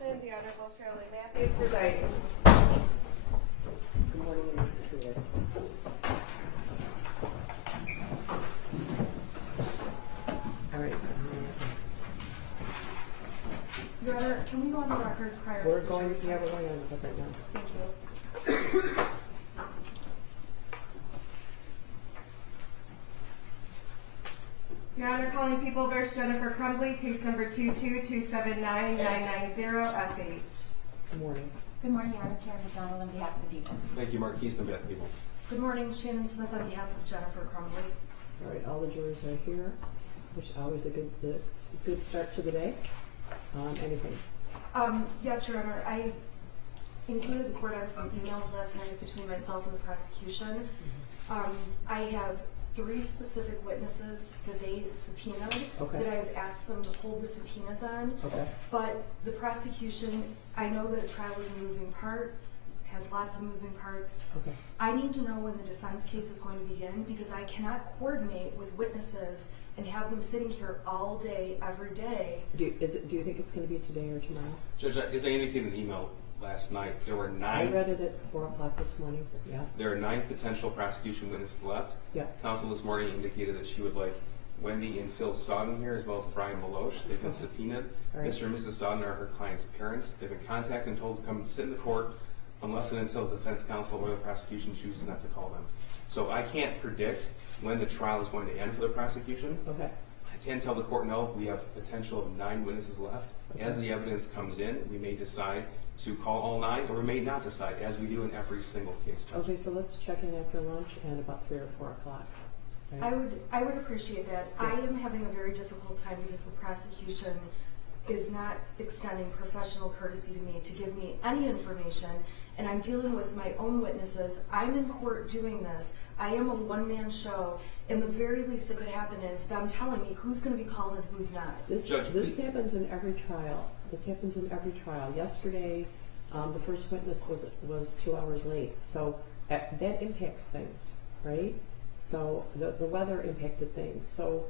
Session, the Honorable Shirley Matthews presiding. Good morning, and good to see you. All right. Your Honor, can we go on the record prior We're to going on with it right now. Thank you. Your Honor, calling People v. Jennifer Crumbley, case number 222799990 FH. Good morning. Good morning, Your Honor. Karen McDonald on behalf of the people. Thank you, Marquise, on behalf of the people. Good morning, Shannon Smith on behalf of Jennifer Crumbley. All right, all the jurors are here, which is always a good start to the day. Anything? Yes, Your Honor. I included the court on some emails last night between myself and the prosecution. I have 3 specific witnesses that they subpoenaed that I've asked them to hold the subpoenas on. Okay. But the prosecution, I know that a trial is a moving part, has lots of moving parts. Okay. I need to know when the defense case is going to begin because I cannot coordinate with witnesses and have them sitting here all day, every day. Do you think it's going to be today or tomorrow? Judge, as I indicated in the email last night, there were 9. I read it at 4 o'clock this morning. Yeah. There are 9 potential prosecution witnesses left. Yeah. Counsel this morning indicated that she would like Wendy and Phil Sodden here, as well as Brian Maloche. They've been subpoenaed. Right. Mr. and Mrs. Sodden are her client's parents. They've been contacted and told to come sit in the court unless and until the defense counsel or the prosecution chooses not to call them. So I can't predict when the trial is going to end for the prosecution. Okay. I can tell the court, no, we have a potential of 9 witnesses left. Okay. As the evidence comes in, we may decide to call all 9, or we may not decide, as we do in every single case. Judge. Okay, so let's check in after lunch and about 3 or 4 o'clock. Right? I would appreciate that. Yeah. I am having a very difficult time because the prosecution is not extending professional courtesy to me to give me any information, and I'm dealing with my own witnesses. I'm in court doing this. I am a one-man show, and the very least that could happen is them telling me who's going to be called and who's not. This happens in every trial. This happens in every trial. Yesterday, the first witness was 2 hours late, so that impacts things, right? So the weather impacted things. So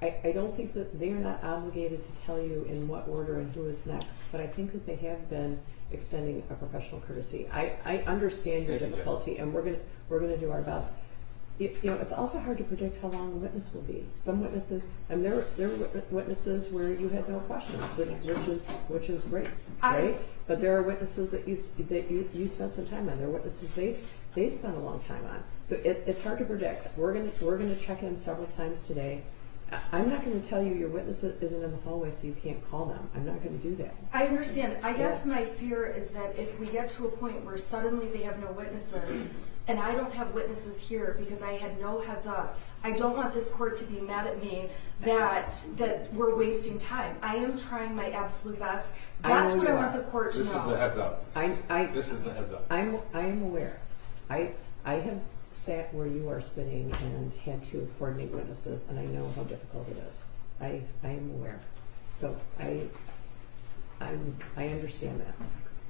I don't think that they are not obligated to tell you in what order and who is next, but I think that they have been extending a professional courtesy. I understand your difficulty, and we're gonna do our best. It's also hard to predict how long the witness will be. Some witnesses, and there were witnesses where you had no questions, which is great, right? But there are witnesses that you spent some time on. There are witnesses they spent a long time on. So it's hard to predict. We're gonna check in several times today. I'm not going to tell you your witness isn't in the hallway, so you can't call them. I'm not going to do that. I understand. I guess my fear is that if we get to a point where suddenly they have no witnesses, and I don't have witnesses here because I had no heads up, I don't want this court to be mad at me that we're wasting time. I am trying my absolute best. That's what I want the court to know. This is the heads up. This is the heads up. I am aware. I have sat where you are sitting and had to coordinate witnesses, and I know how difficult it is. I am aware. So I understand that.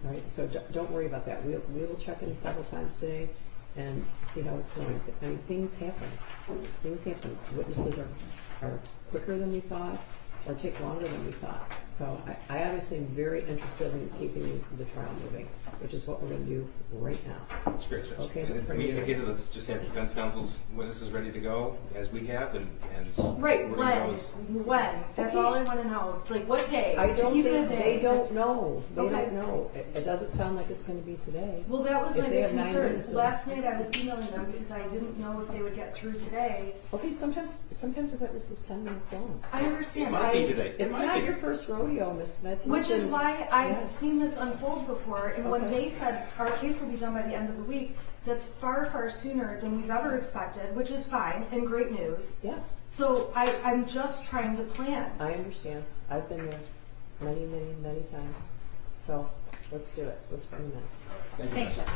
All right. So don't worry about that. We will check in several times today and see how it's going. I mean, things happen. Things happen. Witnesses are quicker than we thought, or take longer than we thought. So I obviously am very interested in keeping the trial moving, which is what we're going to do right now. That's great, Judge. Okay, we indicated let's just have defense counsel's witnesses ready to go, as we have, and right. When? That's all I want to know. Like what day? I don't think they don't know. They don't know. It doesn't sound like it's going to be today. Well, that was my big concern. Last night I was emailing them because I didn't know if they would get through today. Okay, sometimes the witness is 10 minutes long. I understand. It might be today. It's not your first rodeo, Miss Smith. Which is why I've seen this unfold before, and when they said our case will be done by the end of the week, that's far, far sooner than we've ever expected, which is fine and great news. Yeah. So I'm just trying to plan. I understand. I've been there many, many, many times. So let's do it. Let's bring them in. Thanks, Jeff.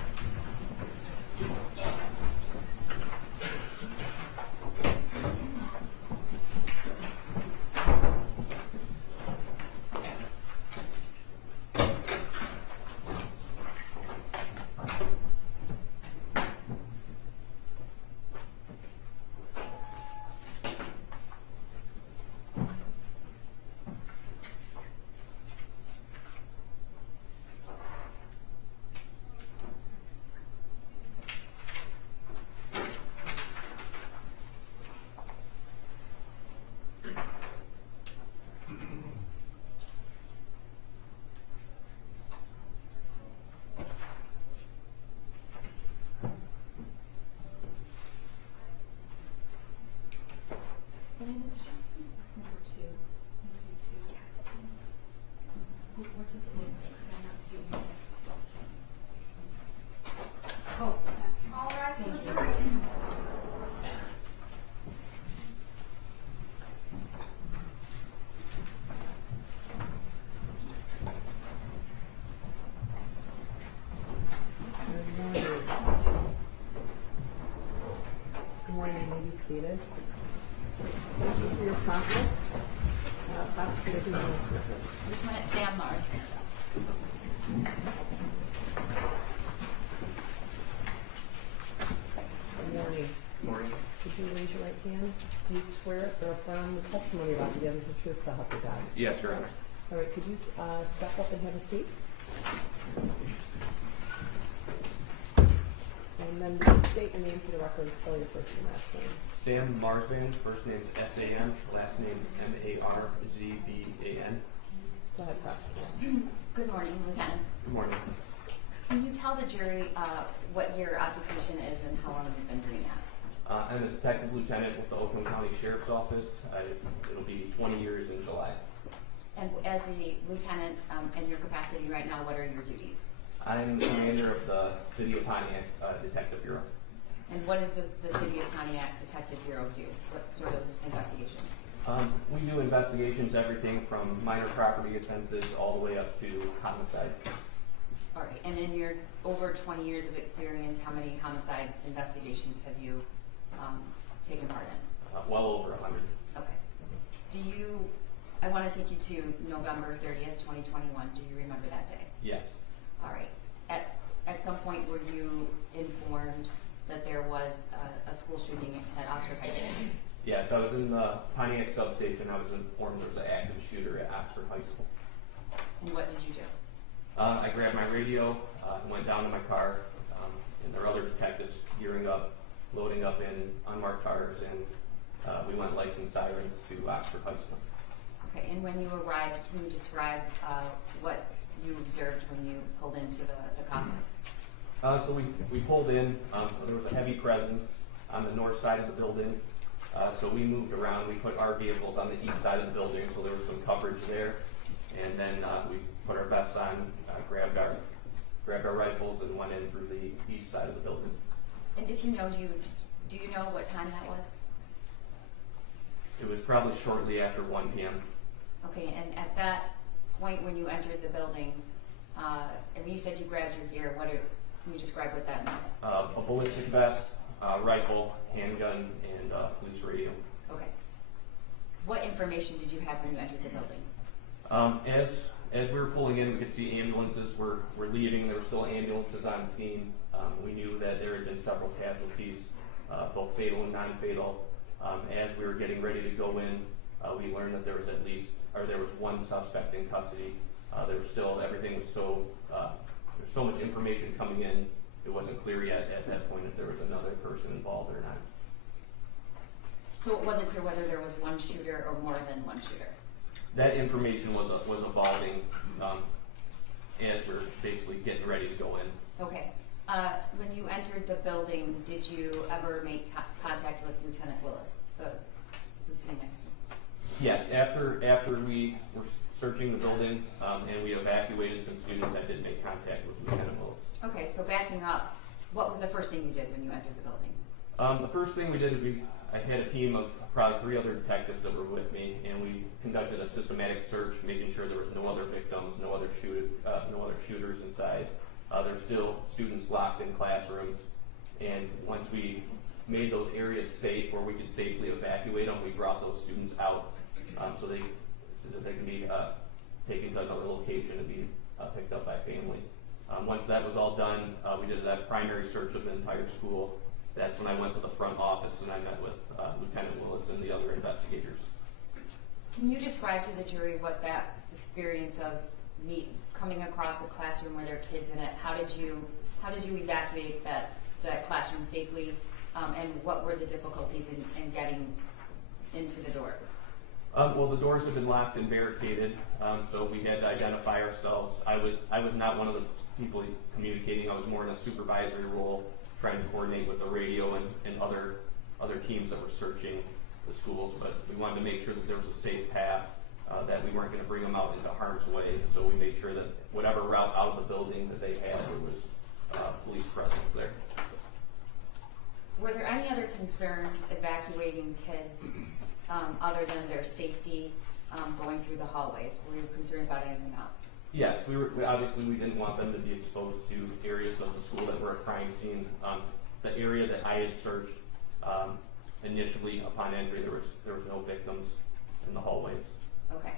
seated. Thank you for your promptness. Prosecutor Smithers. Lieutenant Sam Mars. Good morning. Morning. Could you raise your right hand? Do you swear or affirm the testimony you're about to give is the truth to help you God? Yes, Your Honor. All right, could you step up and have a seat? And then would you state your name for the record and spell your first and last name? Sam Marsvan, first name's S-A-M, last name M-A-R-Z-B-A-N. Go ahead, prosecutor. Good morning, Lieutenant. Good morning. Can you tell the jury what your occupation is and how long you've been doing that? I'm a detective lieutenant with the Oakland County Sheriff's Office. It'll be 20 years in July. And as a lieutenant in your capacity right now, what are your duties? I'm the commander of the City of Pontiac Detective Bureau. And what does the City of Pontiac Detective Bureau do? What sort of investigation? We do investigations, everything from minor property offenses all the way up to homicide. All right, and in your over 20 years of experience, how many homicide investigations have you taken part in? Well over 100. Okay. I want to take you to November 30th, 2021. Do you remember that day? Yes. All right. At some point, were you informed that there was a school shooting at Oxford High School? Yes, I was in the Pontiac substation. I was informed there was an active shooter at Oxford High School. And what did you do? I grabbed my radio, went down to my car, and there were other detectives gearing up, loading up in unmarked cars, and we went lights and sirens to Oxford High School. Okay, and when you arrived, can you describe what you observed when you pulled into the complex? So we pulled in. There was a heavy presence on the north side of the building. So we moved around. We put our vehicles on the east side of the building, so there was some coverage there. And then we put our vests on, grabbed our rifles, and went in through the east side of the building. And if you know, do you know what time that was? It was probably shortly after 1 p.m. Okay, and at that point when you entered the building, and you said you grabbed your gear, can you describe what that means? A ballistic vest, rifle, handgun, and police radio. Okay. What information did you have when you entered the building? As we were pulling in, we could see ambulances were leaving. There were still ambulances on scene. We knew that there had been several casualties, both fatal and non-fatal. As we were getting ready to go in, we learned that there was one suspect in custody. Everything was there's so much information coming in. It wasn't clear yet at that point if there was another person involved or not. So it wasn't clear whether there was one shooter or more than one shooter? That information was evolving as we were basically getting ready to go in. Okay. When you entered the building, did you ever make contact with Lieutenant Willis, who's sitting next to you? Yes, after we were searching the building and we evacuated some students, I did make contact with Lieutenant Willis. Okay, so backing up, what was the first thing you did when you entered the building? The first thing we did is I had a team of probably 3 other detectives that were with me, and we conducted a systematic search, making sure there was no other victims, no other shooters inside. There were still students locked in classrooms, and once we made those areas safe where we could safely evacuate them, we brought those students out so that they can be taken to another location and be picked up by family. Once that was all done, we did a primary search of the entire school. That's when I went to the front office and I met with Lieutenant Willis and the other investigators. Can you describe to the jury what that experience of coming across a classroom where there are kids in it, how did you evacuate that classroom safely, and what were the difficulties in getting into the door? Well, the doors have been locked and barricaded, so we had to identify ourselves. I was not one of the people communicating. I was more in a supervisory role, trying to coordinate with the radio and other teams that were searching the schools, but we wanted to make sure that there was a safe path, that we weren't going to bring them out into harm's way, so we made sure that whatever route out of the building that they had, there was police presence there. Were there any other concerns evacuating kids other than their safety going through the hallways? Were you concerned about anything else? Yes, obviously we didn't want them to be exposed to areas of the school that were a crime scene. The area that I had searched, initially upon entry there was no victims in the hallways. Okay.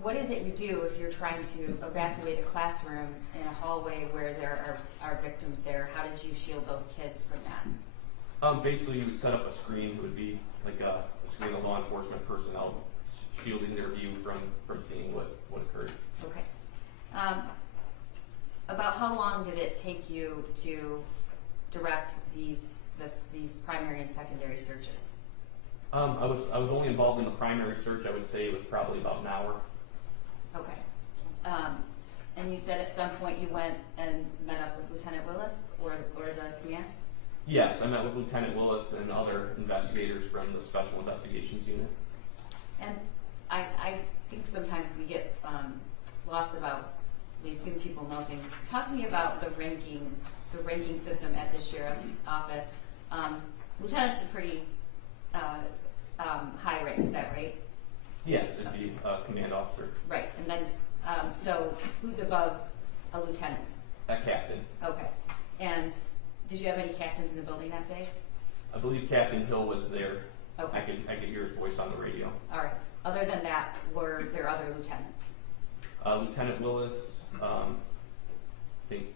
What is it you do if you're trying to evacuate a classroom in a hallway where there are victims there? How did you shield those kids from that? Basically, you would set up a screen. It would be like a screen of law enforcement personnel shielding their view from seeing what occurred. Okay. About how long did it take you to direct these primary and secondary searches? I was only involved in the primary search. I would say it was probably about an hour. Okay. And you said at some point you went and met up with Lieutenant Willis or the command? Yes, I met with Lieutenant Willis and other investigators from the Special Investigations Unit. And I think sometimes we get lost about, we assume people know things. Talk to me about the ranking system at the sheriff's office. Lieutenant's a pretty high rank, is that right? Yes, it'd be a command officer. Right, and then, so who's above a lieutenant? A captain. Okay. And did you have any captains in the building that day? I believe Captain Hill was there. Okay. I could hear his voice on the radio. All right. Other than that, were there other lieutenants? Lieutenant Willis, I think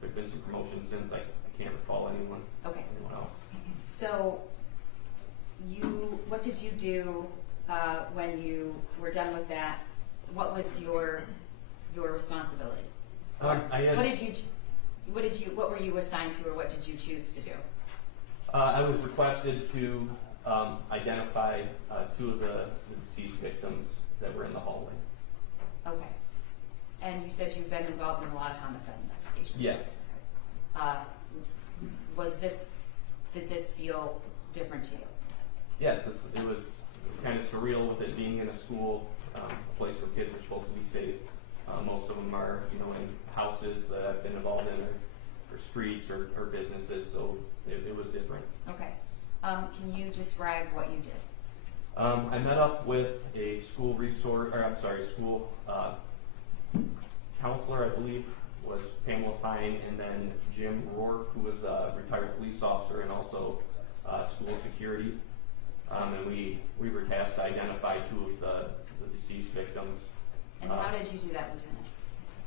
there've been some promotions since. I can't recall anyone. Okay. Anyone else. So, what did you do when you were done with that? What was your responsibility? What were you assigned to, or what did you choose to do? I was requested to identify two of the deceased victims that were in the hallway. Okay. And you said you've been involved in a lot of homicide investigations. Yes. Did this feel different to you? Yes, it was kind of surreal with it being in a school, a place where kids are supposed to be safe. Most of them are, in houses that I've been involved in, or streets, or businesses. So it was different. Okay. Can you describe what you did? I met up with a school counselor, I believe, was Pamela Fine, and then Jim Rourke, who was a retired police officer and also school security. And we were tasked to identify two of the deceased victims. And how did you do that, Lieutenant?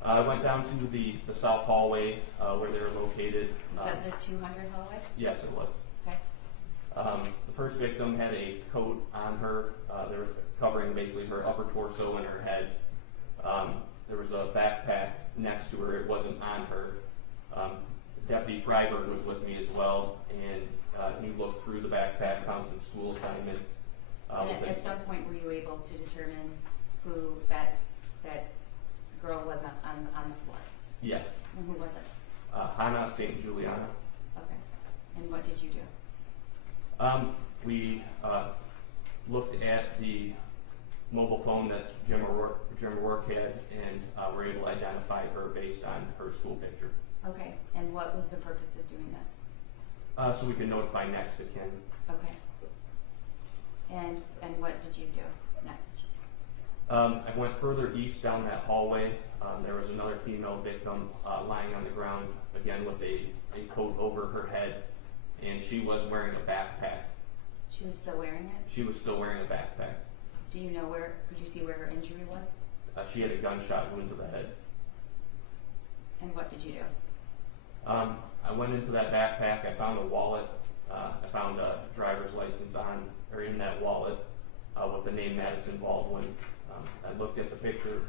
I went down to the south hallway where they were located. Is that the 200 hallway? Yes, it was. Okay. The first victim had a coat on her. There was covering basically her upper torso and her head. There was a backpack next to her. It wasn't on her. Deputy Freiberg was with me as well, and he looked through the backpack, found some school assignments. And at some point, were you able to determine who that girl was on the floor? Yes. And who was it? Hannah St. Juliana. Okay. And what did you do? We looked at the mobile phone that Jim O'Rourke had, and were able to identify her based on her school picture. Okay. And what was the purpose of doing this? So we could notify next of kin. Okay. And what did you do next? I went further east down that hallway. There was another female victim lying on the ground, again with a coat over her head, and she was wearing a backpack. She was still wearing it? She was still wearing a backpack. Do you know could you see where her injury was? She had a gunshot wound to the head. And what did you do? I went into that backpack. I found a wallet. I found a driver's license in that wallet with the name Madison Baldwin. I looked at the picture.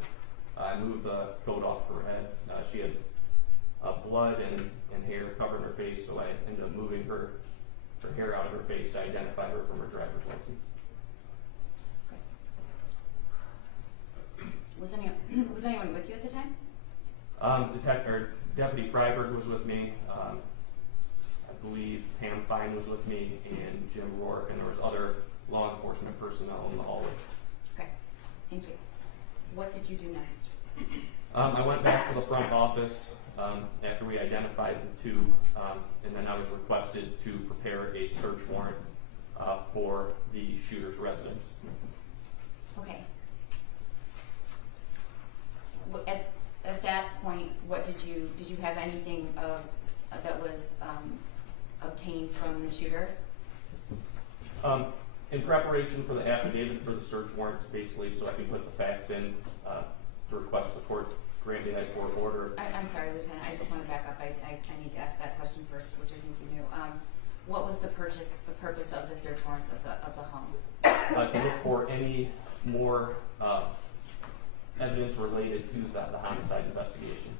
I moved the coat off her head. She had blood and hair covering her face, so I ended up moving her hair out of her face to identify her from her driver's license. Okay. Was anyone with you at the time? Deputy Freiberg was with me. I believe Pam Fine was with me, and Jim Rourke, and there was other law enforcement personnel in the hallway. Okay, thank you. What did you do next? I went back to the front office after we identified the two, and then I was requested to prepare a search warrant for the shooter's residence. Okay. At that point, what did you have anything that was shooter? In preparation for the affidavit for the search warrant, basically, so I can put the facts in to request the court grant me that court order. I'm sorry, Lieutenant, I just want to back up. I need to ask that question first, which I think you knew. What was the purpose of the search warrants of the home? To look for any more evidence related to the homicide investigation.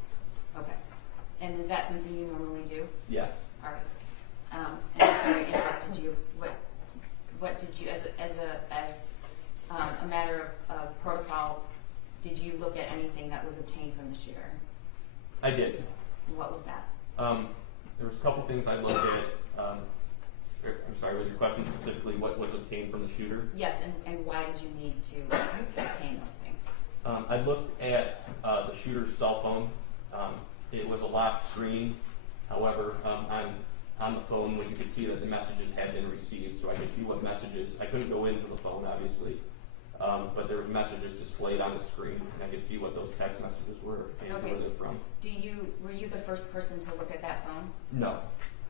Okay. And is that something you normally do? Yes. All right. And I'm sorry I interrupted you. What did you, as a matter of protocol, did you look at anything that was obtained from the shooter? I did. What was that? There was a couple things I looked at. I'm sorry, was your question specifically what was obtained from the shooter? Yes, and why did you need to obtain those things? I looked at the shooter's cell phone. It was a locked screen. However, on the phone, when you could see that the messages had been received, so I could see what messages. I couldn't go into the phone, obviously, but there were messages displayed on the screen, and I could see what those text messages were and where they're from. Were you the first person to look at that phone? No.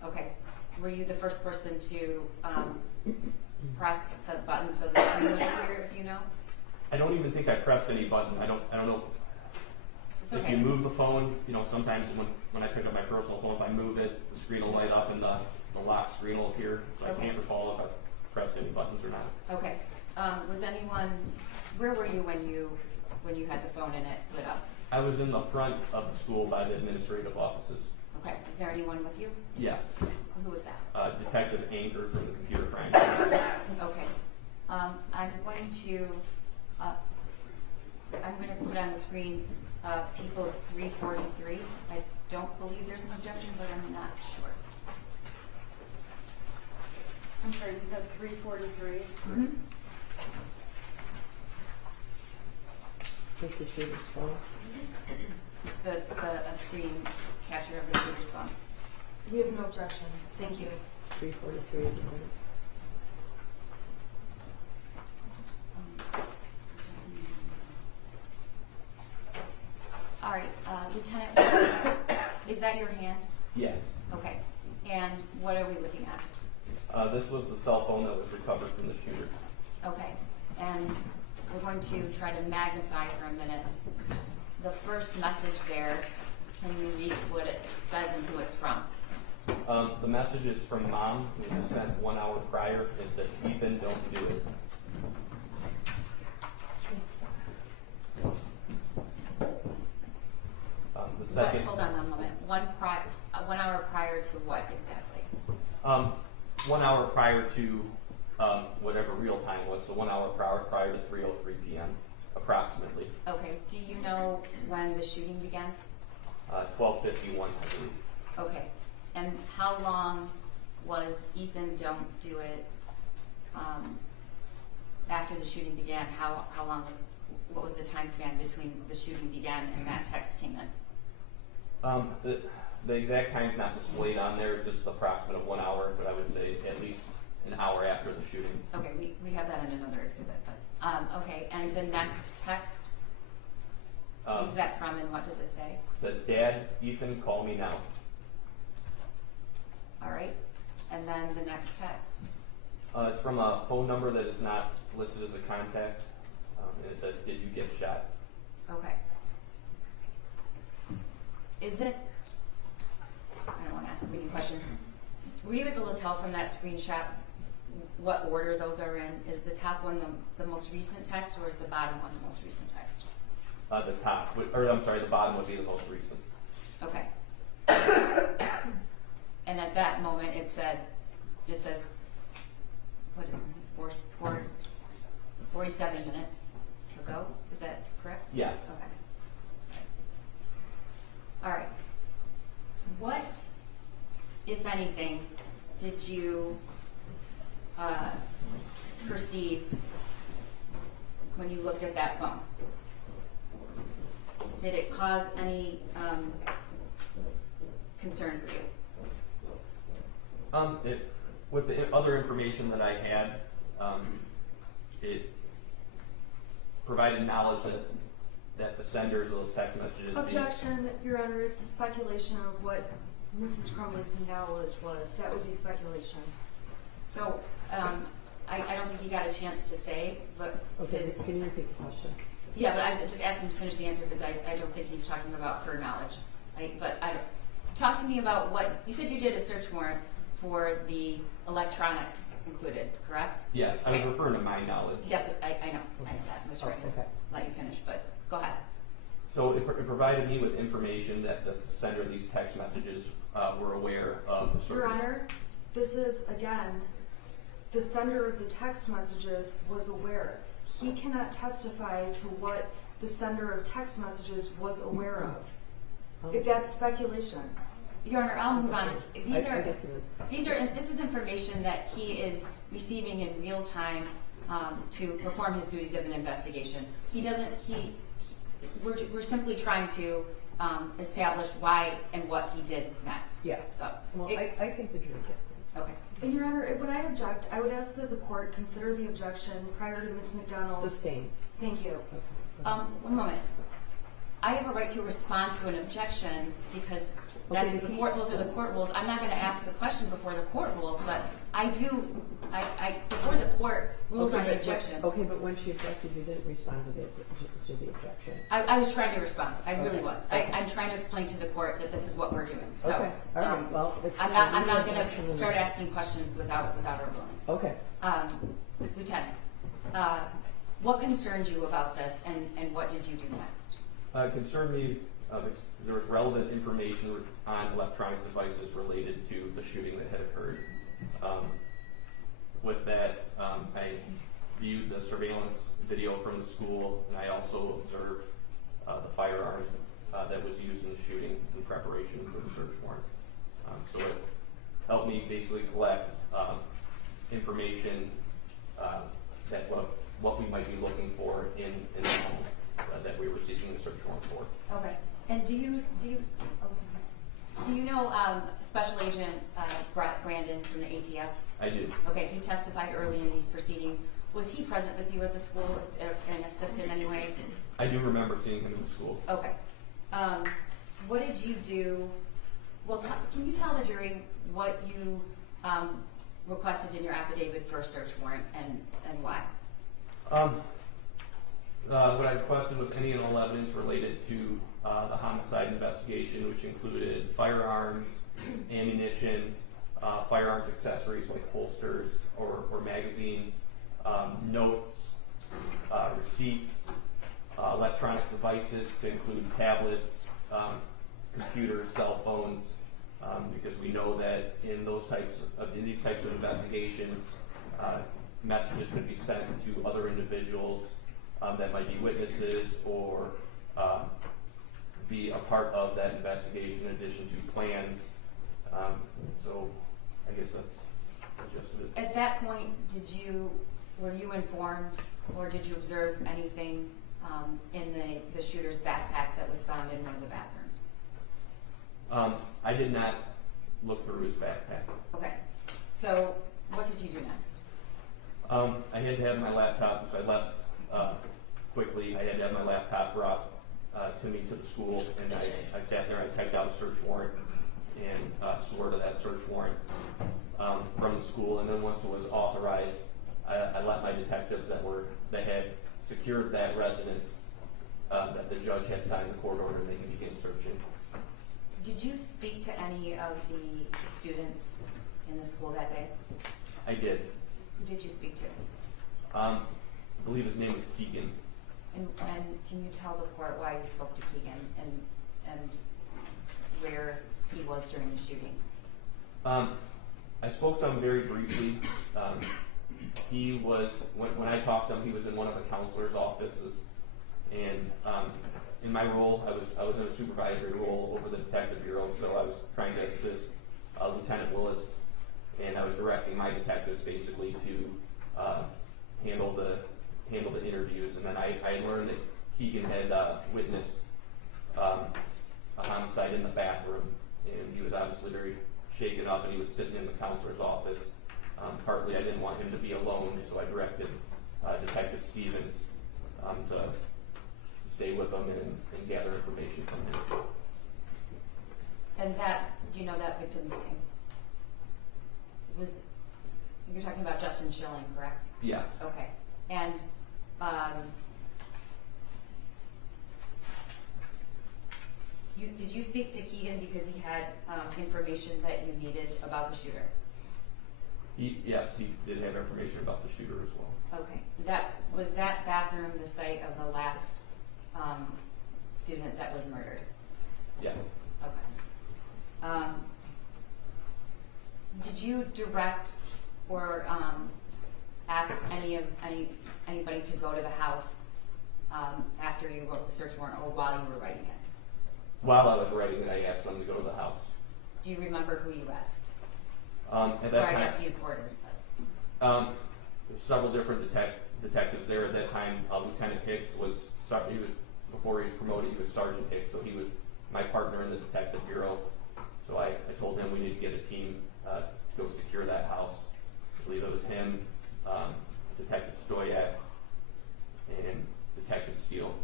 Okay. Were you the first person to press the button so the screen would appear, if you know? I don't even think I pressed any button. I don't know. It's If okay. you move the phone, sometimes when I pick up my personal phone, if I move it, the screen will light up and the lock screen will appear. So Okay. I can't recall if I pressed any buttons or not. Okay. Where were you when you had the phone and it lit up? I was in the front of the school by the administrative offices. Okay. Is there anyone with you? Yes. Who was that? Detective Anchor from the computer crime. Okay. I'm going to put on the screen People's 343. I don't believe there's an objection, but I'm not sure. I'm sorry, you said 343? Mm-hmm. It's a shooter's phone. It's a screen capture of the shooter's phone. We have no objection. Thank you. 343 is the one. All right, Lieutenant, is that your hand? Yes. Okay. And what are we looking at? This was the cell phone that was recovered from the shooter. Okay. And we're going to try to magnify for a minute. The first message there, can you read what it says and who it's from? The message is from Mom, who was sent 1 hour prior. It says, "Ethan, don't do it." The second. Hold on a moment. 1 hour prior to what exactly? 1 hour prior to whatever real time was, so 1 hour prior to 3:03 p.m. approximately. Okay. Do you know when the shooting began? 12:51, I believe. Okay. And how long was Ethan don't do it after the shooting began? How long, what was the time span between the shooting began and that text came in? The exact time's not displayed on there, it's just the approximate of 1 hour, but I would say at least an hour after the shooting. Okay, we have that in another exhibit, but, okay, and the next text? Who's that from and what does it say? It says, "Dad, Ethan, call me now." All right, and then the next text? It's from a phone number that is not listed as a contact, and it says, "Did you get shot?" Okay. Is it, I don't want to ask a leading question. Were you able to tell from that screenshot what order those are in? Is the top one the most recent text, or is the bottom one the most recent text? The bottom would be the most recent. Okay. And at that moment it says, what is it, 47 minutes ago? Is that correct? Yes. Okay. All right. What, if anything, did you perceive when you looked at that phone? Did it cause any concern for you? With the other information that I had, it provided knowledge that the senders of those text messages. Objection, Your Honor, is to speculation of what Mrs. Crumbley's knowledge was. That would be speculation. So, I don't think he got a chance to say, but Okay, his, can you repeat the question? yeah, but I just asked him to finish the answer because I don't think he's talking about her knowledge. Talk to me about what, you said you did a search warrant for the electronics included, correct? Yes, I was referring to my knowledge. Yes, I know that. I was trying to Okay. let you finish, but go ahead. So it provided me with information that the sender of these text messages were aware of the search. Your Honor, this is, again, the sender of the text messages was aware. He cannot testify to what the sender of text messages was aware of. That's speculation. Your Honor, I'll move on. I guess it is. This is information that he is receiving in real time to perform his duties of an investigation. We're simply trying to establish why and what he did next. Yeah. So, Well, I think the jury gets it. okay. And Your Honor, when I object, I would ask that the court consider the objection prior to Ms. McDonald's. Sustained. Thank you. Okay. One moment. I have a right to respond to an objection because that's Okay, the court. Those are the court rules. I'm not going to ask the question before the court rules, but I do. Before the court rules on the objection. Okay, but when she objected, you didn't respond to the objection. I was trying to respond. I really Okay. was. Okay. I'm trying to explain to the court that this is what we're doing. So, Okay, all right, well, it's. I'm not going objection to and- start asking questions without her ruling. Okay. Lieutenant, what concerns you about this, and what did you do next? It concerned me, there was relevant information on electronic devices related to the shooting that had occurred. With that, I viewed the surveillance video from the school, and I also observed the firearm that was used in the shooting in preparation for the search warrant. So it helped me basically collect information that what we might be looking for in the home that we were seeking the search warrant for. Okay. And do you know Special Agent Brandon from the ATF? I do. Okay, he testified early in these proceedings. Was he present with you at the school and assisted in any way? I do remember seeing him in the school. Okay. What did you do? Well, can you tell the jury what you requested in your affidavit for a search warrant and why? What I requested was any and all evidence related to the homicide investigation, which included firearms, ammunition, firearms accessories like holsters or magazines, notes, receipts, electronic devices to include tablets, computers, cell phones, because we know that in these types of investigations, messages could be sent to other individuals that might be witnesses or be a part of that investigation in addition to plans. So I guess that's the gist of it. At that point, were you informed or did you observe anything in the shooter's backpack that was found in one of the bathrooms? I did not look through his backpack. Okay. So what did you do next? I had to have my laptop, which I left quickly. I had to have my laptop brought to me to the school, and I sat there, I typed out a search warrant and swore to that search warrant from the school, and then once it was authorized, I let my detectives that had secured that residence, that the judge had signed the court order, and they could begin searching. Did you speak to any of the students in the school that day? I did. Who did you speak to? I believe his name was Keegan. And can you tell the court why you spoke to Keegan and where he was during the shooting? I spoke to him very briefly. He was, when I talked to him, he was in one of the counselor's offices, and in my role, I was in a supervisory role over the detective bureau, so I was trying to assist Lieutenant Willis, and I was directing my detectives basically to handle the interviews. And then I learned that Keegan had witnessed a homicide in the bathroom, and he was obviously very shaken up, and he was sitting in the counselor's office. Partly I didn't want him to be alone, so I directed Detective Stevens to stay with him and gather information from him. And do you know that victim's name? You're talking chilling, correct? Yes. Okay. And did you speak to Keaton because he had information that you needed about the shooter? Yes, he did have information about the shooter as well. Okay. Was that bathroom the site of the last student that was murdered? Yes. Okay. Did you direct or ask anybody to go to the house after you wrote the search warrant or while you were writing it? While I was writing it, I asked them to go to the house. Do you remember who you asked? At that Or I time, guess you ordered. several different detectives there at that time. Lieutenant Hicks was before he was promoted, he was Sergeant Hicks, so he was my partner in the detective bureau. So I told him we need to get a team to go secure that house. I believe it was him, Detective Stoyak, and Detective Steele.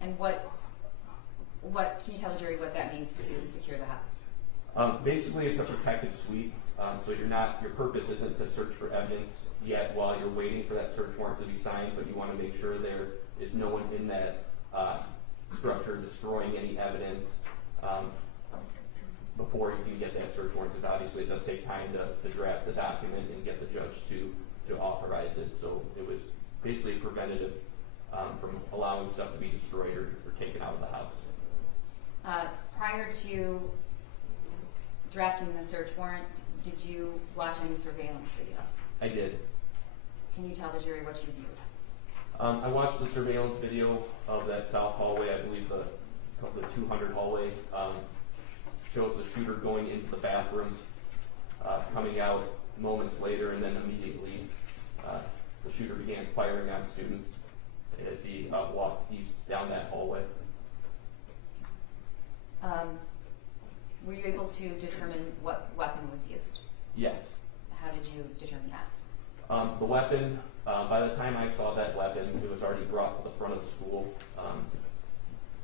And what can you tell the jury what that means to secure the house? Basically, it's a protected suite, so your purpose isn't to search for evidence yet while you're waiting for that search warrant to be signed, but you want to make sure there is no one in that structure destroying any evidence before you can get that search warrant, because obviously it does take time to draft the document and get the judge to authorize it. So it was basically preventative from allowing stuff to be destroyed or taken out of the house. Prior to drafting the search warrant, did you watch any surveillance video? I did. Can you tell the jury what you viewed? I watched the surveillance video of that south hallway. I believe the 200 hallway shows the shooter going into the bathroom, coming out moments later, and then immediately the shooter began firing on students as he walked east down that hallway. Were you able to determine what weapon was used? Yes. How did you determine that? The weapon, by the time I saw that weapon, it was already brought to the front of the school.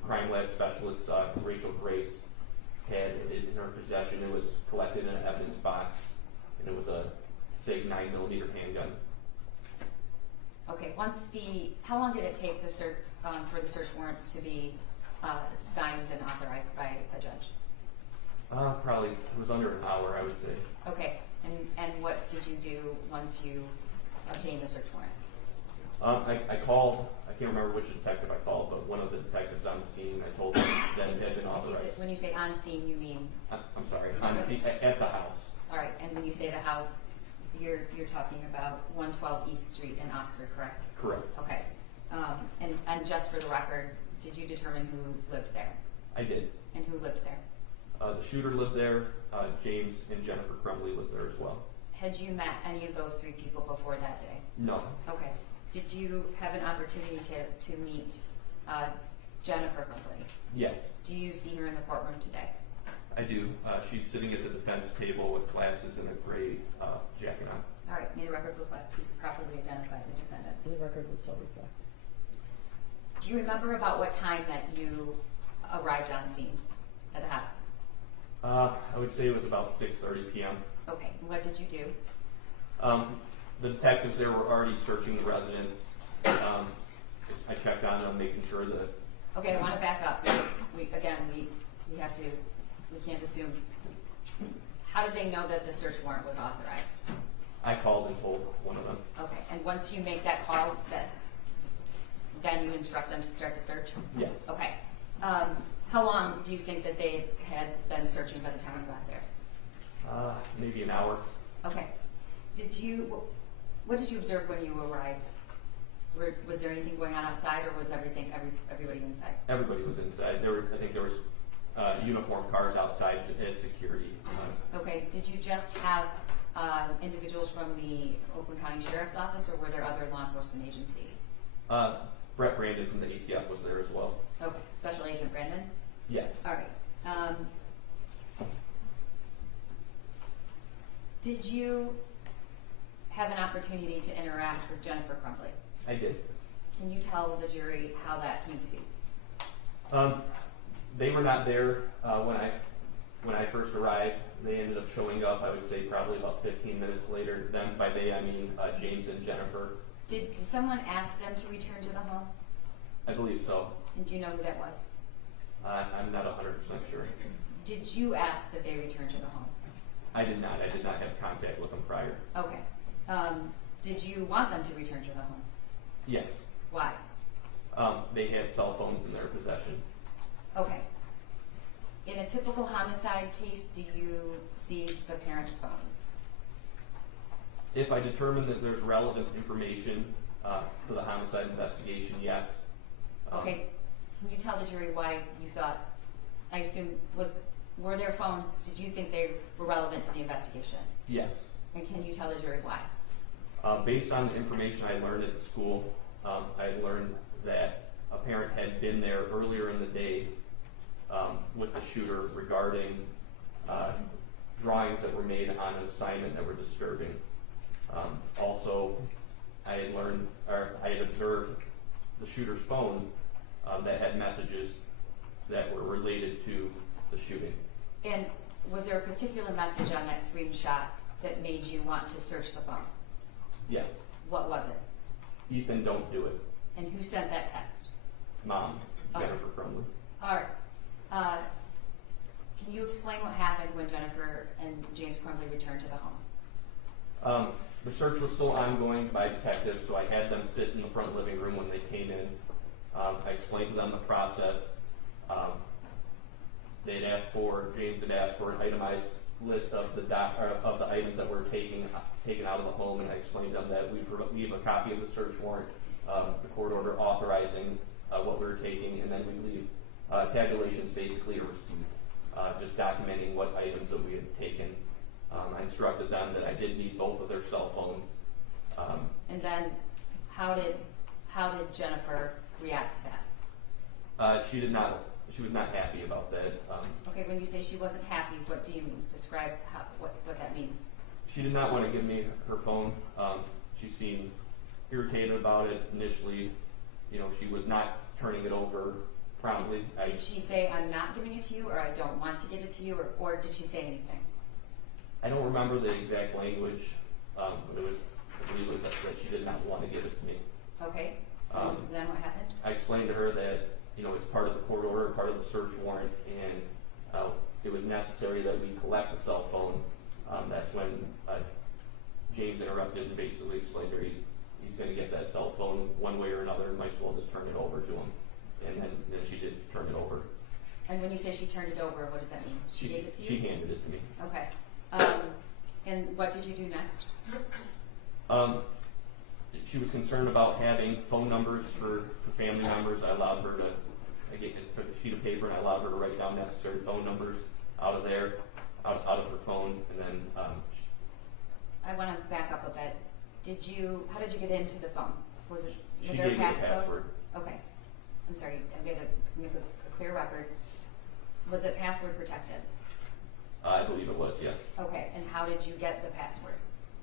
Crime lab specialist Rachel Grace had it in her possession. It was collected in an evidence box, and it was a SIG 9mm handgun. Okay. How long did it take for the search warrants to be signed and authorized by a judge? Probably it was under an hour, I would say. Okay. And what did you do once you obtained the search warrant? I called, I can't remember which detective I called, but one of the detectives on the scene, I told them that it had been authorized. When you say on scene, you mean? I'm sorry, on the scene, at the house. All right. And when you say the house, you're talking about 112 East Street in Oxford, correct? Correct. Okay. And just for the record, did you determine who lives there? I did. And who lives there? The shooter lived there, James and Jennifer Crumbley lived there as well. Had you met any of those three people before that day? No. Okay. Did you have an opportunity to meet Jennifer Crumbley? Yes. Do you see her in the courtroom today? I do. She's sitting at the defense table with glasses and a gray jacket on. All right. May the record reflect he's properly identified the defendant. The record will so reflect. Do you remember about what time that you arrived on scene at the house? I would say it was about 6:30 p.m. Okay. And what did you do? The detectives there were already searching the residence. I checked on them, making sure that. Okay, I want to back up because we can't assume. How did they know that the search warrant was authorized? I called and told one of them. Okay, and once you make that call, then you instruct them to start the search? Yes. Okay. How long do you think that they had been searching by the time you got there? Maybe an hour. Okay. What did you observe when you arrived? Was there anything going on outside, or was everybody inside? Everybody was inside. I think there was uniformed cars outside as security. Okay. Did you just have individuals from the Oakland County Sheriff's Office, or were there other law enforcement agencies? Brett Brandon from the ATF was there as well. Okay. Special Agent Brandon? Yes. All right. Did you have an opportunity to interact with Jennifer Crumbley? I did. Can you tell the jury how that came to be? They were not there when when I first arrived, they ended up showing up, I would say probably about 15 minutes later. Then by they, I mean James and Jennifer. Did someone ask them to return to the home? I believe so. And do you know who that was? I'm not 100% sure. Did you ask that they return to the home? I did not. I did not have contact with them prior. Okay. Did you want them to return to the home? Yes. Why? They had cell phones in their possession. Okay. In a typical homicide case, do you seize the parents' phones? If I determine that there's relevant information to the homicide investigation, yes. Okay. Can you tell the jury why you thought, I assume, were their phones, did you think they were relevant to the investigation? Yes. And can you tell the jury why? Based on the information I learned at the school, I learned that a parent had been there earlier in the day with the shooter regarding drawings that were made on an assignment that were disturbing. Also, I had observed the shooter's phone that had messages that were related to the shooting. And was there a particular message on that screenshot that made you want to search the phone? Yes. What was it? Ethan, don't do it. And who sent that text? Mom, Okay. Jennifer Crumbley. All right. Can you explain what happened when Jennifer and James Crumbley returned to the home? The search was still ongoing by detectives, so I had them sit in the front living room when they came in. I explained to them the process. James had asked for an itemized list of the items that were taken out of the home, and I explained to them that we have a copy of the search warrant, the court order authorizing what we were taking, and then we leave tabulations, basically a receipt, just documenting what items that we had taken. I instructed them that I did need both of their cell phones. And then how did Jennifer react to that? She was not happy about that. Okay, when you say she wasn't happy, what do you mean? Describe what that means. She did not want to give me her phone. She seemed irritated about it initially. She was not turning it over promptly. Did she say, I'm not giving it to you, or I don't want to give it to you, or did she say anything? I don't remember the exact language, but I believe it was that she did not want to give it to me. Okay, and then what happened? I explained to her that it's part of the court order, part of the search warrant, and it was necessary that we collect the cell phone. That's when James interrupted and basically explained to her he's going to get that cell phone one way or another, and might as well just turn it over to him. And then she did turn it over. And when you say she turned it over, what does that mean? She gave it to you? She handed it to me. Okay. And what did you do next? She was concerned about having phone numbers for family members. I allowed her took a sheet of paper and I allowed her to write down necessary phone numbers out of her phone, and then I want to back up a bit. How did you get into the phone? Was she there gave a me the passcode? password. Okay. I'm sorry, I'm going to make a clear record. Was it password protected? I believe it was, yes. Okay, and how did you get the password?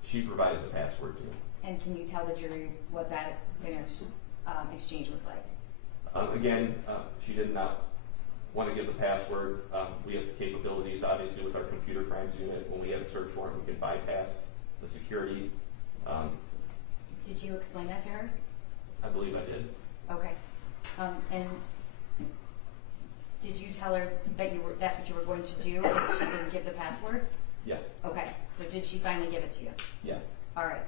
She provided the password to me. And can you tell the jury what that exchange was like? Again, she did not want to give the password. We have the capabilities, obviously, with our computer crimes unit. When we have a search warrant, we can bypass the security. Did you explain that to her? I believe I did. Okay. And did you tell her that that's what you were going to do if she didn't give the password? Yes. Okay. So did she finally give it to you? Yes. All right.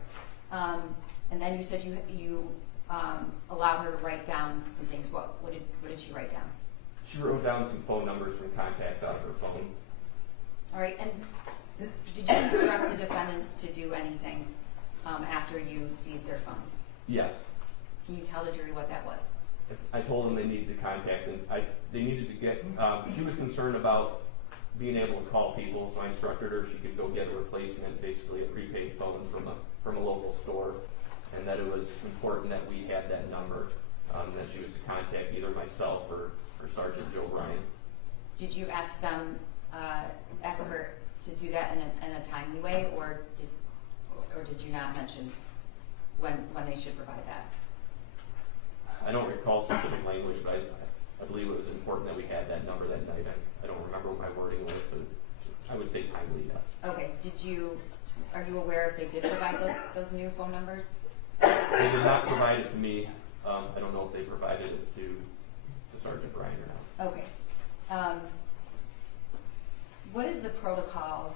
And then you said you allowed her to write down some things. What did she write down? She wrote down some phone numbers from contacts out of her phone. All right. And did you instruct the defendants to do anything after you seized their phones? Yes. Can you tell the jury what that was? I told them they needed to contact, and they needed to get. She was concerned about being able to call people, so I instructed her she could go get a replacement, basically a prepaid phone from a local store, and that it was important that we had that number, that she was to contact either myself or Sergeant Joe Bryan. Did you ask her to do that in a timely way, or did you not mention when they should provide that? I don't recall specific language, but I believe it was important that we had that number that night. I don't remember what my wording was, but I would say timely, yes. Okay, are you aware if they did provide those new phone numbers? They did not provide it to me. I don't know if they provided it to Sergeant Bryan or not. Okay. What is the protocol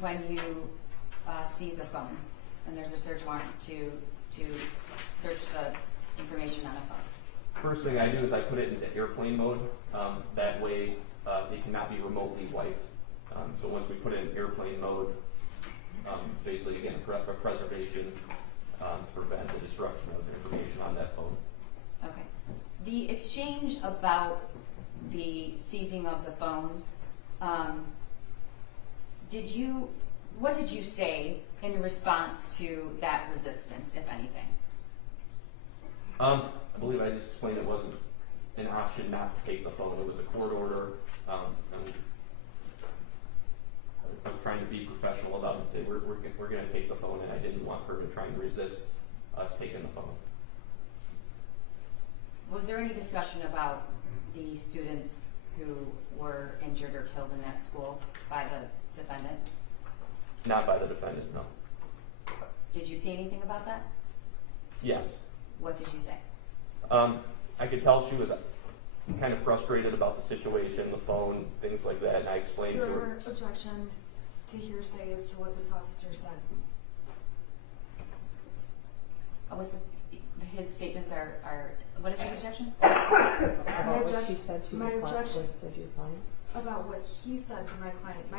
when you seize a phone and there's a search warrant to search the information on a phone? First thing I do is I put it into airplane mode. That way it cannot be remotely wiped. So once we put it in airplane mode, it's basically, again, a preservation to prevent the destruction of information on that phone. Okay. The exchange about the seizing of the phones, what did you say in response to that resistance, if anything? I believe I just explained it wasn't an option not to take the phone. It was a court order. I'm trying to be professional about it and say we're going to take the phone, and I didn't want her to try and resist us taking the phone. Was there any discussion about the students who were injured or killed in that school by the defendant? Not by the defendant, no. Did you see anything about that? Yes. What did you say? I could tell she was kind of frustrated about the situation, the phone, things like that, and I explained to her. Your objection to hearsay as to what this officer said. His statements are what is your objection? About what she said to my your client, objection- what said to your client? About what he said to my client.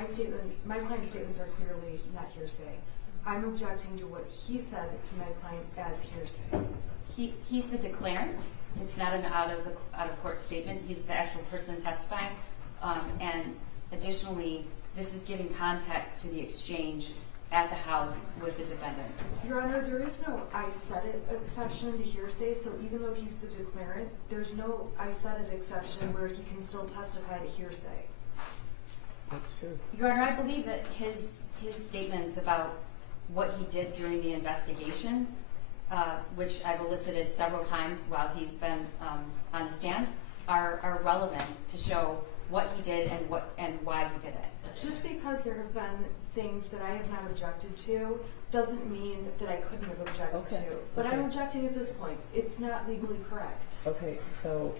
My client's statements are clearly not hearsay. I'm objecting to what he said to my client as hearsay. He's the declarant. It's not an out of court statement. He's the actual person testifying. And additionally, this is giving context to the exchange at the house with the defendant. Your Honor, there is no I said it exception to hearsay, so even though he's the declarant, there's no I said it exception where he can still testify to hearsay. That's true. Your Honor, I believe that his statements about what he did during the investigation, which I've elicited several times while he's been on the stand, are relevant to show what he did and why he did it. Just because there have been things that I have not objected to doesn't mean that I couldn't have objected Okay. to. But Okay. I'm objecting at this point. It's not legally correct. Okay, so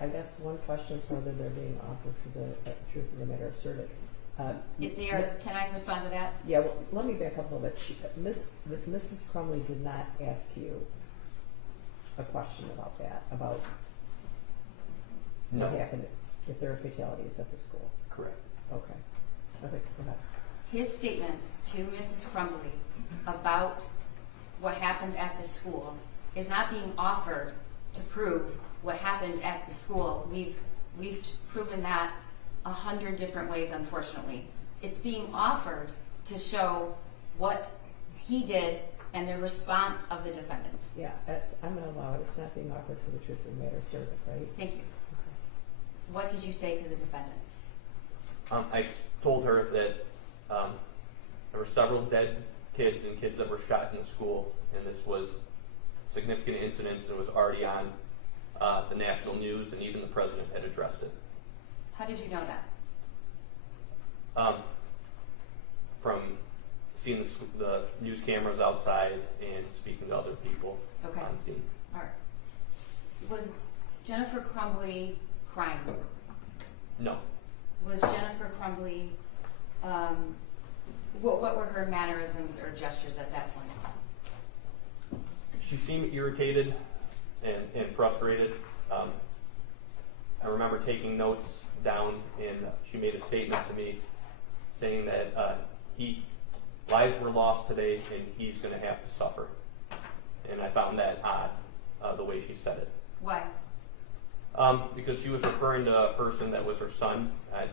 I guess one question is whether they're being offered for the truth of the matter asserted. Can I respond to that? Yeah, well, let me back up a little bit. Mrs. Crumbley did not ask you a question about that, about No. what happened, if there are fatalities at the school. Correct. Okay. Okay, go ahead. His statement to Mrs. Crumbley about what happened at the school is not being offered to prove what happened at the school. We've proven that 100 different ways, unfortunately. It's being offered to show what he did and the response of the defendant. Yeah, I'm going to allow it. It's not being offered for the truth of the matter asserted, right? Thank you. Okay. What did you say to the defendant? I told her that there were several dead kids and kids that were shot in the school, and this was significant incidents and was already on the national news, and even the president had addressed it. How did you know that? From seeing the news cameras outside and speaking to other people Okay. on scene. All right. Was Jennifer Crumbley crying? No. Was Jennifer Crumbley, what were her mannerisms or gestures at that point? She seemed irritated and frustrated. I remember taking notes down, and she made a statement to me saying that lives were lost today, and he's going to have to suffer. And I found that odd, the way she said it. Why? Because she was referring to a person that was her son.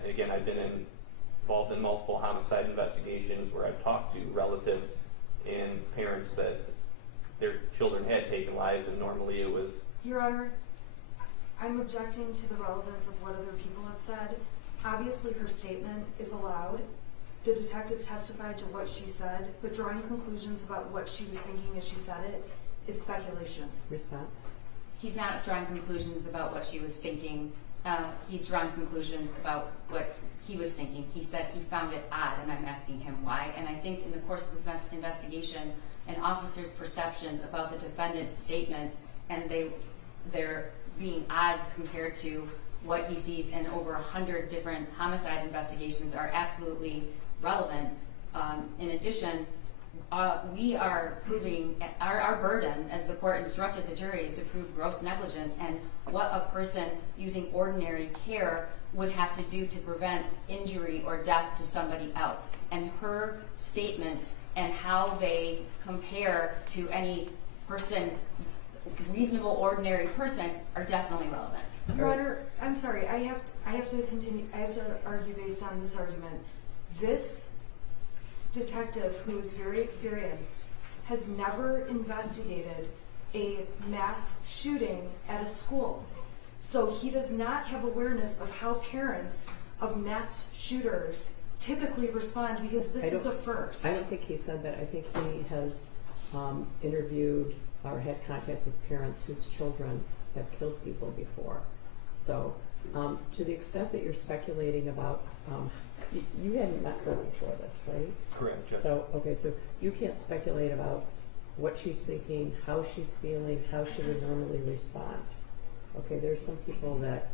Again, I've been involved in multiple homicide investigations where I've talked to relatives and parents that their children had taken lives, and normally it was... Your Honor, I'm objecting to the relevance of what other people have said. Obviously, her statement is allowed. The detective testified to what she said, but drawing conclusions about what she was thinking as she said it is speculation. Response? He's not drawing conclusions about what she was thinking. He's drawing conclusions about what he was thinking. He said he found it odd, and I'm asking him why. And I think in the course of this investigation, an officer's perceptions about the defendant's statements, and they're being odd compared to what he sees in over 100 different homicide investigations, are absolutely relevant. In addition, we are proving, our burden as the court instructed the jury is to prove gross negligence and what a person using ordinary care would have to do to prevent injury or death to somebody else. And her statements and how they compare to any person, reasonable ordinary person, are definitely relevant. Your Honor, I'm sorry, I have to continue, I have to argue based on this argument. This detective, who is very experienced, has never investigated a mass shooting at a school. So he does not have awareness of how parents of mass shooters typically respond, because this is a first. I don't think he said that. I think he has interviewed or had contact with parents whose children have killed people before. So to the extent that you're speculating about, you hadn't met her before this, right? Correct, Judge. So, okay, so you can't speculate about what she's thinking, how she's feeling, how she would normally respond. Okay, there's some people that,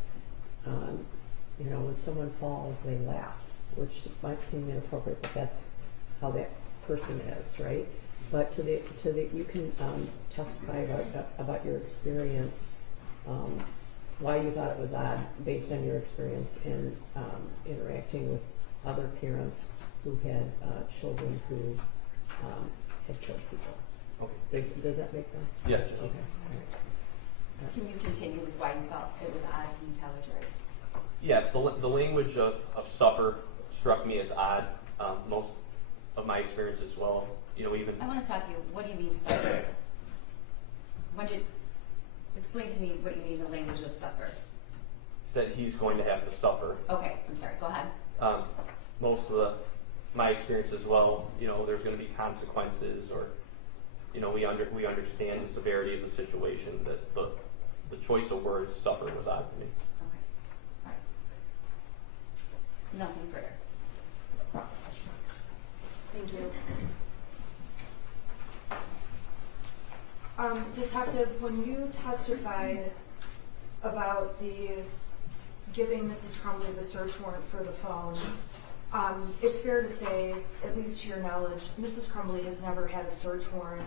when someone falls, they laugh, which might seem inappropriate, but that's how that person is, right? But you can testify about your experience, why you thought it was odd based on your experience in interacting with other parents who had children who had killed people. Okay. Does that make sense? Yes, Judge. Okay. All right. Can you continue with why you felt it was odd? Can you tell the jury? Yes, the language of suffer struck me as odd. Most of my experience as well. I want to stop you. What do you mean suffer? Explain to me what you mean the language of suffer. Said he's going to have to suffer. Okay, I'm sorry. Go ahead. Most of my experience as well, there's going to be consequences, or we understand the severity of the situation. That the choice of words "suffer" was odd to me. Okay. All right. Nothing further. Thank you. Detective, when you testified about the giving Mrs. Crumbley the search warrant for the phone, it's fair to say, at least to your knowledge, Mrs. Crumbley has never had a search warrant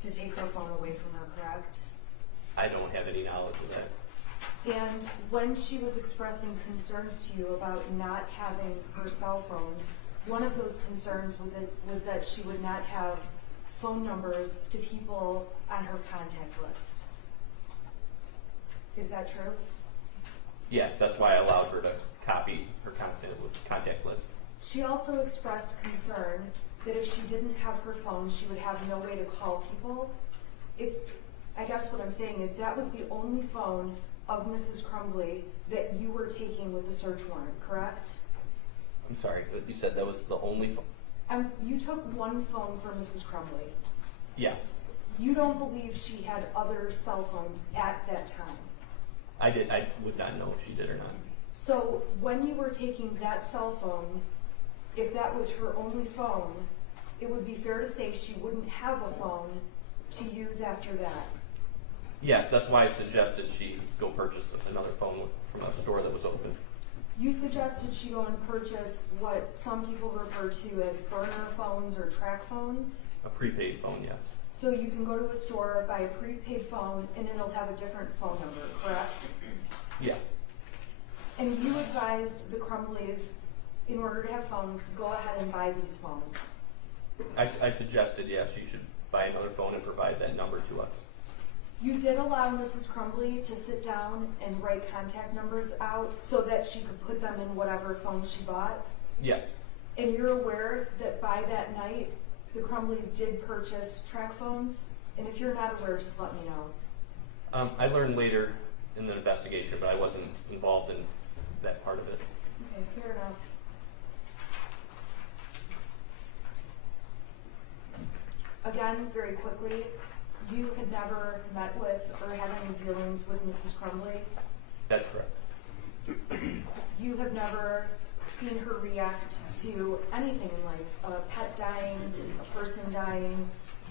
to take her phone away from her, correct? I don't have any knowledge of that. And when she was expressing concerns to you about not having her cell phone, one of those concerns was that she would not have phone numbers to people on her contact list. Is that true? Yes, that's why I allowed her to copy her contact list. She also expressed concern that if she didn't have her phone, she would have no way to call people. I guess what I'm saying is that was the only phone of Mrs. Crumbley that you were taking with the search warrant, correct? I'm sorry, you said that was the only phone? You took one phone for Mrs. Crumbley. Yes. You don't believe she had other cell phones at that time? I did. I would not know if she did or not. So when you were taking that cell phone, if that was her only phone, it would be fair to say she wouldn't have a phone to use after that. Yes, that's why I suggested she go purchase another phone from a store that was open. You suggested she go and purchase what some people refer to as burner phones or track phones? A prepaid phone, yes. So you can go to a store, buy a prepaid phone, and it'll have a different phone number, correct? Yes. And you advised the Crumbleys, in order to have phones, go ahead and buy these phones. I suggested, yes, you should buy another phone and provide that number to us. You did allow Mrs. Crumbley to sit down and write contact numbers out so that she could put them in whatever phone she bought? Yes. And you're aware that by that night, the Crumbleys did purchase track phones? And if you're not aware, just let me know. I learned later in the investigation, but I wasn't involved in that part of it. Okay, fair enough. Again, very quickly, you had never met with or had any dealings with Mrs. Crumbley? That's correct. You have never seen her react to anything in life, a pet dying, a person dying,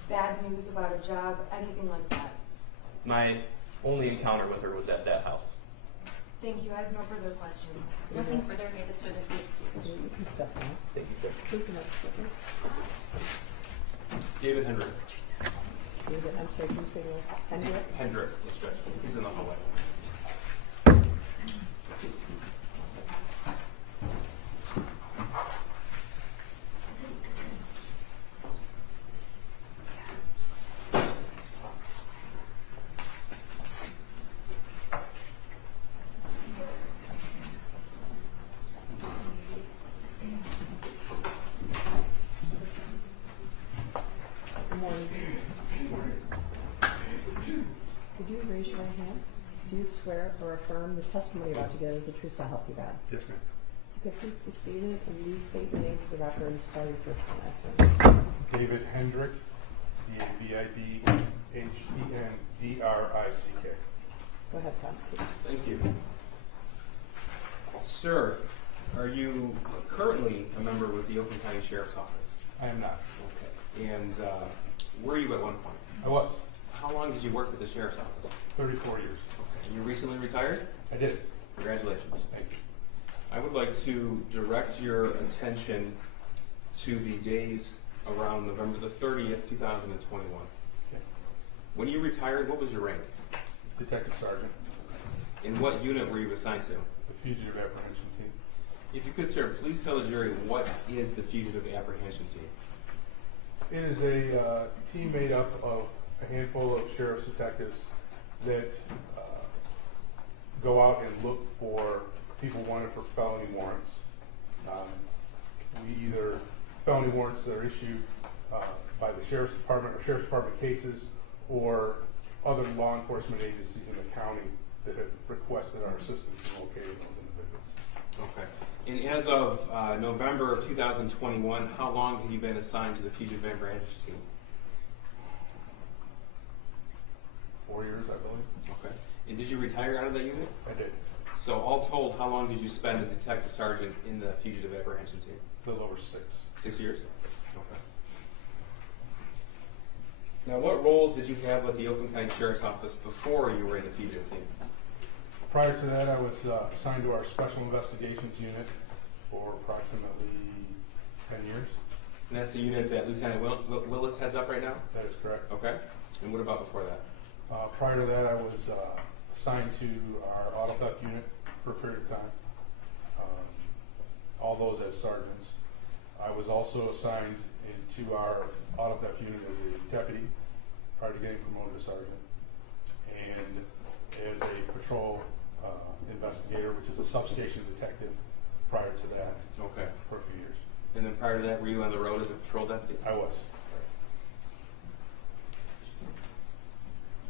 bad news about a job, anything like that. My only encounter with her was at that house. Thank you. I have no further questions. Nothing further, may this witness be excused. So you can step down. Thank you. Who's the next witness? David Hendrick. David, I'm sorry, can you say your Hendrick? Hendrick, yes, Judge. He's in the hallway. Good morning. Could you raise your right hand? Do you swear or affirm the testimony you're about to give is the truth so help you God? Yes, ma'am. Okay, please be seated and you state your name for the record and spell your first and last name. David Hendrick, D-A-V-I-D-H-E-N-D-R-I-C-K. Go ahead, prosecutor. Thank you. Sir, are you currently a member with the Oakland County Sheriff's Office? I am not. Okay. And were you at one point? I was. How long did you work with the Sheriff's Office? 34 years. Okay. And you recently retired? I did. Congratulations. Thank you. I would like to direct your attention to the days around November the 30th, 2021. Okay. When you retired, what was your rank? Detective Sergeant, In what unit were you assigned to? the Fugitive Apprehension Team. If you could, sir, please tell the jury what is the Fugitive Apprehension Team? It is a team made up of a handful of sheriff's detectives that go out and look for people wanted for felony warrants. We either felony warrants that are issued by the Sheriff's Department or Sheriff's Department cases or other law enforcement agencies in the county that have requested our assistance in locating those individuals. Okay. And as of November of 2021, how long have you been assigned to the Fugitive Apprehension Team? 4 years, I believe. Okay. And did you retire out of that unit? I did. So all told, how long did you spend as a detective sergeant in the Fugitive Apprehension Team? A little over 6. 6 years? Okay. Now, what roles did you have with the Oakland County Sheriff's Office before you were in the Fugitive Team? Prior to that, I was assigned to our Special Investigations Unit for approximately 10 years. And that's the unit that Lieutenant Willis heads up right now? That is correct. Okay. And what about before that? Prior to that, I was assigned to our Auto Theft Unit for a period of time. All those as sergeants. I was also assigned into our Auto Theft Unit as a deputy prior to getting promoted to sergeant. And as a patrol investigator, which is a substation detective prior to that Okay. for a few years. And then prior to that, were you on the road as a patrol deputy? I was.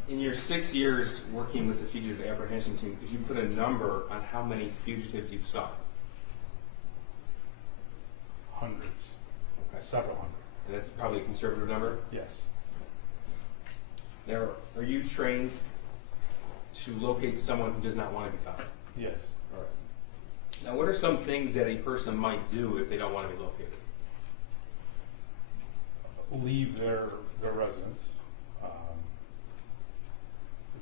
In your 6 years working with the Fugitive Apprehension Team, could you put a number on how many fugitives you've sought? Hundreds. Okay. Several hundred. And that's probably a conservative number? Yes. Now, are you trained to locate someone who does not want to be found? Yes. All right. Now, what are some things that a person might do if they don't want to be located? Leave their residence.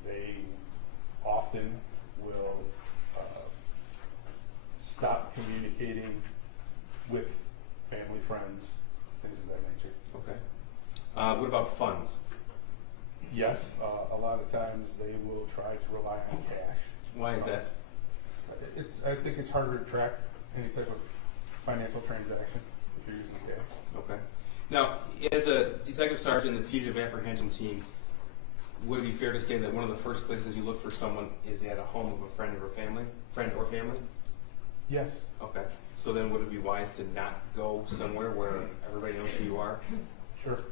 They often will stop communicating with family, friends, things of that nature. Okay. What about funds? Yes, a lot of times they will try to rely on cash. Why is that? I think it's harder to track any type of financial transaction if you're using cash. Okay. Now, as a detective sergeant in the Fugitive Apprehension Team, would it be fair to say that one of the first places you look for someone is at a home of a friend or family? Yes. Okay. So then would it be wise to not go somewhere where everybody knows who you are? Sure.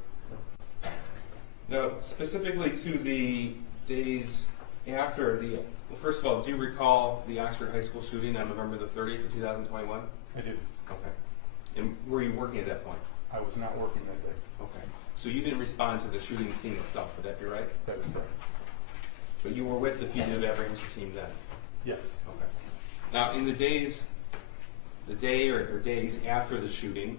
Now, specifically to the days after the, well, first of all, do you recall the Oxford High School shooting on November the 30th of 2021? I did. Okay. And were you working at that point? I was not working that day. Okay. So you didn't respond to the shooting scene itself, would that be right? That is correct. But you were with the Fugitive Apprehension Team then? Yes. Okay. Now, in the days the day or days after the shooting,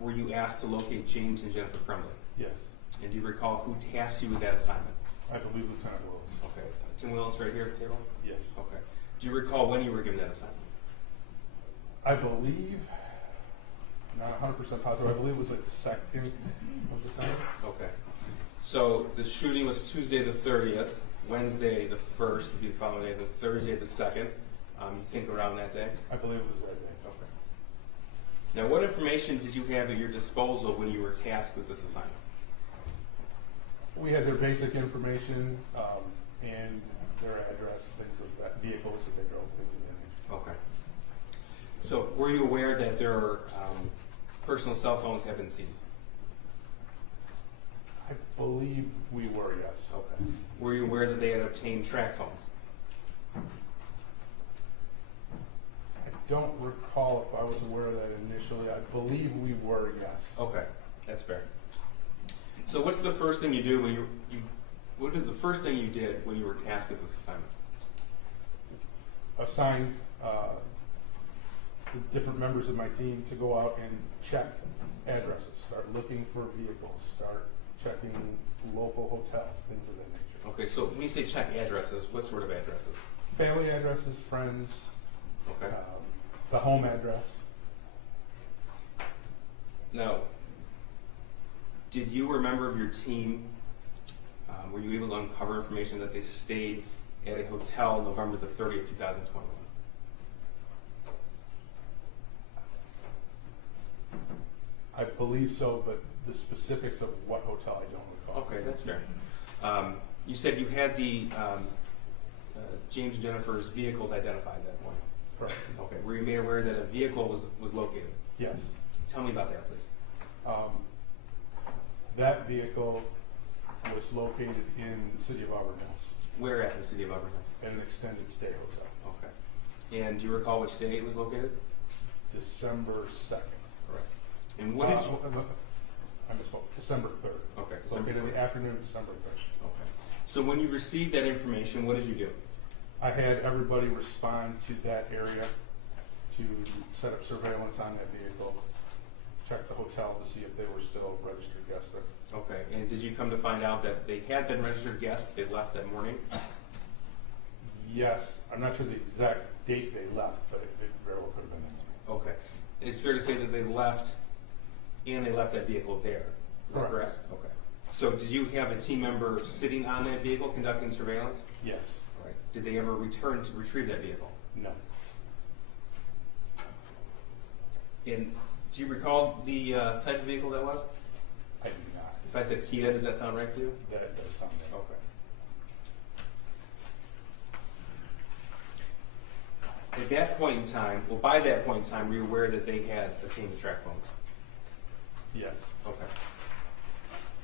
were you asked to locate James and Jennifer Crumbley? Yes, And do you recall who tasked you with that assignment? I believe Lieutenant Willis. Okay. Tim Willis right here at the table? Yes. Okay. Do you recall when you were given that assignment? I believe, not 100% positive, I believe it was like the 2nd of December. Okay. So the shooting was Tuesday the 30th, Wednesday the 1st would be the following day, then Thursday the 2nd. You think around that day? I believe it was that day. Okay. Now, what information did you have at your disposal when you were tasked with this assignment? We had their basic information and their address, things of that, vehicles that they drove, things of that nature. Okay. So, were you aware that their personal cell phones have been seized? I believe we were, yes. Okay. Were you aware that they had obtained track phones? I don't recall if I was aware of that initially. I believe we were, yes. Okay, that's fair. So, what's the first thing you do when what is the first thing you did when you were tasked with this assignment? Assigned the different members of my team to go out and check addresses, start looking for vehicles, start checking local hotels, things of that nature. Okay, so when you say check addresses, what sort of addresses? Family addresses, friends, Okay. the home address. Now, did you or a member of your team, were you able to uncover information that they stayed at a hotel November the 30th, 2021? I believe so, but the specifics of what hotel I don't recall. Okay, that's fair. You said you had the James and Jennifer's vehicles identified at that point. Correct. Okay. Were you made aware that a vehicle was located? Yes. Tell me about that, please. That vehicle was located in the city of Auburn Hills, Where at the city of Auburn Hills? at an extended stay hotel. Okay. And do you recall which day it was located? December 2nd. Correct. And what did you? I misspoke. December 3rd. Okay. December Located in 3rd. the afternoon of December 3rd. Okay. So when you received that information, what did you do? I had everybody respond to that area to set up surveillance on that vehicle, check the hotel to see if they were still registered guests there. Okay. And did you come to find out that they had been registered guests, but they left that morning? Yes, I'm not sure the exact date they left, but it very well could have been that. Okay. It's fair to say that they left, and they left that vehicle there. Is that Correct. correct? Okay. So did you have a team member sitting on that vehicle conducting surveillance? Yes. Right. Did they ever return to retrieve that vehicle? No. And do you recall the type of vehicle that was? I do not. If I said Kia, does that sound right to you? That does sound right. Okay. At that point in time, well, by that point in time, were you aware that they had obtained the track phones? Yes. Okay.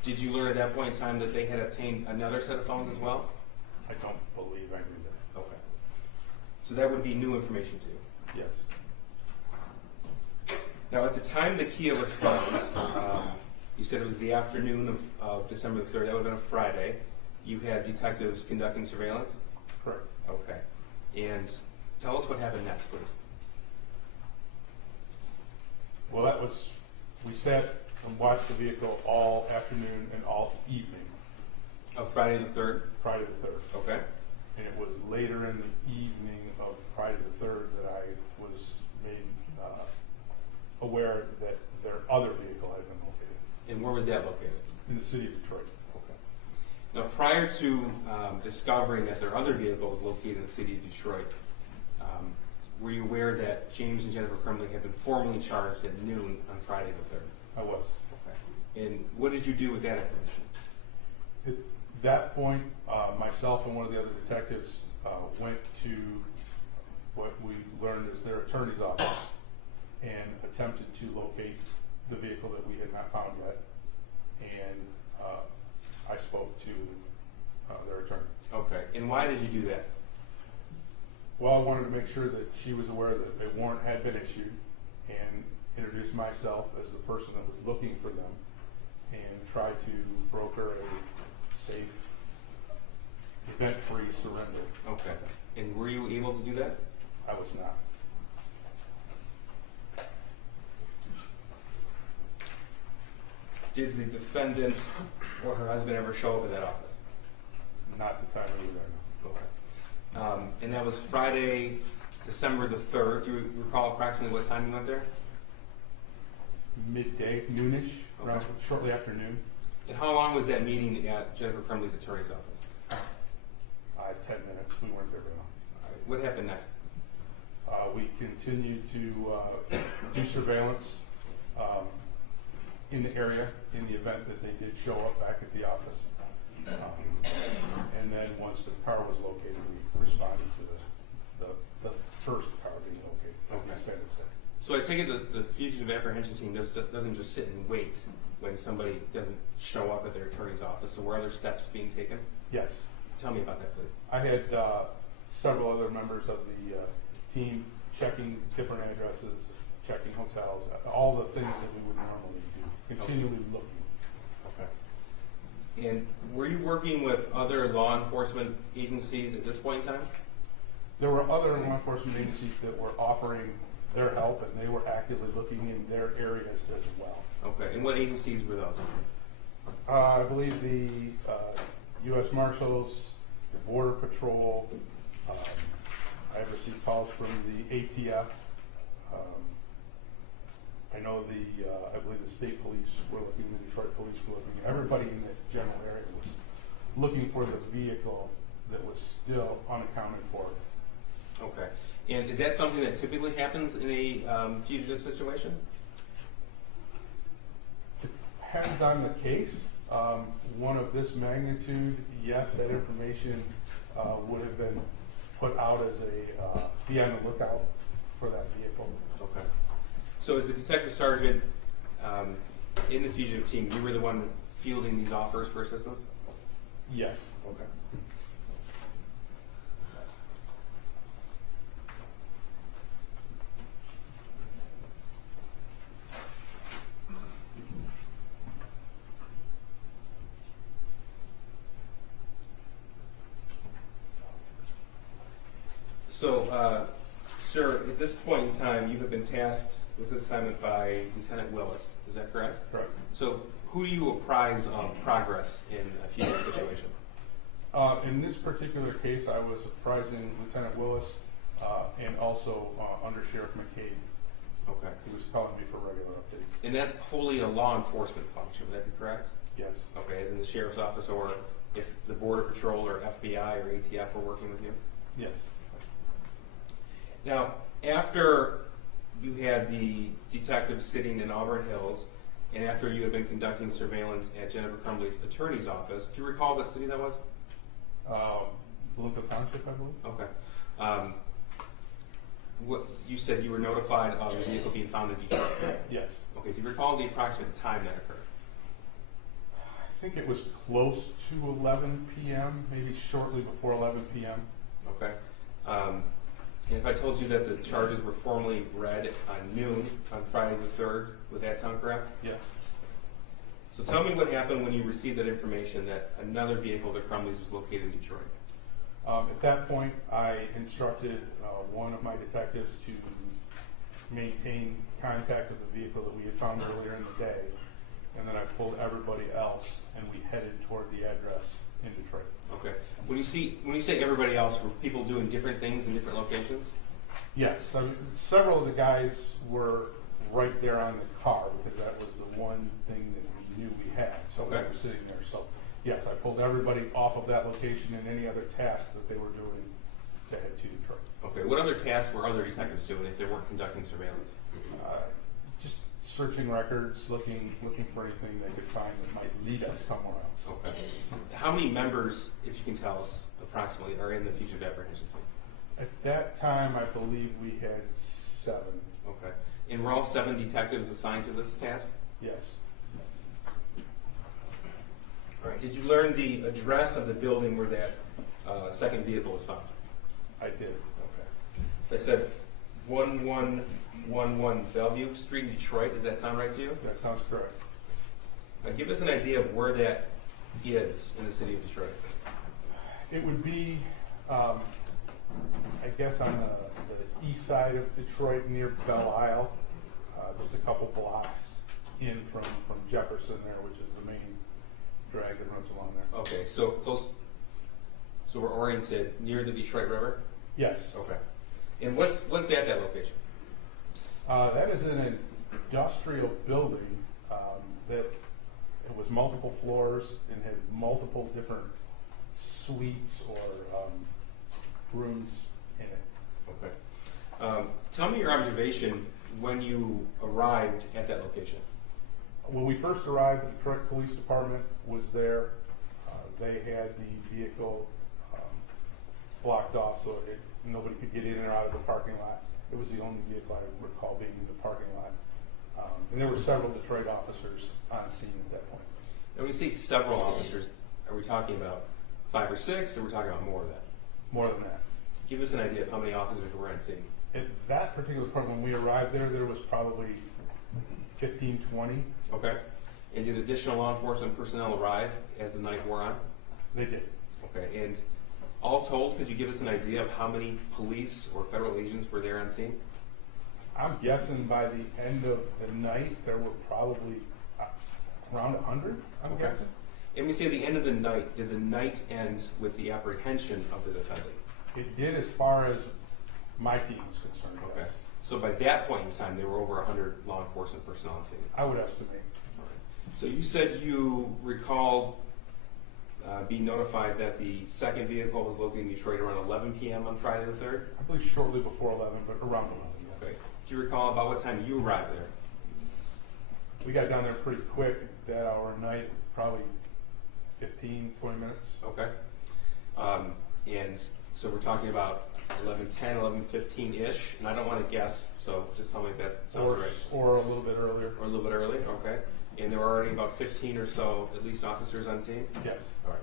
Did you learn at that point in time that they had obtained another set of phones as well? I don't believe I knew that. Okay. So that would be new information to you. Yes. Now, at the time the Kia was found, you said it was the afternoon of December the 3rd. That would have been a Friday. You had detectives conducting surveillance? Correct. Okay. And tell us what happened next, please. Well, that was, we sat and watched the vehicle all afternoon and all evening, Of Friday the 3rd? Friday the 3rd. Okay. And it was later in the evening of Friday the 3rd that I was made aware that their other vehicle had been located And where was that located? in the city of Detroit. Okay. Now, prior to discovering that their other vehicle was located in the city of Detroit, were you aware that James and Jennifer Crumbley had been formally charged at noon on Friday the 3rd? I was. Okay. And what did you do with that information? At that point, myself and one of the other detectives went to what we learned is their attorney's office and attempted to locate the vehicle that we had not found yet. And I spoke to their attorney. Okay. And why did you do that? Well, I wanted to make sure that she was aware that a warrant had been issued and introduce myself as the person that was looking for them and try to broker a safe, event-free surrender. Okay. And were you able to do that? I was not. Did the defendant or her husband ever show up at that office? Not the time we were there, no. Okay. And that was Friday, December the 3rd. Do you recall approximately what time you went there? Midday, noonish, around shortly after noon. And how long was that meeting at Jennifer Crumbley's attorney's office? 10 minutes. We weren't there very long. All right. What happened next? We continued to do surveillance in the area in the event that they did show up back at the office. And then once the car was located, we responded to the first car being located. Okay. So I take it that the fugitive apprehension team doesn't just sit and wait when somebody doesn't show up at their attorney's office. So were other steps being taken? Yes. Tell me about that, please. I had several other members of the team checking different addresses, checking hotels, all the things that we would normally do, continually looking. Okay. And were you working with other law enforcement agencies at this point in time? There were other law enforcement agencies that were offering their help, and they were actively looking in their areas as well. Okay. And what agencies were those? I believe the U.S. Marshals, the Border Patrol. I have received calls from the ATF. I know I believe the state police were looking, the Detroit police were looking. Everybody in that general area was looking for the vehicle that was still unaccounted for. Okay. And is that something that typically happens in a fugitive situation? Depends on the case. One of this magnitude, yes, that information would have been put out as be on the lookout for that vehicle. Okay. So as the detective sergeant in the fugitive team, you were the one fielding these offers for assistance? Yes. Okay. So, sir, at this point in time, you have been tasked with this assignment by Lieutenant Willis. Is that correct? Correct. So, who do you apprise of progress in a fugitive situation? In this particular case, I was apprising Lieutenant Willis and also Under Sheriff McCabe. Okay. He was calling me for regular updates. And that's wholly a law enforcement function. Would that be correct? Yes. Okay, as in the sheriff's office, or if the Border Patrol or FBI or ATF were working with you? Yes. Now, after you had the detective sitting in Auburn Hills, and after you had been conducting surveillance at Jennifer Crumbley's attorney's office, do you recall what city that was? Bloomfield Township, I believe. Okay. What you said you were notified of the vehicle being found in Detroit. Yes. Okay. Do you recall the approximate time that occurred? I think it was close to 11 p.m., maybe shortly before 11 p.m. Okay. And if I told you that the charges were formally read on noon on Friday the 3rd, would that sound correct? Yes. So tell me what happened when you received that information that another vehicle of the Crumbley's was located in Detroit. At that point, I instructed one of my detectives to maintain contact with the vehicle that we had found earlier in the day, and then I pulled everybody else, and we headed toward the address in Detroit. Okay. When you say everybody else, were people doing different things in different locations? Yes. Several of the guys were right there on the car because that was the one thing that we knew we had. So Okay. they were sitting there. So yes, I pulled everybody off of that location and any other task that they were doing to head to Detroit. Okay. What other tasks were other detectives doing if they weren't conducting surveillance? Just searching records, looking for anything they could find that might lead us somewhere else. Okay. How many members, if you can tell us approximately, are in the fugitive apprehension team? At that time, I believe we had 7. Okay. And were all 7 detectives assigned to this task? Yes. All right. Did you learn the address of the building where that second vehicle was found? I did. Okay. I said 1111 Bellevue Street in Detroit. Does that sound right to you? That sounds correct. Give us an idea of where that is in the city of Detroit. It would be, I guess, on the east side of Detroit near Belle Isle, just a couple blocks in from Jefferson there, which is the main drag that runs along there. Okay, so close. So we're oriented near the Detroit River. Yes. Okay. And what's at that location? That is an industrial building that it was multiple floors and had multiple different suites or rooms in it. Okay. Tell me your observation when you arrived at that location. When we first arrived, the Detroit Police Department was there. They had the vehicle blocked off so nobody could get in or out of the parking lot. It was the only vehicle I recall being in the parking lot. And there were several Detroit officers on scene at that point. And when you say several officers, are we talking about 5 or 6, or are we talking about more of that? More than that. Give us an idea of how many officers were on scene. At that particular point, when we arrived there was probably 15, 20. Okay. And did additional law enforcement personnel arrive as the night wore on? They did. Okay. And all told, could you give us an idea of how many police or federal agents were there on scene? I'm guessing by the end of the night, there were probably around 100, I'm Okay. guessing. And we say the end of the night, did the night end with the apprehension of the defendant? It did as far as my team was concerned, Okay. yes. So by that point in time, there were over 100 law enforcement personnel on scene. I would estimate. So you said you recalled being notified that the second vehicle was located in Detroit around 11 p.m. on Friday the 3rd? I believe shortly before 11, but around 11. Yeah. Okay. Do you recall about what time you arrived there? We got down there pretty quick that hour of night, probably 15, 20 minutes. Okay. And so we're talking about 11:10, 11:15-ish, and I don't want to guess, so just tell me if that sounds right. Or a little bit earlier. Or a little bit early, okay. And there were already about 15 or so, at least, officers on scene? Yes. All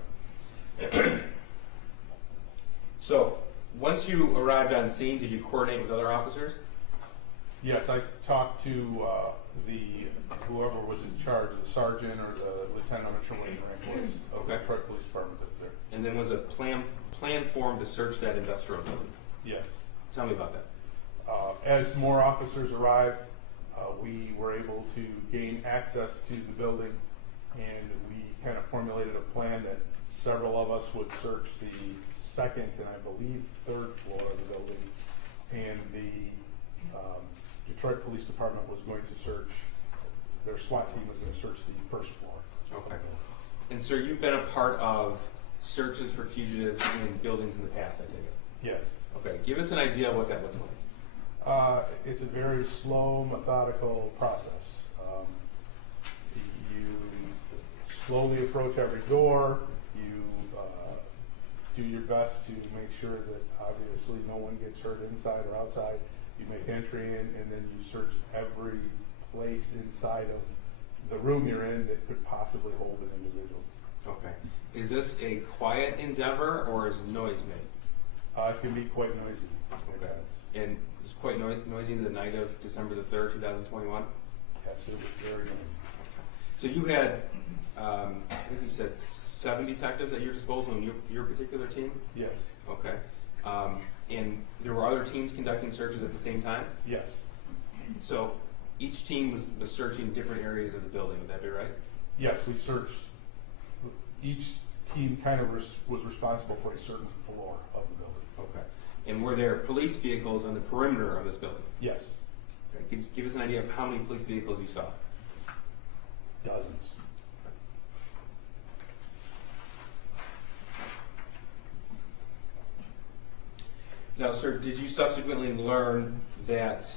right. So, once you arrived on scene, did you coordinate with other officers? Yes, I talked to whoever was in charge, the sergeant or the lieutenant, I'm not sure what his rank was, of the Okay. Detroit Police Department that's there. And then was a plan formed to search that industrial building? Yes. Tell me about that. As more officers arrived, we were able to gain access to the building, and we kind of formulated a plan that several of us would search the second and I believe third floor of the building, and the Detroit Police Department was going to search, their SWAT team was going to search the first floor. Okay. And sir, you've been a part of searches for fugitives in buildings in the past, I take it? Yes. Okay, give us an idea of what that looks like. It's a very slow, methodical process. You slowly approach every door. You do your best to make sure that obviously no one gets hurt inside or outside. You make entry in, and then you search every place inside of the room you're in that could possibly hold an individual. Okay. Is this a quiet endeavor, or is noise made? It can be quite noisy. Okay. And it's quite noisy the night of December the 3rd, 2021? Yes, it was very noisy. So you had, I think you said 7 detectives at your disposal in your particular team? Yes. Okay. And there were other teams conducting searches at the same time? Yes. So each team was searching different areas of the building, would that be right? Yes, we searched. Each team kind of was responsible for a certain floor of the building. Okay. And were there police vehicles on the perimeter of this building? Yes. Okay. Could you give us an idea of how many police vehicles you saw? Dozens. Now, sir, did you subsequently learn that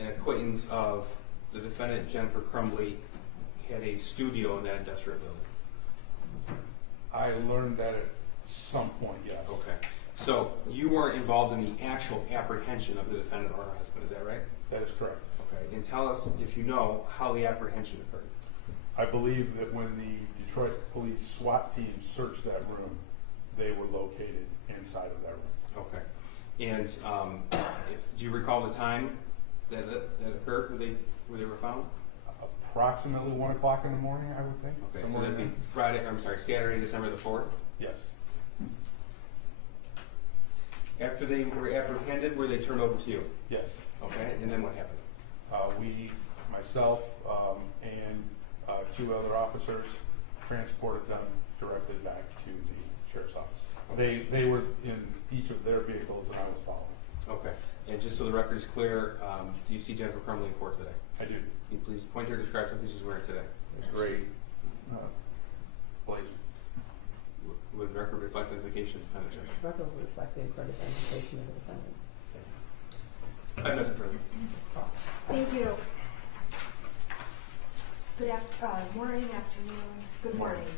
an acquaintance of the defendant, Jennifer Crumbley, had a studio in that industrial building? I learned that at some point, yes. Okay. So you weren't involved in the actual apprehension of the defendant or her husband, is that right? That is correct. Okay. And tell us, if you know, how the apprehension occurred. I believe that when the Detroit Police SWAT team searched that room, they were located inside of that room. Okay. And do you recall the time that occurred where they were found? Approximately 1 o'clock in the morning, I would think. Okay, so Somewhere that'd in be Saturday, December the 4th? there. Yes. After they were apprehended, were they turned over to you? Yes. Okay, and then what happened? We myself and two other officers transported them directly back to the sheriff's office. They were in each of their vehicles and I was following. Okay. And just so the record is clear, do you see Jennifer Crumbley in court today? I do. Can you please point her, describe something she's wearing today? It's great. Blazer. Would the record reflect identification of the defendant, Judge? Record will reflect the correct identification of the defendant. I have nothing further. Thank you. Good morning, afternoon, good morning.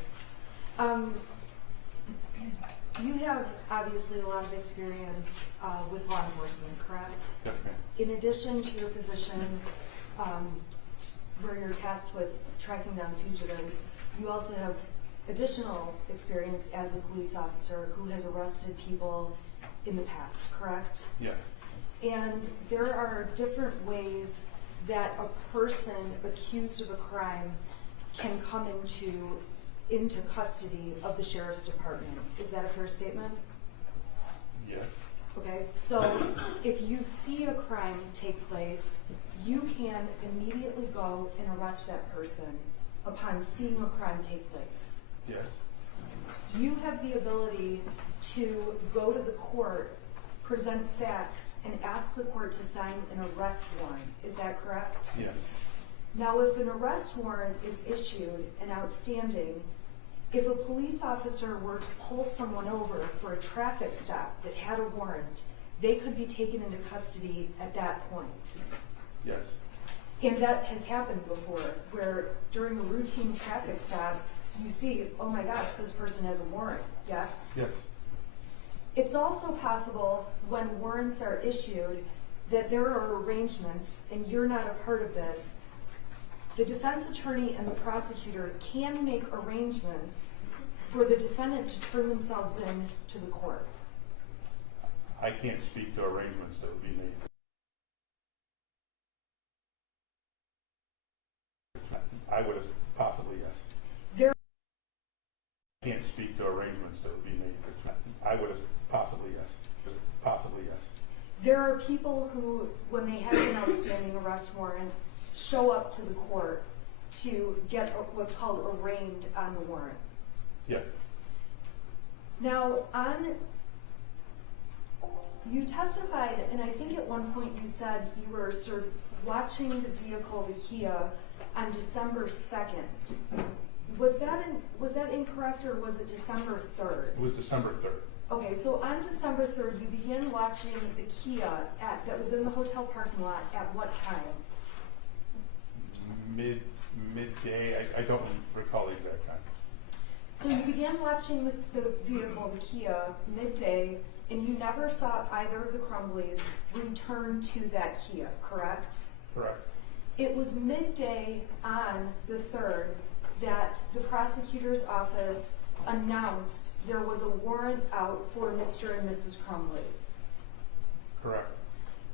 You have obviously a lot of experience with law enforcement, correct? Yes, ma'am. In addition to your position where you're tasked with tracking down fugitives, you also have additional experience as a police officer who has arrested people in the past, correct? Yes. And there are different ways that a person accused of a crime can come into custody of the sheriff's department. Is that a fair statement? Yes. Okay, so if you see a crime take place, you can immediately go and arrest that person upon seeing a crime take place. Yes. You have the ability to go to the court, present facts, and ask the court to sign an arrest warrant. Is that correct? Yes. Now, if an arrest warrant is issued and outstanding, if a police officer were to pull someone over for a traffic stop that had a warrant, they could be taken into custody at that point. Yes. And that has happened before, where during a routine traffic stop, you see, oh my gosh, this person has a warrant, yes? Yes. It's also possible when warrants are issued that there are arrangements, and you're not a part of this. The defense attorney and the prosecutor can make arrangements for the defendant to turn themselves in to the court. I can't speak to arrangements that would be made. I would have possibly, yes. There I can't speak to arrangements that would be made. I would have possibly, yes. Possibly, yes. There are people who, when they have an outstanding arrest warrant, show up to the court to get what's called arraigned on the warrant. Yes. Now, you testified, and I think at one point you said you were sort of watching the vehicle, the Kia, on December 2nd. Was that incorrect, or was it December 3rd? It was December 3rd. Okay, so on December 3rd, you began watching the Kia that was in the hotel parking lot at what time? Midday. I don't recall the exact time. So you began watching the vehicle, the Kia, midday, and you never saw either of the Crumbleys return to that Kia, correct? Correct. It was midday on the 3rd that the prosecutor's office announced there was a warrant out for Mr. and Mrs. Crumbley. Correct.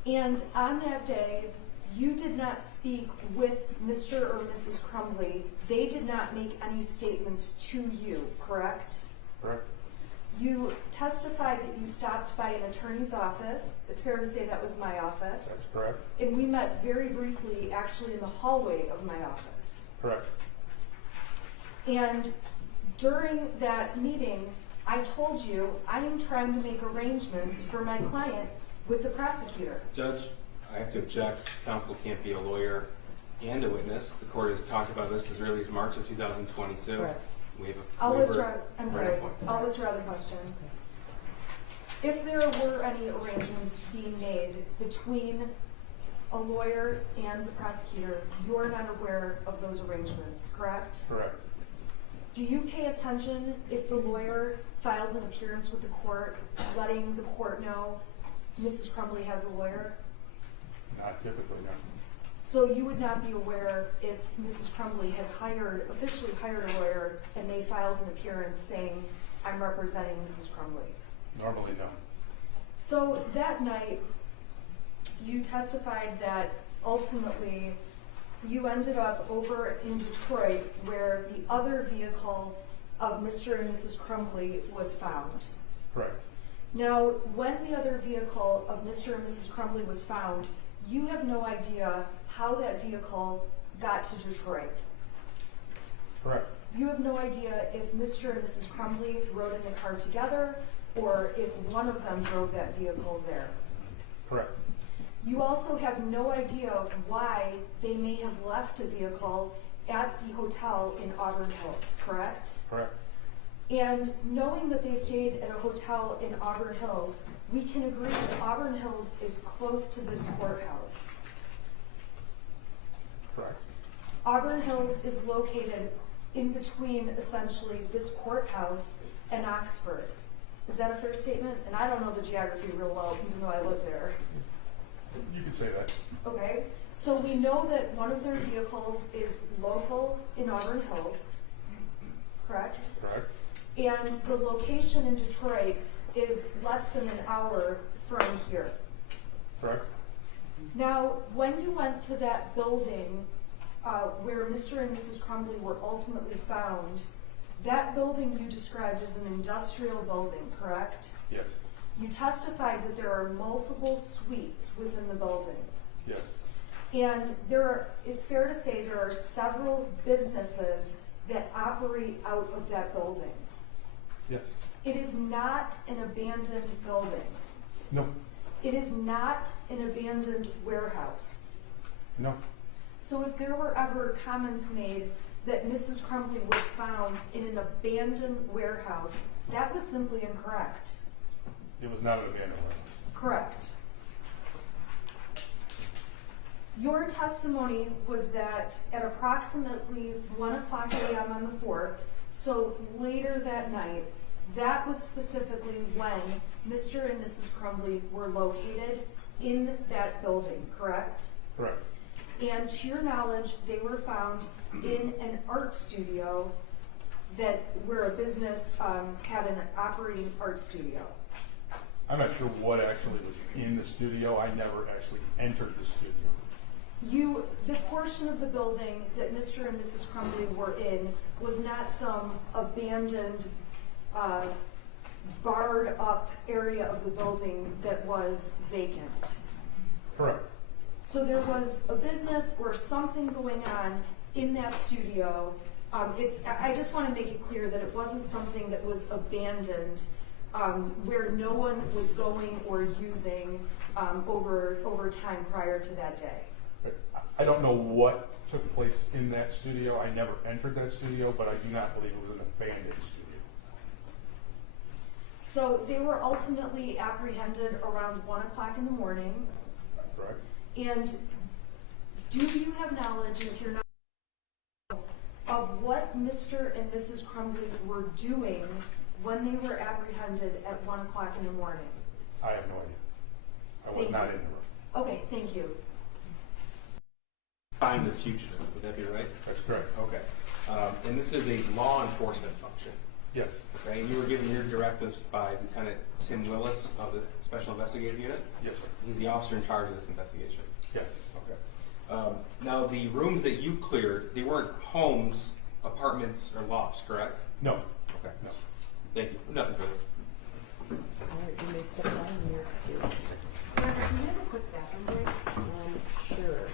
And on that day, you did not speak with Mr. or Mrs. Crumbley. They did not make any statements to you, correct? Correct. You testified that you stopped by an attorney's office. It's fair to say that was my office. That's correct. And we met very briefly, actually, in the hallway of my office. Correct. And during that meeting, I told you I am trying to make arrangements for my client with the prosecutor. Judge, I have to object. Counsel can't be a lawyer and a witness. The court has talked about this as early as March of 2022. Correct. We have a I'll waiver withdraw. I'm right sorry. on point. I'll withdraw the question. If there were any arrangements being made between a lawyer and the prosecutor, you're not aware of those arrangements, correct? Correct. Do you pay attention if the lawyer files an appearance with the court, letting the court know Mrs. Crumbley has a lawyer? Not typically, no. So you would not be aware if Mrs. Crumbley had officially hired a lawyer, and they filed an appearance saying, I'm representing Mrs. Crumbley. Normally, no. So that night, you testified that ultimately you ended up over in Detroit where the other vehicle of Mr. and Mrs. Crumbley was found. Correct. Now, when the other vehicle of Mr. and Mrs. Crumbley was found, you have no idea how that vehicle got to Detroit. Correct. You have no idea if Mr. and Mrs. Crumbley rode in the car together or if one of them drove that vehicle there. Correct. You also have no idea why they may have left a vehicle at the hotel in Auburn Hills, correct? Correct. And knowing that they stayed at a hotel in Auburn Hills, we can agree that Auburn Hills is close to this courthouse. Correct. Auburn Hills is located in between essentially this courthouse and Oxford. Is that a fair statement? And I don't know the geography real well, even though I live there. You could say that. Okay, so we know that one of their vehicles is local in Auburn Hills, correct? Correct. And the location in Detroit is less than an hour from here. Correct. Now, when you went to that building where Mr. and Mrs. Crumbley were ultimately found, that building you described as an industrial building, correct? Yes. You testified that there are multiple suites within the building. Yes. And it's fair to say there are several businesses that operate out of that building. Yes. It is not an abandoned building. No. It is not an abandoned warehouse. No. So if there were ever comments made that Mrs. Crumbley was found in an abandoned warehouse, that was simply incorrect. It was not an abandoned warehouse. Correct. Your testimony was that at approximately 1 o'clock a.m. on the 4th, so later that night, that was specifically when Mr. and Mrs. Crumbley were located in that building, correct? Correct. And to your knowledge, they were found in an art studio where a business had an operating art studio. I'm not sure what actually was in the studio. I never actually entered the studio. The portion of the building that Mr. and Mrs. Crumbley were in was not some abandoned, barred up area of the building that was vacant. Correct. So there was a business or something going on in that studio. I just want to make it clear that it wasn't something that was abandoned, where no one was going or using over time prior to that day. But I don't know what took place in that studio. I never entered that studio, but I do not believe it was an abandoned studio. So they were ultimately apprehended around 1 o'clock in the morning. Correct. And do you have knowledge, and if you're not, of what Mr. and Mrs. Crumbley were doing when they were apprehended at 1 o'clock in the morning? I have no idea. I was Thank not you. in the room. Okay, thank you. Find the fugitive, would that be right? That's correct. Okay. And this is a law enforcement function. Yes. Okay, and you were given your directives by Lieutenant Tim Willis of the Special Investigative Unit. Yes, sir. He's the officer in charge of this investigation. Yes. Okay. Now, the rooms that you cleared, they weren't homes, apartments, or lofts, correct? No. Okay. No. Thank you. Nothing further. All right, you may step down in your excuse. Can you have a quick bathroom break? Sure.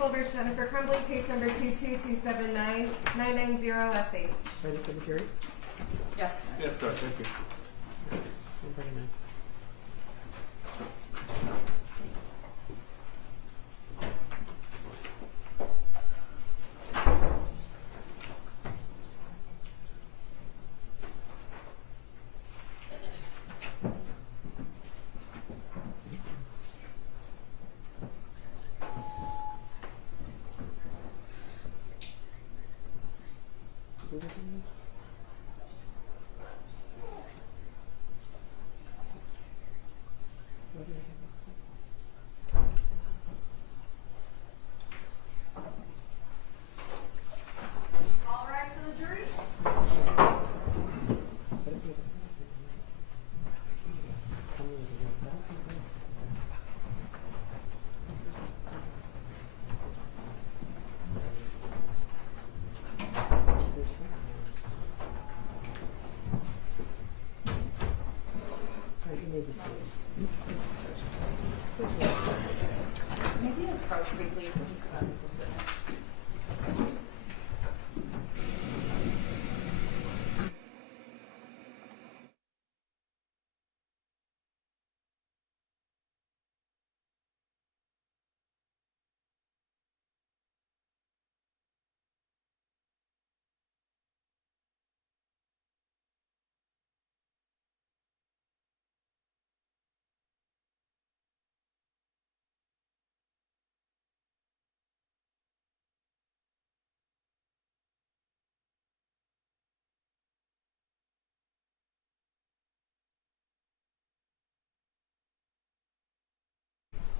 People vs. Jennifer Crumbley, case number 22279-990FH. Ready for the jury? Yes. Yes, sir, thank you. We'll bring him in. All rise for the jury. Maybe approach briefly, just about this witness.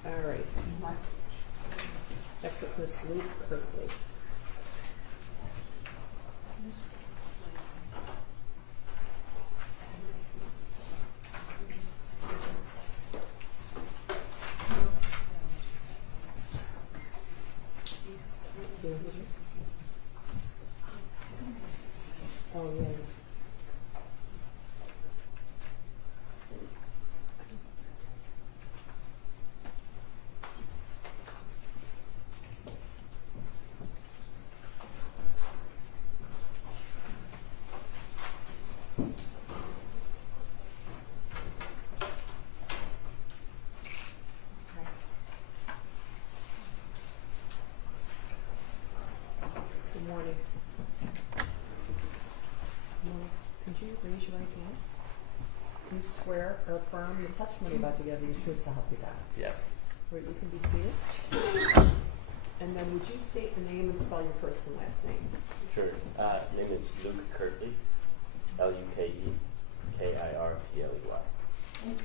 All right. Next up is Luke Kirkley. Oh, yeah. Good morning. Could you raise your right hand? Do you swear or affirm the testimony about to give you the truth to help you God? Yes, Where you can be seated. And then would you state the name and spell your first and last name? sure. Name is Luke Kirtley, Lukekirtley. You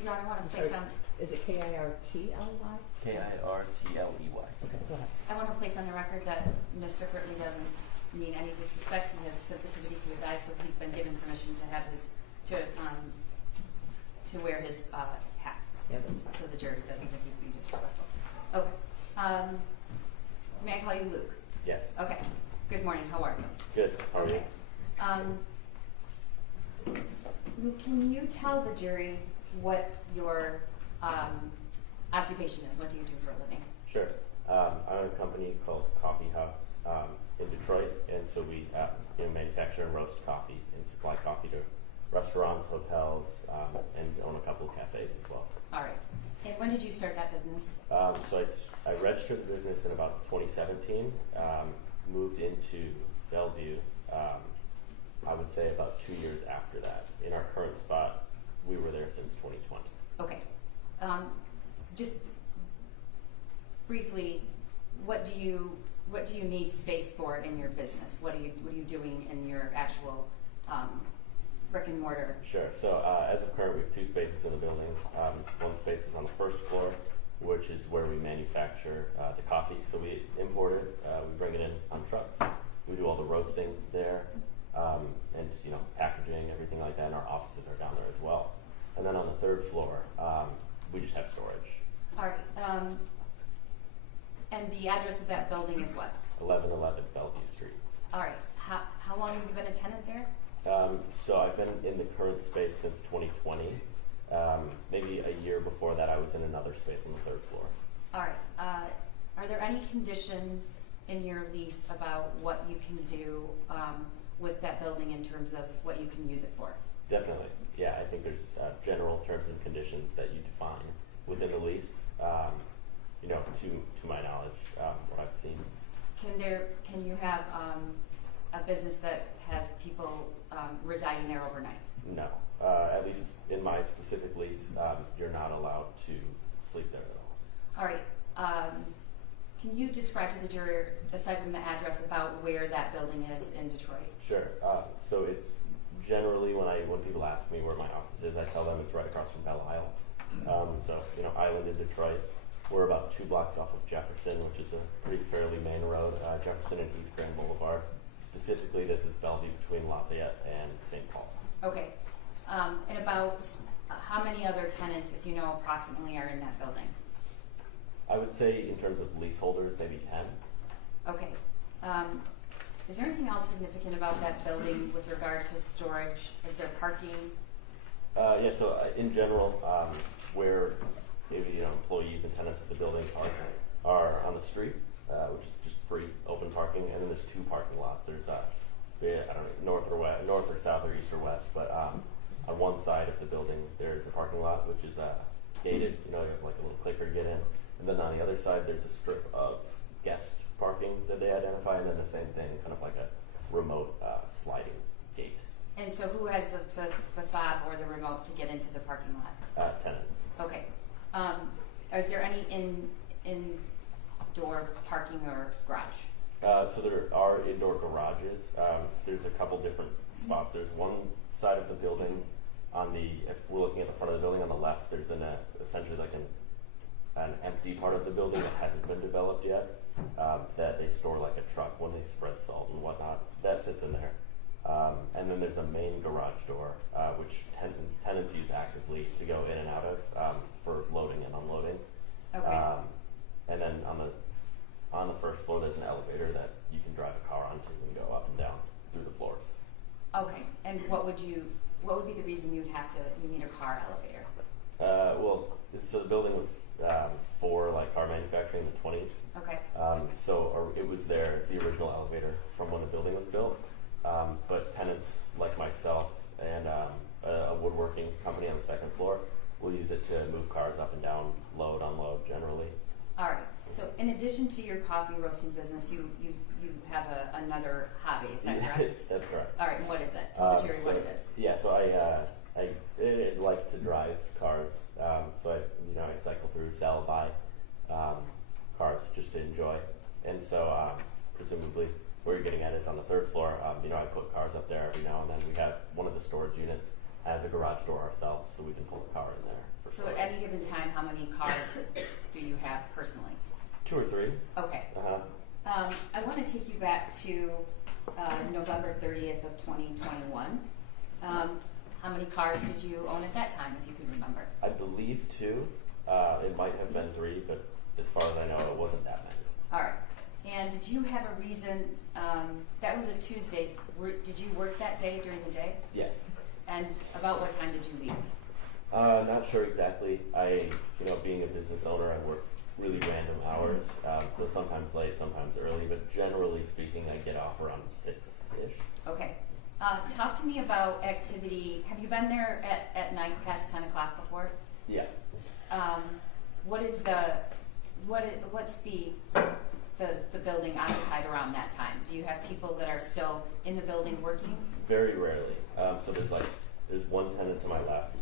know, I want to Sorry, place on, is it Kirtly? Kirtley. Okay, go ahead. I want to place on the record that Mr. Kirtley doesn't mean any disrespect. He has sensitivity to his eyes, so he's been given permission to have his, to wear his, hat. Yeah, that's fine. So the jury doesn't think he's being disrespectful. Okay. May I call you Luke? Yes. Okay. Good morning. How are you? Good. How are you? Luke, can you tell the jury what your occupation is? What do you do for a living? Sure. I own a company called Coffee House in Detroit, and so we manufacture and roast coffee and supply coffee to restaurants, hotels, and own a couple of cafes as well. All right. And when did you start that business? So I registered the business in about 2017, moved into Bellevue, I would say about 2 years after that. In our current spot, we were there since 2020. Okay. Just briefly, what do you need space for in your business? What are you doing in your actual brick and mortar? Sure. So as of current, we have two spaces in the building. One space is on the first floor, which is where we manufacture the coffee. So we import it, we bring it in on trucks. We do all the roasting there, and packaging, everything like that. And our offices are down there as well. And then on the third floor, we just have storage. All right. And the address of that building is what? 1111 Bellevue Street. All right. How long have you been a tenant there? So I've been in the current space since 2020. Maybe a year before that, I was in another space on the third floor. All right. Are Are there any conditions in your lease about what you can do with that building in terms of what you can use it for? Definitely. Yeah, I think there's general terms and conditions that you define within the lease. You know, to my knowledge, what I've seen. Can you have a business that has people residing there overnight? No. At least in my specific lease, you're not allowed to sleep there at all. All right. Can you describe to the jury, aside from the address, about where that building is in Detroit? Sure. So it's generally when people ask me where my office is, I tell them it's right across from Belle Isle. So, you know, Island in Detroit. We're about 2 blocks off of Jefferson, which is a pretty fairly main road, Jefferson and East Grand Boulevard. Specifically, this is Bellevue between Lafayette and St. Paul. Okay. And about how many other tenants, if you know approximately, are in that building? I would say in terms of leaseholders, maybe 10. Okay. Is there anything else significant about that building with regard to storage? Is there parking? Yeah, so in general, where maybe, you know, employees and tenants of the building are on the street, which is just free, open parking, and then there's 2 parking lots. There's, I don't know, north or south or east or west, but on one side of the building, there's a parking lot, which is gated, you know, you have like a little clicker to get in, and then on the other side, there's a strip of guest parking that they identify, and then the same thing, kind of like a remote sliding gate. And so who has the fob or the remote to get into the parking lot? Tenants. Okay. Is there any indoor parking or garage? So there are indoor garages. There's a couple different spots. There's one side of the building if we're looking at the front of the building on the left, there's essentially like an empty part of the building that hasn't been developed yet, that they store like a truck when they spread salt and whatnot. That sits in there. And then there's a main garage door, which tenants use actively to go in and out of for loading and unloading. Okay. And then on the first floor, there's an elevator that you can drive a car onto and go up and down through the floors. Okay. And what would be the reason you need a car elevator? So the building was for like car manufacturing in the 20s. Okay. It was there. It's the original elevator from when the building was built. But tenants like myself and a woodworking company on the second floor will use it to move cars up and down, load, unload, generally. All right. So in addition to your coffee roasting business, you have another hobby, is that correct? That's correct. All right. And what is it? Tell the jury what it is. Yeah. So I like to drive cars. So I cycle through, sell, buy cars just to enjoy. And so presumably where you're getting at is on the third floor. I put cars up there every now and then. We have one of the storage units has a garage door ourselves, so we can pull the car in there. So at any given time, how many cars do you have personally? 2 or 3. Okay. I want to take you back to November 30th of 2021. How many cars did you own at that time, if you can remember? I believe 2. It might have been 3, but as far as I know, it wasn't that many. All right. And did you have a reason, that was a Tuesday, did you work that day during the day? Yes. And about what time did you leave? Not sure exactly. Being a business owner, I work really random hours, so sometimes late, sometimes early, but generally speaking, I get off around 6-ish. Okay. Talk to me about activity. Have you been there at night past 10 o'clock before? Yeah. What's the building occupied around that time? Do you have people that are still in the building working? Very rarely. So there's one tenant to my left,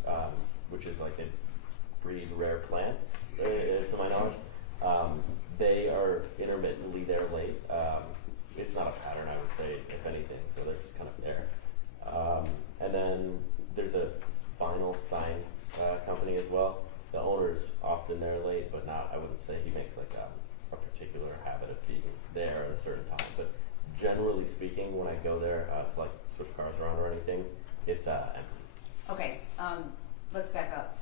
which is like a breed rare plants, to my knowledge. They are intermittently there late. It's not a pattern, I would say, if anything, so they're just kind of there. And then there's a vinyl sign company as well. The owner's often there late, but I wouldn't say he makes like a particular habit of being there at a certain time. But generally speaking, when I go there to like switch cars around or anything, it's empty. Okay, let's back up.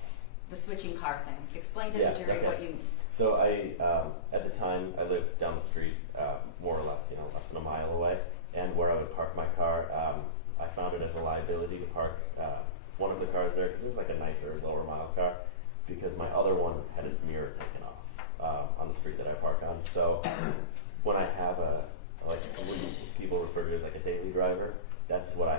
The switching car things. Explain to the jury what you. So at the time, I lived down the street, more or less, less than a mile away, and where I would park my car, I found it as a liability to park one of the cars there because it was like a nicer, lower mile car, because my other one had its mirror taken off on the street that I park on. So when I have when people refer to it as like a daily driver, that's what I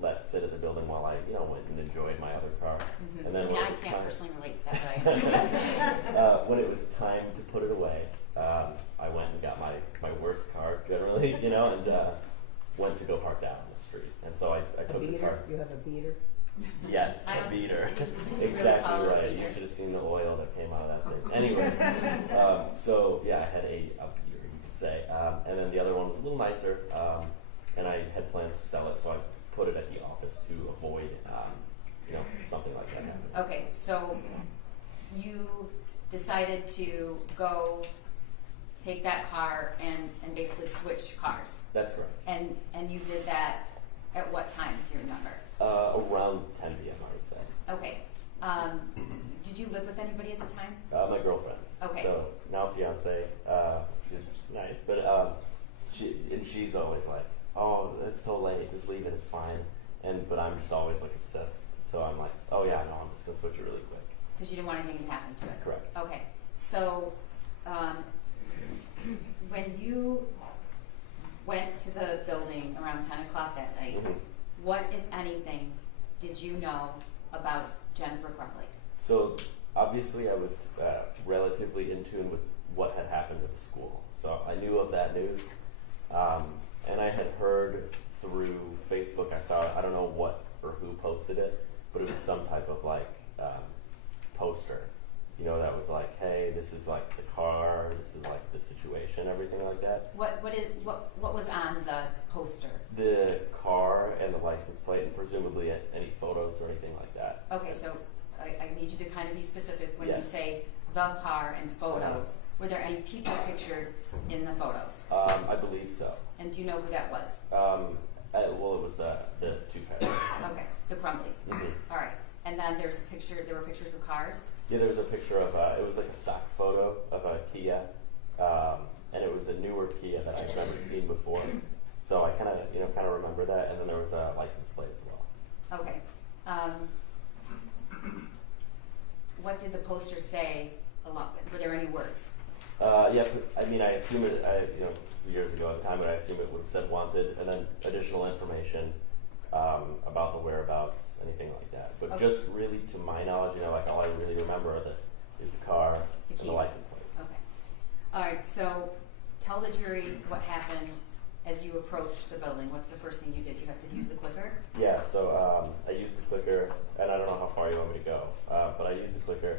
let sit at the building while I, went and enjoyed my other car. Mm-hmm. And then I mean, when I it was can't time- personally relate to that, but I understand. when it was time to put it away, I went and got my worst car generally, and went to go park down the street. And so I A took the car. beater, you have a beater? Yes, I a don't- beater. Would you really call Exactly it a right. You beater? should have seen the oil that came out of that thing. Anyways, so yeah, I had a beater, you could say. And then the other one was a little nicer, and I had plans to sell it, so I put it at the office to avoid, something like that happening. Okay, so you decided to go take that car and basically switch cars. That's correct. And you did that at what time, if you remember? Around 10 p.m., I would say. Okay. Did you live with anybody at the time? My girlfriend. Okay. So now fiance. She's nice, but she's always like, "Oh, it's so late. Just leave it. It's fine." But I'm just always like obsessed. So I'm like, "Oh yeah, no, I'm just gonna switch it really quick." Because you didn't want anything to happen to it. Correct. Okay. So when you went to the building around 10 o'clock that night, Mhm. what, if anything, did you know about Jennifer Crumbley? So obviously, I was relatively in tune with what had happened at the school. So I knew of that news, and I had heard through Facebook. I don't know what or who posted it, but it was some type of poster, that was like, "Hey, this is like the car. This is like the situation, everything like that." What was on the poster? The car and the license plate, and presumably any photos or anything like that. Okay, so I need you to kind of be specific when you Yes. say the car and photos. Were there any people pictured in the photos? I believe so. And do you know who that was? Well, it was the two parents. Okay, the Crumbleys. Mhm. All right. And then there were pictures of cars? Yeah, there was a picture of, it was like a stock photo of a Kia, and it was a newer Kia that I'd never seen before. So I kind of remember that, and then there was a license plate as well. Okay. What did the poster say were there any words? Yeah, I mean, I assume it, years ago at the time, but I assume it would have said wanted, and then additional information about the whereabouts, anything like that. But Okay. just really, to my knowledge, all I really remember is the car The and key. the license plate. Okay. All right, so tell the jury what happened as you approached the building. What's the first thing you did? You have to use the clicker? Yeah, so I used the clicker, and I don't know how far you want me to go, but I used the clicker,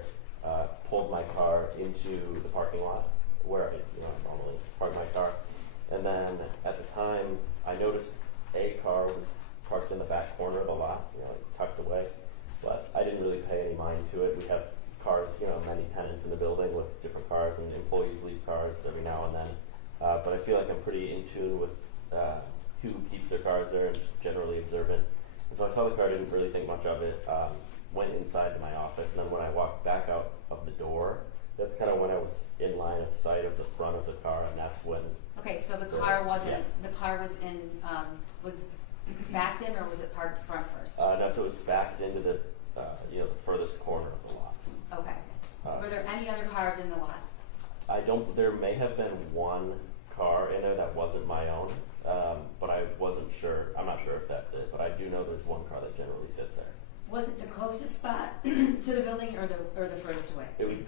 pulled my car into the parking lot where I normally park my car, and then at the time I noticed a car was parked in the back corner of the lot, tucked away, but I didn't really pay any mind to it. We have cars, many tenants in the building with different cars, and employees leave cars every now and then. But I feel like I'm pretty in tune with who keeps their cars there and just generally observant. And so I saw the car, didn't really think much of it, went inside to my office, and then when I walked back out of the door, that's kind of when I was in line of sight of the front of the car, and that's when. Okay, so the car wasn't, Yeah. the car was was backed in, or was it parked front first? No, so it was backed into the furthest corner of the lot. Okay. Were there any other cars in the lot? There may have been one car in there that wasn't my own, but I wasn't sure. I'm not sure if that's it, but I do know there's one car that generally sits there. Was it the closest spot to the building, or the furthest away? It was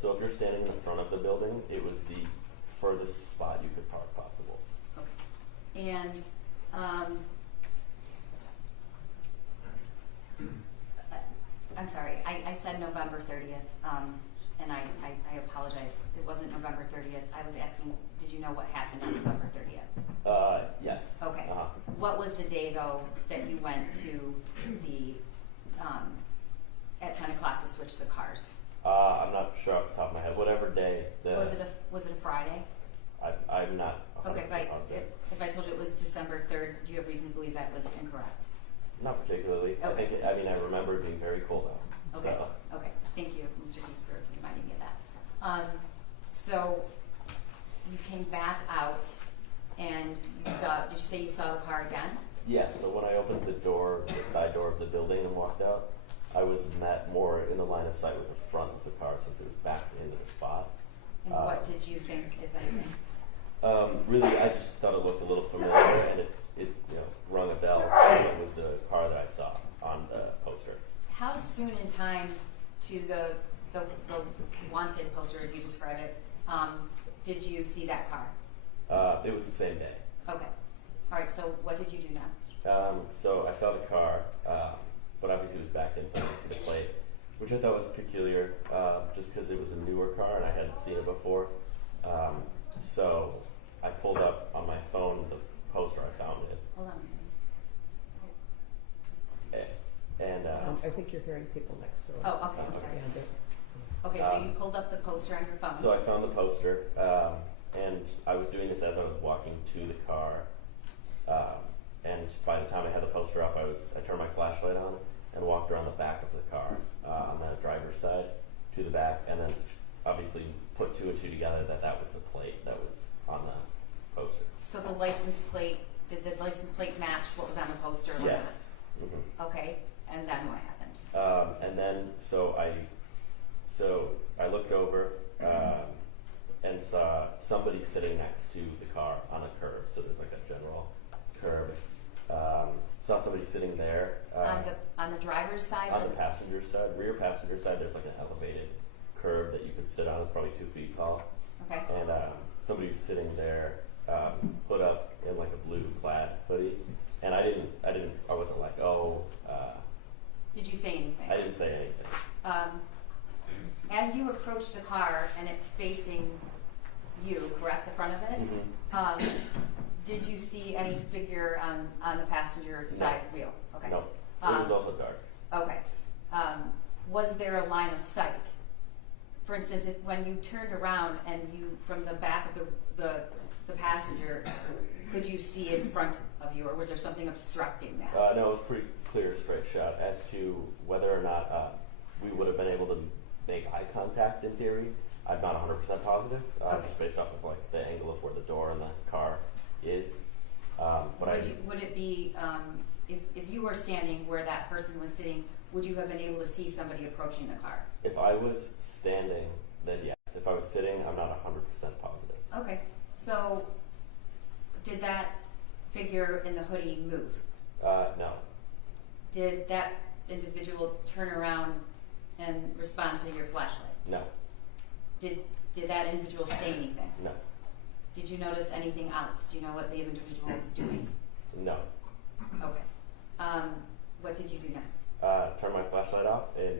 so if you're standing in the front of the building, it was the furthest spot you could park possible. Okay. And I'm sorry, I said November 30th, and I apologize. It wasn't November 30th. I was asking, did you know what happened on November 30th? Yes. Okay. Uh-huh. What was the day, though, that you went to the, at 10 o'clock to switch the cars? I'm not sure off the top of my head. Whatever day. Was it a Friday? I'm not. Okay, 100% positive. if I told you it was December 3rd, do you have reason to believe that was incorrect? Not particularly. Okay. I remember it being very cold out. Okay. So. Okay. Thank you, Mr. Keys, for reminding me of that. So you came back out, and you saw. Did you say you saw the car again? Yeah. So when I opened the door, the side door of the building, and walked out, I was met more in the line of sight with the front of the car since it was backed into the spot. And what What did you think, if anything? Really, I just thought it looked a little familiar, and it rung a bell. It was the car that I saw on the poster. How soon in time to the wanted poster, as you describe it, did you see that car? It was the same day. Okay. All right. So what did you do next? So I saw the car, but obviously it was back in, so I didn't see the plate, which I thought was peculiar, just because it was a newer car and I hadn't seen it before. So I pulled up on my phone the poster I found it. Hold on. And I think you're hearing people next door. Oh, okay. I'm sorry. Yeah, they're- Okay, so you pulled up the poster on your phone. so I found the poster, and I was doing this as I was walking to the car. And by the time I had the poster up, I turned my flashlight on and walked around the back of the car on the driver's side to the back, and then obviously put two and two together that was the plate that was on the poster. So the license plate, did the license plate match what was on the poster? or Yes. Mm-hmm. not? Okay, and then what happened? And then so I looked over and saw somebody sitting next to the car on a curb. So there's like a general curb. Saw somebody sitting there On the driver's side? on the passenger side, rear passenger side. There's like an elevated curb that you could sit on. It's probably 2 feet tall. Okay. And somebody was sitting there, put up in like a blue plaid hoodie. And I wasn't like, Did you say anything? I didn't say anything. As you approach the car and it's facing you, correct, the front of it, Mm-hmm. did you see any figure on the passenger side wheel? Okay. No, it was also dark. Okay. Was there a line of sight? For instance, when you turned around and you, from the back of the passenger, could you see in front of you, or was there something obstructing that? No, it was pretty clear, straight shot. As to whether or not we would have been able to make eye contact in theory, I'm not 100% positive, Okay. just based off of like the angle of where the door in the car is. But Would it be, if you were standing where that person was sitting, would you have been able to see somebody approaching the car? if I was standing, then yes. If I was sitting, I'm not 100% positive. Okay. So, did that figure in the hoodie move? No. Did that individual turn around and respond to your flashlight? No. Did that individual say anything? No. Did you notice anything else? Do you know what the individual was doing? No. Okay. What did you do next? Turned my flashlight off and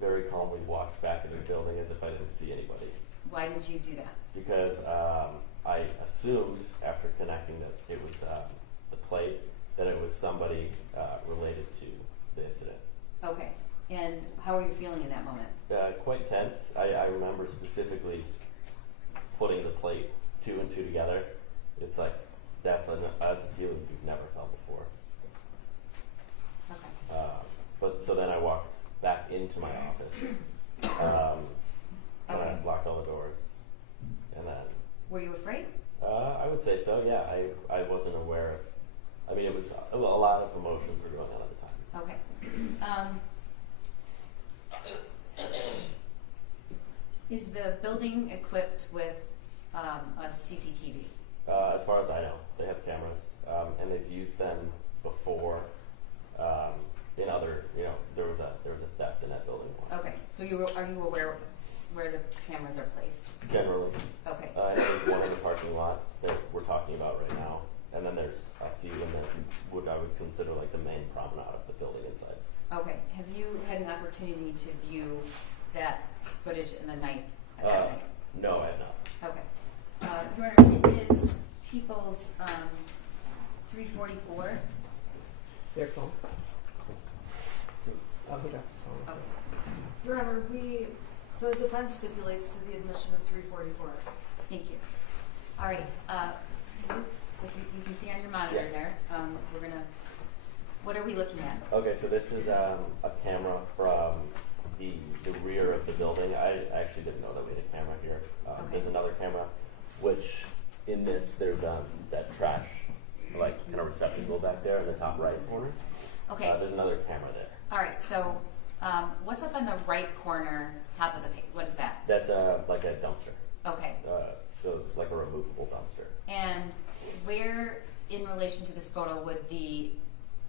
very calmly walked back into the building as if I didn't see anybody. Why did you do that? Because I assumed after connecting that it was the plate, that it was somebody related to the incident. Okay. And how are you feeling in that moment? Quite tense. I remember specifically putting the plate 2 and 2 together. It's like that's a feeling you've never felt before. Okay. But so then I walked back into my office. And I locked all the doors, and then. Were you afraid? I would say so. Yeah, I wasn't aware of. I mean, it was a lot of emotions were going on at the time. Okay. Is the building equipped with a CCTV? As far as I know, they have cameras, and they've used them before. In other, there was a theft in that building once. Okay. So are you aware where the cameras are placed? Generally, Okay. and there's one in the parking lot that we're talking about right now, and then there's a few in I would consider like the main promenade of the building inside. Okay. Have you had an opportunity to view that footage in the night? That night? No, I have not. Okay. Your Honor, it is People's 344. Their phone. Oh, he dropped his phone. Okay. Your Honor, the defense stipulates to the admission of 344. Thank you. All right. If you can see on your monitor there, we're gonna. What are we looking at? Okay, so this is a camera from the rear of the building. I actually didn't know that we had a camera here. Okay. There's another camera, which in this there's that trash, like in a receptacle back there in the top right corner. Okay. There's another camera there. All right. So, what's up on the right corner, top of the page? What is that? That's like a dumpster. Okay. where in relation to this photo would the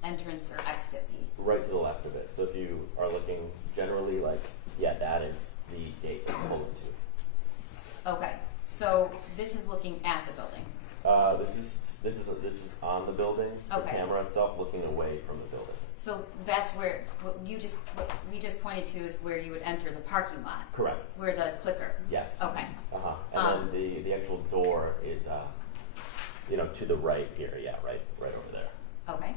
entrance or exit be? Right to the left of it. So if you are looking generally, like, yeah, that is the gate that you pull into. Okay, so this is looking at the building. This is on the building. The Okay. camera itself looking away from the building. So that's where what we just pointed to is where you would enter the parking lot, Correct. where the clicker. Yes. Okay. And then the actual door is, to the right here. Yeah, right over there. Okay.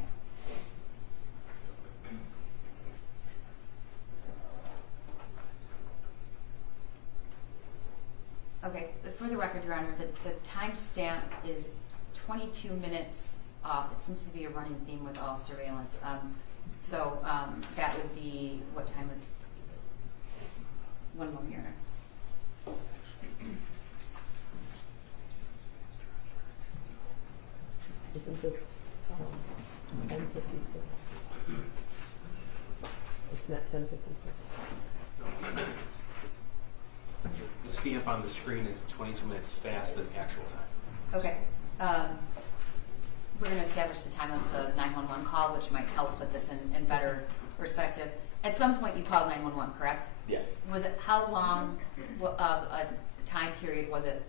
Okay, for the record, Your Honor, the timestamp is 22 minutes off. It seems to be a running theme with all surveillance. So that would be what time would? One more, Your Honor. Isn't this 10:56? It's not 10:56. The stamp on the screen is 22 minutes fast than actual time. Okay. We're going to establish the time of the 911 call, which might help put this in better perspective. At some point, you called 911, correct? Yes. Was it how long of a time period was it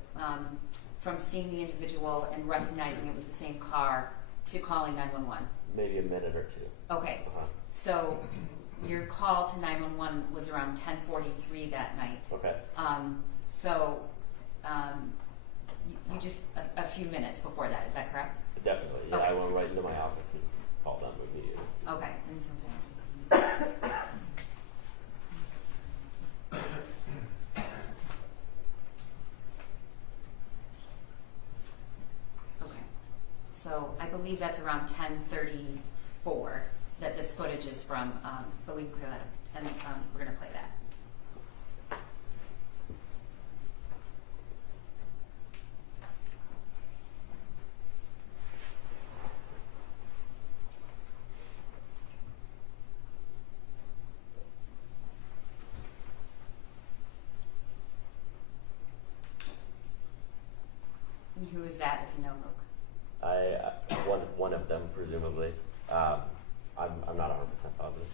from seeing the individual and recognizing it was the same car to calling 911? Maybe a minute or two. Okay. So your call to 911 was around 10:43 that night. Okay. You just a few minutes before that, is that correct? Definitely. Yeah, Okay. I went right into my office and called them immediately. Okay. And so okay. So I believe that's around 10:34 that this footage is from, but we can clear that up, and we're going to play that. And who is that, if you know, Luke? One of them, presumably. I'm not 100% positive.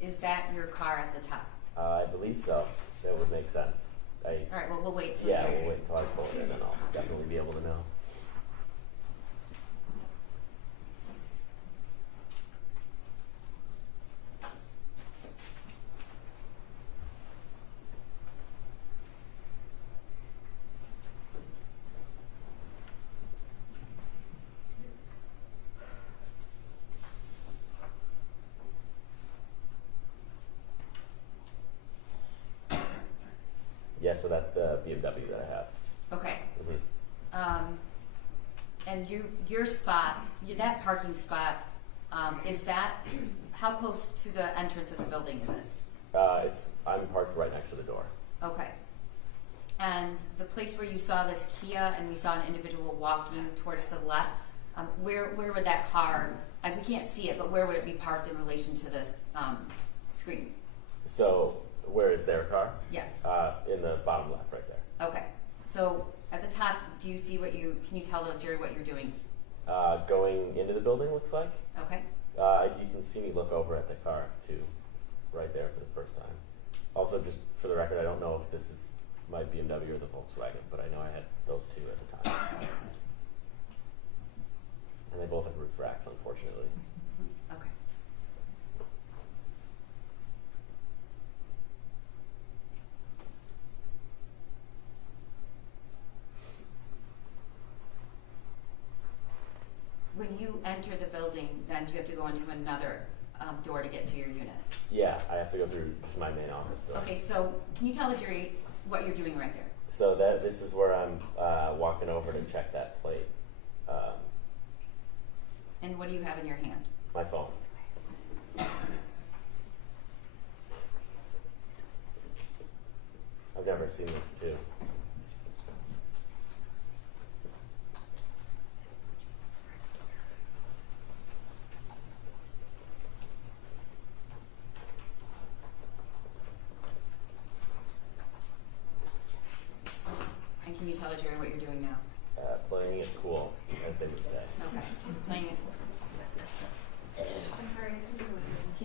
Is that your car at the top? I believe so. That would make sense. All right. Well, we'll wait till Yeah, you're. we'll wait until I pull it in, and I'll definitely be able to know. Yeah, so that's the BMW that I have. Okay. Mm-hmm. And your spot, that parking spot, is that how close to the entrance of the building is it? I'm parked right next to the door. Okay. And the place where you saw this Kia and we saw an individual walking towards the left, where would that car? We can't see it, but where would it be parked in relation to this screen? So where is their car? Yes. In the bottom left, right there. Okay. So at the top, do you see can you tell the jury what you're doing? Going into the building, looks like. Okay. You can see me look over at the car too, right there for the first time. Also, just for the record, I don't know if this is my BMW or the Volkswagen, but I know I had those two at the time. And they both have roof racks, unfortunately. Okay. When you enter the building, then do you have to go into another door to get to your unit? Yeah, I have to go through my main office door. Okay, so can you tell the jury what you're doing right there? So this is where I'm walking over to check that plate. And what do you have in your hand? My phone. I've never seen this too.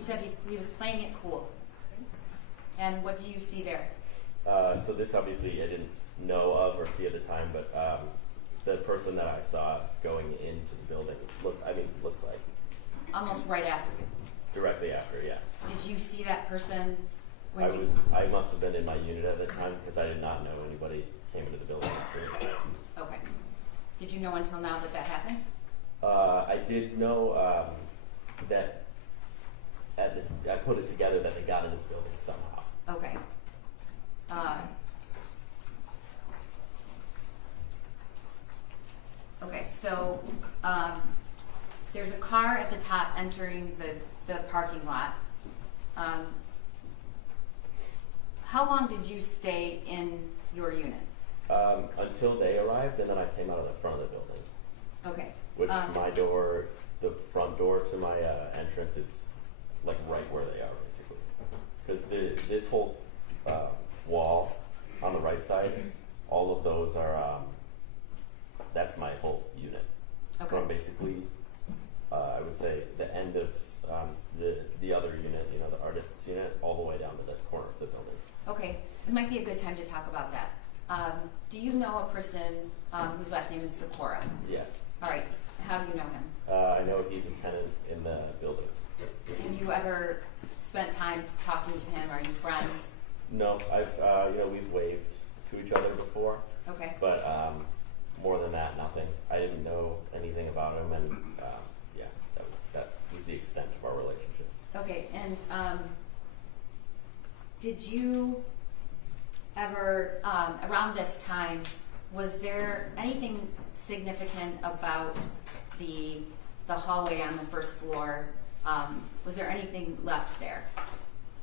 said he was playing it cool. And what do you see there? So this obviously I didn't know of or see at the time, but the person that I saw going into the building looks like Almost right after you. directly after, yeah. Did you see that person when I must have been in my unit at the time because I did not know anybody came into the building after. Okay. Did you know until now that happened? I did know that I put it together that they got into the building somehow. Okay. Okay, so there's a car at the top entering the parking lot. How long did you stay in your unit? Until they arrived, and then I came out of the front of the building. Okay. Which my door, the front door to my entrance is like right where they are, basically. Because this whole wall on the right side, all of those are, that's my whole unit. Okay. From basically, I would say the end of the other unit, you know, the artist's unit, all the way down to the corner of the building. Okay, it might be a good time to talk about that. Do you know a person whose last name is Sikora? Yes. All right, how do you know him? I know he's a tenant in the building. Have you ever spent time talking to him? Are you friends? No, we've waved to each other before. Okay. But more than that, nothing. I didn't know anything about him, and that was the extent of our relationship. Okay, and did you ever, around this time, was there anything significant about the hallway on the first floor? Was there anything left there?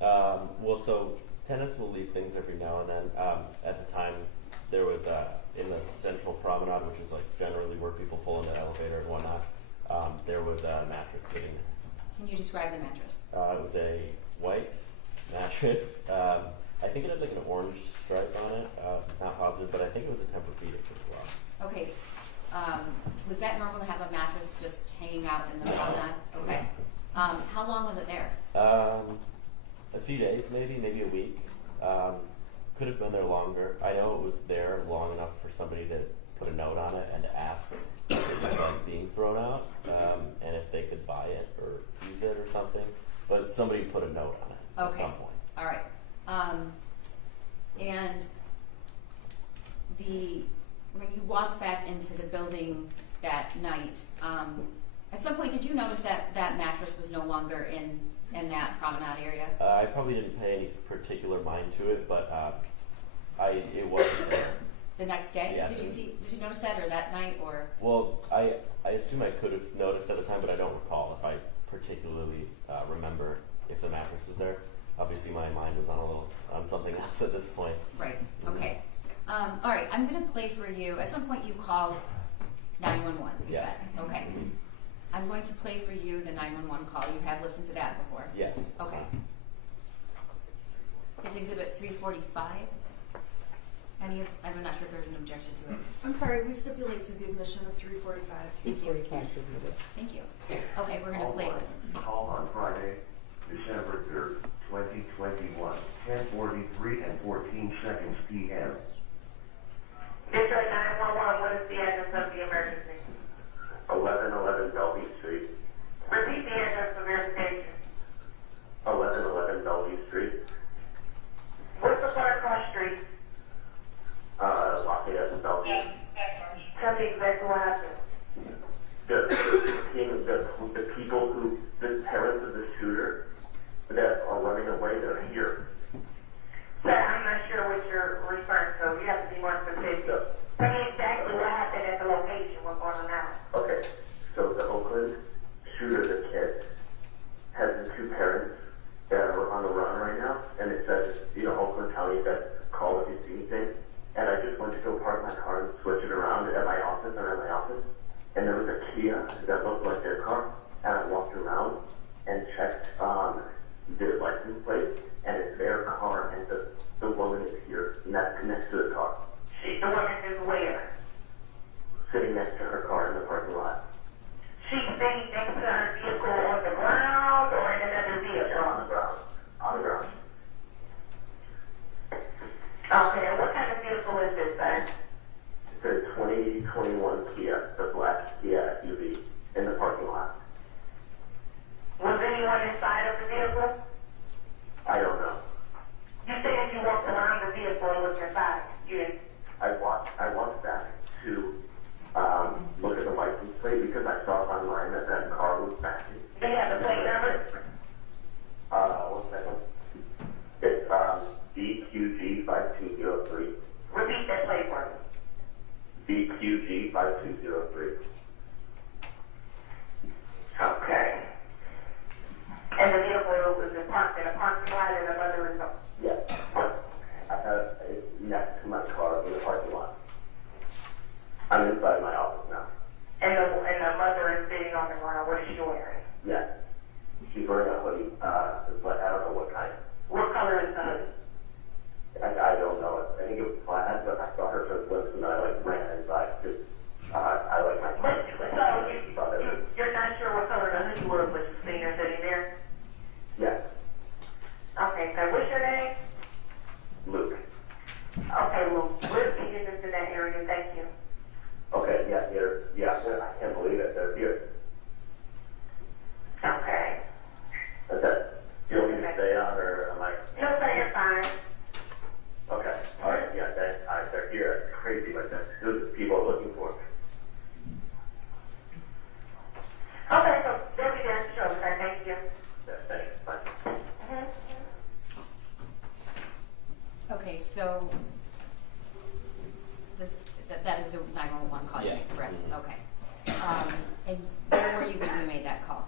Well, so tenants will leave things every now and then. At the time, there was in the central promenade, which is like generally where people pull into the elevator and whatnot. There was a mattress sitting there. Can you describe the mattress? It was a white mattress. I think it had like an orange stripe on it. Not positive, but I think it was a Tempur-Pedic as well. Okay. Was that normal to have a mattress just hanging out in the promenade? Okay. How long was it there? A few days, maybe a week. Could have been there longer. I know it was there long enough for somebody to put a note on it and to ask if it was like being thrown out, and if they could buy it or use it or something. But somebody put a note on it at some point. All right. And when you walked back into the building that night, at some point did you notice that that mattress was no longer in that promenade area? I probably didn't pay any particular mind to it, but it wasn't there. The next day? Yeah. Did you notice that, or that night, or? Well, I assume I could have noticed at the time, but I don't recall if I particularly remember if the mattress was there. Obviously, my mind was on something else at this point. Right. Okay. All right. I'm going to play for you. At some point, you called 911. You Yes. said. Okay. Mm-hmm. I'm going to play for you the 911 call. You have listened to that before. Yes. Okay. It's Exhibit 345. I'm not sure if there's an objection to it. I'm sorry, we stipulate to the admission of 345. Thank you. 45 submitted. Thank you. Okay, we're going to play. Call on Friday, December 3rd, 2021, 10:43 and 14 seconds p.m. District 911, what is the address of the emergency? 1111 Bellevue Street. Repeat the address of your station. 1111 Bellevue Street. What's the car across street? Lafayette and Bellevue. Tell me exactly what happened. The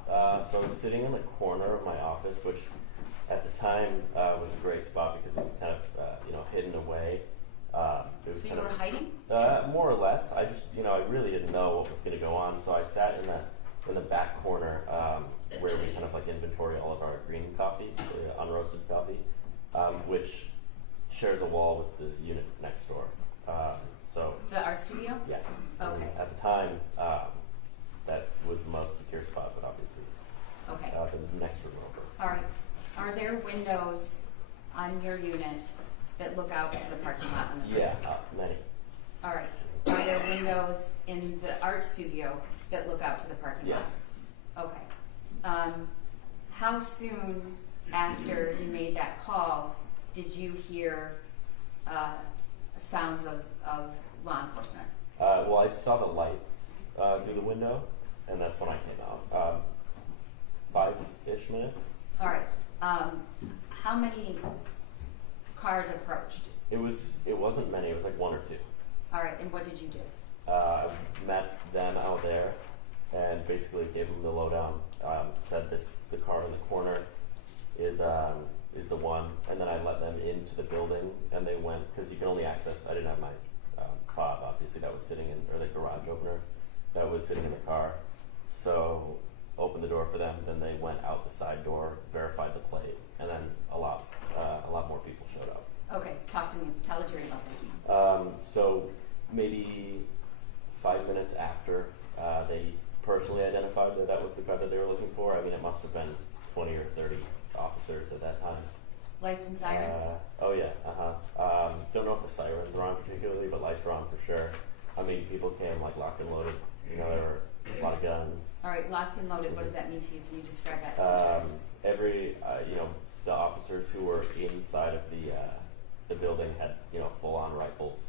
call? So I was sitting in the corner of my office, which at the time was a great spot because it was kind of hidden away. It was So you kind were of hiding? more or less. I just I really didn't know what was going to go on, so I sat in the back corner where we kind of like inventory all of our green coffee, the unroasted coffee, which shares a wall with the unit next door. So The art studio? yes, Okay. at the time that was the most secure spot, but obviously Okay. the next room over. All right. Are there windows on your unit that look out to the parking lot on the first Yeah, floor? many. All right. Are there windows in the art studio that look out to the parking lot? Yes. Okay. How soon after you made that call did you hear sounds of law enforcement? Well, I saw the lights through the window, and that's when I came out. 5-ish minutes. All right. How many cars approached? It wasn't many. It was like 1 or 2. All right. And what did you do? I met them out there and basically gave them the lowdown. Said the car in the corner is the one, and then I let them into the building, and they went because you can only access. I didn't have my fob, obviously, that was sitting in, or the garage opener that was sitting in the car. So opened the door for them. Then they went out the side door, verified the plate, and then a lot more people showed up. Okay. Talk to me. Tell the jury about that. So maybe 5 minutes after they personally identified that was the car that they were looking for. I mean, it must have been 20 or 30 officers at that time. Lights and sirens? Oh yeah, don't know if the sirens were on particularly, but lights were on for sure. I mean, people came like locked and loaded. There were a lot of guns. All right, locked and loaded. What does that mean to you? Can you describe that to me? The officers who were inside of the building had full-on rifles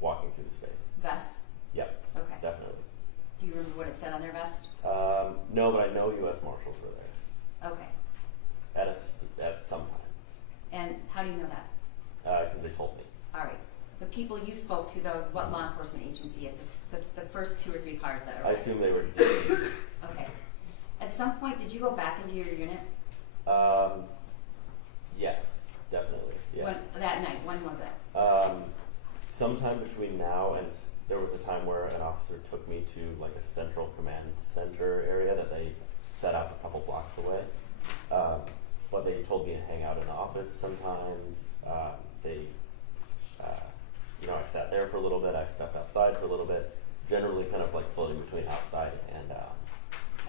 walking through the space. Vests? Yep, Okay. definitely. Do you remember what it said on their vest? No, but I know U.S. Marshals were there Okay. at some time And how do you know that? because they told me. All right. The people you spoke to, what law enforcement agency at the first 2 or 3 cars that I arrived? assume they were. Okay. At some point, did you go back into your unit? Yes, definitely. Yeah. When, that night? When was it? Sometime between now and there was a time where an officer took me to like a central command center area that they set up a couple blocks away. But they told me to hang out in the office sometimes. I sat there for a little bit. I stepped outside for a little bit. Generally, kind of like floating between outside and.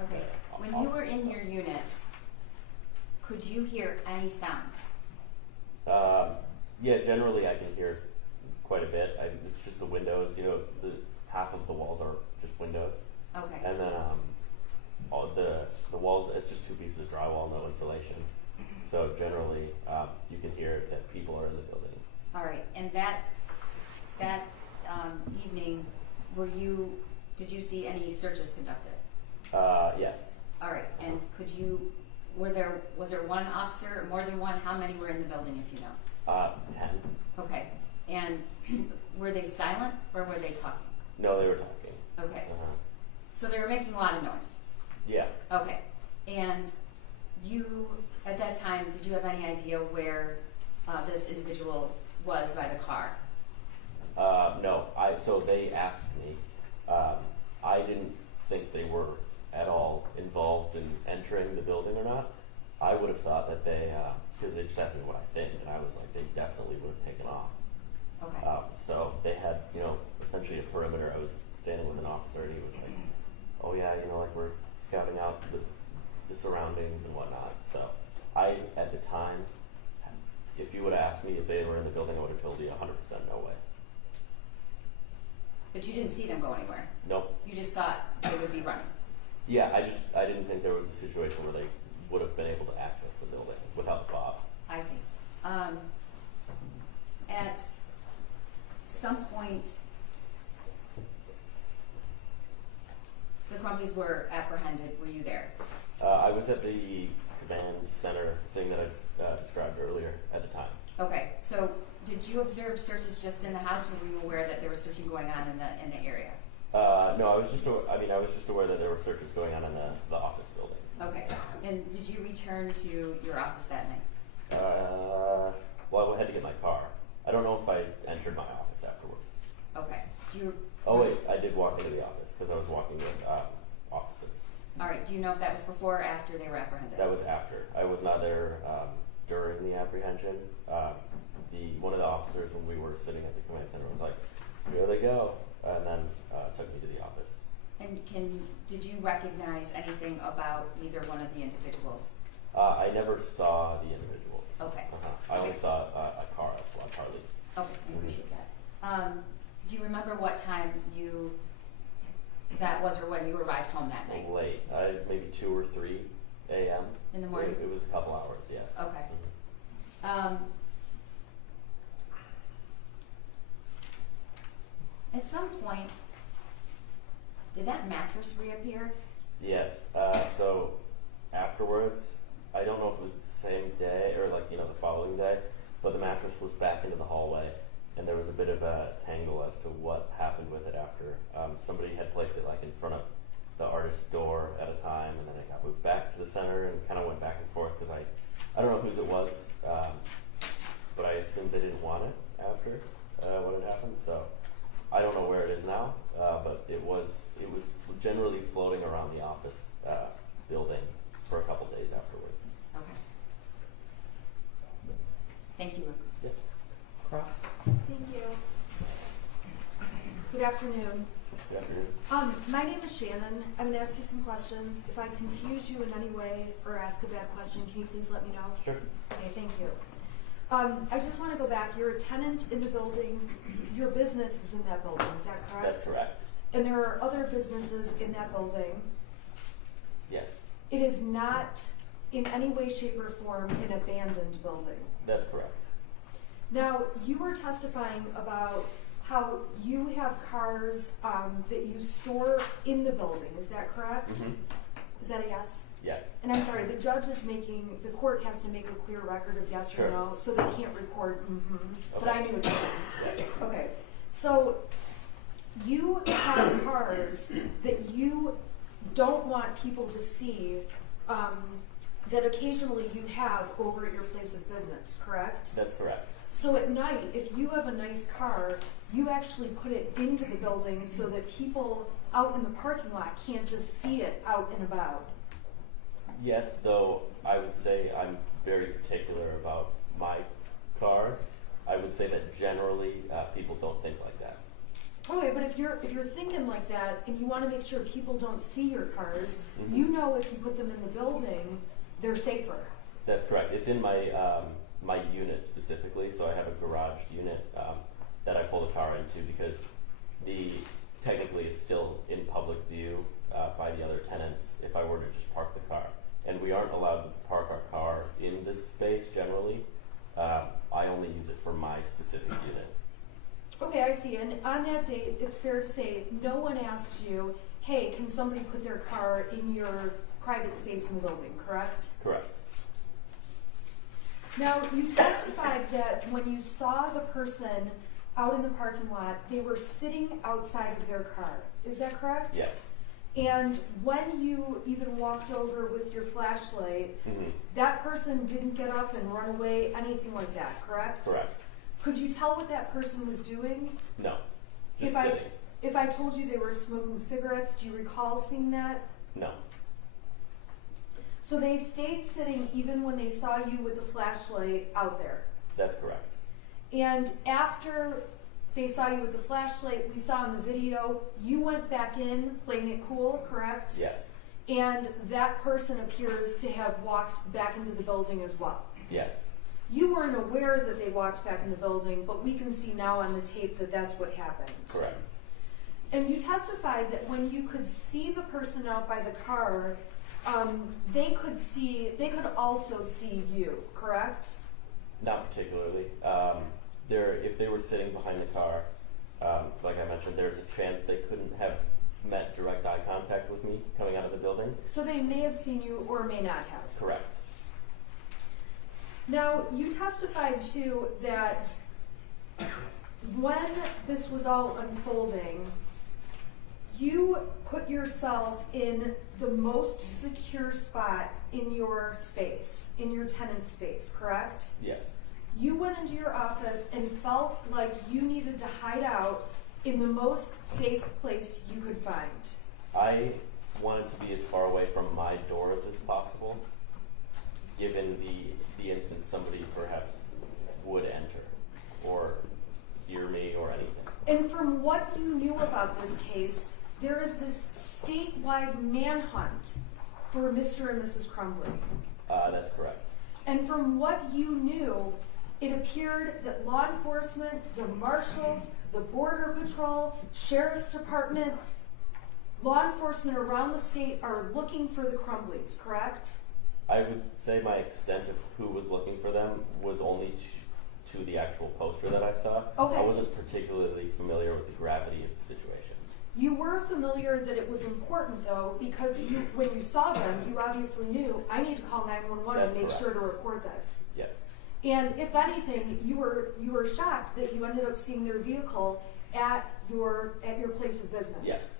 Okay. When you were in your unit, could you hear any sounds? Yeah, generally I can hear quite a bit. It's just the windows. The half of the walls are just windows, Okay. and then all the walls. It's just 2 pieces of drywall, no insulation. So generally, you can hear that people are in the building. All right. And that evening, did you see any searches conducted? Yes. All right. And was there one officer or more than one? How many were in the building, if you know? 10. Okay. And were they silent or were they talking? No, they were talking. Okay. So they were making a lot of noise. Yeah. Okay. And you, at that time, did you have any idea where this individual was by the car? No. So they asked me. I didn't think they were at all involved in entering the building or not. I would have thought that they, because they just asked me what I think, and I was like, they definitely would have taken off. Okay. So they had, essentially a perimeter. I was standing with an officer, and he was like, "Oh yeah, like we're scouting out the surroundings and whatnot." So I, at the time, if you would have asked me if they were in the building, I would have told you 100% no way. But you didn't see them go anywhere. Nope. You just thought they would be running. Yeah, I didn't think there was a situation where they would have been able to access the building without the fob. I see. At some point, the Crumbleys were apprehended. Were you there? I was at the command center thing that I described earlier at the time. Okay. So did you observe searches just in the house, or were you aware that there was searching going on in the area? No, I was just aware that there were searches going on in the office building. Okay. And did you return to your office that night? Well, I had to get my car. I don't know if I entered my office afterwards. Okay. Do you? Oh wait, I did walk into the office because I was walking with officers. All right. Do you know if that was before or after they were apprehended? That was after. I was not there during the apprehension. One of the officers, when we were sitting at the command center, was like, "Here they go," and then took me to the office. And did you recognize anything about either one of the individuals? I never saw the individuals. Okay. I only saw a car, a squad car leave. Okay, I appreciate that. Do you remember what time that was, or when you arrived home that night? Late, maybe 2 or 3 a.m. In the morning? It was a couple hours, yes. Okay. At some point, did that mattress reappear? Yes. So afterwards, I don't know if it was the same day or the following day, but the mattress was back into the hallway, and there was a bit of a tangle as to what happened with it after. Somebody had placed it in front of the artist's door at a time, and then it got moved back to the center and kind of went back and forth because I don't know whose it was, but I assumed they didn't want it after what had happened. So I don't know where it is now, but it was generally floating around the office building for a couple days afterwards. Okay. Thank you, Luke. Yep. Cross. Thank you. Good afternoon. Good afternoon. My name is Shannon. I'm going to ask you some questions. If I confuse you in any way or ask a bad question, can you please let me know? Sure. Okay, thank you. I just want to go back. You're a tenant in the building. Your business is in that building, is that correct? That's correct. And there are other businesses in that building. Yes. It is not in any way, shape, or form an abandoned building. That's correct. Now, you were testifying about how you have cars that you store in the building. Is that correct? Mm-hmm. Is that a yes? Yes. And I'm sorry, the court has to make a clear record of yes Sure. or no, so they can't record mm-hms, but Okay. I knew it. Yes. Okay, so you have cars that you don't want people to see that occasionally you have over at your place of business, correct? That's correct. So at night, if you have a nice car, you actually put it into the building so that people out in the parking lot can't just see it out and about. Yes, though I would say I'm very particular about my cars. I would say that generally people don't think like that. Okay, but if you're thinking like that and you want to make sure people don't see your cars, Mm-hmm. you know if you put them in the building, they're safer. That's correct. It's in my my unit specifically, so I have a garaged unit that I pull the car into because technically it's still in public view by the other tenants if I were to just park the car. And we aren't allowed to park our car in this space generally. I only use it for my specific unit. Okay, I see. And on that date, it's fair to say no one asked you, hey, can somebody put their car in your private space in the building, correct? Correct. Now, you testified that when you saw the person out in the parking lot, they were sitting outside of their car. Is that correct? Yes. And when you even walked over with your flashlight, Mm-hmm. that person didn't get up and run away, anything like that, correct? Correct. Could you tell what that person was doing? No. Just If sitting. If I told you they were smoking cigarettes, do you recall seeing that? No. So they stayed sitting even when they saw you with the flashlight out there. That's correct. And after they saw you with the flashlight, we saw in the video, you went back in playing it cool, correct? Yes. And that person appears to have walked back into the building as well. Yes. You weren't aware that they walked back in the building, but we can see now on the tape that that's what happened. Correct. And you testified that when you could see the person out by the car, they could also see you, correct? Not particularly. If they were sitting behind the car, like I mentioned, there's a chance they couldn't have met direct eye contact with me coming out of the building. So they may have seen you or may not have. Correct. Now, you testified too that when this was all unfolding, you put yourself in the most secure spot in your space, in your tenant space, correct? Yes. You went into your office and felt like you needed to hide out in the most safe place you could find. I wanted to be as far away from my doors as possible, given the instance somebody perhaps would enter or hear me or anything. And from what you knew about this case, there is this statewide manhunt for Mr. and Mrs. Crumbley. That's correct. And from what you knew, it appeared that law enforcement, the marshals, the border patrol, sheriff's department, law enforcement around the state are looking for the Crumbleys, correct? I would say my extent of who was looking for them was only to the actual poster that I saw. Okay. I wasn't particularly familiar with the gravity of the situation. You were familiar that it was important, though, because when you saw them, you obviously knew, I need to call 911 and That's make correct. sure to report this. Yes. And if anything, you were shocked that you ended up seeing their vehicle at your place of business. Yes.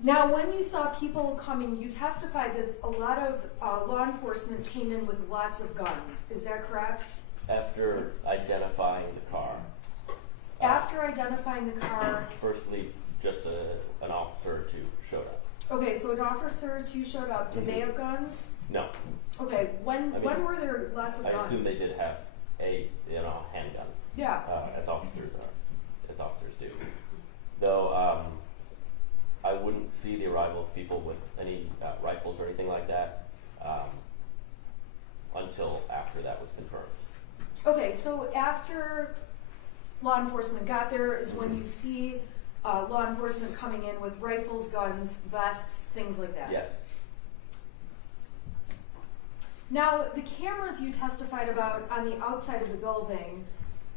Now, when you saw people coming, you testified that a lot of law enforcement came in with lots of guns. Is that correct? After identifying the car. After identifying the car. Firstly, just an officer or two showed up. Okay, so an officer or two showed up. Did they have guns? No. Okay, when were there lots of I guns? assume they did have a handgun. Yeah. As officers do. Though I wouldn't see the arrival of people with any rifles or anything like that until after that was confirmed. Okay, so after law enforcement got there is when you see law enforcement coming in with rifles, guns, vests, things like that. Yes. Now, the cameras you testified about on the outside of the building,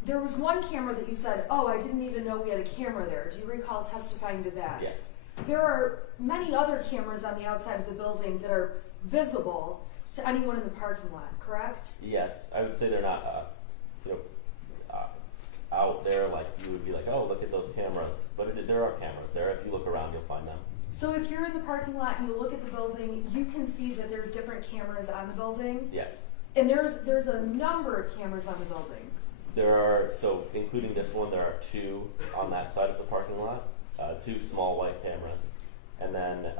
there was one camera that you said, oh, I didn't even know we had a camera there. Do you recall testifying to that? Yes. There are many other cameras on the outside of the building that are visible to anyone in the parking lot, correct? Yes. I would say they're not out there like you would be like, oh, look at those cameras. But there are cameras there. If you look around, you'll find them. So if you're in the parking lot and you look at the building, you can see that there's different cameras on the building? Yes. And there's a number of cameras on the building? There are, so including this one, there are two on that side of the parking lot, two small white cameras, and then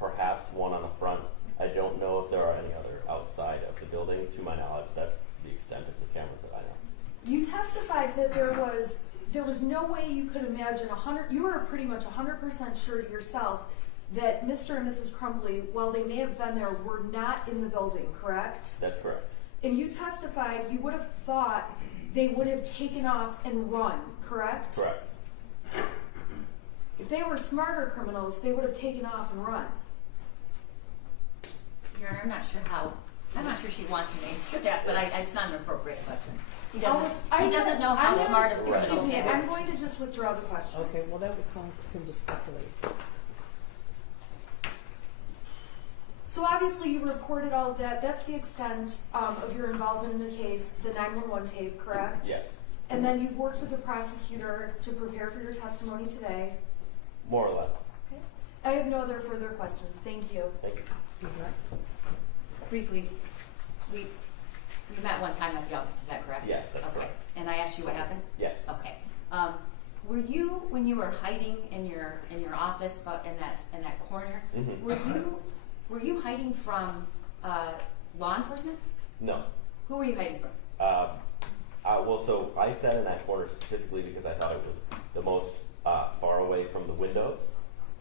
perhaps one on the front. I don't know if there are any other outside of the building. To my knowledge, that's the extent of the cameras that I know. You testified that there was no way you could imagine you were pretty much 100% sure to yourself that Mr. and Mrs. Crumbley, while they may have been there, were not in the building, correct? That's correct. And you testified you would have thought they would have taken off and run, correct? Correct. If they were smarter criminals, they would have taken off and run. Your Honor, I'm not sure she wants me to answer that, but it's not an appropriate question. He doesn't know how smart of criminals Excuse me, they I'm were. going to just withdraw the question. Okay, well, that would cause him to speculate. So obviously you reported all of that. That's the extent of your involvement in the case, the 911 tape, correct? Yes. And then you've worked with the prosecutor to prepare for your testimony today. More or less. Okay. I have no other further questions. Thank you. Thank you. Briefly, we met one time at the office, is that correct? Yes, that's okay. correct. And I asked you what happened? Yes. Okay. Were you, when you were hiding in your office in that corner, Mm-hmm. were you hiding from law enforcement? No. Who were you hiding from? Well, so I sat in that corner specifically because I thought it was the most far away from the windows.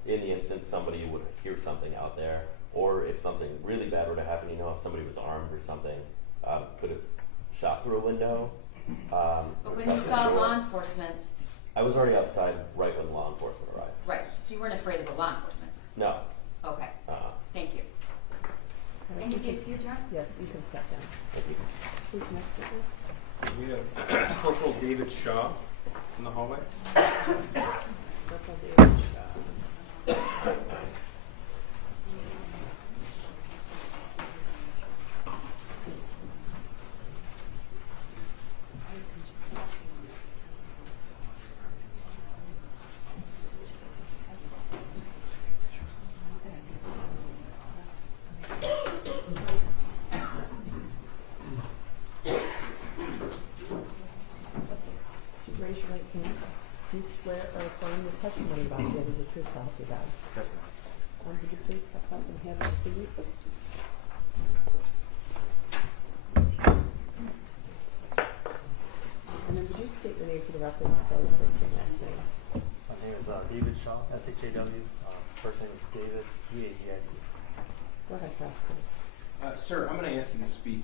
In the instance somebody would hear something out there, or if something really bad were to happen, if somebody was armed or something, could have shot through a window. But when you saw law enforcement... I was already outside right when law enforcement arrived. Right, so you weren't afraid of the law enforcement? No. Okay, thank you. And you be excused, Your Honor? Yes, you can step down. Thank you. Who's next witness? We have Corporal David Shaw in the hallway. Corporal David Shaw. Do you swear or affirm the testimony about you is the truth, so help you God? Yes, ma'am. Would you please step up and have a seat? And then would you state your name for the record and spell your first and last name? My name is David Shaw, S-H-A-W. First name is David, D-A-V-I-D. Go ahead, Preston. Sir, I'm going to ask you to speak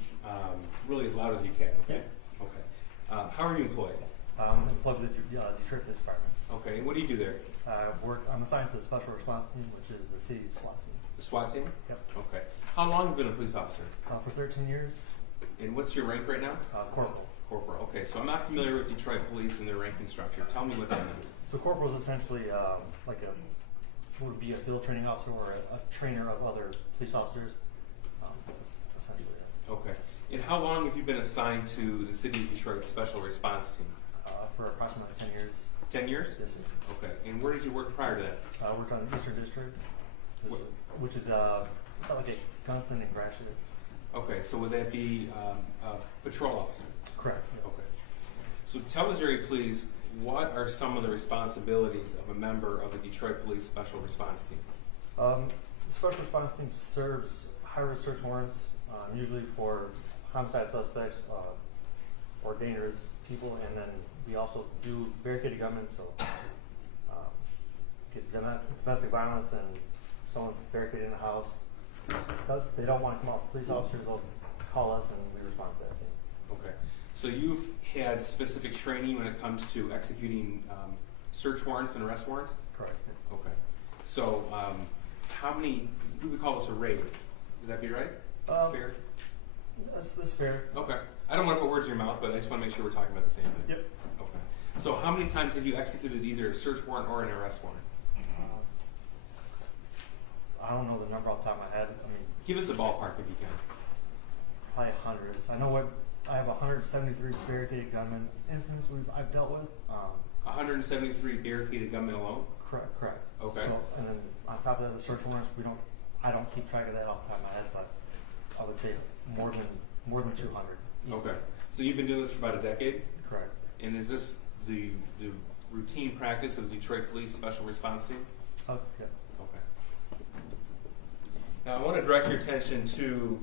really as loud as you can, okay? Okay. How are you employed? I'm employed with the Detroit Police Department. Okay, and what do you do there? I'm assigned to the Special Response Team, which is the city's SWAT team. The SWAT team? Yep. Okay. How long have you been a police officer? For 13 years, And what's your rank right now? corporal. Corporal. Okay, so I'm not familiar with Detroit Police and their ranking structure. Tell me what that means. So corporal is essentially would be a field training officer or a trainer of other police officers. Essentially, Okay. And how long have you been assigned to the City of Detroit Special Response Team? for approximately 10 years. 10 years? Yes, sir. Okay. And where did you work prior to that? I worked on the Eastern District, What- which is about like a Gunston and Gratiot. Okay, so would that be a patrol officer? Correct. Okay. So tell the jury, please, what are some of the responsibilities of a member of the Detroit Police Special Response Team? The Special Response Team serves high-risk search warrants, usually for homicide suspects or dangerous people, and then we also do barricaded gunmen, so get domestic violence and someone barricaded in the house. They don't want to come out. Police officers will call us and we respond to that scene. Okay. So you've had specific training when it comes to executing search warrants and arrest warrants? Correct. Okay. So how many, we would call this a raid. Would that be right? Fair? That's fair. Okay. I don't want to put words in your mouth, but I just want to make sure we're talking about the same thing. Yep. Okay. So how many times have you executed either a search warrant or an arrest warrant? I don't know the number off the top of my head. I mean, Give us a ballpark if you can. probably hundreds. I know I have 173 barricaded gunmen incidents I've dealt with. 173 barricaded gunmen alone? Correct. Okay. So, and then on top of that, the search warrants, I don't keep track of that off the top of my head, but I would say more than 200. easily. Okay. So you've been doing this for about a decade? Correct. And is this the routine practice of the Detroit Police Special Response Team? Oh, yeah. Okay. Now I want to direct your attention to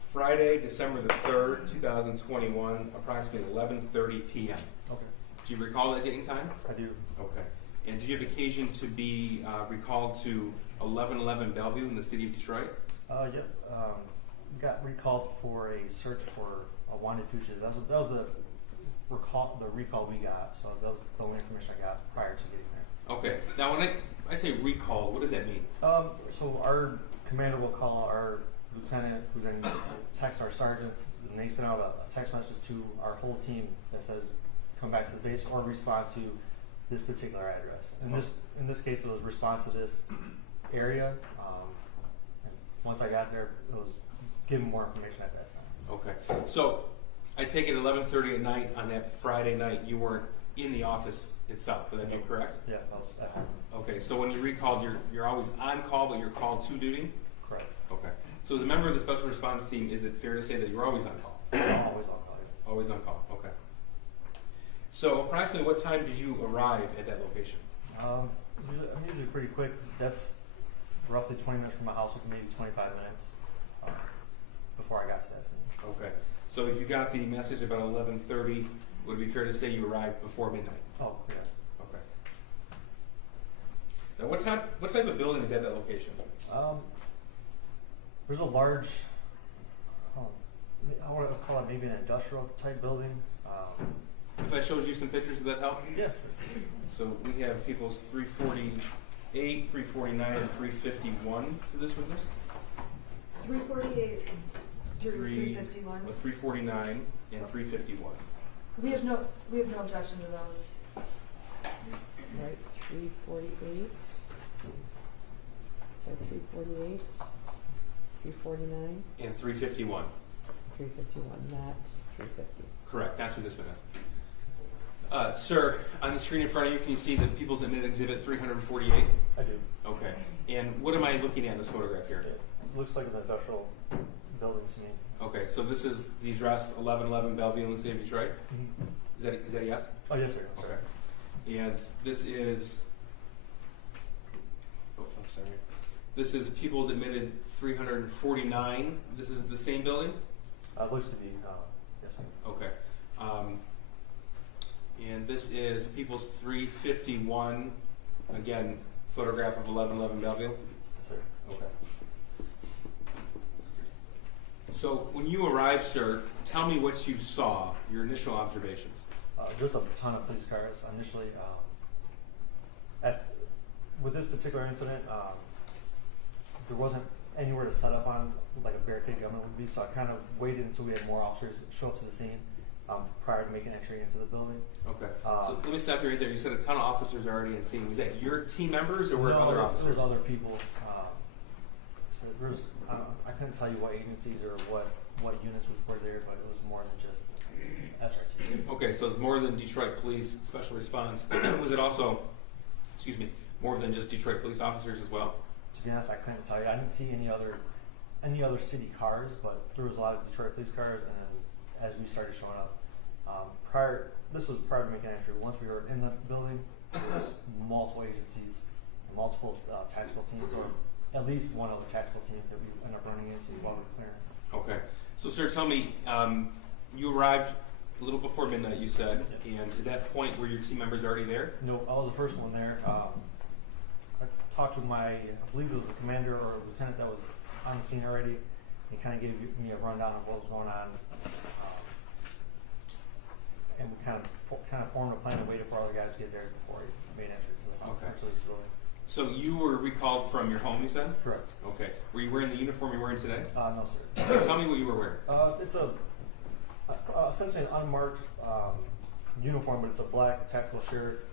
Friday, December the 3rd, 2021, approximately 11:30 p.m. Okay. Do you recall that date and time? I do. Okay. And did you have occasion to be recalled to 1111 Bellevue in the city of Detroit? Yep. Got recalled for a search for a wanted fugitive. That was the recall we got. So that was the only information I got prior to getting there. Okay. Now, when I say recall, what does that mean? So our commander will call our lieutenant, who then texts our sergeants, and they send out a text message to our whole team that says, "Come back to the base," or respond to this particular address. In this case, it was respond to this area. And once I got there, it was given more information at that time. Okay. So I take it 11:30 at night on that Friday night, you weren't in the office itself. Would that be correct? Yeah, that was at home. Okay. So when you're recalled, you're always on call, but you're called to duty? Correct. Okay. So as a member of the special response team, is it fair to say that you're always on call? Always on call. Yeah. Always on call. Okay. So approximately what time did you arrive at that location? I'm usually pretty quick. That's roughly 20 minutes from my house, with maybe 25 minutes before I got to that scene. Okay. So if you got the message about 11:30, would it be fair to say you arrived before midnight? Oh, yeah. Okay. Now what type of building is at that location? There's a large, I want to call it maybe an industrial type building. If I showed you some pictures, would that help? Yeah. So we have people's 348, 349, and 351 for this witness. 348 through 351. 349 and 351. We have no objection to those. Right, 348. So 348, 349, And 351. 351, not 350. Correct. That's who this witness. Sir, on the screen in front of you, can you see the People's Admitted Exhibit 348? I do. Okay. And what am I looking at in this photograph here? It looks like an industrial building to me. Okay, so this is the address 1111 Bellevue in the city of Detroit? Mm-hmm. Is that a yes? Oh, yes, sir. Okay. And this is, oh, I'm sorry. This is People's admitted 349. This is the same building? Looks to be, yes, sir. Okay. And this is People's 351. Again, photograph of 1111 Belleville. Yes, sir. Okay. So when you arrived, sir, tell me what you saw, your initial observations. There's a ton of police cars. Initially, with this particular incident, there wasn't anywhere to set up on, like a barricade government would be, so I kind of waited until we had more officers show up to the scene prior to making entry into the building. Okay. So let me stop you right there. You said a ton of officers are already in scene. Was that your team members or were No, other officers? There's other people. So there's, I couldn't tell you what agencies or what units were there, but it was more than just SRT. Okay, so it's more than Detroit Police Special Response. Was it also, excuse me, more than just Detroit police officers as well? To be honest, I couldn't tell you. I didn't see any other city cars, but there was a lot of Detroit police cars, and as we started showing up, this was prior to making entry. Once we were in the building, there was multiple agencies, multiple tactical teams, or at least one other tactical team that we ended up running into while we were clearing. Okay. So, sir, tell me, you arrived a little before midnight, you said, Yep. and at that point, were your team members already there? No, I was the first one there. I talked with I believe it was a commander or a lieutenant that was on the scene already. He kind of gave me a rundown of what was going on, and we kind of formed a plan and waited for all the guys to get there before he made entry to the building. So you were recalled from your home, you said? Correct. Okay. Were you wearing the uniform you're wearing today? No, sir. Tell me what you were wearing. It's essentially an unmarked uniform, but it's a black tactical shirt,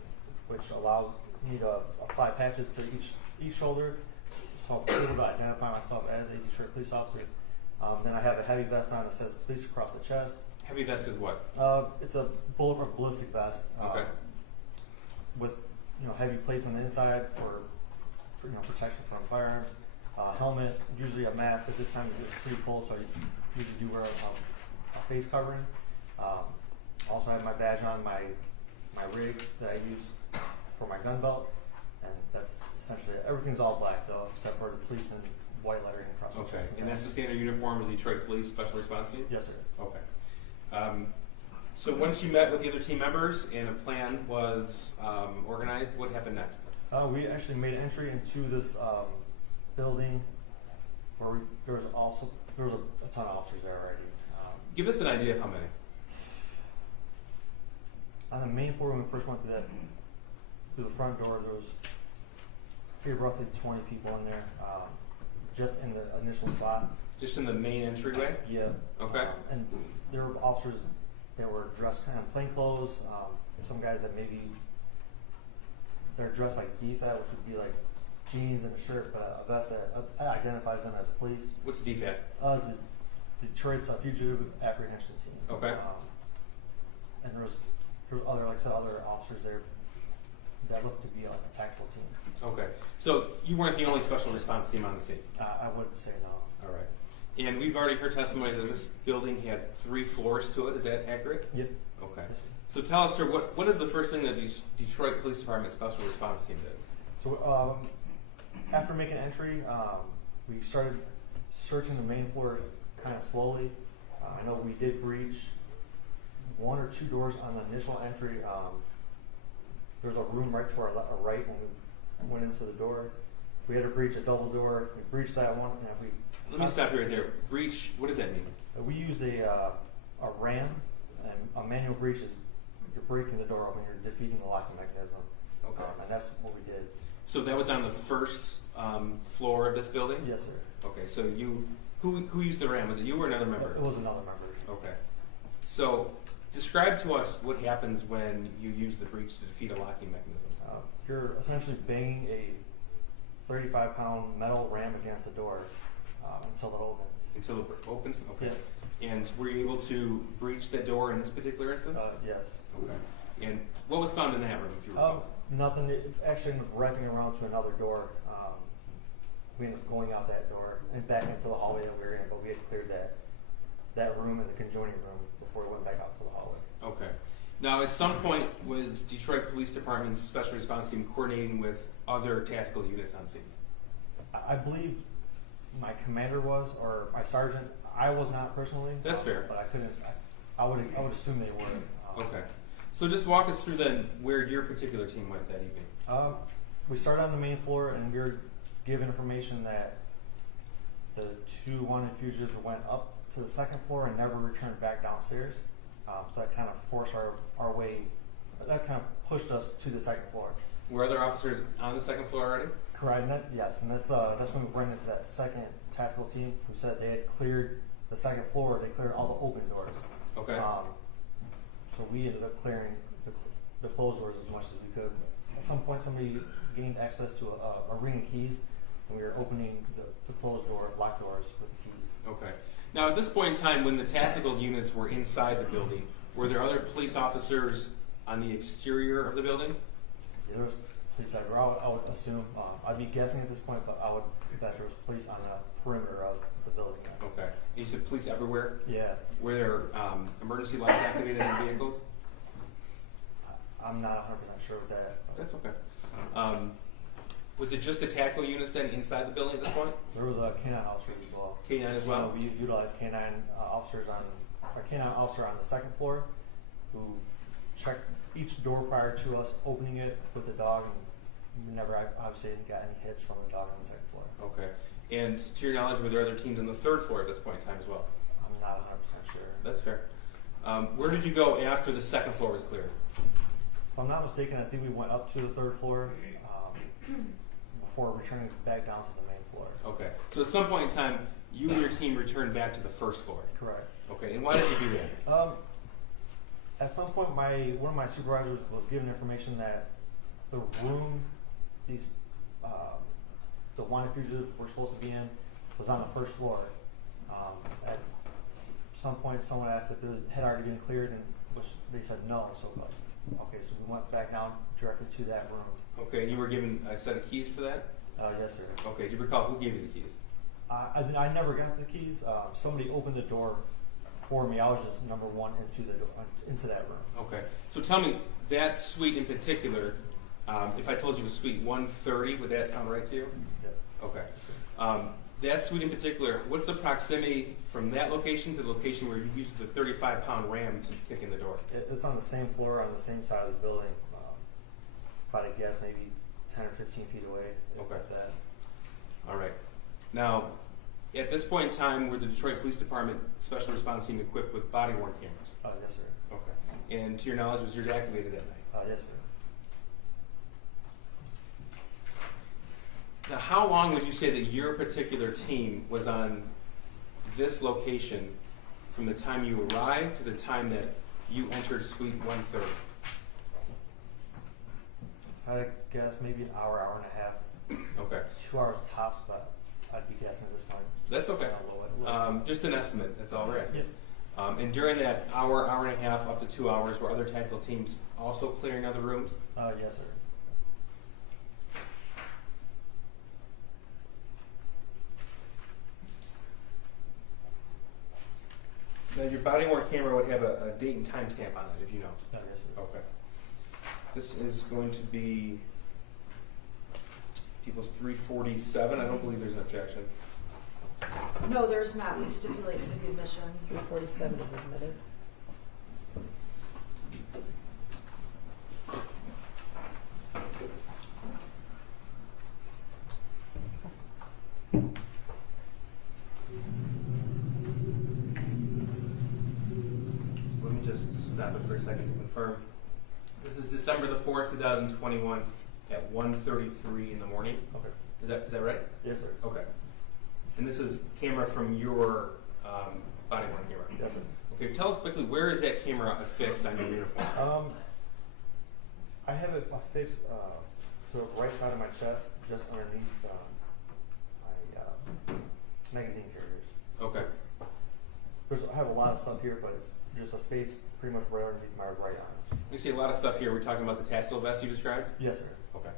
which allows me to apply patches to each shoulder, so I'm able to identify myself as a Detroit police officer. Then I have a heavy vest on that says police across the chest. Heavy vest is what? It's a bulletproof ballistic vest. Okay. With heavy plates on the inside for protection from firearms. Helmet, usually a mask, but this time it's pretty cold, so I usually do wear a face covering. Also have my badge on, my rig that I use for my gun belt, and that's essentially it. Everything's all black though, except for the police and white lettering across the Okay. chest. And that's the standard uniform of the Detroit Police Special Response Team? Yes, sir. Okay. So once you met with the other team members and a plan was organized, what happened next? We actually made entry into this building where there was a ton of officers there already. Give us an idea of how many. On the main floor, when we first went through the front door, there was, say, roughly 20 people in there, just in the initial spot. Just in the main entryway? Yeah. Okay. And there were officers that were dressed kind of plain clothes. Some guys that maybe they're dressed like DFAT, which would be like jeans and a shirt, but a vest that identifies them as police. What's DFAT? It's the Detroit's Fugitive Apprehension Team. Okay. And there was other, like I said, other officers there that looked to be like a tactical team. Okay. So you weren't the only special response team on the scene? I wouldn't say no. All right. And we've already heard testimony that this building had 3 floors to it. Is that accurate? Yep. Okay. So tell us, sir, what is the first thing that the Detroit Police Department Special Response Team did? So after making entry, we started searching the main floor kind of slowly. I know we did breach 1 or 2 doors on the initial entry. There's a room right to our right when we went into the door. We had to breach a double door. We breached that one, and Let me stop you right there. Breach, what does that mean? we used a ram, and a manual breach is you're breaking the door open, you're defeating the locking mechanism. Okay. And that's what we did. So that was on the first floor of this building? Yes, sir. Okay, so who used the ram? Was it you or another member? It was another member. Okay. So describe to us what happens when you use the breach to defeat a locking mechanism. You're essentially banging a 35-pound metal ram against the door until it opens. Until it opens? Okay. Yeah. And were you able to breach that door in this particular instance? Yes. Okay. And what was found in that room, if you recall? Nothing. It actually ended up wrapping around to another door. We ended up going out that door and back into the hallway that we were in, but we had cleared that room and the conjoining room before we went back out to the hallway. Okay. Now, at some point, was Detroit Police Department's Special Response Team coordinating with other tactical units on scene? I believe my commander was, or my sergeant. I was not personally. That's fair. But I couldn't. I would assume they were. Okay. So just walk us through then where your particular team went that evening. We started on the main floor, and we were given information that the 2 wanted fugitives went up to the second floor and never returned back downstairs. So that kind of forced our way. That kind of pushed us to the second floor. Were other officers on the second floor already? Correct. Yes, and that's when we ran into that second tactical team who said they had cleared the second floor. They cleared all the open doors. Okay. So we ended up clearing the closed doors as much as we could. At some point, somebody gained access to a ring of keys, and we were opening the closed door, locked doors with the keys. Okay. Now, at this point in time, when the tactical units were inside the building, were there other police officers on the exterior of the building? Yeah, there was police everywhere. I would assume. I'd be guessing at this point, but I would bet there was police on the perimeter of the building. Okay. You said police everywhere? Yeah. Were there emergency lights activated in vehicles? I'm not 100% sure of that. That's okay. Was it just the tactical units then inside the building at this point? There was a canine officer as well. Canine as well? We utilized canine officers a canine officer on the second floor who checked each door prior to us opening it with the dog, and we never obviously got any hits from the dog on the second floor. Okay. And to your knowledge, were there other teams on the third floor at this point in time as well? I'm not 100% sure. That's fair. Where did you go after the second floor was cleared? If I'm not mistaken, I think we went up to the third floor before returning back down to the main floor. Okay. So at some point in time, you and your team returned back to the first floor. Correct. Okay. And why did you do that? At some point, one of my supervisors was given information that the room the wanted fugitives were supposed to be in was on the first floor. At some point, someone asked if it had already been cleared, and they said no. So, okay, so we went back down directly to that room. Okay, and you were given a set of keys for that? Yes, sir. Okay, do you recall who gave you the keys? I never got the keys. Somebody opened the door for me. I was just number one into that room. Okay, so tell me, that suite in particular, if I told you it was suite 130, would that sound right to you? Yeah. Okay. That suite in particular, what's the proximity from that location to the location where you used the 35-pound ram to kick in the door? It's on the same floor, on the same side of the building. Probably guess maybe 10 or 15 feet away. Okay. That. All right. Now, at this point in time, were the Detroit Police Department Special Response Team equipped with body-worn cameras? Yes, sir. Okay. And to your knowledge, was yours activated that night? Yes, sir. Now, how long would you say that your particular team was on this location from the time you arrived to the time that you entered Suite 130? I guess maybe an hour, hour and a half. Okay. 2 hours tops, but I'd be guessing at this point. That's okay. Just an estimate, that's all we're asking. And during that hour, hour and a half, up to 2 hours, were other tactical teams also clearing other rooms? Yes, sir. Now, your body-worn camera would have a date and time stamp on it, if you know. Yes, sir. Okay. This is going to be People's 347. I don't believe there's an objection. No, there's not. We stipulate to the admission. 347 is admitted. So let me just stop it for a second to confirm. This is December the 4th, 2021 at 1:33 in the morning. Okay. Is that right? Yes, sir. Okay. And this is camera from your body-worn camera? Yes, sir. Okay, tell us quickly, where is that camera affixed on your uniform? I have it affixed to the right side of my chest, just underneath my magazine carriers. Okay. I have a lot of stuff here, but it's just a space pretty much right underneath my right arm. We see a lot of stuff here. We're talking about the tactical vest you described? Yes, sir. Okay.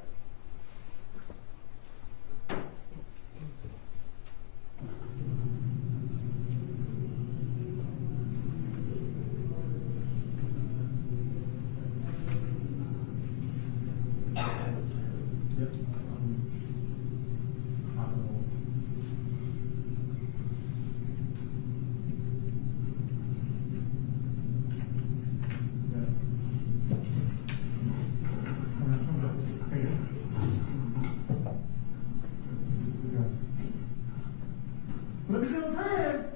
Let me see those hands.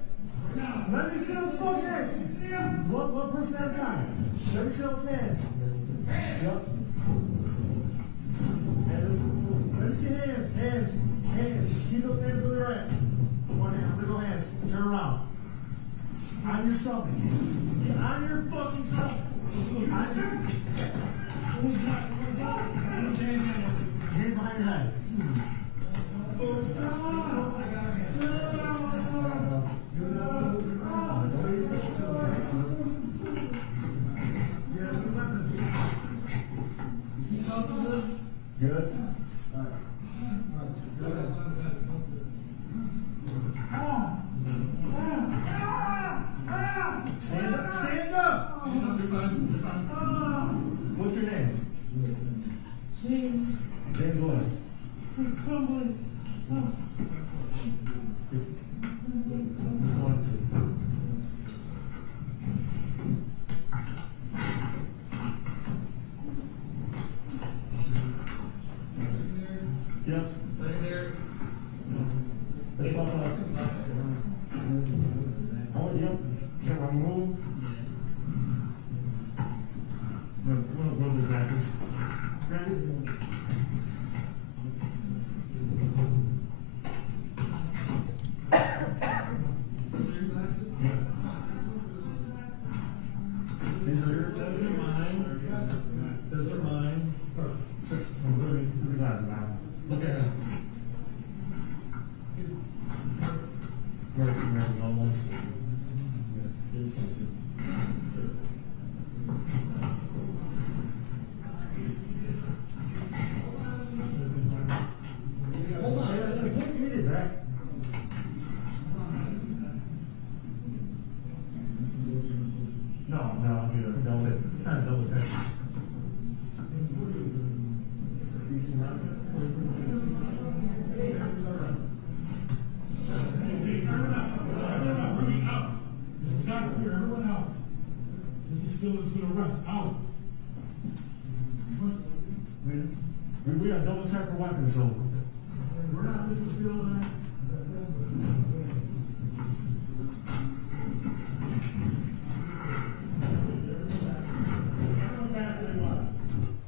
Let me see those fucking hands. One person at a time. Let me see those hands. Yep. Hands. Let me see hands. Hands. Keep those hands where they're at. One hand. I'm gonna go hands. Turn around. On your stomach. Get on your fucking stomach. On your... Hands behind your head. Good. Stand up. Stand up. What's your name? James. James what? Crumbley. Just one, two. Yep. Stay there. Let's walk up. Oh, yep. Can I move? I'm gonna rub this back. Ready? These are yours. Those are mine. Those are mine. I'm going to put the glasses on. Look at him. Very almost. Hold on, I gotta take me back. No, I'm good. Double it. Kind of double it. This is not clear. Everyone out. This is still an arrest. Out. We got double check for weapons, so we're not. This is still that.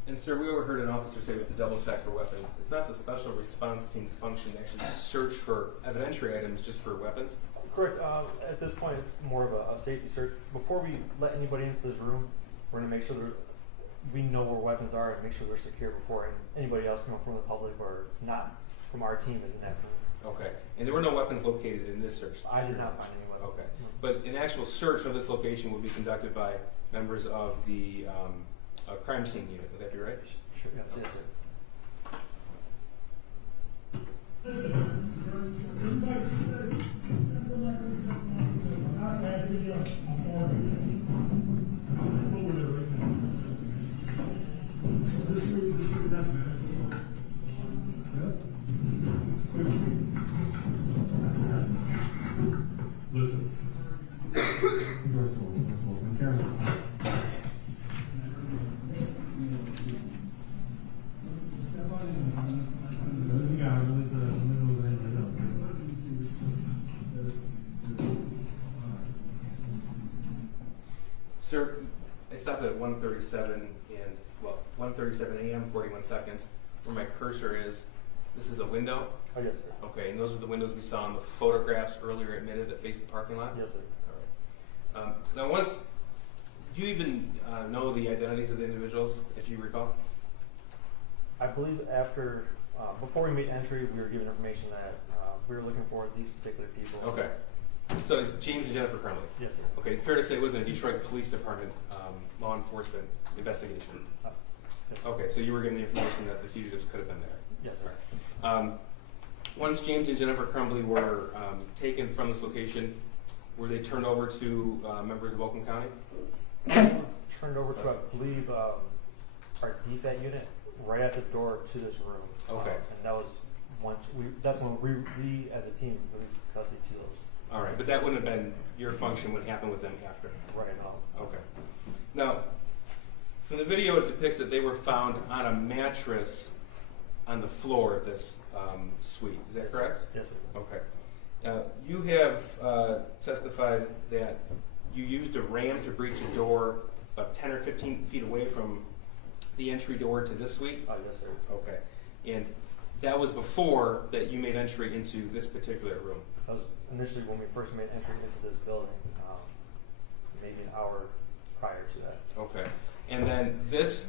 And sir, we overheard an officer say with the double check for weapons, it's not the special response team's function to actually search for evidentiary items just for weapons? Correct. At this point, it's more of a safety search. Before we let anybody into this room, we're going to make sure that we know where weapons are and make sure they're secure before anybody else coming from the public or not from our team is in that room. Okay. And there were no weapons located in this search? I did not find any weapons. Okay. But an actual search of this location will be conducted by members of the crime scene unit. Would that be right? Sure. Yes, sir. Listen. Sir, I stopped at 1:37 a.m. 41 seconds. Where my cursor is, this is a window. Oh, yes, sir. Okay, and those are the windows we saw in the photographs earlier admitted that face the parking lot? Yes, sir. All right. Now, do you even know the identities of the individuals, if you recall? I believe before we made entry, we were given information that we were looking for these particular people. Okay. So it's James and Jennifer Crumbley? Yes, sir. Okay, fair to say it wasn't a Detroit Police Department law enforcement investigation? Yes, sir. Okay, so you were given the information that the fugitives could have been there? Yes, sir. Once James and Jennifer Crumbley were taken from this location, were they turned over to members of Oakland County? Turned over to, I believe, our DFAT unit right at the door to this room. Okay. And that was that's when we as a team released custody to those. All right, but that wouldn't have been your function. What happened with them after? Right now. Okay. Now, from the video, it depicts that they were found on a mattress on the floor of this suite. Is that correct? Yes, sir. Okay. You have testified that you used a ram to breach a door about 10 or 15 feet away from the entry door to this suite? Yes, sir. Okay. And that was before that you made entry into this particular room? That was initially when we first made entry into this building, maybe an hour prior to that. Okay. And then this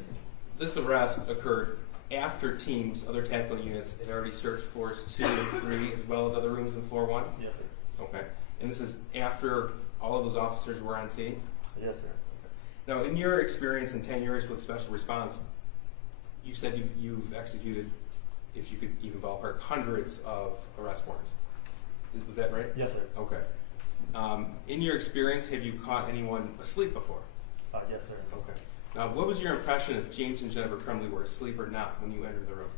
arrest occurred after teams, other tactical units, had already searched floors 2 and 3 as well as other rooms in floor 1? Yes, sir. Okay. And this is after all of those officers were on scene? Yes, sir. Now, in your experience in 10 years with special response, you said you've executed, if you could even ballpark, hundreds of arrest warrants. Was that right? Yes, sir. Okay. In your experience, have you caught anyone asleep before? Yes, sir. Okay. Now, what was your impression if James and Jennifer Crumbley were asleep or not when you entered the room?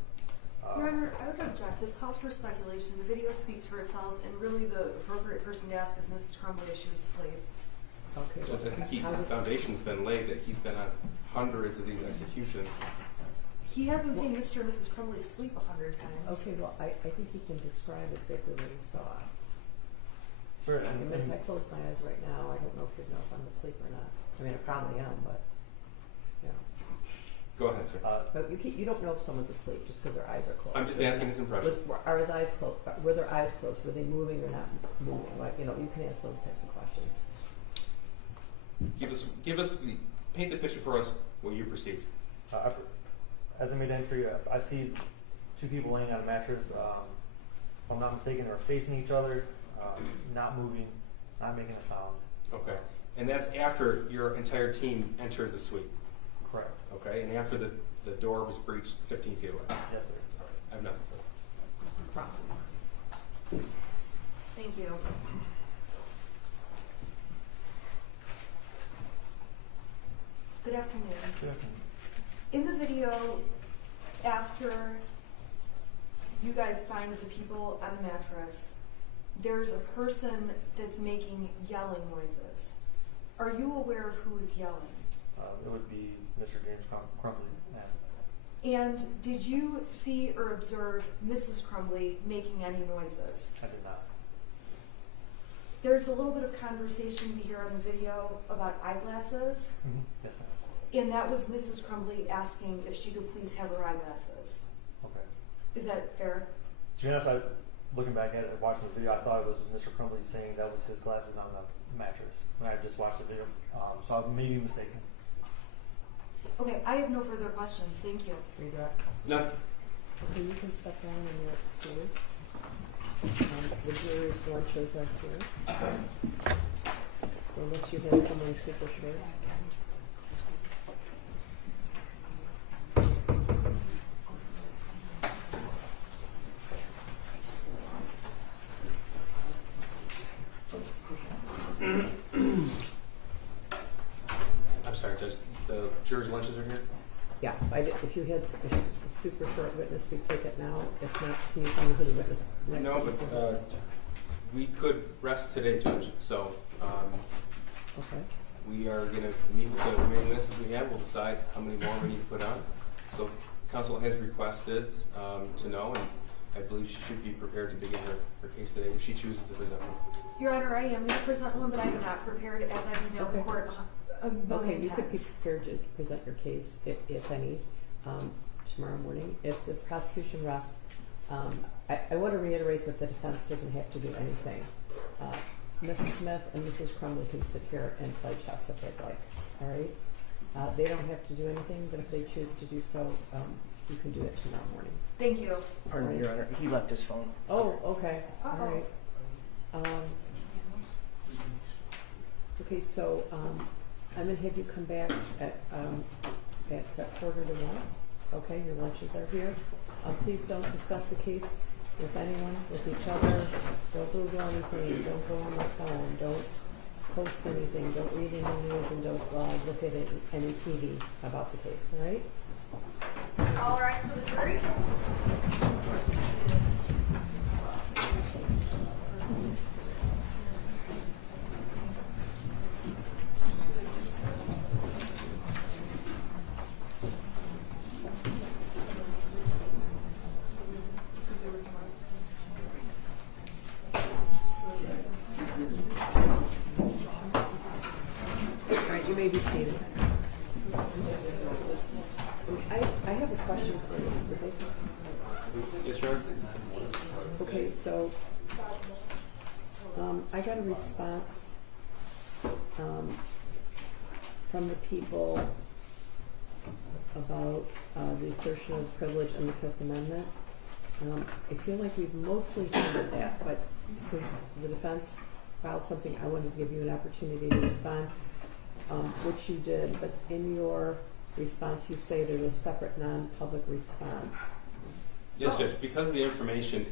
Your Honor, I would object. This calls for speculation. The video speaks for itself, and really the appropriate person to ask is Mrs. Crumbley if she was asleep. Okay. Judge, I think the foundation's been laid that he's been on hundreds of these executions. He hasn't seen Mr. and Mrs. Crumbley sleep 100 times. Okay, well, I think he can describe exactly what he saw. Sure, I mean, if I close my eyes right now, I don't know if you'd know if I'm asleep or not. I mean, I probably am, but, you know. Go ahead, sir. But you don't know if someone's asleep just because their eyes are closed. I'm just asking his impression. Are his eyes closed? Were their eyes closed? Were they moving or not moving? Like, you know, you can ask those types of questions. Give us paint the picture for us what you perceived. As I made entry, I see two people laying on a mattress. If I'm not mistaken, they were facing each other, not moving, not making a sound. Okay. And that's after your entire team entered the suite? Correct. Okay. And after the door was breached 15 feet away? Yes, sir. I have nothing further. Cross. Thank you. Good afternoon. Good afternoon. In the video, after you guys find the people on the mattress, there's a person that's making yelling noises. Are you aware of who is yelling? It would be Mr. James Crumbley. And did you see or observe Mrs. Crumbley making any noises? I did not. There's a little bit of conversation we hear on the video about eyeglasses. Mm-hmm. Yes, ma'am. And that was Mrs. Crumbley asking if she could please have her eyeglasses. Okay. Is that fair? To be honest, looking back at it, watching the video, I thought it was Mr. Crumbley saying that was his glasses on the mattress when I just watched the video. So I may be mistaken. Okay, I have no further questions. Thank you. Redirect. No. Okay, you can step down and you're excused. The jurors' lunches are here. So unless you had someone super short. I'm sorry, Judge. The jurors' lunches are here? Yeah, if you had a super short witness, we'd take it now. If not, can you tell me who the witness next No, witness is? but we could rest today, Judge. So Okay. we are going to meet with the remaining witnesses we have. We'll decide how many more we need to put on. So counsel has requested to know, and I believe she should be prepared to begin her case today if she chooses to present one. Your Honor, I am going to present one, but I am not prepared as I've emailed Okay. the court a Okay, million you could be times. prepared to present your case, if any, tomorrow morning. If the prosecution rests, I want to reiterate that the defense doesn't have to do anything. Mrs. Smith and Mrs. Crumbley can sit here and play chess if they'd like, all right? They don't have to do anything, but if they choose to do so, you can do it tomorrow morning. Thank you. Pardon me, Your Honor. He left his phone. Oh, okay, all Uh-oh. right. Okay, so, I'm gonna have you come back at 1:45. Okay, your lunches are here. Please don't discuss the case with anyone, with each other. Don't Google anything, don't go on the phone, don't post anything, don't read any news, and don't look at any TV about the case, all right? All rise for the jury. may be seated. I have a question for you. Yes, Your Honor. Okay, so I got a response from the people about the assertion of privilege in the Fifth Amendment. I feel like we've mostly handled that, but since the defense filed something, I wanted to give you an opportunity to respond, which you did. But in your response, you say there's a separate non-public response. Yes, Judge. Because the information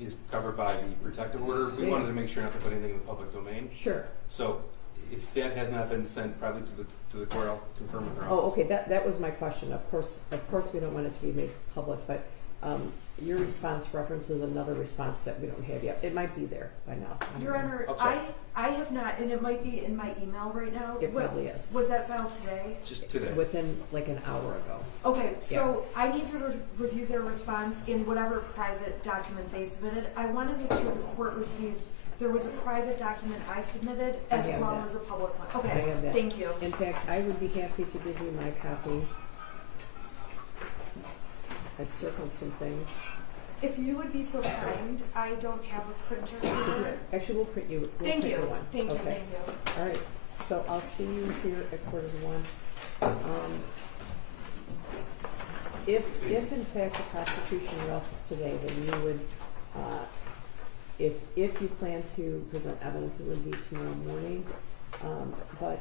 is covered by the protective order, we wanted to make sure not to put anything in the public domain. Sure. So if that has not been sent probably to the court, I'll confirm with her. Oh, okay. That was my question. Of course, we don't want it to be made public, but your response references another response that we don't have yet. It might be there by now. Your Honor, I have not, and it might be in my email right now. It probably is. Was that filed today? Just today. Within like an hour ago. Okay, so I need to review their response in whatever private document they submitted. I want to make sure the court received, there was a private document I submitted as well as a public one. Okay, I have that. thank you. In fact, I would be happy to give you my copy. I've circled some things. If you would be so kind, I don't have a printer here. Actually, we'll print you. Thank you. One. Thank you. Okay. Thank you. All right. So I'll see you here at 1:45. If in fact the prosecution rests today, then you would, if you plan to present evidence, it would be tomorrow morning. But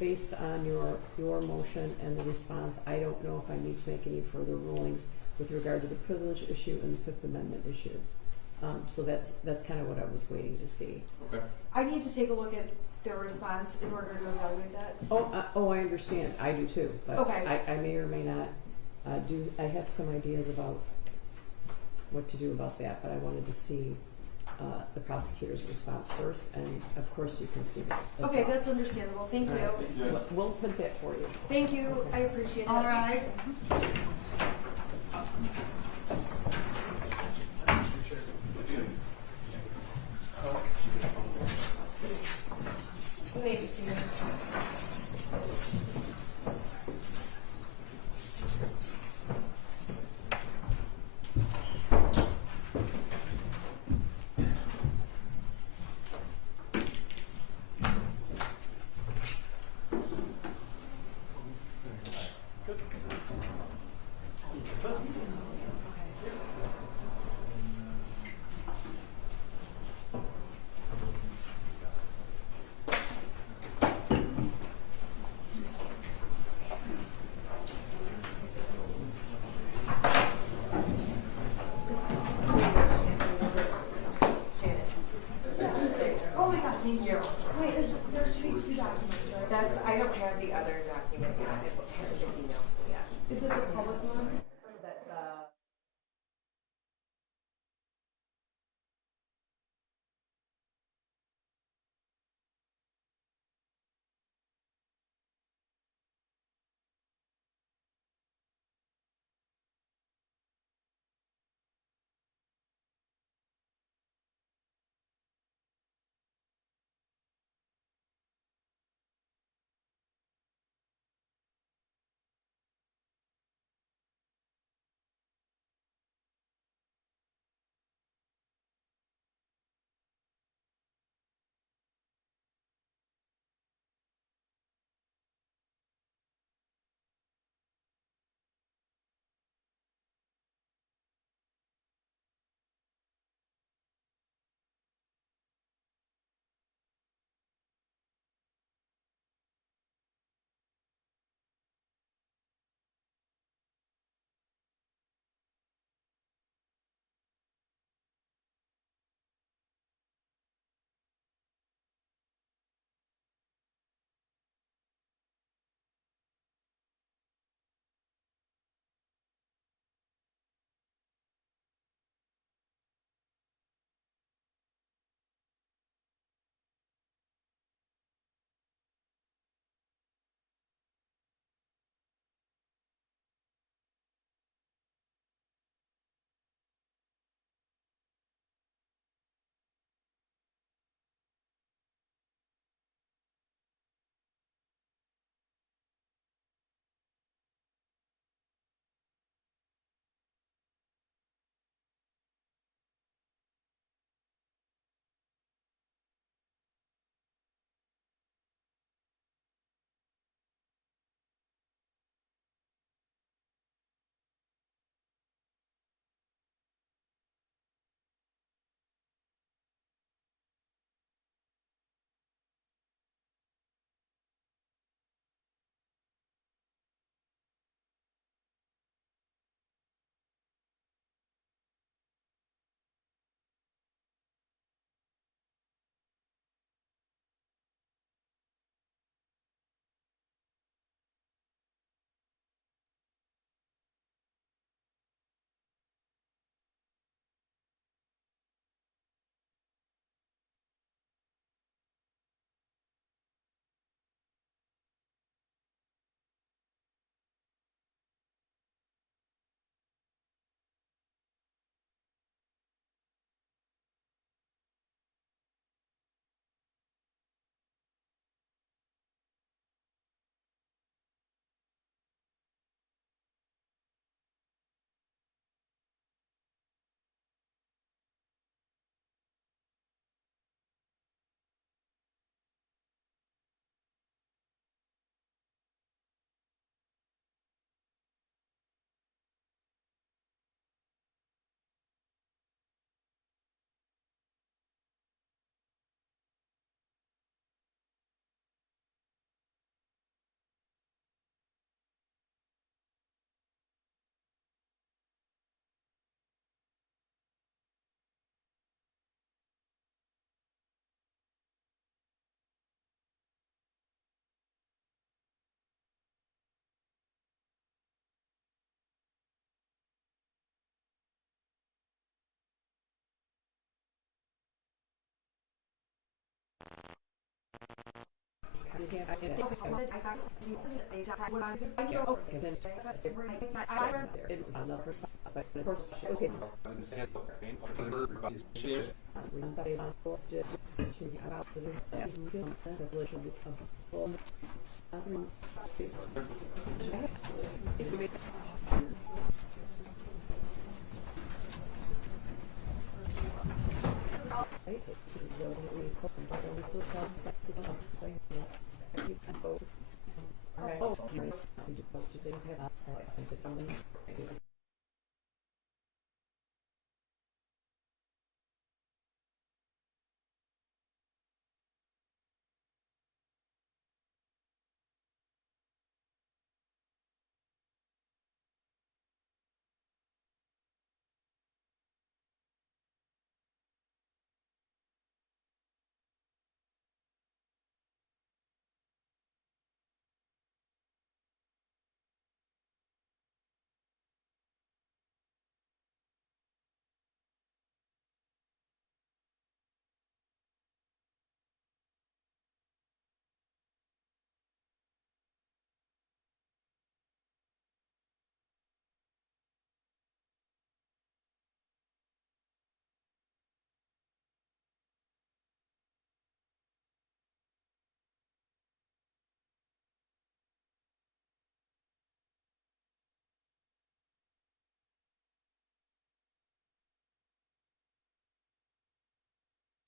based on your motion and the response, I don't know if I need to make any further rulings with regard to the privilege issue and the Fifth Amendment issue. So that's kind of what I was waiting to see. Okay. I need to take a look at their response in order to evaluate that. I understand. I do too. But Okay. I may or may not I have some ideas about what to do about that, but I wanted to see the prosecutor's response first, and of course you can see that as Okay, well. that's understandable. Thank you. Right. We'll print that for you. Thank you. I appreciate it. All right. You may be seated.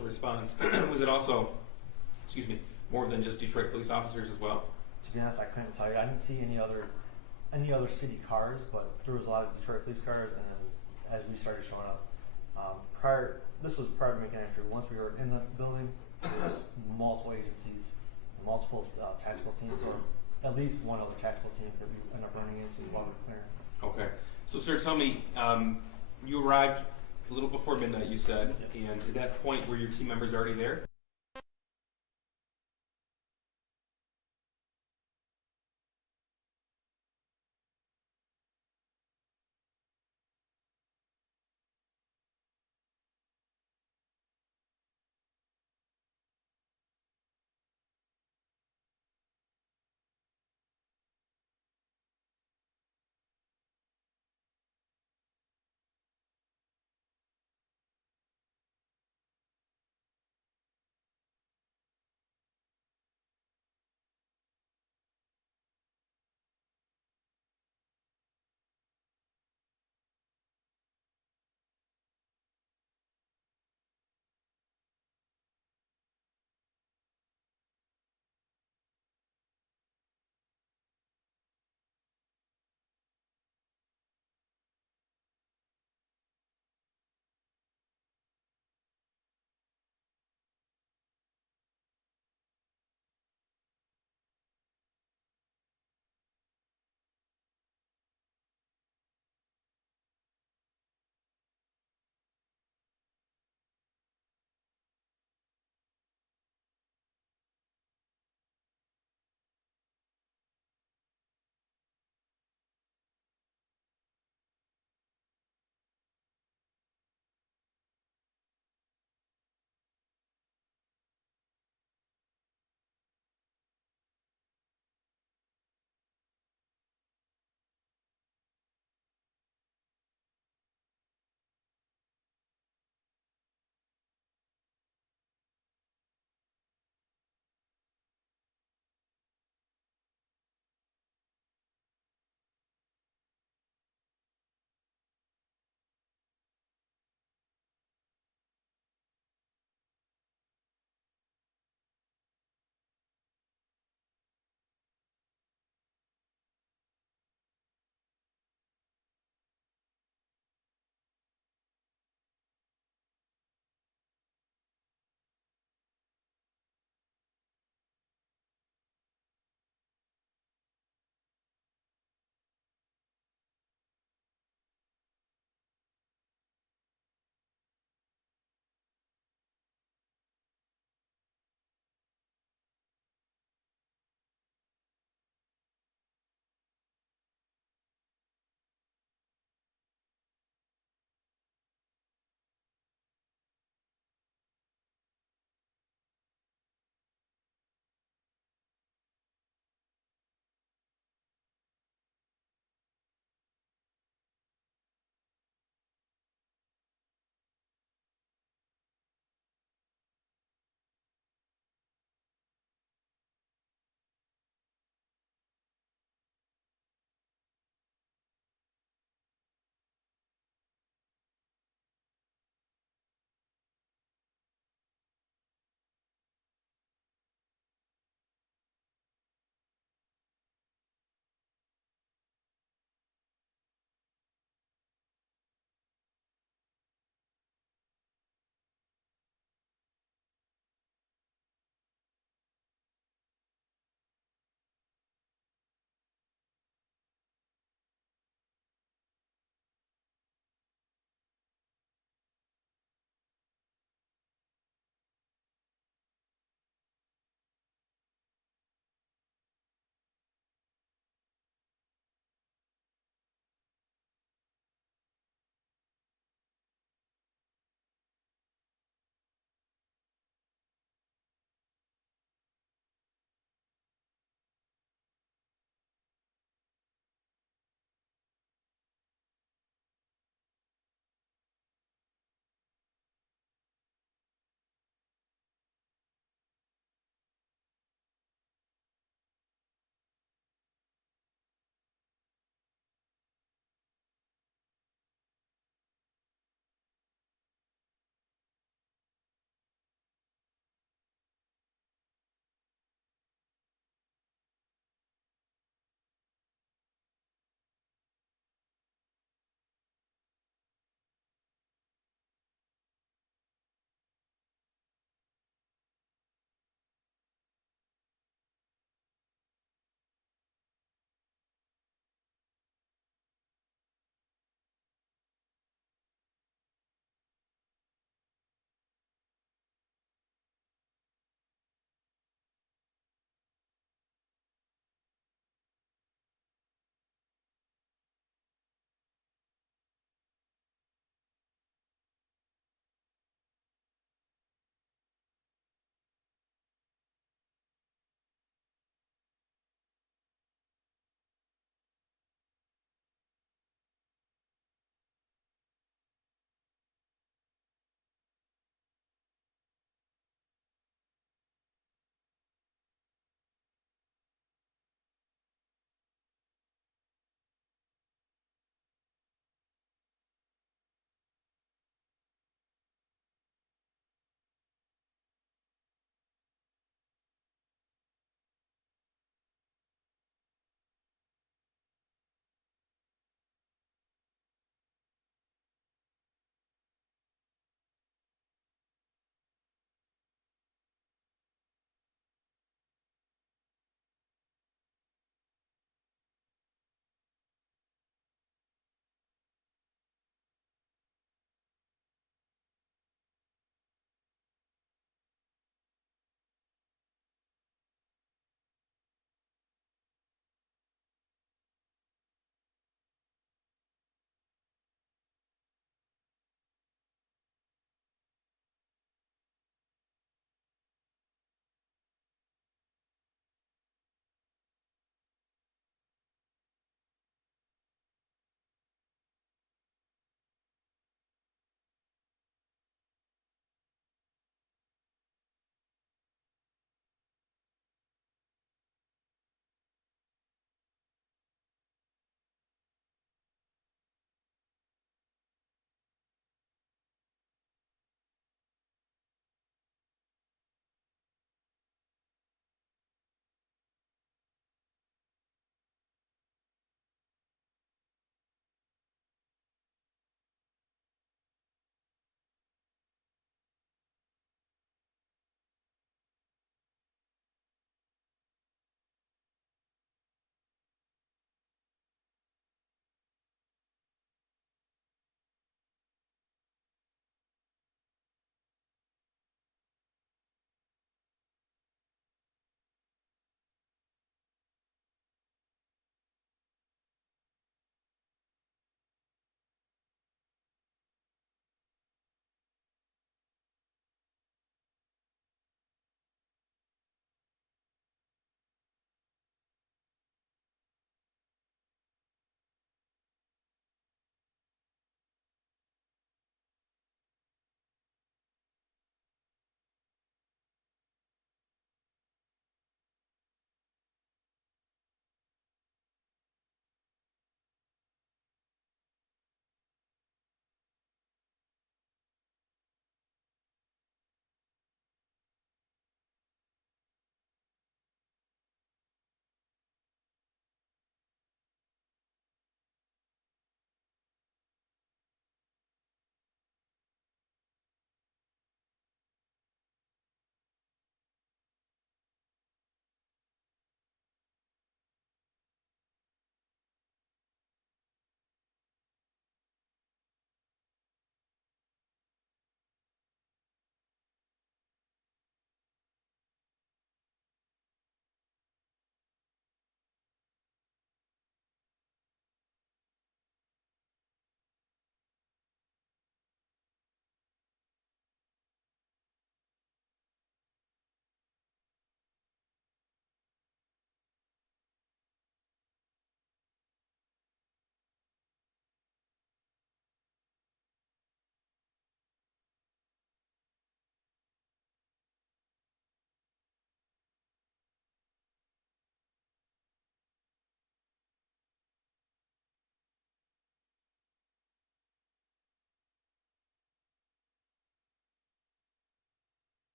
Response was it also, excuse me, more than just Detroit police officers as well? To be honest, I couldn't tell you. I didn't see any other city cars, but there was a lot of Detroit police cars, and then as we started showing up, this was prior to making entry. Once we were in the building, there was multiple agencies, multiple tactical teams, or at least one other tactical team that we ended up running into while we were clearing. Okay. So, sir, tell me, you arrived a little before midnight, you said, and at that point, were your team members already there?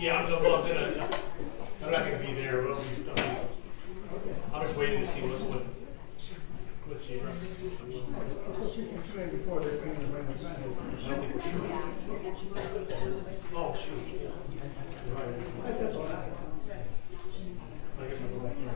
Yeah, I'm not gonna be there. I'm just waiting to see what she represents. I don't think we're sure. Oh, shoot. Right. That's all right. I guess I'll go back there.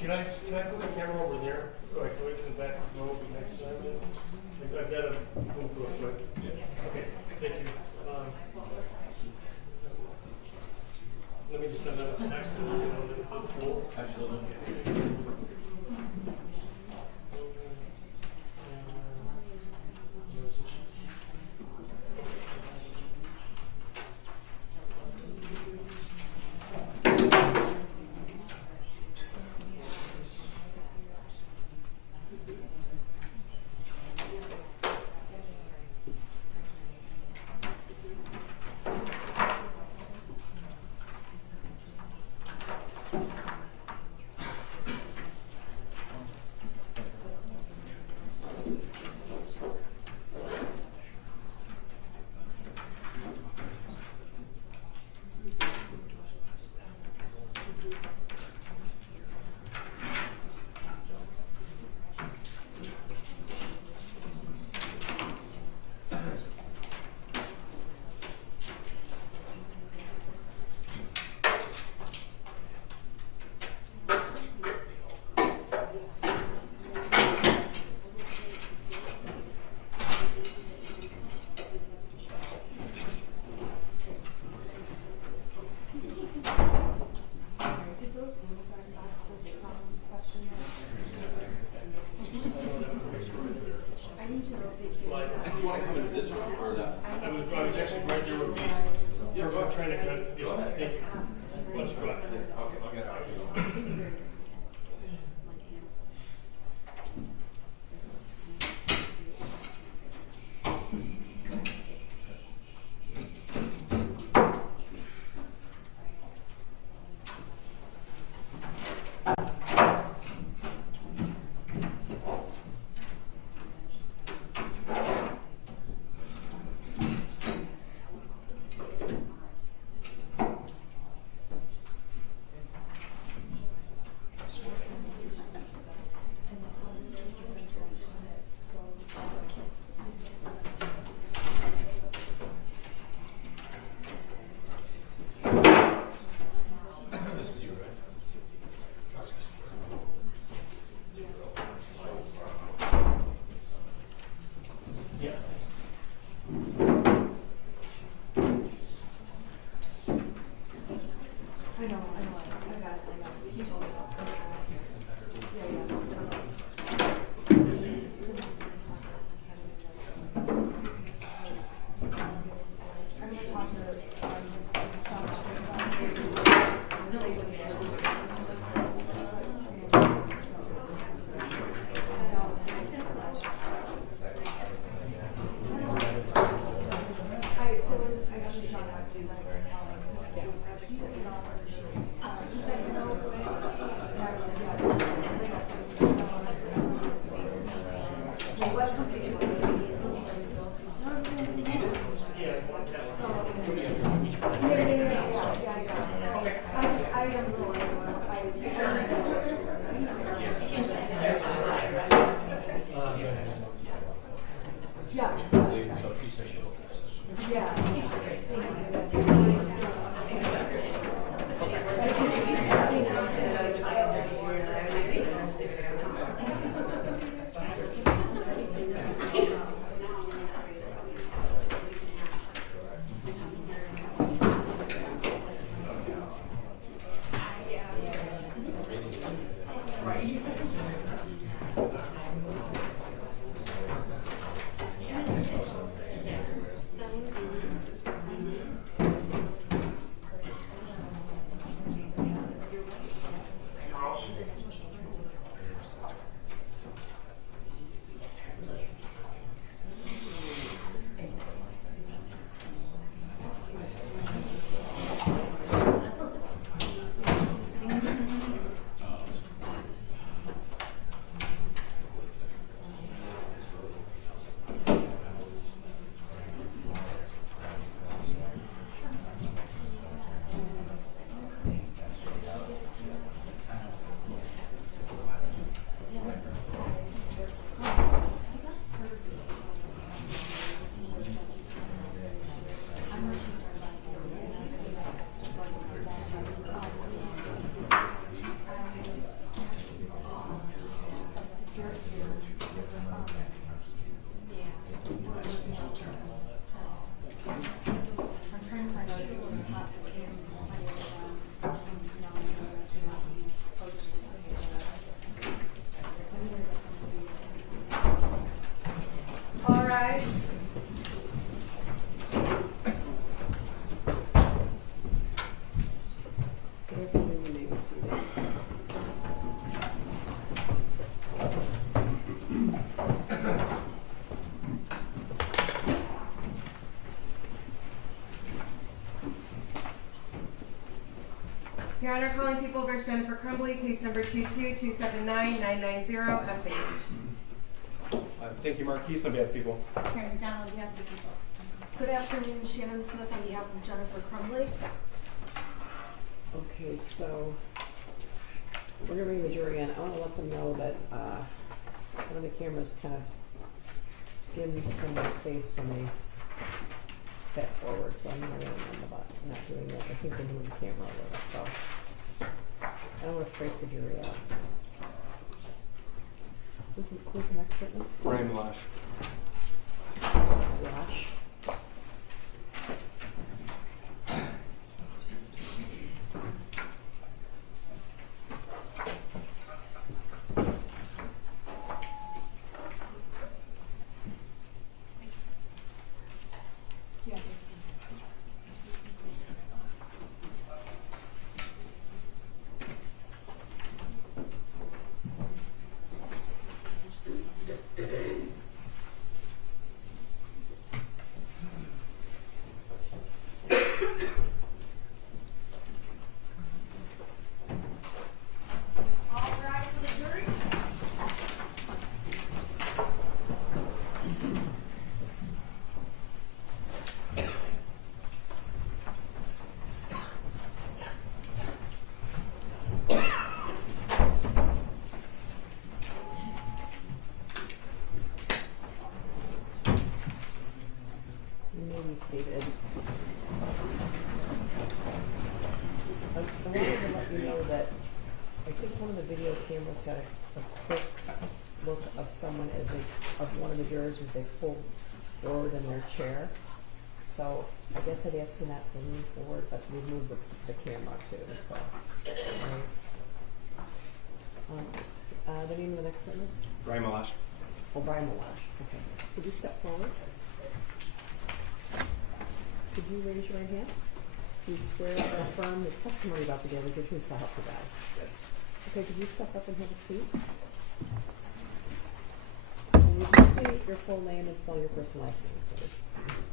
Can I put the camera over there? Go ahead, in the back row next time. I've got to move real quick. Okay, thank you. Let me just send out a text and we'll get on the full. Absolutely. He told me. I'm gonna talk to Your Honor, calling People v. Jennifer Crumbley, case number 222799990, FH. Thank you, Marquise, on behalf of People. Karen McDonald, on behalf of the people. Good afternoon, Shannon Smith on behalf of Jennifer Crumbley. Okay, so we're gonna bring the jury in. I wanna let them know that, one of the cameras kind of skimmed someone's face when they sat forward, so I'm gonna warn them about not doing that. I think they're moving the camera a little, so I don't wanna freak the jury out. Who's the next witness? Brian Lash. Lash. Seated. I wanted to let you know that I think one of the video cameras got a quick look of someone of one of the jurors as they pulled forward in their chair. So I guess I'd ask you not to lean forward, but we move the camera too, so. Right. The name of the next witness? Brian Malash. Oh, Brian Malash, okay. Could you step forward? Could you raise your right hand? Do you swear or affirm the testimony about to give is the truth so help you God? Yes. Okay, could you step up and have a seat? And would you state your full name and spell your first and last name, please?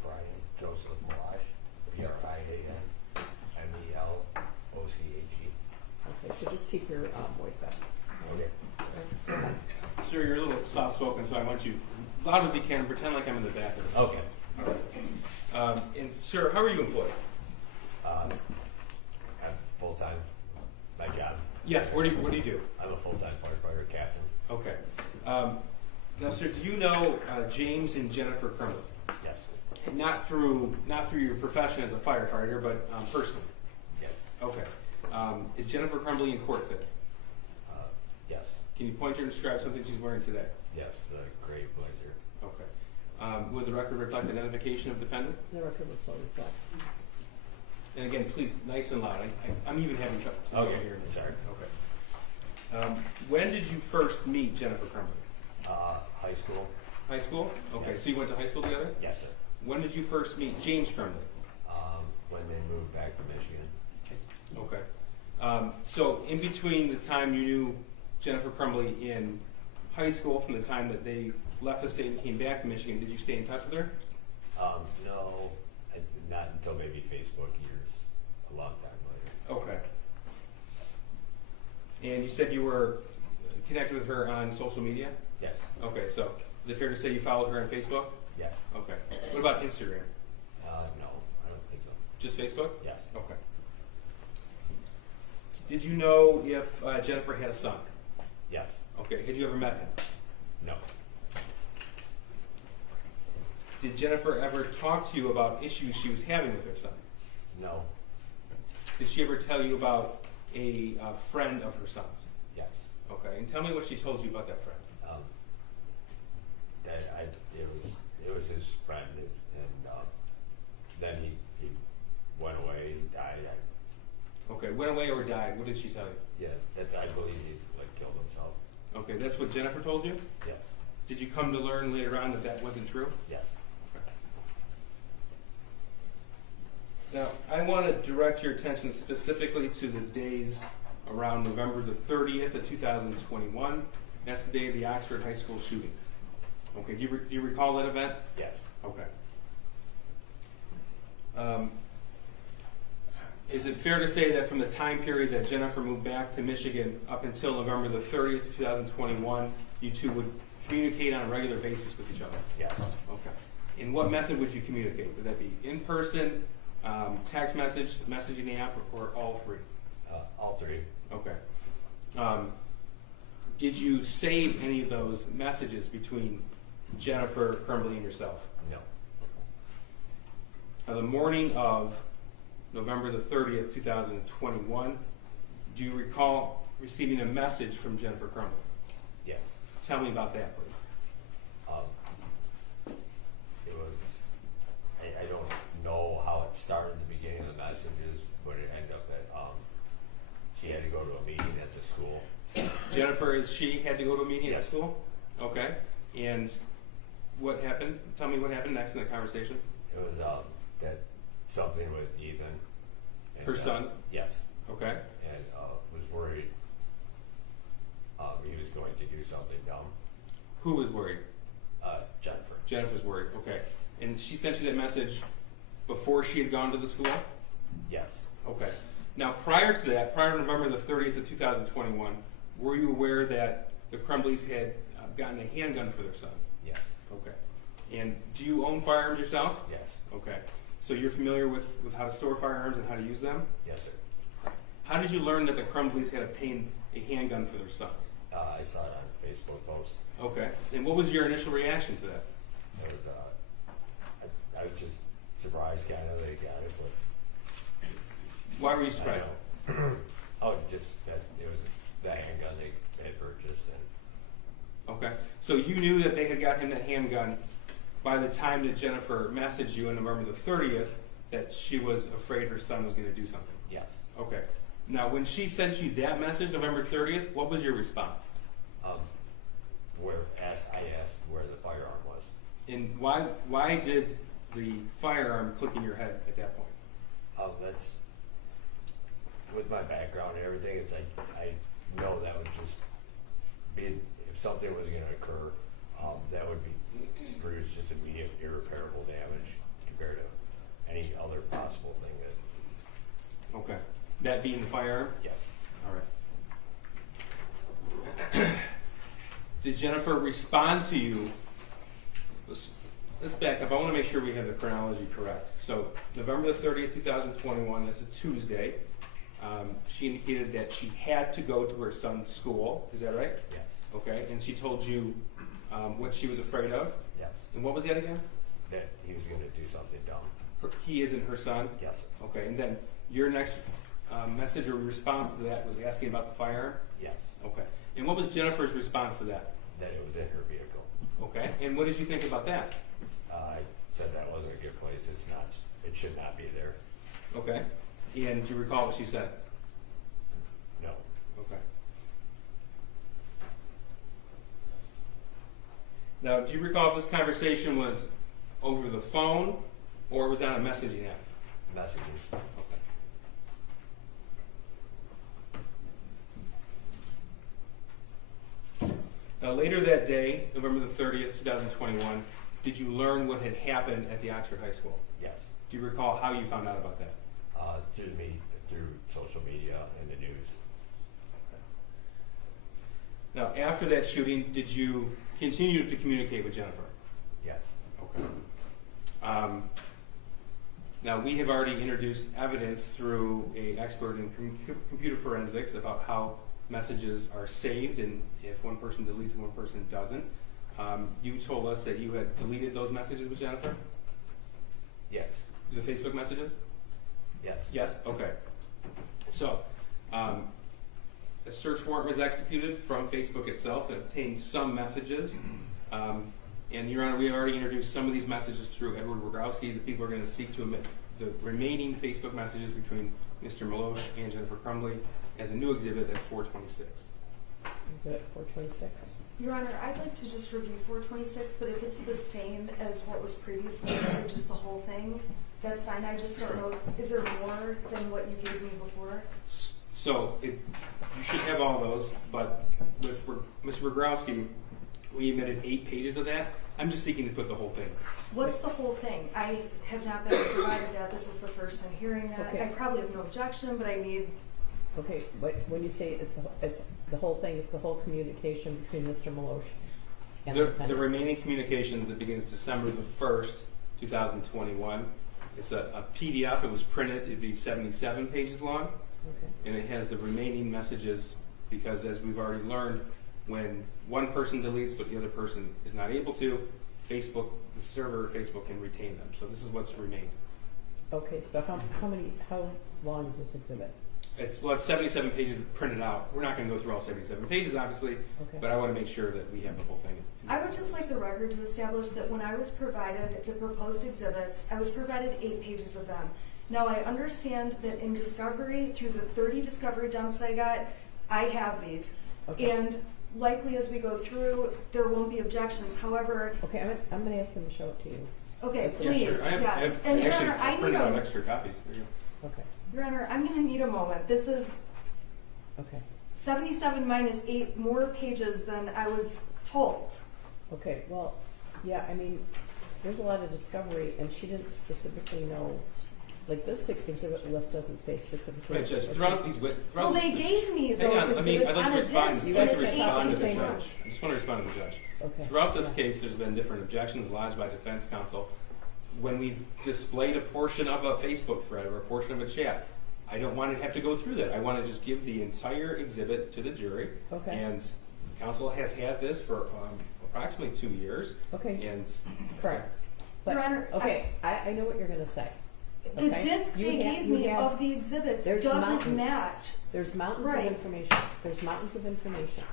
Brian Joseph Malash, Brianmelocage. Okay, so just keep your voice up. Okay. Sir, you're a little soft-spoken, so I want you as loud as you can. Pretend like I'm in the bathroom. Okay. All right. And sir, how are you employed? I'm full-time, my job. Yes. What do you do? I'm a full-time firefighter captain. Okay. Now, sir, do you know James and Jennifer Crumbley? Yes. Not through your profession as a firefighter, but personally. Yes. Okay. Is Jennifer Crumbley in court today? Yes. Can you point to and describe something she's wearing today? Yes, the gray blazer. Okay. Would the record reflect identification of defendant? The record will slowly reflect. And again, please, nice and loud. I'm even having trouble hearing you. Sorry. Okay. When did you first meet Jennifer Crumbley? High school. High school? Okay, Yes. so you went to high school together? Yes, sir. When did you first meet James Crumbley? When they moved back to Michigan. Okay. So in between the time you knew Jennifer Crumbley in high school from the time that they left the state and came back to Michigan, did you stay in touch with her? No, not until maybe Facebook years, a long time later. Okay. And you said you were connected with her on social media? Yes. Okay, so is it fair to say you followed her on Facebook? Yes. Okay. What about Instagram? No, I don't think so. Just Facebook? Yes. Okay. Did you know if Jennifer had a son? Yes. Okay. Had you ever met him? No. Did Jennifer ever talk to you about issues she was having with her son? No. Did she ever tell you about a friend of her son's? Yes. Okay. And tell me what she told you about that friend. It was his friend, and then he went away. He died. Okay. Went away or died. What did she tell you? Yeah, I believe he killed himself. Okay. That's what Jennifer told you? Yes. Did you come to learn later on that that wasn't true? Yes. Now, I want to direct your attention specifically to the days around November the 30th of 2021. That's the day of the Oxford High School shooting. Okay, do you recall that event? Yes. Okay. Is it fair to say that from the time period that Jennifer moved back to Michigan up until November the 30th, 2021, you two would communicate on a regular basis with each other? Yes. Okay. In what method would you communicate? Would that be in person, text message, messaging app, or all three? All three. Okay. Did you save any of those messages between Jennifer Crumbley and yourself? No. Now, the morning of November the 30th, 2021, do you recall receiving a message from Jennifer Crumbley? Yes. Tell me about that, please. It was, I don't know how it started at the beginning of the messages, but it ended up that she had to go to a meeting at the school. Jennifer, she had to go to a meeting at Yes. school? Okay. And what happened? Tell me what happened next in the conversation. It was that something with Ethan. And, Her son? Yes. Okay. And was worried he was going to do something dumb. Who was worried? Jennifer. Jennifer's worried. Okay. And she sent you that message before she had gone to the school? Yes. Okay. Now, prior to that, prior to November the 30th of 2021, were you aware that the Crumbleys had gotten a handgun for their son? Yes. Okay. And do you own firearms yourself? Yes. Okay. So you're familiar with how to store firearms and how to use them? Yes, sir. How did you learn that the Crumbleys had obtained a handgun for their son? I saw it on a Facebook post. Okay. And what was your initial reaction to that? It was, I was just surprised kind of they got it, but. Why were you surprised? Just that it was the handgun they had purchased. And okay. So you knew that they had got him that handgun by the time that Jennifer messaged you on November the 30th that she was afraid her son was going to do something. Yes. Okay. Now, when she sent you that message, November 30th, what was your response? I asked where the firearm was. And why did the firearm click in your head at that point? That's with my background and everything. It's like I know that would just be if something was going to occur, that would be produce just immediate irreparable damage compared to any other possible thing that. Okay. That being the firearm? Yes. All right. Did Jennifer respond to you? Let's back up. I want to make sure we have the chronology correct. So November the 30th, 2021, that's a Tuesday. She indicated that she had to go to her son's school. Is that right? Yes. Okay. And she told you what she was afraid of? Yes. And what was that again? That he was going to do something dumb. He isn't her son? Yes, sir. Okay. And then your next message or response to that was asking about the firearm? Yes. Okay. And what was Jennifer's response to that? That it was in her vehicle. Okay. And what did you think about that? I said that wasn't a good place. It's not. It should not be there. Okay. And do you recall what she said? No. Okay. Now, do you recall if this conversation was over the phone or was on a messaging app? Messaging. Okay. Now, later that day, November the 30th, 2021, did you learn what had happened at the Oxford High School? Yes. Do you recall how you found out about that? Through social media and the news. Now, after that shooting, did you continue to communicate with Jennifer? Yes. Okay. Now, we have already introduced evidence through an expert in computer forensics about how messages are saved and if one person deletes and one person doesn't. You told us that you had deleted those messages with Jennifer? Yes. The Facebook messages? Yes. Yes? Okay. So, a search warrant was executed from Facebook itself that obtained some messages. And Your Honor, we have already introduced some of these messages through Edward Wogowski. The people are going to seek to omit the remaining Facebook messages between Mr. Maloche and Jennifer Crumbley as a new exhibit. That's 426. Exhibit 426. Your Honor, I'd like to just review 426, but if it's the same as what was previously, or just the whole thing, that's fine. I just don't know. Is there more than what you gave me before? So, you should have all those, but with Mr. Wogowski, we omitted 8 pages of that. I'm just seeking to put the whole thing. What's the whole thing? I have not been provided that. This is the first time hearing that. Okay. I probably have no objection, but I need. Okay, but when you say it's the whole thing, it's the whole communication between Mr. Maloche and The remaining communications that begins December the 1st, 2021. It's a PDF. It was printed. It'd be 77 pages long. Okay. And it has the remaining messages because, as we've already learned, when one person deletes but the other person is not able to, Facebook, the server of Facebook can retain them. So this is what's remained. Okay, so how long is this exhibit? It's 77 pages printed out. We're not going to go through all 77 pages, obviously, Okay. but I want to make sure that we have the whole thing. I would just like the record to establish that when I was provided the proposed exhibits, I was provided 8 pages of them. Now, I understand that in discovery, through the 30 discovery dumps I got, I have these. Okay. And likely as we go through, there won't be objections. However, Okay, I'm going to ask him to show it to you. okay, Yes, please, Yeah, sure. yes. And Your Honor, I need printed out extra copies. There you go. Okay, Your Honor, I'm going to need a moment. This is okay, 77 minus 8 more pages than I was told. okay. Well, yeah, I mean, there's a lot of discovery, and she didn't specifically know. Like this exhibit list doesn't say specifically. Right, Judge. Throughout these, Well, they gave me hang those on. exhibits I'd like on to a respond. disc, You and guys it's are 8 responding to pages the same long. judge. I just want to respond to the judge. Okay. Throughout this Yeah. case, there's been different objections lodged by defense counsel. When we've displayed a portion of a Facebook thread or a portion of a chat, I don't want to have to go through that. I want to just give the entire exhibit to the jury. Okay. And counsel has had this for approximately 2 years. Okay. And Correct. But, Your Honor, okay, I know what you're going to say. The Okay? disc You they have- gave you me have- of the exhibits there's doesn't mountains. match. There's mountains Right. of information. There's mountains of information.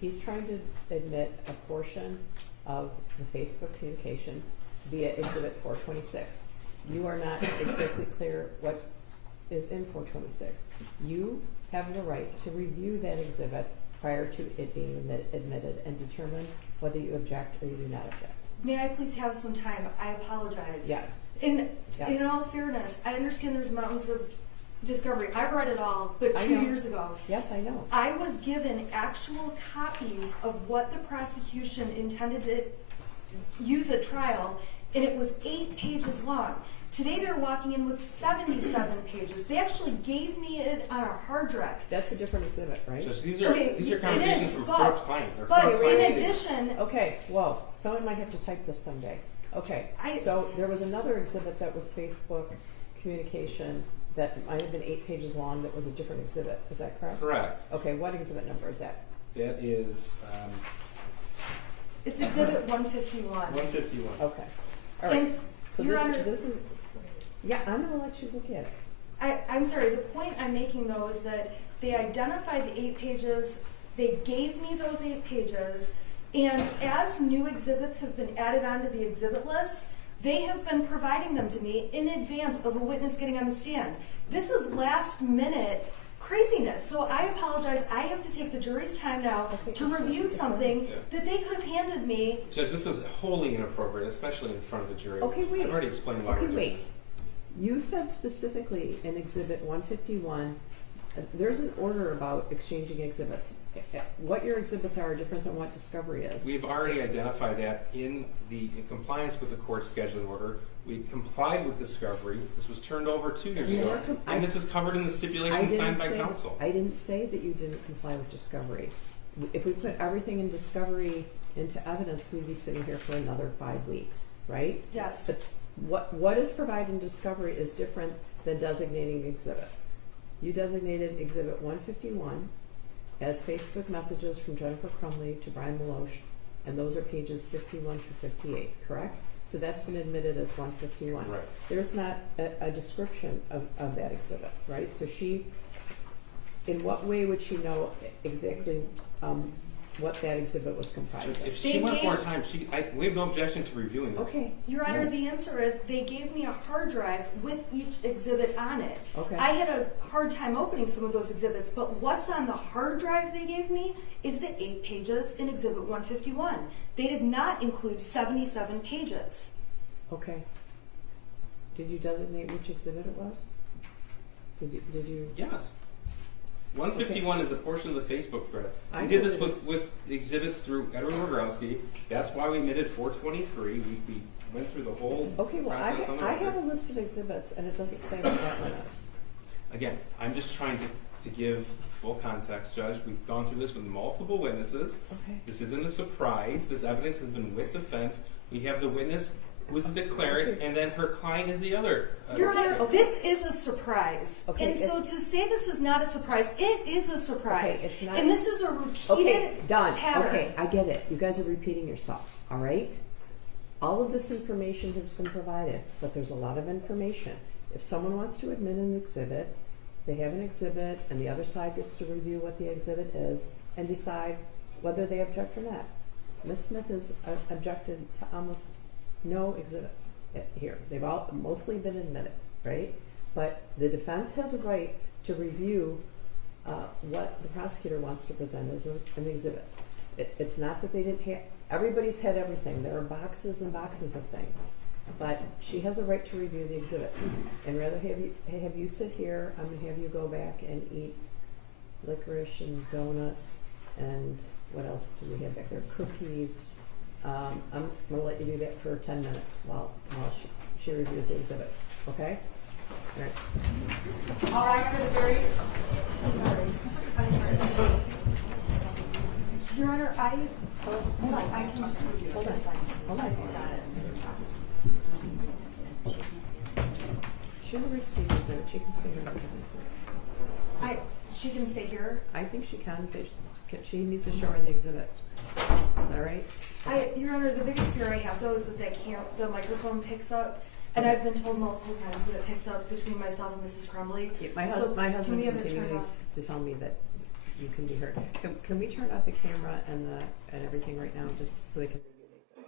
He's trying to admit a portion of the Facebook communication via Exhibit 426. You are not exactly clear what is in 426. You have the right to review that exhibit prior to it being admitted and determine whether you object or you do not object. May I please have some time? I apologize. Yes. In Yes. all fairness, I understand there's mountains of discovery. I've read it all, but I 2 know. years ago. Yes, I know. I was given actual copies of what the prosecution intended to use at trial, and it was 8 pages long. Today they're walking in with 77 pages. They actually gave me it on a hard drive. That's a different exhibit, right? Judge, these are Okay, conversations it is, from but- court client. Or But court client in statements. addition, Okay, well, someone might have to type this someday. Okay, so there was another exhibit that was Facebook communication that might have been 8 pages long that was a different exhibit. Is that correct? Correct. Okay, what exhibit number is that? That is it's Exhibit 151. 151. Okay. All right. And, So Your Honor, this is, yeah, I'm going to let you look at it. I'm sorry, the point I'm making though is that they identified the 8 pages, they gave me those 8 pages, and as new exhibits have been added onto the exhibit list, they have been providing them to me in advance of a witness getting on the stand. This is last minute craziness, so I apologize. I have to take the jury's time now to review something that they could have handed me. Judge, this is wholly inappropriate, especially in front of the jury. Okay, wait. I've already explained why Okay, we're doing wait. this. You said specifically in Exhibit 151, there's an order about exchanging exhibits. What your exhibits are different than what discovery is. We've already identified that in compliance with the court's scheduling order. We complied with discovery. This was turned over 2 years ago, and this is covered in the stipulation signed by counsel. I didn't say that you didn't comply with discovery. If we put everything in discovery into evidence, we'd be sitting here for another 5 weeks, right? Yes. But what is provided in discovery is different than designating exhibits. You designated Exhibit 151 as Facebook messages from Jennifer Crumbley to Brian Meloche, and those are pages 51 through 58, correct? So that's been admitted as 151. Right. There's not a description of that exhibit, right? So in what way would she know exactly what that exhibit was comprised of? If she wants more time, we have no objection to reviewing this. Okay. Your Honor, the answer is they gave me a hard drive with each exhibit on it. Okay. I had a hard time opening some of those exhibits, but what's on the hard drive they gave me is the 8 pages in Exhibit 151. They did not include 77 pages. Okay. Did you designate which exhibit it was? Did you? Yes. 151 is a portion of the Facebook thread. I We did know this it with exhibits through Edward Wodrowski. That's why we admitted 423. We went through the whole Okay, well, process on the I record. have a list of exhibits, and it doesn't say what that one is. Again, I'm just trying to give full context, Judge. We've gone through this with multiple witnesses. Okay. This isn't a surprise. This evidence has been with defense. We have the witness who is the declarant, and then her client is the other. Your Honor, this is a surprise. Okay, And so to say this is not a surprise, it is a surprise. Okay, it's not. And this is a repeated Okay, done. pattern. Okay, I get it. You guys are repeating yourselves, all right? All of this information has been provided, but there's a lot of information. If someone wants to admit an exhibit, they have an exhibit, and the other side gets to review what the exhibit is and decide whether they object or not. Ms. Smith has objected to almost no exhibits here. They've all mostly been admitted, right? But the defense has a right to review what the prosecutor wants to present as an exhibit. It's not that they didn't have, everybody's had everything. There are boxes and boxes of things. But she has a right to review the exhibit. And rather have you sit here, I'm going to have you go back and eat licorice and donuts and what else do we have back there? Cookies. I'm going to let you do that for 10 minutes while she reviews the exhibit. Okay? All right. All right, for the jury. I'm sorry. Your Honor, I can just review it. Hold on. That's fine. Hold on. She has a received exhibit. She can stay here and look at the exhibit. She can stay here? I think she can. She needs to show her the exhibit. Is that right? Your Honor, the biggest fear I have though is that the microphone picks up, and I've been told multiple times that it picks up between myself and Mrs. Crumbley. Yeah, my Can husband we have it turned continues off? to tell me that you can be heard. Can we turn off the camera and everything right now, just so they can review the exhibit?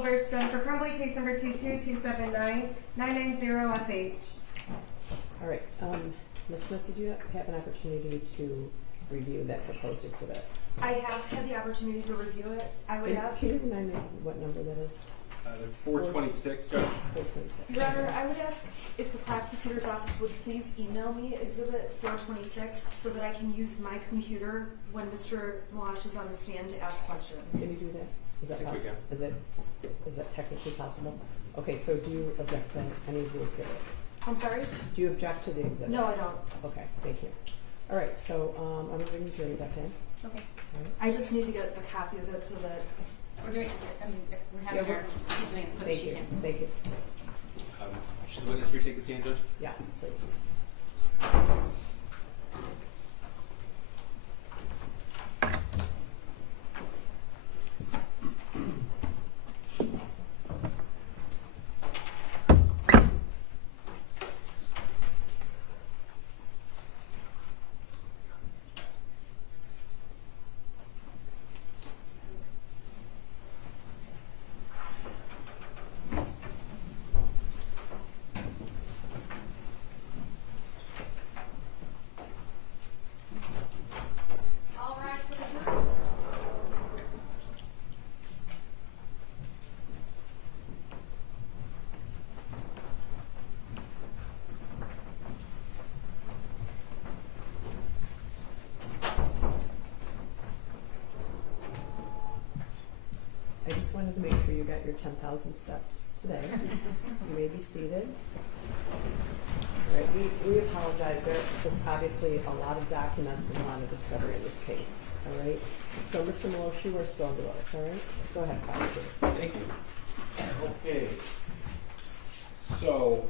People versus Jennifer Crumbley, case number 22279-990FH. All right, Ms. Smith, did you have an opportunity to review that proposed exhibit? I have had the opportunity to review it. I would ask. Can you remind me what number that is? That's 426, Judge. 426. Your Honor, I would ask if the prosecutor's office would please email me exhibit 426 so that I can use my computer when Mr. Malash is on the stand to ask questions. Can you do that? Is that I think we possible? Is that technically possible? Okay, so do you object to any of the exhibit? I'm sorry? Do you object to the exhibit? No, I don't. Okay, thank you. All right, so I'm going to bring the jury back in. Okay. All right. I just need to get a copy of it so that. We're doing, we're having her, she's doing as quick as Thank she you. can. Thank you. Should the witness retake the stand, Judge? Yes, please. All rise for the jury. I just wanted to make sure you got your 10,000 steps today. You may be seated. All right, we apologize. There is obviously a lot of documents and a lot of discovery in this case. All right. So, Mr. Malosh, you are still under oath. All right. Go ahead, prosecutor. Thank you. Okay. So,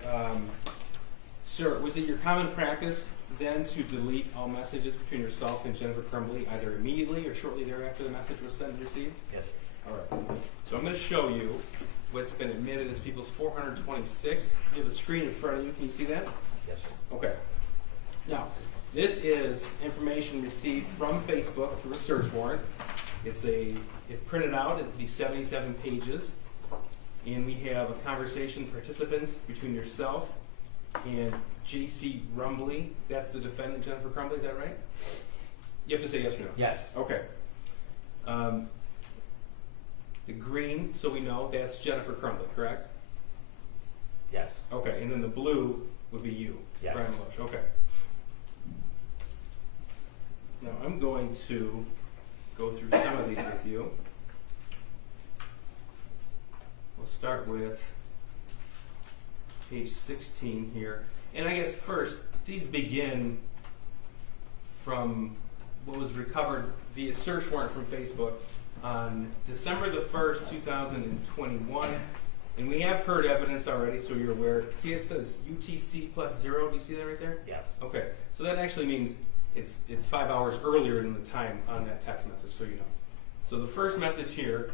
sir, was it your common practice then to delete all messages between yourself and Jennifer Crumbley either immediately or shortly thereafter the message was sent and received? Yes, sir. All right. So I'm going to show you what's been admitted as People's 426. You have a screen in front of you. Can you see that? Yes, sir. Okay. Now, this is information received from Facebook through a search warrant. If printed out, it would be 77 pages. And we have a conversation participants between yourself and J.C. Rumbley. That's the defendant, Jennifer Crumbley. Is that right? You have to say yes or no. Yes. Okay. The green, so we know, that's Jennifer Crumbley, correct? Yes. Okay, and then the blue would be you, Yes. Brian Lush. Okay. Now I'm going to go through some of these with you. We'll start with page 16 here. And I guess first, these begin from what was recovered via search warrant from Facebook on December the 1st, 2021. And we have heard evidence already, so you're aware. See, it says UTC +0. Do you see that right there? Yes. Okay. So that actually means it's 5 hours earlier than the time on that text message, so you know. So the first message here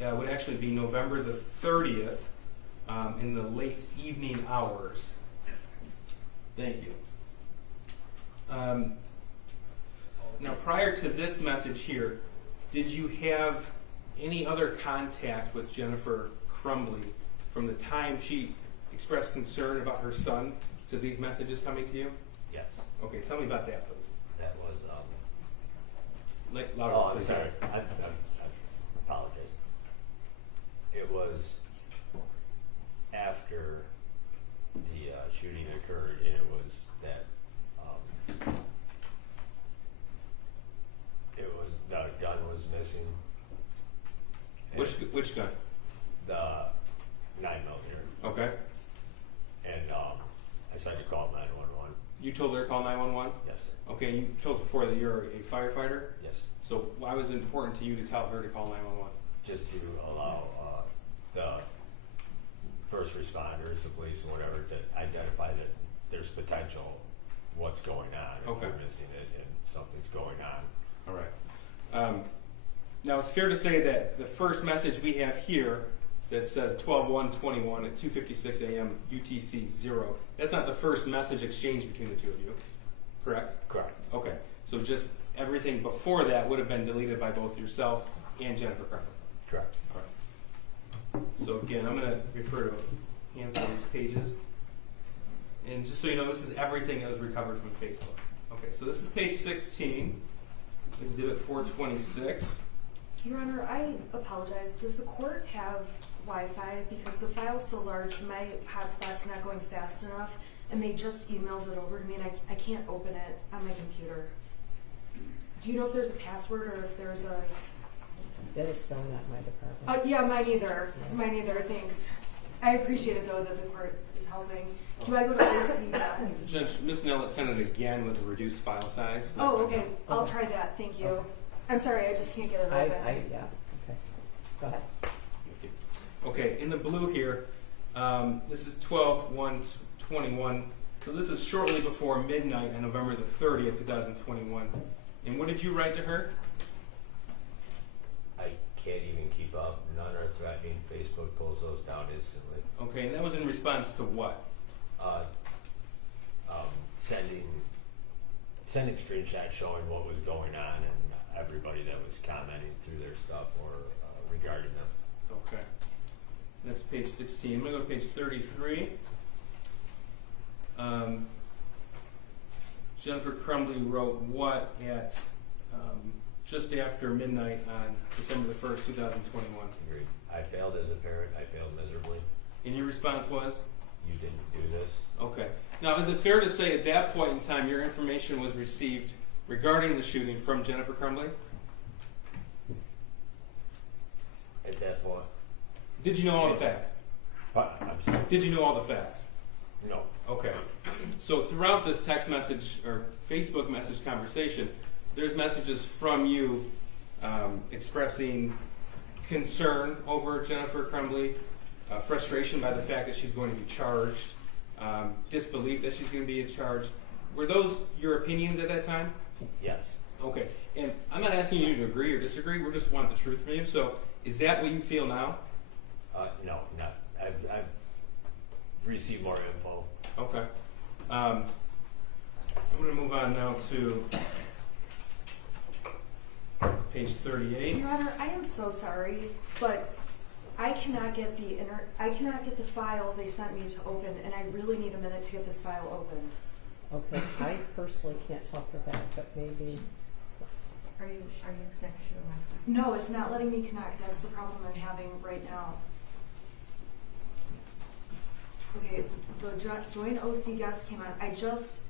would actually be November the 30th in the late evening hours. Thank you. Now, prior to this message here, did you have any other contact with Jennifer Crumbley from the time she expressed concern about her son to these messages coming to you? Yes. Okay, tell me about that, please. That was, Louder, oh, I'm please. sorry. I apologize. It was after the shooting occurred, and it was that the gun was missing. Which gun? The 9mm. Okay. And I said to call 911. You told her to call 911? Yes, sir. Okay, and you told her before that you're a firefighter? Yes. So why was it important to you to tell her to call 911? Just to allow the first responders, the police, and whatever, to identify that there's potential what's going on. If Okay. we're missing it and something's going on. All right. Now it's fair to say that the first message we have here that says 12/1/21 at 2:56 a.m. UTC 0. That's not the first message exchange between the two of you, correct? Correct. Okay. So just everything before that would have been deleted by both yourself and Jennifer Crumbley. Correct. All right. So again, I'm going to refer to a handful of these pages. And just so you know, this is everything that was recovered from Facebook. Okay, so this is page 16, Exhibit 426. Your Honor, I apologize. Does the court have Wi-Fi? Because the file's so large, my hotspot's not going fast enough, and they just emailed it over to me, and I can't open it on my computer. Do you know if there's a password or if there's a... That is so not my department. Yeah, mine either. Mine either, thanks. I appreciate it, though, that the court is helping. Do I go to OCS? Judge, Ms. Nellett sent it again with a reduced file size. Oh, okay. I'll try that. Thank you. Okay. I'm sorry, I just can't get it open. Yeah, okay. Go ahead. Okay, in the blue here, this is 12/1/21. So this is shortly before midnight on November the 30th, 2021. And what did you write to her? I can't even keep up. None are threatening. Facebook pulls those down instantly. Okay, and that was in response to what? Sending screenshots showing what was going on and everybody that was commenting through their stuff or regarding them. Okay. That's page 16. I'm going to go to page 33. Jennifer Crumbley wrote what at just after midnight on December the 1st, 2021. Agreed. I failed as a parent. I failed miserably. And your response was? You didn't do this. Okay. Now, is it fair to say at that point in time your information was received regarding the shooting from Jennifer Crumbley? At that point. Did you know all the facts? I'm sorry. Did you know all the facts? No. Okay. So throughout this text message or Facebook message conversation, there's messages from you expressing concern over Jennifer Crumbley, frustration by the fact that she's going to be charged, disbelief that she's going to be charged. Were those your opinions at that time? Yes. Okay. And I'm not asking you to agree or disagree. We just want the truth from you. So is that what you feel now? No, not. I've received more info. Okay. I'm going to move on now to page 38. Your Honor, I am so sorry, but I cannot get the file they sent me to open, and I really need a minute to get this file open. Okay, I personally can't help with that, but maybe... Are you connected to the Wi-Fi? No, it's not letting me connect. That's the problem I'm having right now. Okay, the join OC guest came on. I just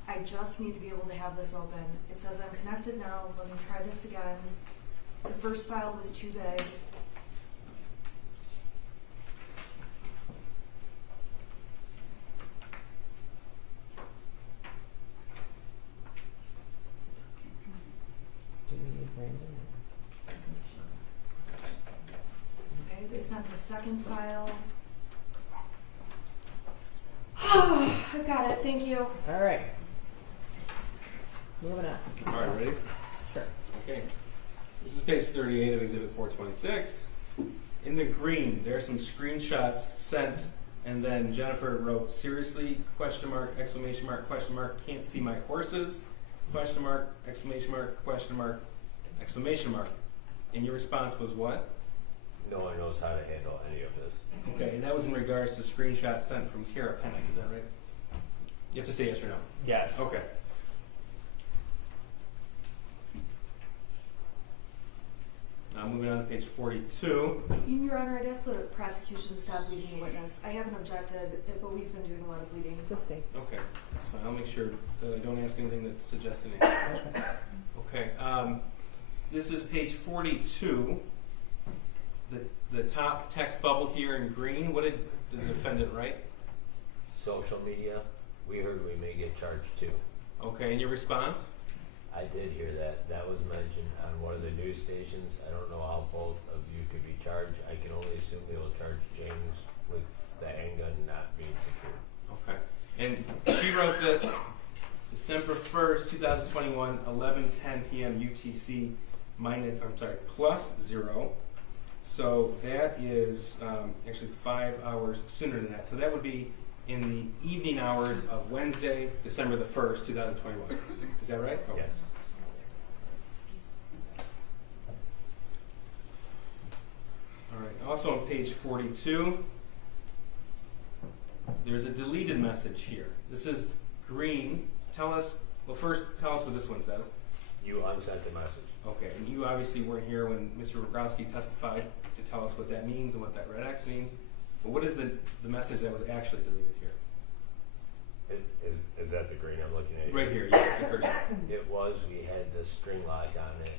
need to be able to have this open. It says I'm connected now. Let me try this again. The first file was too big. Do we need Brandon? Okay, they sent a second file. I've got it. Thank you. All right. Moving on. All right, ready? Sure. Okay. This is page 38 of Exhibit 426. In the green, there are some screenshots sent, and then Jennifer wrote, seriously, question mark, exclamation mark, question mark, can't see my horses, question mark, exclamation mark, question mark, exclamation mark. And your response was what? No one knows how to handle any of this. Okay, and that was in regards to screenshots sent from Kara Pennick, is that right? You have to say yes or no. Yes. Okay. Now moving on to page 42. Your Honor, I'd ask the prosecution to stop leading the witness. I haven't objected, but we've been doing a lot of leading. Assisting. Okay, that's fine. I'll make sure that I don't ask anything that suggests anything. Okay. This is page 42. The top text bubble here in green. What did the defendant write? Social media. We heard we may get charged too. Okay, and your response? I did hear that. That was mentioned on one of the news stations. I don't know how both of you could be charged. I can only assume they will charge James with the handgun not being secure. Okay. And she wrote this December 1st, 2021, 11:10 p.m. UTC plus 0. So that is actually 5 hours sooner than that. So that would be in the evening hours of Wednesday, December the 1st, 2021. Is that right? Okay. Yes. All All right, also on page 42, there's a deleted message here. This is green. Tell us what this one says. You unsent the message. Okay, and you obviously weren't here when Mr. Rogowski testified to tell us what that means and what that red X means. But what is the message that was actually deleted here? Is that the green I'm looking at? Right here, yeah, the cursor. It was, we had the string lock on it.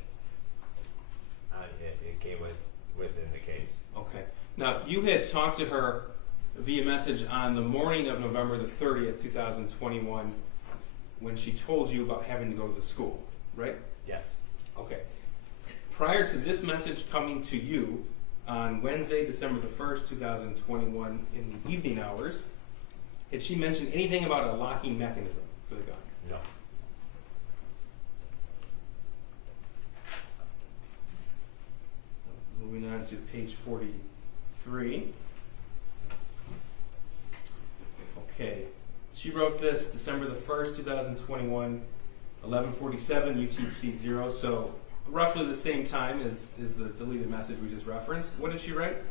It came within the case. Okay. Now, you had talked to her via message on the morning of November the 30th, 2021, when she told you about having to go to the school, right? Yes. Okay. Prior to this message coming to you on Wednesday, December the 1st, 2021, in the evening hours, had she mentioned anything about a locking mechanism for the gun? No. Moving on to page 43. Okay. She wrote this December the 1st, 2021, 11:47 UTC 0. So roughly the same time as the deleted message we just referenced. What did she write?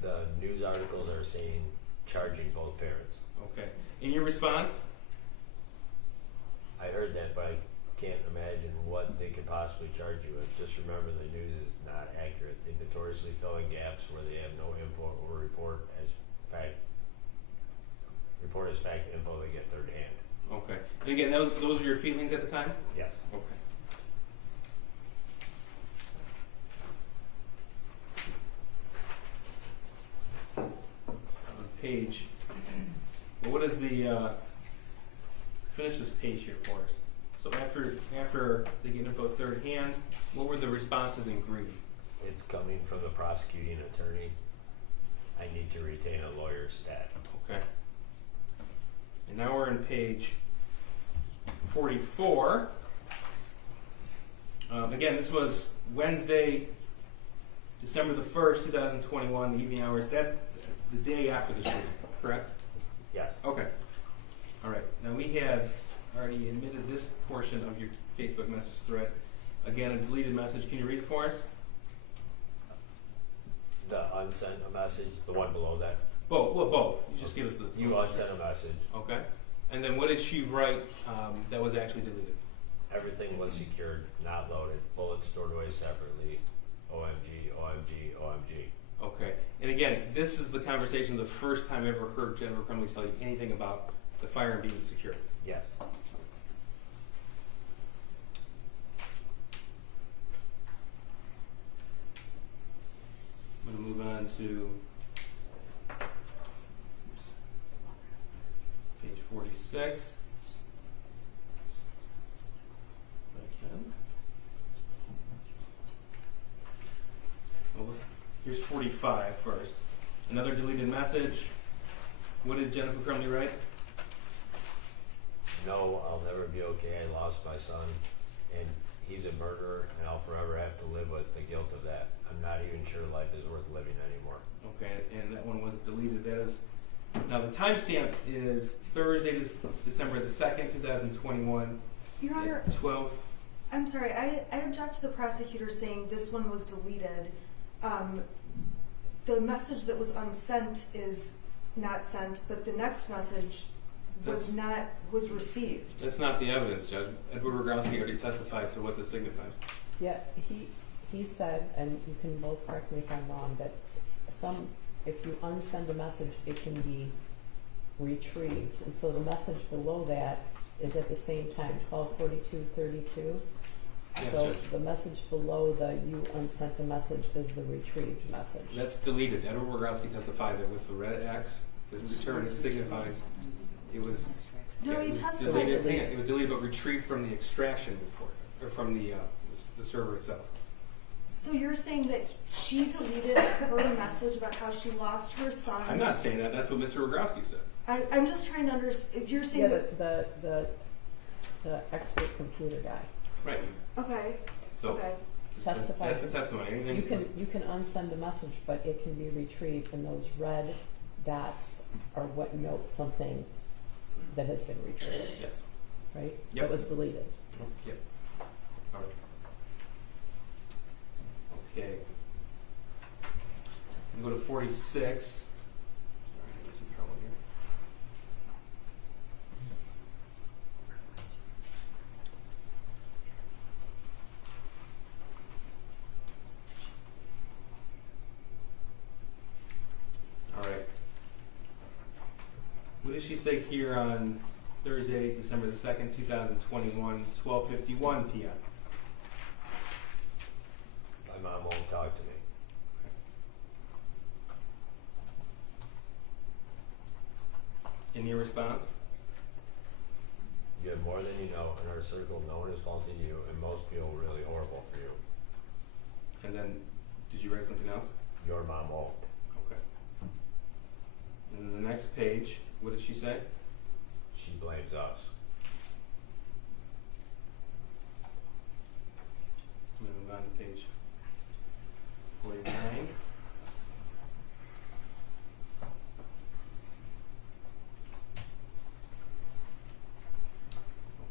The news articles are saying charging both parents. Okay. In your response? I heard that, but I can't imagine what they could possibly charge you with. Just remember, the news is not accurate. They notoriously fill in gaps where they have no info or report as fact info they get third hand. Okay. And again, those were your feelings at the time? Yes. Okay. On page, well, what is the, finish this page here for us. So after they get info third hand, what were the responses in green? It's coming from the prosecuting attorney. I need to retain a lawyer's stat. Okay. And now we're in page 44. Again, this was Wednesday, December the 1st, 2021, the evening hours. That's the day after the shooting, correct? Yes. Okay. All right. Now we have already admitted this portion of your Facebook message thread. Again, a deleted message. Can you read it for us? The unsent a message, the one below that. Both. Well, both. You just give us the. You unsent a message. Okay. And then what did she write that was actually deleted? Everything was secured, not loaded. Bullets stored away separately. OMG, OMG, OMG. Okay. And again, this is the conversation, the first time I ever heard Jennifer Crumbley tell you anything about the firearm being secured. Yes. I'm going to move on to page 46. Here's 45 first. Another deleted message. What did Jennifer Crumbley write? No, I'll never be okay. I lost my son, and he's a murderer, and I'll forever have to live with the guilt of that. I'm not even sure life is worth living anymore. Okay, and that one was deleted. That is, now the timestamp is Thursday, December the 2nd, 2021. Your Honor, 12. I'm sorry, I object to the prosecutor saying this one was deleted. The message that was unsent is not sent, but the next message was received. That's not the evidence, Judge. Edward Rogowski already testified to what this signifies. Yeah, he said, and you can both correct me if I'm wrong, that if you unsend a message, it can be retrieved. And so the message below that is at the same time, 12:42:32. Yes, So Judge. the message below the you unsent a message is the retrieved message. That's deleted. Edward Rogowski testified that with the red X, this return, it signified it was. No, he it was testified. deleted. It was deleted, but retrieved from the extraction report, or from the server itself. So you're saying that she deleted her message about how she lost her son? I'm not saying that. That's what Mr. Rogowski said. I'm just trying to understand. You're saying the expert computer guy. Right. Okay. So okay. Testified. That's the testimony. Anything You can unsend a message, but it can be retrieved, and those red dots are what note something that has been retrieved. Yes. Right? Yep. That was deleted. Yep. All right. Okay. Go to 46. Sorry, I got some trouble here. All right. What did she say here on Thursday, December the 2nd, 2021, 12:51 p.m.? My mom won't talk to me. In your response? You have more than you know. In our circle, no one is faulting you, and most feel really horrible for you. And then, did you write something else? Your mom won't. Okay. And then the next page, what did she say? She blames us. I'm going to move on to page 49.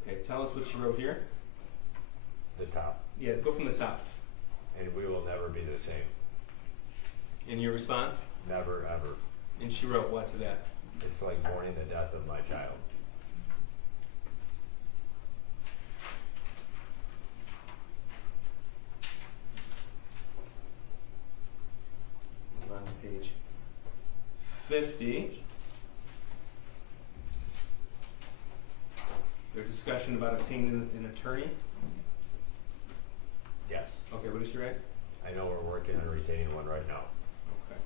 Okay, tell us what she wrote here. The top. Yeah, go from the top. And we will never be the same. In your response? Never, ever. And she wrote what to that? It's like mourning the death of my child. Move on to page 50. Their discussion about obtaining an attorney. Yes. Okay, what did she write? I know we're working on retaining one right now. Okay.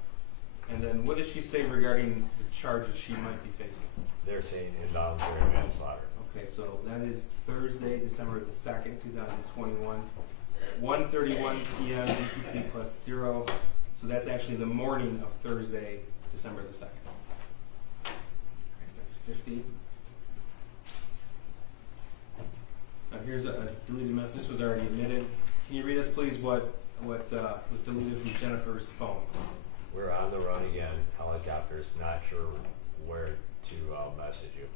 And then what does she say regarding the charges she might be facing? They're saying involuntary manslaughter. Okay, so that is Thursday, December the 2nd, 2021, 1:31 p.m. DTC plus 0. So that's actually the morning of Thursday, December the 2nd. All right, that's 50. Now here's a deleted message. This was already admitted. Can you read us, please, what was deleted from Jennifer's phone? We're on the run again. Helicopters, not sure where to message you.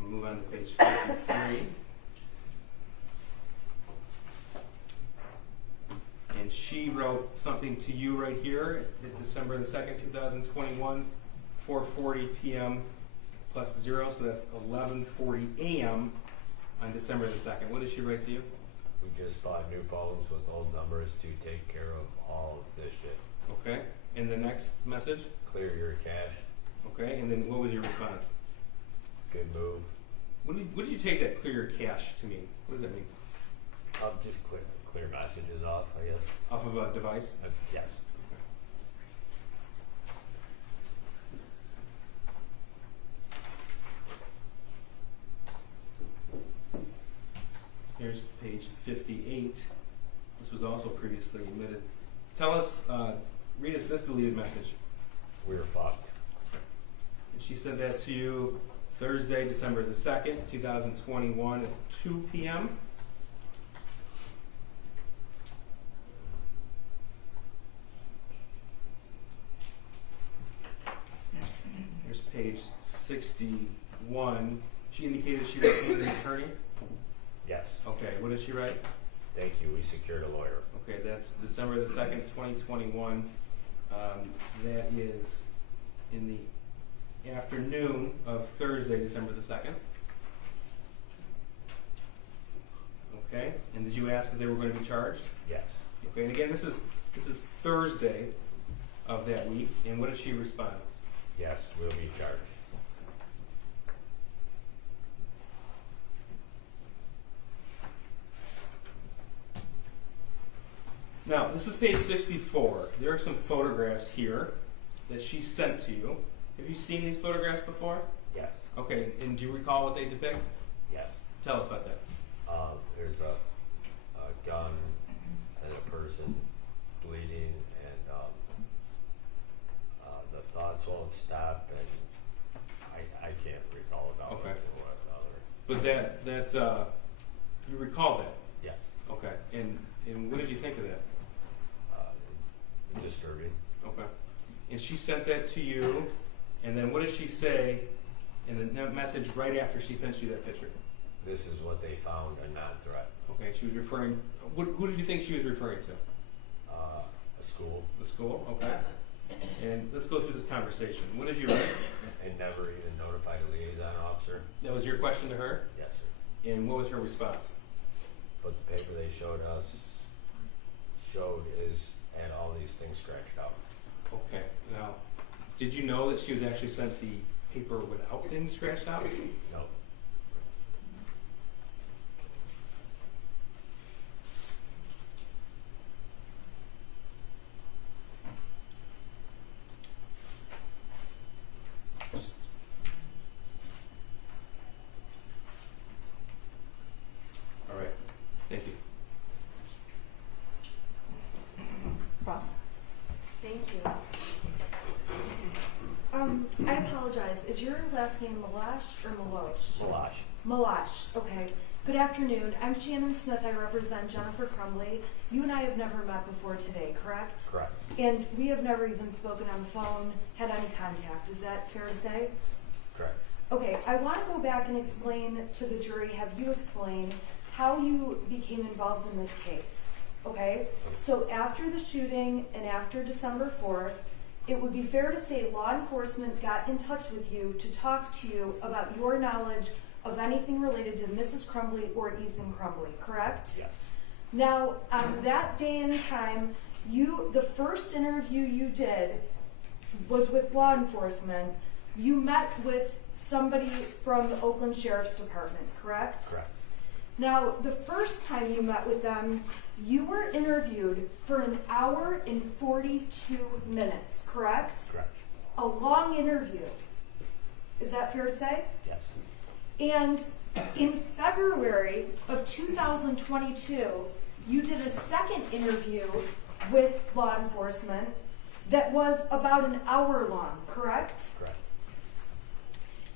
We'll move on to page 53. And she wrote something to you right here at December the 2nd, 2021, 4:40 p.m. plus 0, so that's 11:40 a.m. on December the 2nd. What did she write to you? We just bought new phones with old numbers to take care of all of this shit. Okay. And the next message? Clear your cash. Okay. And then what was your response? Good move. What did you take that clear your cache to mean? What does that mean? Just clear messages off, I guess. Off of a device? Yes. Here's page 58. This was also previously admitted. Tell us, read us this deleted message. We were fucked. And she said that to you Thursday, December the 2nd, 2021 at 2 p.m. Here's page 61. She indicated she retained an attorney? Yes. Okay, what did she write? Thank you. We secured a lawyer. Okay, that's December the 2nd, 2021. That is in the afternoon of Thursday, December the 2nd. Okay, and did you ask if they were going to be charged? Yes. Okay, and again, this is Thursday of that week, and what did she respond? Yes, we'll be charged. Now, this is page 64. There are some photographs here that she sent to you. Have you seen these photographs before? Yes. Okay, and do you recall what they depict? Yes. Tell us about that. There's a gun and a person bleeding, and the thoughts won't stop, and I can't recall about Okay. it or other. But that you recall that? Yes. Okay, and what did you think of that? Disturbing. Okay. And she sent that to you, and then what did she say in the message right after she sent you that picture? this is what they found, a non-threat. Okay, she was referring, who did you think she was referring to? A school. The school, okay. And let's go through this conversation. What did you write? And never even notified a liaison officer. That was your question to her? Yes, sir. And what was her response? But the paper they showed had all these things scratched out. Okay, now, did you know that she was actually sent the paper without things scratched out? No. All right, thank you. Cross. Thank you. I apologize. Is your last name Malash or Malosh? Malash. Malash. Okay. Good afternoon. I'm Shannon Smith. I represent Jennifer Crumbley. You and I have never met before today, correct? Correct. And we have never even spoken on the phone, had any contact. Is that fair to say? Correct. Okay. I want to go back and explain to the jury, have you explain how you became involved in this case. Okay? So after the shooting and after December 4th, it would be fair to say law enforcement got in touch with you to talk to you about your knowledge of anything related to Mrs. Crumbley or Ethan Crumbley, correct? Yes. Now, on that day and time, the first interview you did was with law enforcement. You met with somebody from the Oakland Sheriff's Department, correct? Correct. Now, the first time you met with them, you were interviewed for 1 hour and 42 minutes, correct? Correct. A long interview. Is that fair to say? Yes. And in February of 2022, you did a second interview with law enforcement that was about 1 hour long, correct? Correct.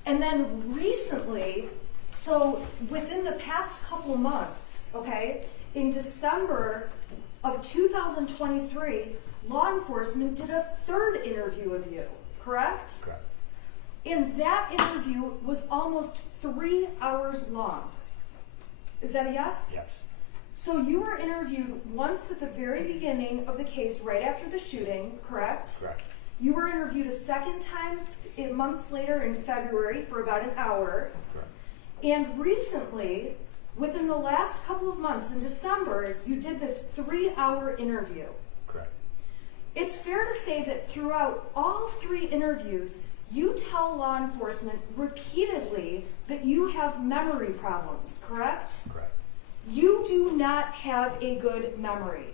And then recently, so within the past couple of months, okay, in December of 2023, law enforcement did a third interview of you, correct? Correct. And that interview was almost 3 hours long. Is that a yes? Yes. So you were interviewed once at the very beginning of the case, right after the shooting, correct? Correct. You were interviewed a second time months later in February for about 1 hour. Correct. And recently, within the last couple of months in December, you did this 3-hour interview. Correct. It's fair to say that throughout all 3 interviews, you tell law enforcement repeatedly that you have memory problems, correct? Correct. You do not have a good memory.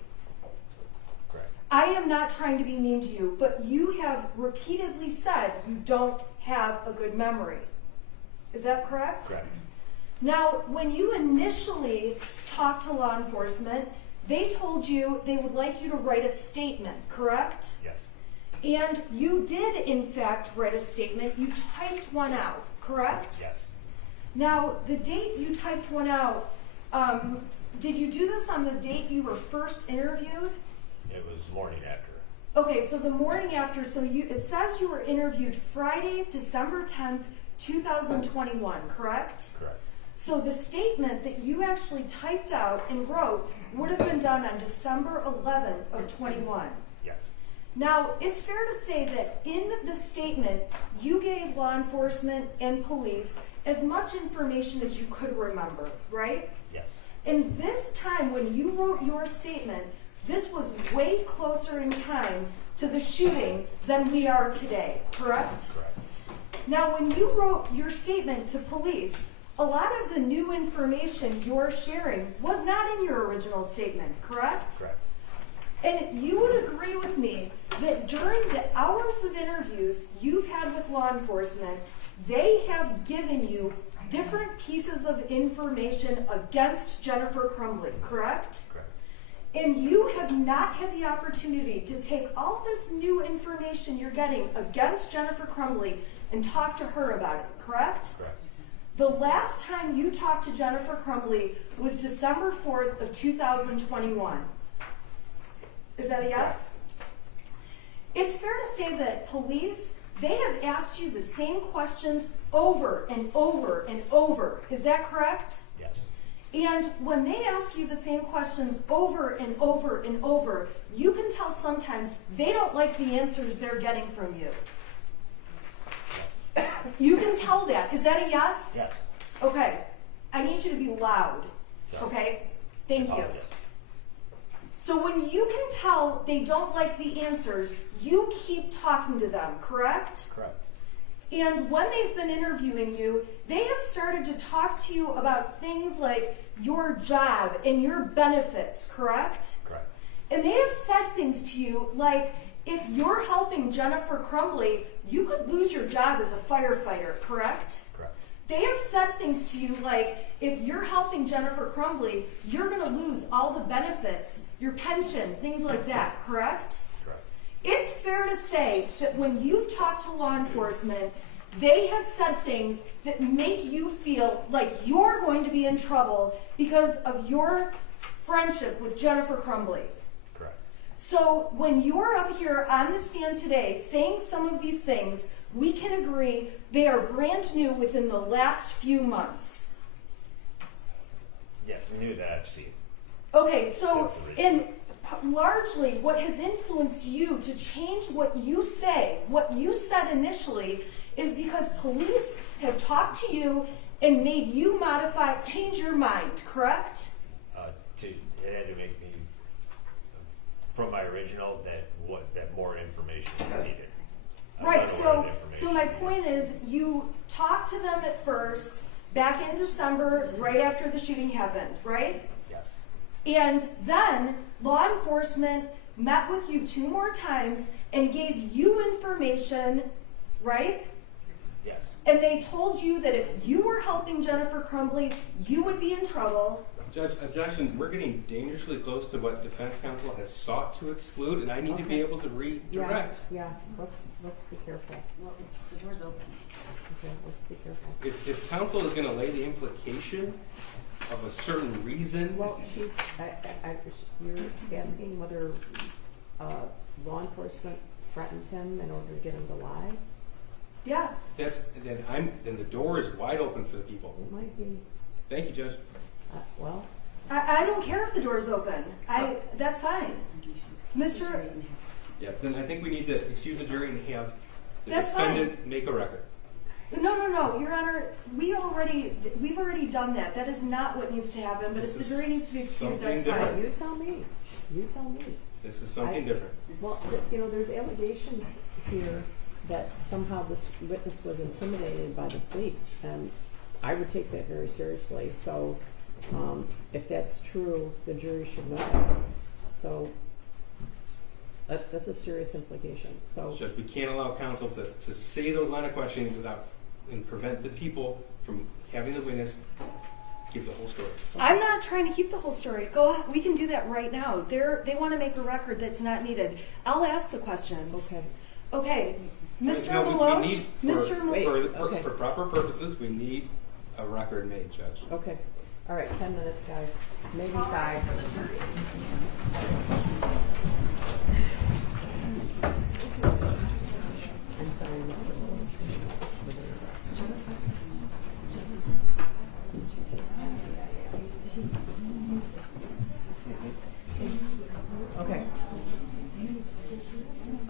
Correct. I am not trying to be mean to you, but you have repeatedly said you don't have a good memory. Is that correct? Correct. Now, when you initially talked to law enforcement, they told you they would like you to write a statement, correct? Yes. And you did, in fact, write a statement. You typed one out, correct? Yes. Now, the date you typed one out, did you do this on the date you were first interviewed? It was the morning after. Okay, so the morning after, so it says you were interviewed Friday, December 10th, 2021, correct? Correct. So the statement that you actually typed out and wrote would have been done on December 11th of 21. Yes. Now, it's fair to say that in the statement, you gave law enforcement and police as much information as you could remember, right? Yes. And this time when you wrote your statement, this was way closer in time to the shooting than we are today, correct? Correct. Now, when you wrote your statement to police, a lot of the new information you're sharing was not in your original statement, correct? Correct. And you would agree with me that during the hours of interviews you've had with law enforcement, they have given you different pieces of information against Jennifer Crumbley, correct? Correct. And you have not had the opportunity to take all this new information you're getting against Jennifer Crumbley and talk to her about it, correct? Correct. The last time you talked to Jennifer Crumbley was December 4th of 2021. Is that a yes? It's fair to say that police they have asked you the same questions over and over and over. Is that correct? Yes. And when they ask you the same questions over and over and over, you can tell sometimes they don't like the answers they're getting from you. You can tell that. Is that a yes? Yes. Okay. I need you to be loud. Sorry. Okay? Thank you. Apologize. So when you can tell they don't like the answers, you keep talking to them, correct? Correct. And when they've been interviewing you, they have started to talk to you about things like your job and your benefits, correct? Correct. And they have said things to you like, if you're helping Jennifer Crumbley, you could lose your job as a firefighter, correct? Correct. They have said things to you like, if you're helping Jennifer Crumbley, you're going to lose all the benefits, your pension, things like that, correct? Correct. It's fair to say that when you've talked to law enforcement, they have said things that make you feel like you're going to be in trouble because of your friendship with Jennifer Crumbley. Correct. So when you're up here on the stand today saying some of these things, we can agree they are brand new within the last few months. Yes, new that I've seen. Okay, so Since largely what has influenced you to change what you say, what you said initially, is because police have talked to you and made you change your mind, correct? It had to make me, from my original, that more information is needed. Right, so my point is, you talked to them at first, back in December, right after the shooting happened, right? Yes. And then law enforcement met with you 2 more times and gave you information, right? Yes. And they told you that if you were helping Jennifer Crumbley, you would be in trouble. Judge, objection. We're getting dangerously close to what defense counsel has sought to exclude, and I need to be able to redirect. Yeah, let's be careful. Well, the door's open. Okay, let's be careful. If counsel is going to lay the implication of a certain reason, Well, you're asking whether law enforcement threatened him in order to get him to lie? Yeah. then the door is wide open for the people. It might be. Thank you, Judge. Well, I don't care if the door's open. That's fine. Mr. Yeah, then I think we need to excuse the jury and have the That's defendant make a record. No, Your Honor. We've already done that. That is not what needs to happen. But if the jury needs to be excused, that's fine. you tell me. You tell me. This is something different. Well, there's allegations here that somehow this witness was intimidated by the police, and I would take that very seriously. So, if that's true, the jury should know that. So, that's a serious implication. So, Judge, we can't allow counsel to say those line of questioning and prevent the people from having the witness give the whole story. I'm not trying to keep the whole story. We can do that right now. They want to make a record that's not needed. I'll ask the questions. Okay. Mr. Maloche, For proper purposes, we need a record made, Judge. okay. All right, 10 minutes, guys. Maybe 5. I'm sorry, Mr. Okay.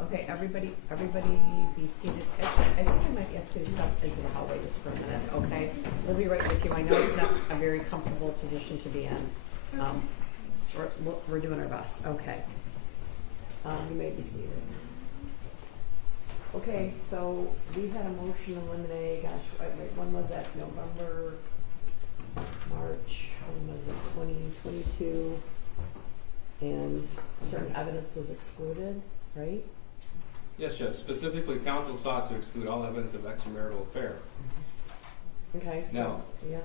Okay, everybody be seated. Actually, I think I might ask you to step into the hallway just for a minute, okay? We'll be right with you. I know it's not a very comfortable position to be in. We're doing our best. Okay. You may be seated. Okay, so we had a motion to eliminate, when was that? November, March, when was it? 2022. And certain evidence was excluded, right? Yes, Judge. Specifically, counsel sought to exclude all evidence of extramarital affair. Okay, so, Now, yeah.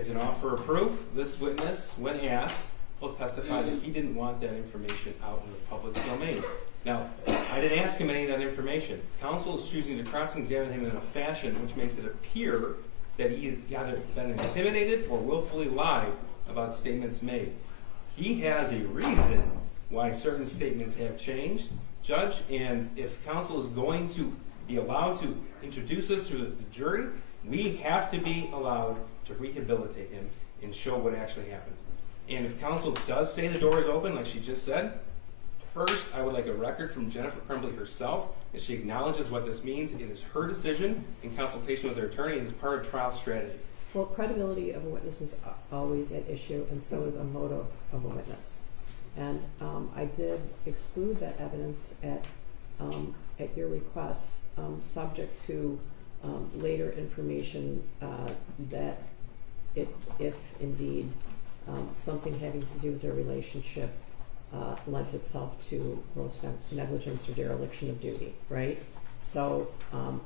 as an offer of proof, this witness, when asked, will testify that he didn't want that information out in the public domain. Now, I didn't ask him any of that information. Counsel is choosing to cross-examine him in a fashion which makes it appear that he has either been intimidated or willfully lied about statements made. He has a reason why certain statements have changed, Judge, and if counsel is going to be allowed to introduce us to the jury, we have to be allowed to rehabilitate him and show what actually happened. And if counsel does say the door is open, like she just said, first, I would like a record from Jennifer Crumbley herself that she acknowledges what this means. It is her decision in consultation with her attorney, and it's part of trial strategy. Well, credibility of a witness is always at issue, and so is a motive of a witness. And I did exclude that evidence at your request, subject to later information that if indeed something having to do with their relationship lent itself to gross negligence or dereliction of duty, right? So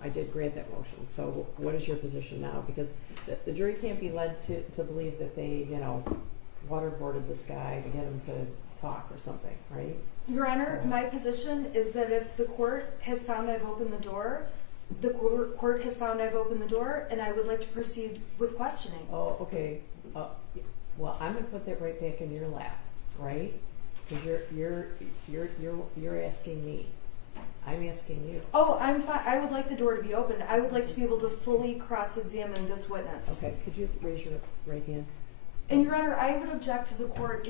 I did grant that motion. So what is your position now? Because the jury can't be led to believe that they, waterboarded this guy to get him to talk or something, right? Your Honor, my position is that if the court has found I've opened the door, the court has found I've opened the door, and I would like to proceed with questioning. Oh, okay. Well, I'm gonna put that right back in your lap, right? Because you're asking me. I'm asking you. Oh, I'm fine. I would like the door to be opened. I would like to be able to fully cross-examine this witness. Okay. Could you raise your right hand? And Your Honor, I would object to the court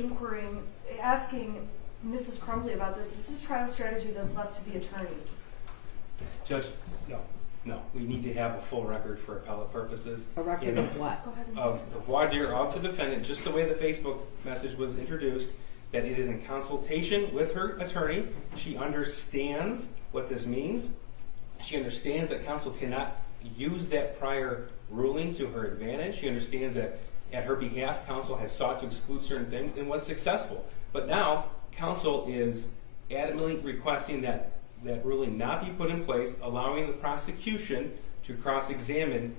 asking Mrs. Crumbley about this. This is trial strategy that's left to the attorney. Judge, no. We need to have a full record for appellate purposes. A record of what? Go ahead and Of voir dire of the defendant, just the way the Facebook message was introduced, that it is in consultation with her attorney. She understands what this means. She understands that counsel cannot use that prior ruling to her advantage. She understands that at her behalf, counsel has sought to exclude certain things and was successful. But now, counsel is adamantly requesting that ruling not be put in place, allowing the prosecution to cross-examine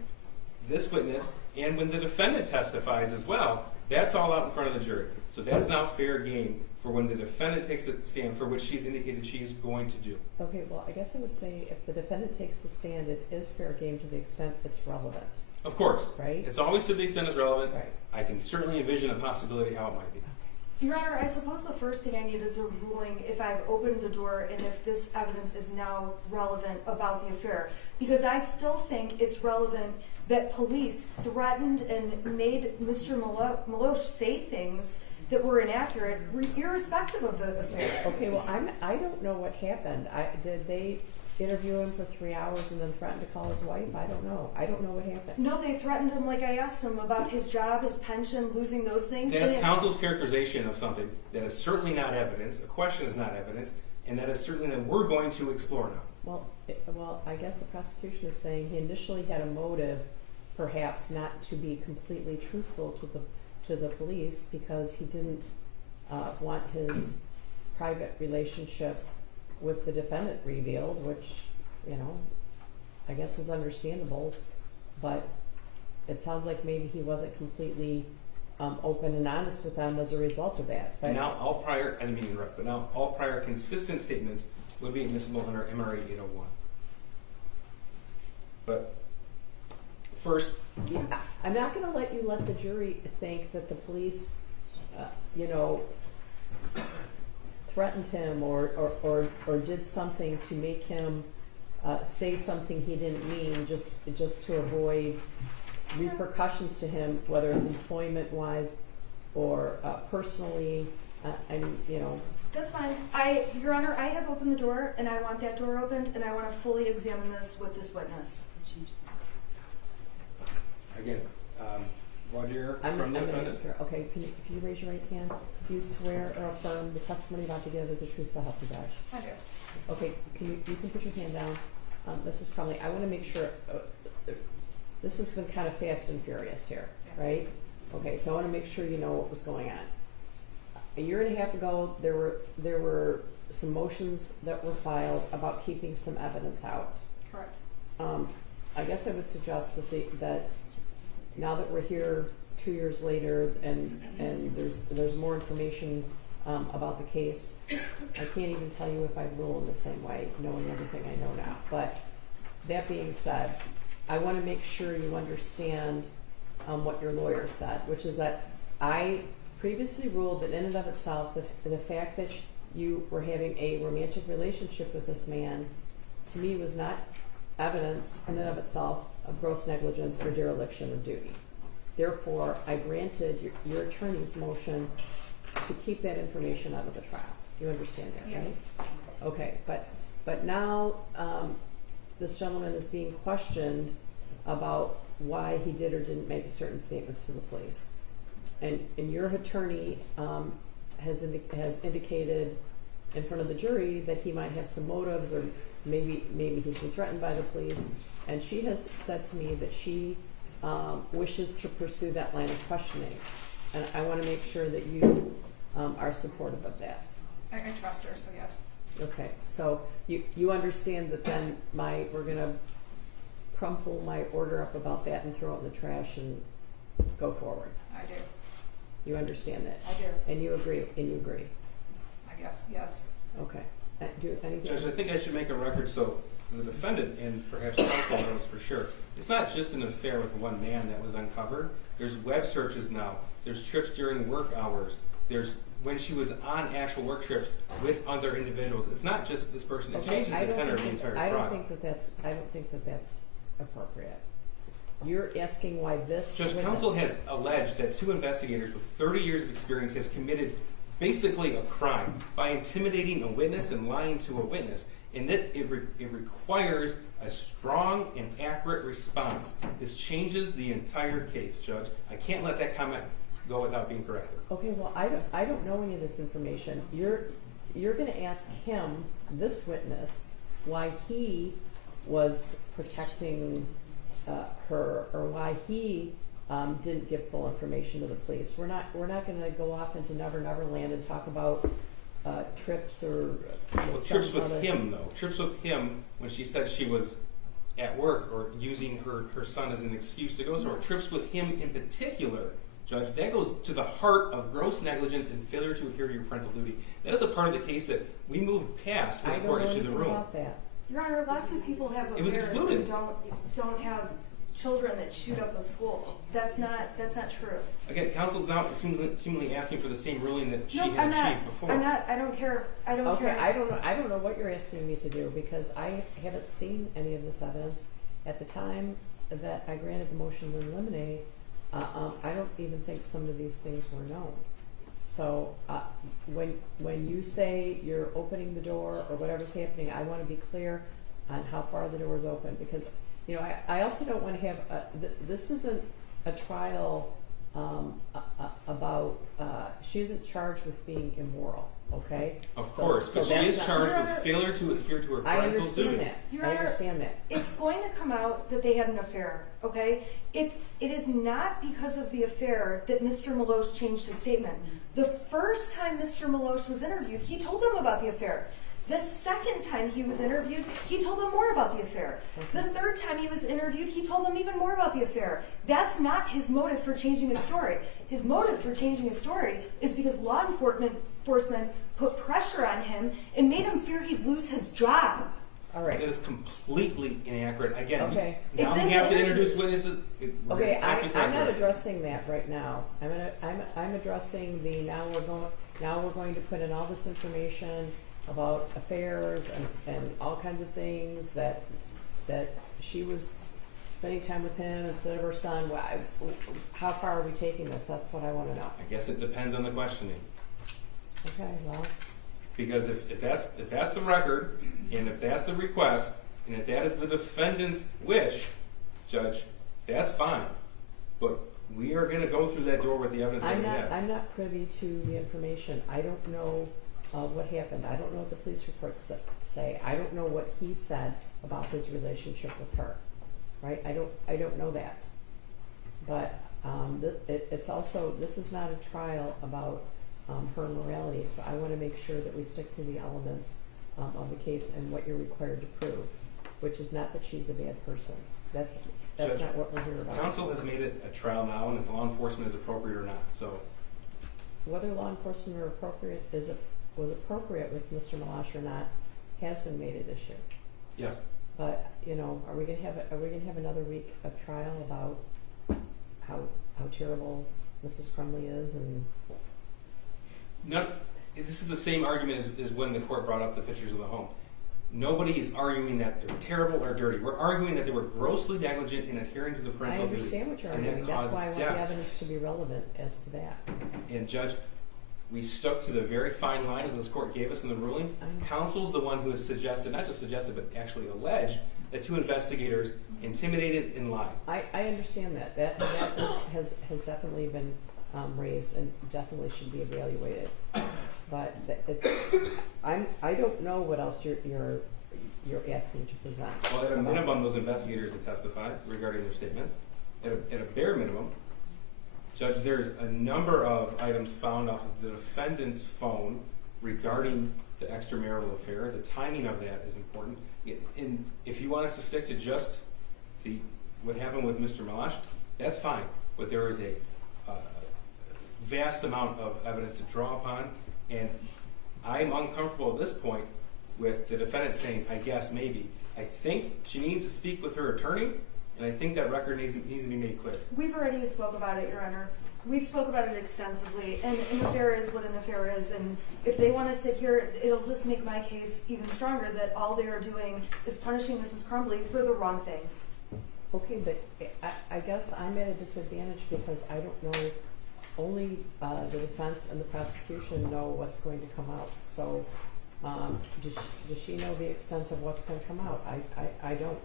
this witness, and when the defendant testifies as well, that's all out in front of the jury. So that's now fair game for when the defendant takes a stand, for which she's indicated she is going to do. Okay, well, I guess I would say if the defendant takes the stand, it is fair game to the extent it's relevant. Of course. Right? It's always to the extent it's relevant. Right. I can certainly envision a possibility how it might be. Your Honor, I suppose the first thing I need is a ruling if I've opened the door and if this evidence is now relevant about the affair. Because I still think it's relevant that police threatened and made Mr. Maloche say things that were inaccurate, irrespective of the affair. Okay, well, I don't know what happened. Did they interview him for 3 hours and then threaten to call his wife? I don't know. I don't know what happened. No, they threatened him like I asked him about his job, his pension, losing those things. That's counsel's characterization of something that is certainly not evidence. A question is not evidence, and that is certainly that we're going to explore now. Well, I guess the prosecution is saying he initially had a motive, perhaps not to be completely truthful to the police because he didn't want his private relationship with the defendant revealed, which, I guess is understandable, but it sounds like maybe he wasn't completely open and honest with them as a result of that. And now all prior, I didn't mean to interrupt, but now all prior consistent statements would be admissible under MRA 801. But first, Yeah, I'm not going to let you let the jury think that the police, threatened him or did something to make him say something he didn't mean just to avoid repercussions to him, whether it's employment-wise or personally. That's fine. Your Honor, I have opened the door, and I want that door opened, and I want to fully examine this with this witness. again, voir dire I'm from the gonna defendant. ask her. Okay, can you raise your right hand? Do you swear or affirm the testimony about to give is the truth, so help you God? I do. Okay, you can put your hand down. Mrs. Crumbley, I want to make sure, this has been kind of fast and furious here, right? Okay, so I want to make sure you know what was going on. A year and a half ago, there were some motions that were filed about keeping some evidence out. Correct. I guess I would suggest that now that we're here 2 years later and there's more information about the case, I can't even tell you if I'd rule in the same way, knowing everything I know now. But that being said, I want to make sure you understand what your lawyer said, which is that I previously ruled that in and of itself, the fact that you were having a romantic relationship with this man, to me was not evidence in and of itself of gross negligence or dereliction of duty. Therefore, I granted your attorney's motion to keep that information out of the trial. You understand that, right? Okay, but now this gentleman is being questioned about why he did or didn't make certain statements to the police, and your attorney has indicated in front of the jury that he might have some motives, or maybe he's been threatened by the police, and she has said to me that she wishes to pursue that line of questioning, and I want to make sure that you are supportive of that. I trust her, so yes. Okay, so you understand that then we're gonna crumple my order up about that and throw it in the trash and go forward. I do. You understand that? I do. And you agree? I guess, yes. Okay. Do anything? Judge, I think I should make a record so the defendant and perhaps counsel knows for sure. It's not just an affair with one man that was uncovered. There's web searches now. There's trips during work hours. There's when she was on actual work trips with other individuals. It's not just this person. It changes the tenor of the entire trial. I don't think that that's appropriate. You're asking why this Judge, witness... counsel has alleged that 2 investigators with 30 years of experience have committed basically a crime by intimidating a witness and lying to a witness, and that it requires a strong and accurate response. This changes the entire case, Judge. I can't let that comment go without being corrected. Okay, well, I don't know any of this information. You're going to ask him, this witness, why he was protecting her, or why he didn't give full information to the police. We're not going to go off into Never Never Land and talk about trips or trips with him, though. Trips with him when she said she was at work or using her son as an excuse to go somewhere. Trips with him in particular, Judge, that goes to the heart of gross negligence and failure to adhere to your parental duty. That is a part of the case that we moved past when the court issued the ruling. About that. Your Honor, lots of people have It was affairs excluded. and don't have children that shoot up a school. That's not true. Again, counsel's now seemingly asking for the same ruling that she No, had I'm not. achieved before. I'm not. I don't care. I don't care. I don't know what you're asking me to do, because I haven't seen any of this evidence. At the time that I granted the motion to eliminate, I don't even think some of these things were known. So when you say you're opening the door or whatever's happening, I want to be clear on how far the door is open, because I also don't want to have this isn't a trial about she isn't charged with being immoral. Okay. Of course, but she is charged with failure to adhere to her parental duty. I understand that. It's going to come out that they had an affair. Okay. It is not because of the affair that Mr. Maloche changed his statement. The first time Mr. Maloche was interviewed, he told them about the affair. The second time he was interviewed, he told them more about the affair. The third time he was interviewed, he told them even more about the affair. That's not his motive for changing his story. His motive for changing his story is because law enforcement put pressure on him and made him fear he'd lose his job. All right. It is completely inaccurate. Again, okay. Now we have to introduce witnesses. Okay, I'm not addressing that right now. I'm addressing the now we're going to put in all this information about affairs and all kinds of things that she was spending time with him instead of her son. How far are we taking this? That's what I want to know. I guess it depends on the questioning. Okay, well. Because if that's the record, and if that's the request, and if that is the defendant's wish, Judge, that's fine. But we are going to go through that door with the evidence that we have. I'm not privy to the information. I don't know what happened. I don't know what the police reports say. I don't know what he said about his relationship with her. Right? I don't know that. But it's also, this is not a trial about her morality, so I want to make sure that we stick to the elements of the case and what you're required to prove, which is not that she's a bad person. That's Judge, not what we're here about. Counsel has made it a trial now, and if law enforcement is appropriate or not. So whether law enforcement was appropriate with Mr. Maloche or not has been made at issue. Yes. But are we going to have another week of trial about how terrible Mrs. Crumbley is? And this is the same argument as when the court brought up the pictures of the home. Nobody is arguing that they're terrible or dirty. We're arguing that they were grossly negligent in adhering to the I parental duty. understand what you're and arguing. that That's caused why I want death. the evidence to be relevant as to that. And Judge, we stuck to the very fine line that this court gave us in the ruling. Counsel's the one who has suggested, not just suggested, but actually alleged, that 2 investigators intimidated and lied. I understand that. That has definitely been raised and definitely should be evaluated. But I don't know what else you're asking to present. Well, at a minimum, those investigators have testified regarding their statements. At a bare minimum, Judge, there's a number of items found off of the defendant's phone regarding the extramarital affair. The timing of that is important. And if you want us to stick to just what happened with Mr. Malash, that's fine. But there is a vast amount of evidence to draw upon, and I'm uncomfortable at this point with the defendant saying, I guess, maybe. I think she needs to speak with her attorney, and I think that record needs to be made clear. We've already spoke about it, Your Honor. We've spoke about it extensively, and an affair is what an affair is, and if they want to sit here, it'll just make my case even stronger that all they are doing is punishing Mrs. Crumbley for the wrong things. Okay, but I guess I'm at a disadvantage because I don't know, only the defense and the prosecution know what's going to come out. So does she know the extent of what's going to come out? I don't.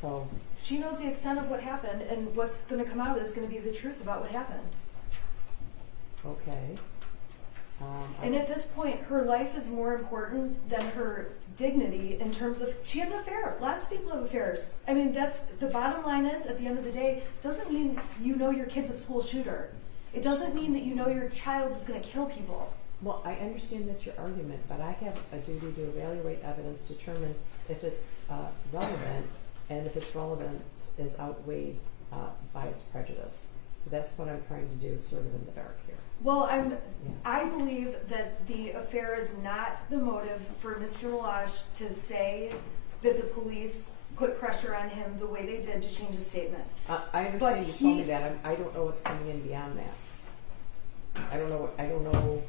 So she knows the extent of what happened, and what's going to come out is going to be the truth about what happened. Okay. And at this point, her life is more important than her dignity in terms of she had an affair. Lots of people have affairs. I mean, that's the bottom line is, at the end of the day, doesn't mean you know your kid's a school shooter. It doesn't mean that you know your child is going to kill people. Well, I understand that's your argument, but I have a duty to evaluate evidence, determine if it's relevant, and if its relevance is outweighed by its prejudice. So that's what I'm trying to do, sort of in the dark here. Well, I believe that the affair is not the motive for Mr. Malash to say that the police put pressure on him the way they did to change his statement. I understand you told me that. I don't know what's coming in beyond that. I don't know.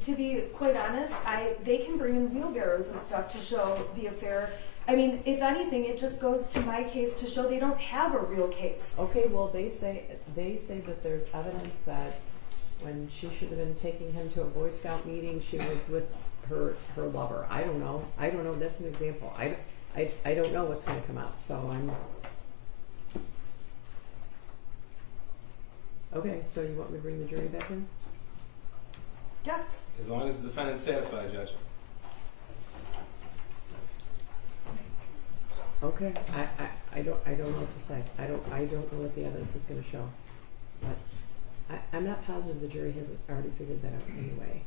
To be quite honest, they can bring in wheelbarrows and stuff to show the affair. I mean, if anything, it just goes to my case to show they don't have a real case. Okay, well, they say that there's evidence that when she should have been taking him to a Boy Scout meeting, she was with her lover. I don't know. That's an example. I don't know what's going to come out. So I'm. Okay, so you want me to bring the jury back in? Yes. As long as the defendant's satisfied, Judge. Okay, I don't know what to say. I don't know what the evidence is going to show, but I'm not positive the jury hasn't already figured that out anyway.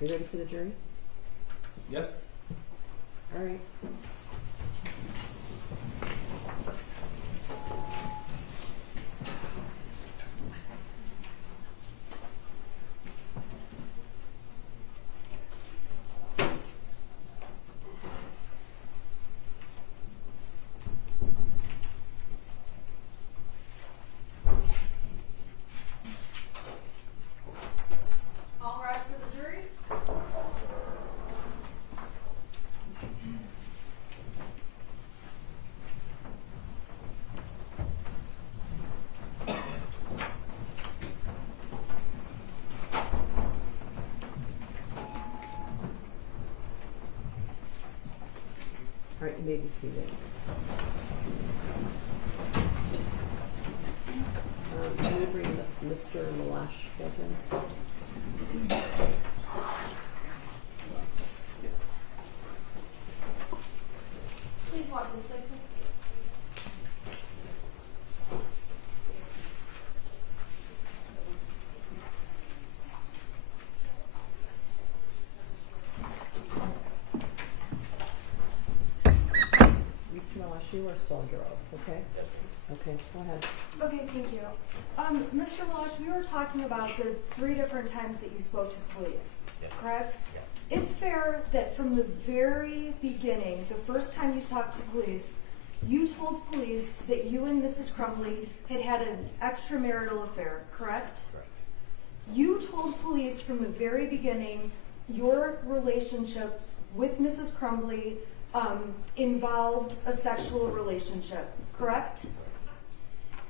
You ready for the jury? Yes. All right. All rise for the jury. All right, you may be seated. Can we bring Mr. Malash back in? Please walk this way, sir. Mr. Malash, you are still under oath, okay? Okay, go ahead. Okay, thank you. Mr. Malash, we were talking about the 3 different times that you spoke to the police, Yeah. correct? Yeah. it's fair that from the very beginning, the first time you talked to police, you told police that you and Mrs. Crumbley had had an extramarital affair, correct? Correct. You told police from the very beginning your relationship with Mrs. Crumbley involved a sexual relationship, correct?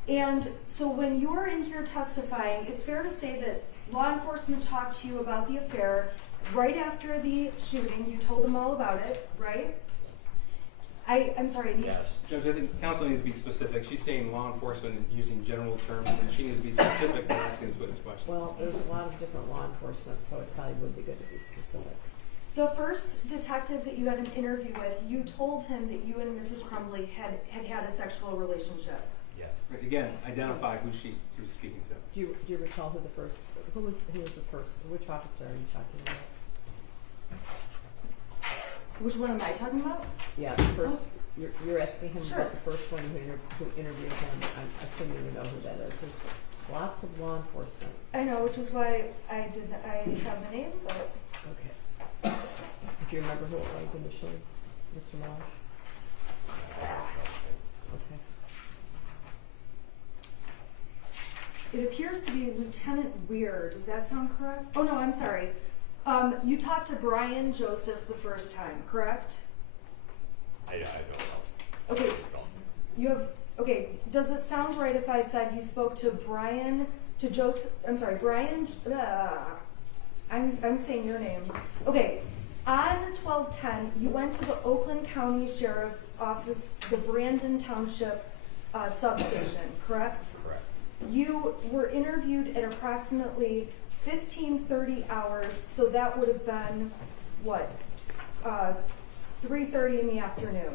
And so when you're in here testifying, it's fair to say that law enforcement talked to you about the affair right after the shooting. You told them all about it, right? I'm sorry, I need Yes. Judge, I think counsel needs to be specific. She's saying law enforcement and using general terms, and she needs to be specific when asking this witness question. Well, there's a lot of different law enforcement, so it probably would be good to be specific. The first detective that you had an interview with, you told him that you and Mrs. Crumbley had a sexual relationship. Yes. Right, again, identify who she was speaking to. Do you recall who was the first, which officer are you talking about? Which one am I talking about? Yeah, the first, you're asking him Sure. about the first one who interviewed him. I'm assuming you know who that is. There's lots of law enforcement. I know, which is why I have the name, but Okay. Do you remember who it was initially, Mr. Malash? Okay. it appears to be Lieutenant Weir. Does that sound correct? Oh no, I'm sorry. You talked to Brian Joseph the first time, correct? I don't know. Okay. Okay, does it sound right if I said you spoke to Brian I'm saying your name. Okay, on 12/10, you went to the Oakland County Sheriff's Office, the Brandon Township substation, correct? Correct. You were interviewed at approximately 15:30 hours, so that would have been, what, 3:30 in the afternoon.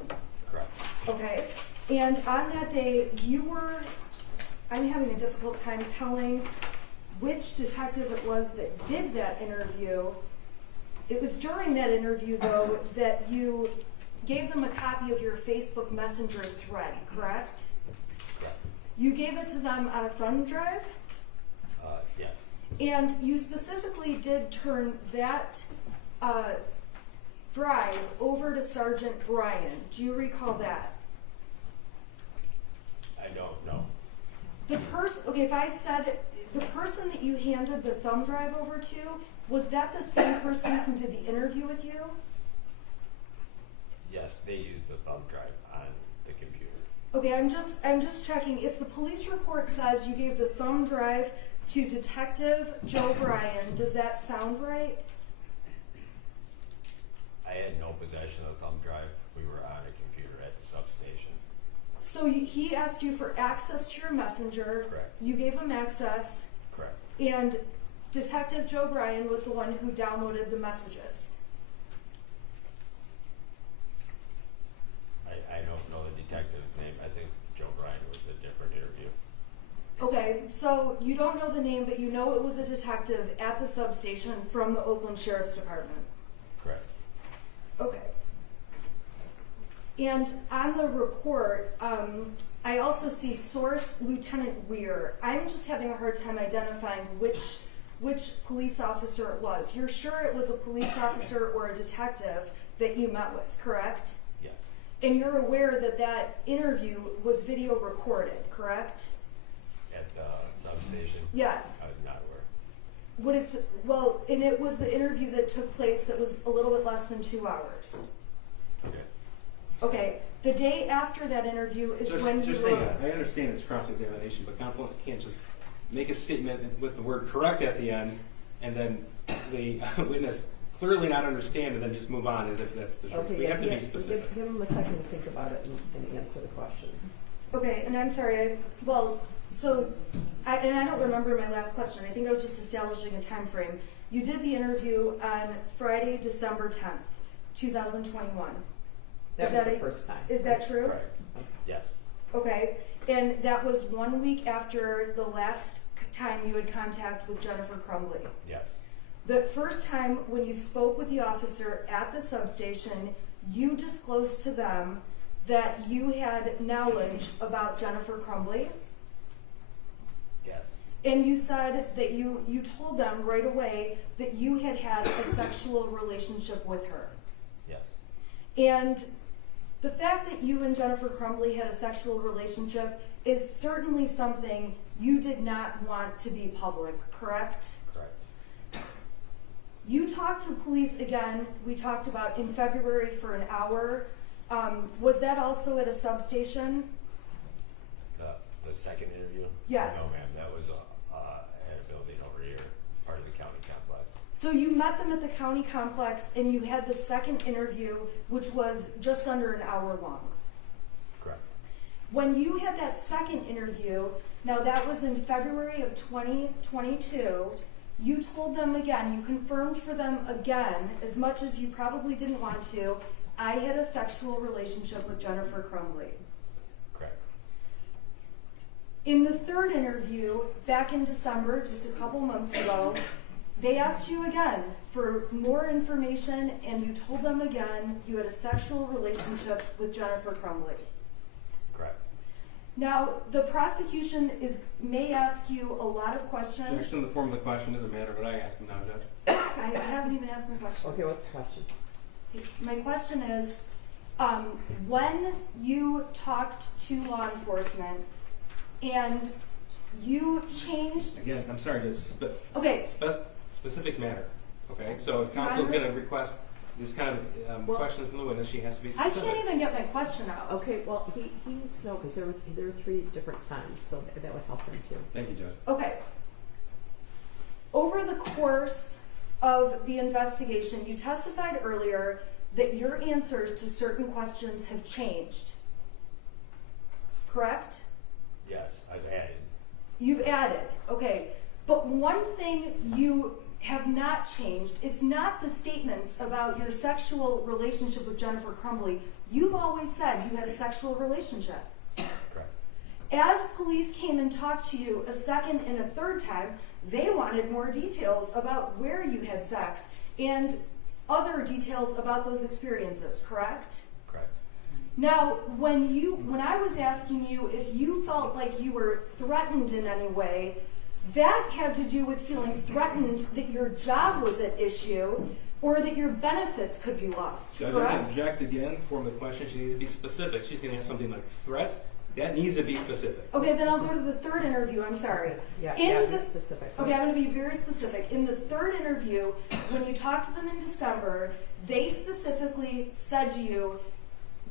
Correct. Okay, and on that day, I'm having a difficult time telling which detective it was that did that interview. It was during that interview, though, that you gave them a copy of your Facebook Messenger thread, correct? Correct. You gave it to them on a thumb drive? Yes. And you specifically did turn that drive over to Sergeant Brian. Do you recall that? I don't know. If I said the person that you handed the thumb drive over to, was that the same person who did the interview with you? Yes, they used the thumb drive on the computer. Okay, I'm just checking. If the police report says you gave the thumb drive to Detective Joe Bryan, does that sound right? I had no possession of the thumb drive. We were on a computer at the substation. So he asked you for access to your messenger. Correct. You gave him access. Correct. And Detective Joe Bryan was the one who downloaded the messages. I don't know the detective's name. I think Joe Bryan was a different interview. Okay, so you don't know the name, but you know it was a detective at the substation from the Oakland Sheriff's Department. Correct. Okay. And on the report, I also see source Lieutenant Weir. I'm just having a hard time identifying which police officer it was. You're sure it was a police officer or a detective that you met with, correct? Yes. And you're aware that that interview was video recorded, correct? At the substation? Yes. I was not aware. And it was the interview that took place that was a little bit less than 2 hours. Okay. Okay, the day after that interview is when you were... I understand it's cross-examination, but counsel can't just make a statement with the word correct at the end, and then the witness clearly not understand, and then just move on as if that's the truth. Okay, We have to be specific. Give him a second to think about it and answer the question. Okay, and I'm sorry, I don't remember my last question. I think I was just establishing a time frame. You did the interview on Friday, December 10th, 2021. That was the first time. Is that true? Correct. Yes. Okay, and that was 1 week after the last time you had contact with Jennifer Crumbley. Yes. The first time when you spoke with the officer at the substation, you disclosed to them that you had knowledge about Jennifer Crumbley. Yes. And you said that you told them right away that you had had a sexual relationship with her. Yes. And the fact that you and Jennifer Crumbley had a sexual relationship is certainly something you did not want to be public, correct? Correct. You talked to police again, we talked about in February for an hour. Was that also at a substation? The second interview? Yes. No, ma'am, that was at a building over here, part of the county complex. So you met them at the county complex and you had the second interview, which was just under an hour long. Correct. When you had that second interview, now that was in February of 2022, you told them again, you confirmed for them again, as much as you probably didn't want to, I had a sexual relationship with Jennifer Crumbley. Correct. In the third interview, back in December, just a couple months ago, they asked you again for more information and you told them again you had a sexual relationship with Jennifer Crumbley. Correct. Now, the prosecution may ask you a lot of questions. Objection in the form of the question doesn't matter, but I ask him now, Judge. I haven't even asked my question. Okay, what's the question? My question is, when you talked to law enforcement and you changed... Again, I'm sorry, Okay. Specifics matter. Okay, so if counsel is going to request this kind of question from the witness, she has to be specific. I can't even get my question out. Okay, well, he needs to know because there were 3 different times, so that would help him too. Thank you, Judge. Okay. Over the course of the investigation, you testified earlier that your answers to certain questions have changed. Correct? Yes, I've added. You've added, okay. But one thing you have not changed, it's not the statements about your sexual relationship with Jennifer Crumbley. You've always said you had a sexual relationship. Correct. As police came and talked to you a second and a third time, they wanted more details about where you had sex and other details about those experiences, correct? Correct. Now, when I was asking you if you felt like you were threatened in any way, that had to do with feeling threatened that your job was at issue or that your benefits could be lost, Judge, correct? I'm going to object again. Form of the question, she needs to be specific. She's going to have something like threats. That needs to be specific. Okay, then I'll go to the third interview. I'm sorry. Yeah, be specific. Okay, I'm going to be very specific. In the third interview, when you talked to them in December, they specifically said to you,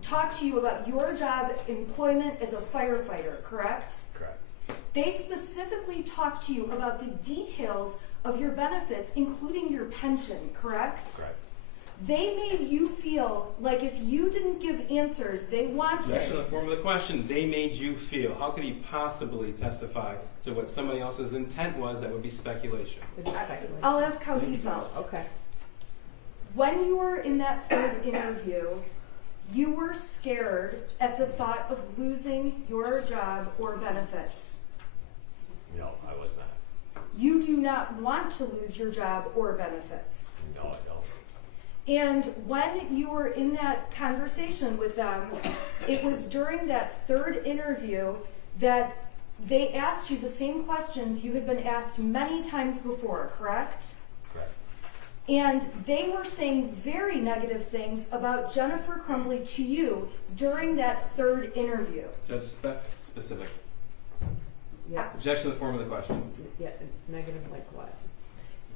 talked to you about your job employment as a firefighter, correct? Correct. They specifically talked to you about the details of your benefits, including your pension, correct? Correct. They made you feel like if you didn't give answers they wanted... Objection in the form of the question, they made you feel. How could he possibly testify to what somebody else's intent was? That would be speculation. I'll ask how he felt. Okay. When you were in that third interview, you were scared at the thought of losing your job or benefits. No, I was not. You do not want to lose your job or benefits. No, I don't. And when you were in that conversation with them, it was during that third interview that they asked you the same questions you had been asked many times before, correct? Correct. And they were saying very negative things about Jennifer Crumbley to you during that third interview. Judge, specific. Yeah. Objection in the form of the question. Yeah, negative like what?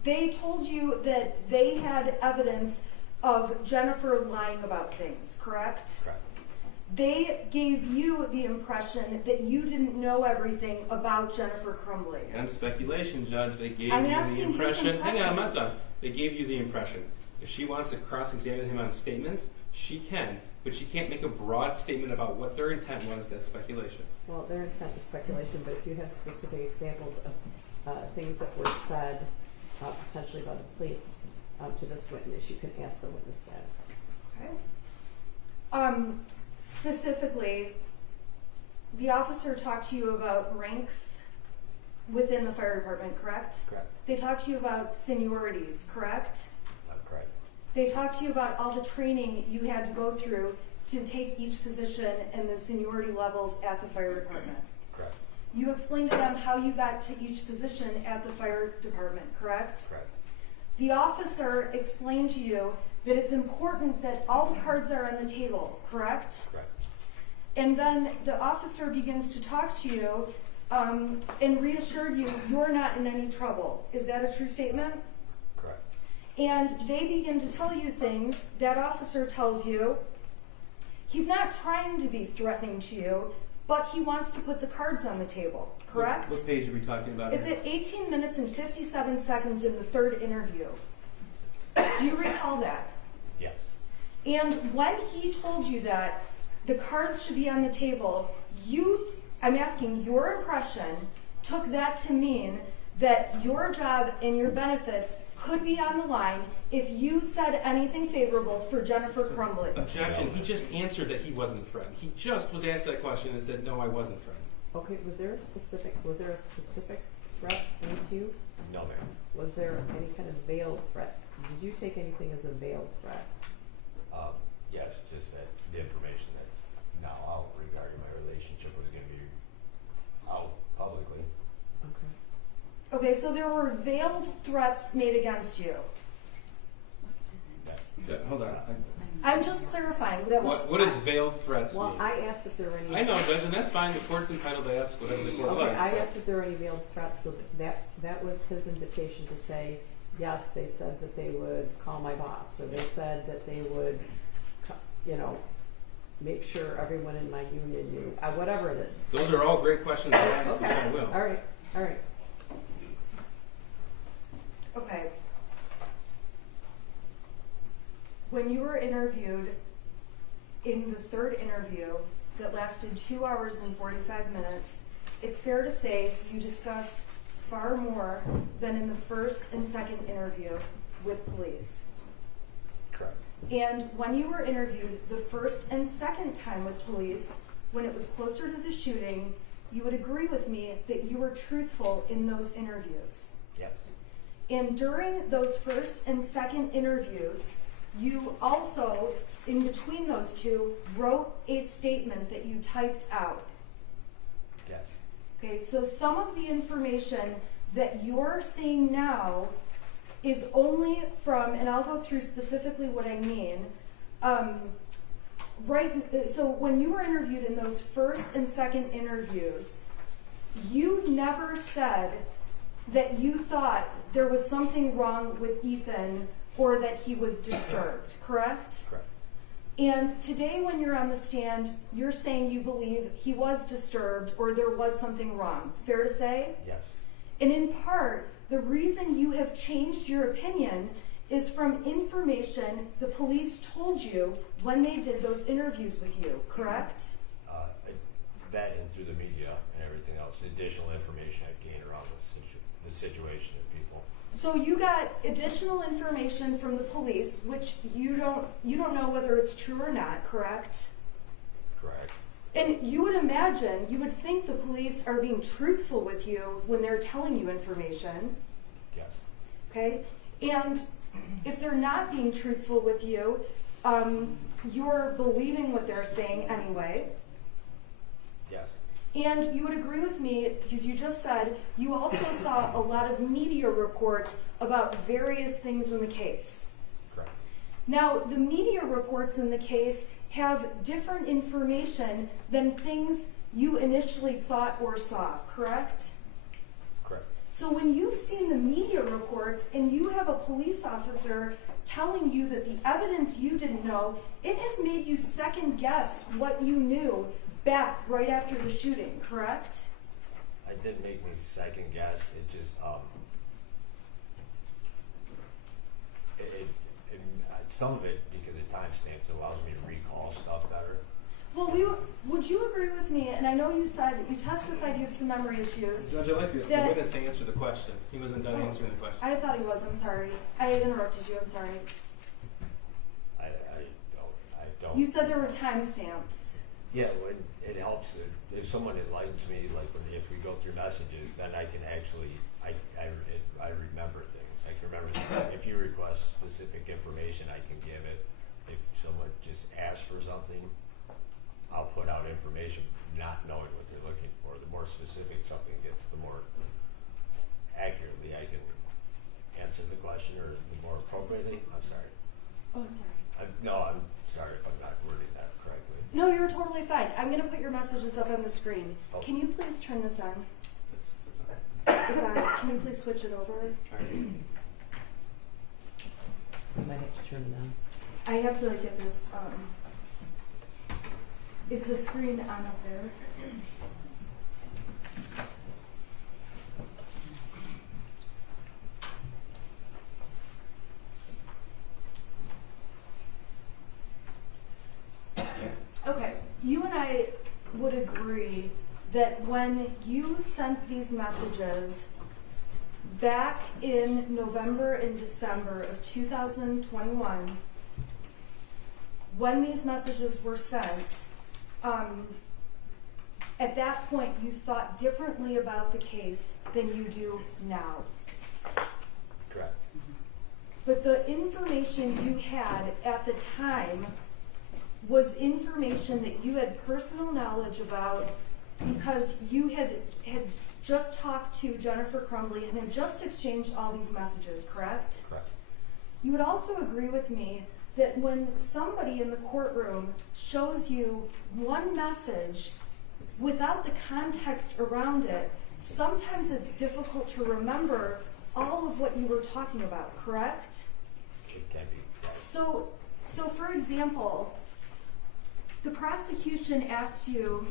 They told you that they had evidence of Jennifer lying about things, correct? Correct. They gave you the impression that you didn't know everything about Jennifer Crumbley. And speculation, Judge, they gave I'm you asking the his impression. Hang on, I'm impression. not done. They gave you the impression. If she wants to cross-examine him on statements, she can, but she can't make a broad statement about what their intent was. That's speculation. Well, their intent is speculation, but if you have specific examples of things that were said potentially by the police to this witness, you can ask the witness that. Okay. Specifically, the officer talked to you about ranks within the fire department, correct? Correct. They talked to you about seniorities, correct? Correct. They talked to you about all the training you had to go through to take each position and the seniority levels at the fire department. Correct. You explained to them how you got to each position at the fire department, correct? Correct. The officer explained to you that it's important that all the cards are on the table, correct? Correct. And then the officer begins to talk to you and reassured you you're not in any trouble. Is that a true statement? Correct. And they begin to tell you things. That officer tells you he's not trying to be threatening to you, but he wants to put the cards on the table, correct? What page are we talking about? It's here? at 18 minutes and 57 seconds in the third interview. Do you recall that? Yes. And when he told you that the cards should be on the table, I'm asking your impression, took that to mean that your job and your benefits could be on the line if you said anything favorable for Jennifer Crumbley. Objection. He just answered that he wasn't threatened. He just was asked that question and said, no, I wasn't threatened. Okay, was there a specific threat made to you? No, ma'am. Was there any kind of veiled threat? Did you take anything as a veiled threat? Yes, just that the information that's now out regarding my relationship was going to be out publicly. Okay. Okay, so there were veiled threats made against you. Hold on. I'm just clarifying. That was What does veiled threats Well, mean? I asked if there were any. I know, Judge, and that's fine. The court's entitled to ask whatever the court Okay, likes. I but- asked if there were any veiled threats, so that was his invitation to say, yes, they said that they would call my boss, or they said that they would, make sure everyone in my union knew, whatever it is. Those are all great questions to ask, Okay, which I will. all right. okay. When you were interviewed in the third interview that lasted 2 hours and 45 minutes, it's fair to say you discussed far more than in the first and second interview with police. Correct. And when you were interviewed the first and second time with police, when it was closer to the shooting, you would agree with me that you were truthful in those interviews. Yes. And during those first and second interviews, you also, in between those two, wrote a statement that you typed out. Yes. Okay, so some of the information that you're saying now is only from, and I'll go through specifically what I mean. So when you were interviewed in those first and second interviews, you never said that you thought there was something wrong with Ethan or that he was disturbed, correct? Correct. And today when you're on the stand, you're saying you believe he was disturbed or there was something wrong. Fair to say? Yes. And in part, the reason you have changed your opinion is from information the police told you when they did those interviews with you, correct? That and through the media and everything else, additional information I've gained around the situation of people. So you got additional information from the police, which you don't know whether it's true or not, correct? Correct. And you would think the police are being truthful with you when they're telling you information. Yes. Okay? And if they're not being truthful with you, you're believing what they're saying anyway. Yes. And you would agree with me, because you just said you also saw a lot of media reports about various things in the case. Correct. Now, the media reports in the case have different information than things you initially thought or saw, correct? Correct. So when you've seen the media reports and you have a police officer telling you that the evidence you didn't know, it has made you second guess what you knew back right after the shooting, correct? It didn't make me second guess. It just some of it, because of timestamps, allows me to recall stuff better. Well, would you agree with me, and I know you said that you testified you have some memory issues. Judge, I'd like the witness to answer the question. He wasn't done answering the question. I thought he was, I'm sorry. I interrupted you, I'm sorry. I don't. You said there were timestamps. Yeah, when it helps if someone enlightens me, like if we go through messages, then I can actually I remember things. I can remember if you request specific information, I can give it. If someone just asks for something, I'll put out information not knowing what they're looking for. The more more specific something gets, the more accurately I can answer the question, or the more appropriately. I'm sorry. Oh, I'm sorry. I'm sorry if I'm not wording that correctly. No, you're totally fine. I'm going to put your messages up on the screen. Oh. Can you please turn this on? That's okay. It's on. Can you please switch it over? All right. I might have to turn it on. I have to get this. Is the screen on up there? Okay, you and I would agree that when you sent these messages back in November and December of 2021, when these messages were sent, at that point you thought differently about the case than you do now. Correct. But the information you had at the time was information that you had personal knowledge about because you had just talked to Jennifer Crumbley and had just exchanged all these messages, correct? Correct. You would also agree with me that when somebody in the courtroom shows you one message without the context around it, sometimes it's difficult to remember all of what you were talking about, correct? It can be. So for example, the prosecution asked you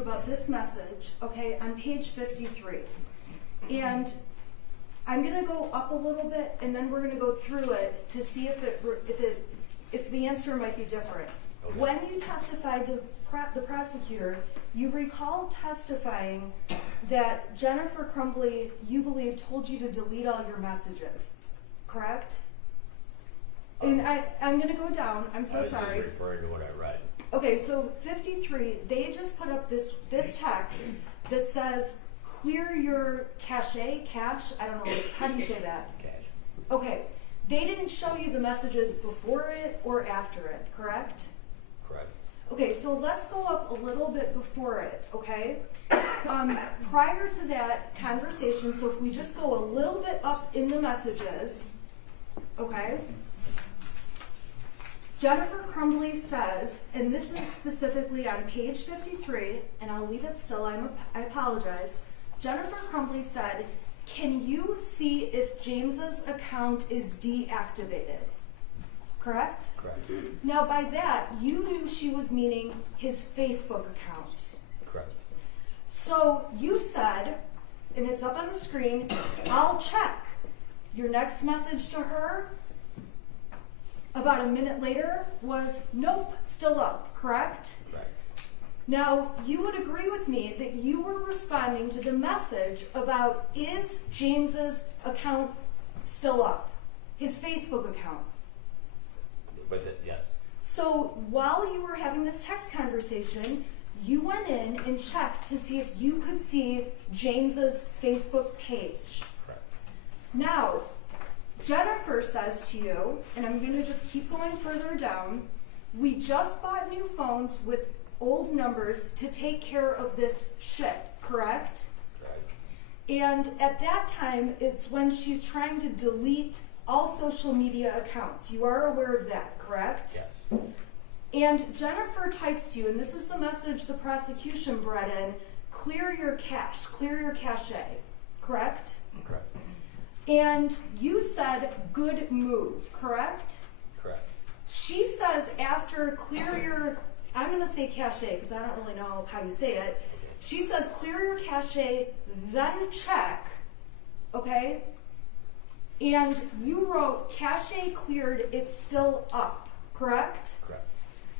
about this message, okay, on page 53. And I'm going to go up a little bit and then we're going to go through it to see if the answer might be different. Okay. When you testified to the prosecutor, you recall testifying that Jennifer Crumbley, you believe, told you to delete all your messages, correct? And I'm going to go down. I'm so sorry. I was just referring to what I read. Okay, so 53, they just put up this text that says, clear your cache, I don't know, how do you say that? Cache. Okay, they didn't show you the messages before it or after it, correct? Correct. Okay, so let's go up a little bit before it, okay? Prior to that conversation, so if we just go a little bit up in the messages, okay? Jennifer Crumbley says, and this is specifically on page 53, and I'll leave it still, I apologize. Jennifer Crumbley said, can you see if James's account is deactivated? Correct? Correct. Now by that, you knew she was meaning his Facebook account. Correct. So you said, and it's up on the screen, I'll check. Your next message to her, about a minute later, was nope, still up, correct? Right. Now, you would agree with me that you were responding to the message about is James's account still up? His Facebook account. But yes. So while you were having this text conversation, you went in and checked to see if you could see James's Facebook page. Correct. Now, Jennifer says to you, and I'm going to just keep going further down, we just bought new phones with old numbers to take care of this shit, correct? Correct. And at that time, it's when she's trying to delete all social media accounts. You are aware of that, correct? Yes. And Jennifer types to you, and this is the message the prosecution brought in, clear your cache, clear your cache, correct? Correct. And you said, good move, correct? Correct. She says after clear your, I'm going to say cache because I don't really know how you say it. She says clear your cache, then check, okay? And you wrote cache cleared, it's still up, correct? Correct.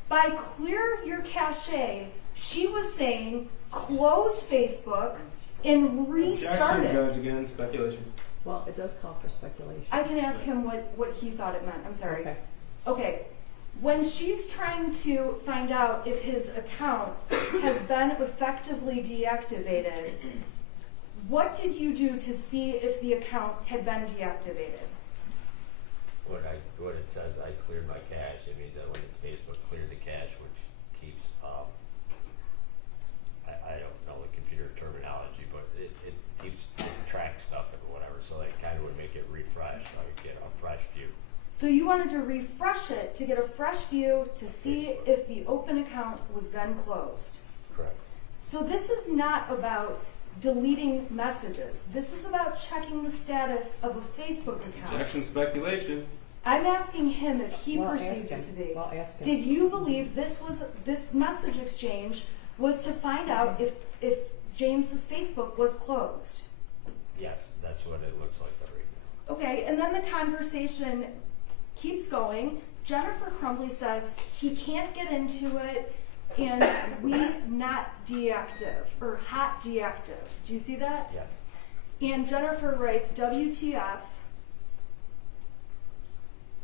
By clear your cache, she was saying close Facebook and restart Objection, it. Judge, again, speculation. Well, it does call for speculation. I can ask him what he thought it meant. I'm sorry. Okay. Okay. When she's trying to find out if his account has been effectively deactivated, what did you do to see if the account had been deactivated? what it says, I cleared my cache, it means that when Facebook cleared the cache, which keeps, I don't know the computer terminology, but it tracks stuff and whatever, so it kind of would make it refresh, so I could get a fresh view. So you wanted to refresh it to get a fresh view to see if the open account was then closed. Correct. So this is not about deleting messages. This is about checking the status of a Facebook account. Objection, speculation. I'm asking him if he Well, perceived ask it to be. him. Well, ask him. Did you believe this message exchange was to find out if James's Facebook was closed? Yes, that's what it looks like right now. Okay, and then the conversation keeps going. Jennifer Crumbley says he can't get into it and we not deactive or hot deactive. Do you see that? Yes. And Jennifer writes WTF.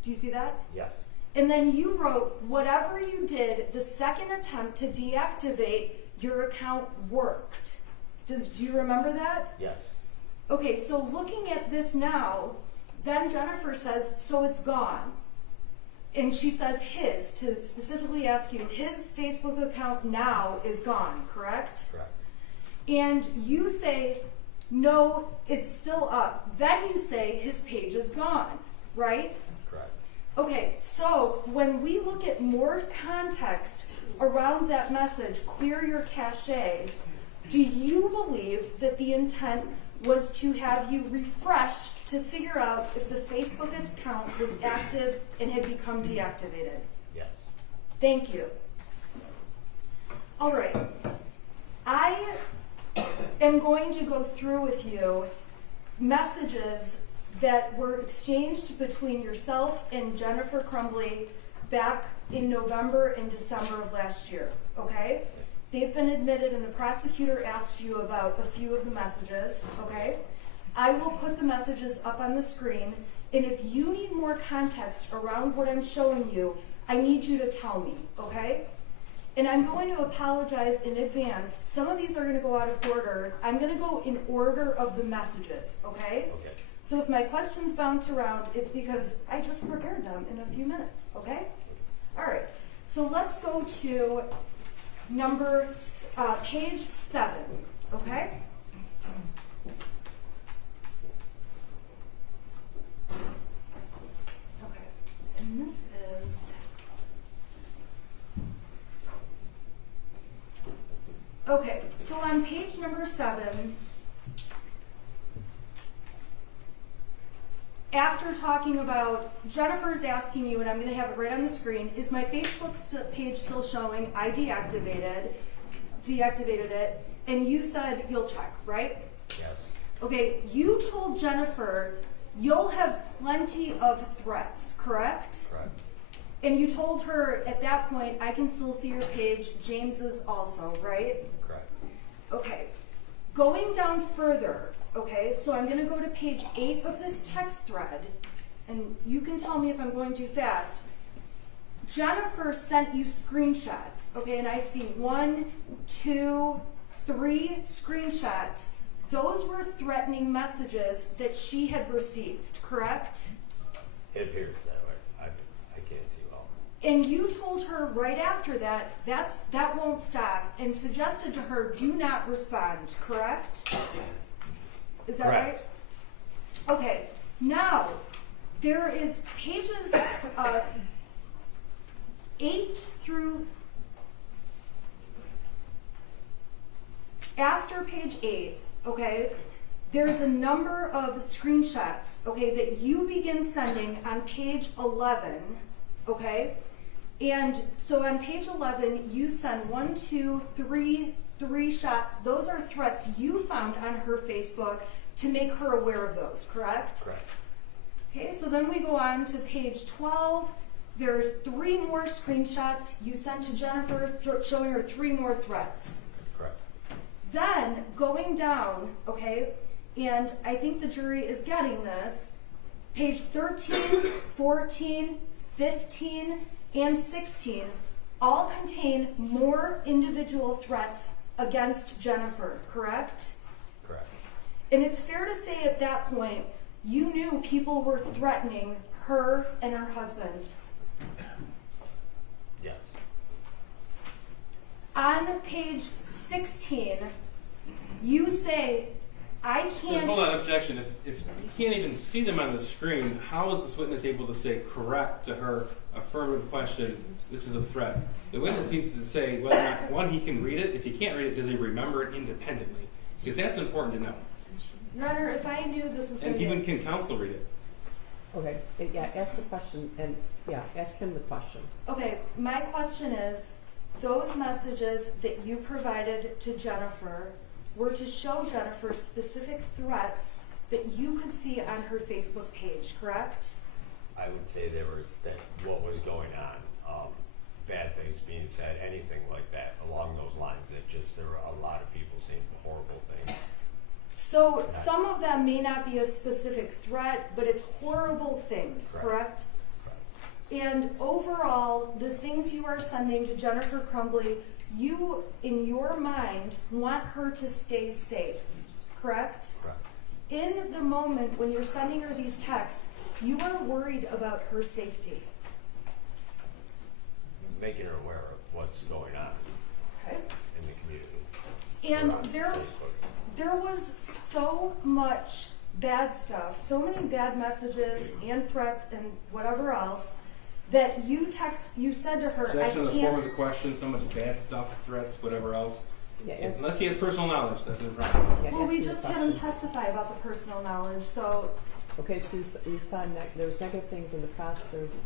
Do you see that? Yes. And then you wrote, whatever you did, the second attempt to deactivate your account worked. Do you remember that? Yes. Okay, so looking at this now, then Jennifer says, so it's gone. And she says his, to specifically ask you, his Facebook account now is gone, correct? Correct. And you say, no, it's still up. Then you say his page is gone, right? Correct. Okay, so when we look at more context around that message, clear your cache, do you believe that the intent was to have you refresh to figure out if the Facebook account was active and had become deactivated? Yes. Thank you. All right. I am going to go through with you messages that were exchanged between yourself and Jennifer Crumbley back in November and December of last year, okay? They've been admitted and the prosecutor asked you about a few of the messages, okay? I will put the messages up on the screen, and if you need more context around what I'm showing you, I need you to tell me, okay? And I'm going to apologize in advance. Some of these are going to go out of order. I'm going to go in order of the messages, okay? Okay. So if my questions bounce around, it's because I just prepared them in a few minutes, okay? All right, so let's go to page 7, okay? Okay, and this is okay, so on page number 7, after talking about, Jennifer's asking you, and I'm going to have it right on the screen, is my Facebook page still showing? I deactivated it, and you said you'll check, right? Yes. Okay, you told Jennifer you'll have plenty of threats, correct? Correct. And you told her at that point, I can still see your page, James's also, right? Correct. Okay, going down further, okay, so I'm going to go to page 8 of this text thread, and you can tell me if I'm going too fast. Jennifer sent you screenshots, okay, and I see 1, 2, 3 screenshots. Those were threatening messages that she had received, correct? It appears that way. I can't see well. And you told her right after that, that won't stop, and suggested to her, do not respond, correct? Is that Correct. right? Okay, now, there is pages 8 through, after page 8, okay, there's a number of screenshots, okay, that you begin sending on page 11, okay? And so on page 11, you send 1, 2, 3 shots. Those are threats you found on her Facebook to make her aware of those, correct? Correct. Okay, so then we go on to page 12. There's 3 more screenshots you sent to Jennifer showing her 3 more threats. Correct. Then going down, okay, and I think the jury is getting this, page 13, 14, 15, and 16 all contain more individual threats against Jennifer, correct? Correct. And it's fair to say at that point, you knew people were threatening her and her husband. Yes. On page 16, you say, I can't. Hold on, objection. If you can't even see them on the screen, how is this witness able to say correct to her affirmative question, this is a threat? The witness needs to say whether or not, one, he can read it. If he can't read it, does he remember it independently? Because that's important to know. Your Honor, if I knew this was going And to even can counsel read it? Okay, yeah, ask the question, and, yeah, ask him the question. Okay, my question is, those messages that you provided to Jennifer were to show Jennifer specific threats that you could see on her Facebook page, correct? I would say that what was going on, bad things being said, anything like that along those lines. That just there were a lot of people saying horrible things. So some of them may not be a specific threat, but it's horrible things, correct? And overall, the things you are sending to Jennifer Crumbley, you, in your mind, want her to stay safe, correct? Correct. In the moment when you're sending her these texts, you are worried about her safety. Making her aware of what's going on in the community. And Or on there was so much bad stuff, so many bad messages and threats and whatever else, that you said to her, Objection I to the form of can't. the question, so much bad stuff, threats, whatever else. Yeah, Unless he has personal knowledge, that's no problem. Yeah, Well, ask we him the just had question. him testify about the personal knowledge, so Okay, so you saw there's negative things in the press, there's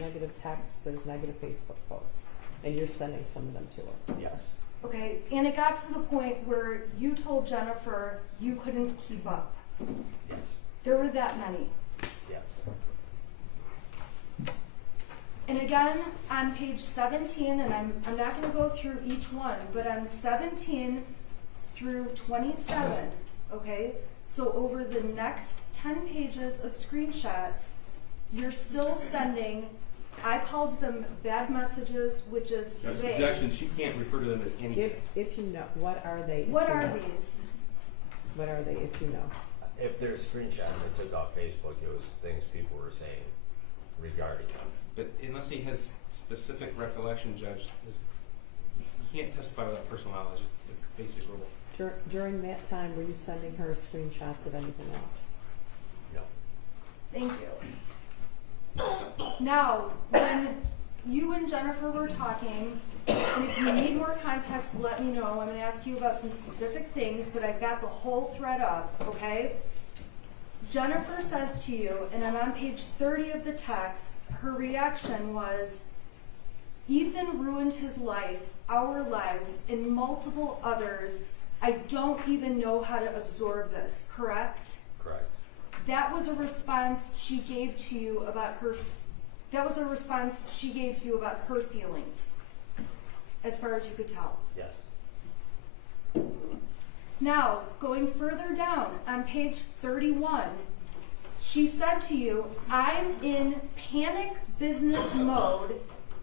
negative texts, there's negative Facebook posts, and you're sending some of them to her. Yes. okay. And it got to the point where you told Jennifer you couldn't keep up. Yes. There were that many. Yes. And again, on page 17, and I'm not going to go through each one, but on 17 through 27, okay, so over the next 10 pages of screenshots, you're still sending, I called them bad messages, which is Judge, vague. objection, she can't refer to them as anything. If you know, what are they? if What you are know? these? What are they, if you know? If there's screenshots I took off Facebook, it was things people were saying regarding them. But unless he has specific recollection, Judge, he can't testify without personal knowledge. It's a basic rule. During that time, were you sending her screenshots of anything else? No. Thank you. Now, when you and Jennifer were talking, and if you need more context, let me know. I'm going to ask you about some specific things, but I've got the whole thread up, okay? Jennifer says to you, and I'm on page 30 of the text, her reaction was, Ethan ruined his life, our lives, and multiple others. I don't even know how to absorb this, correct? Correct. That was a response she gave to you about her. That was a response she gave to you about her feelings, as far as you could tell. Yes. Now, going further down on page 31, she said to you, "I'm in panic business mode,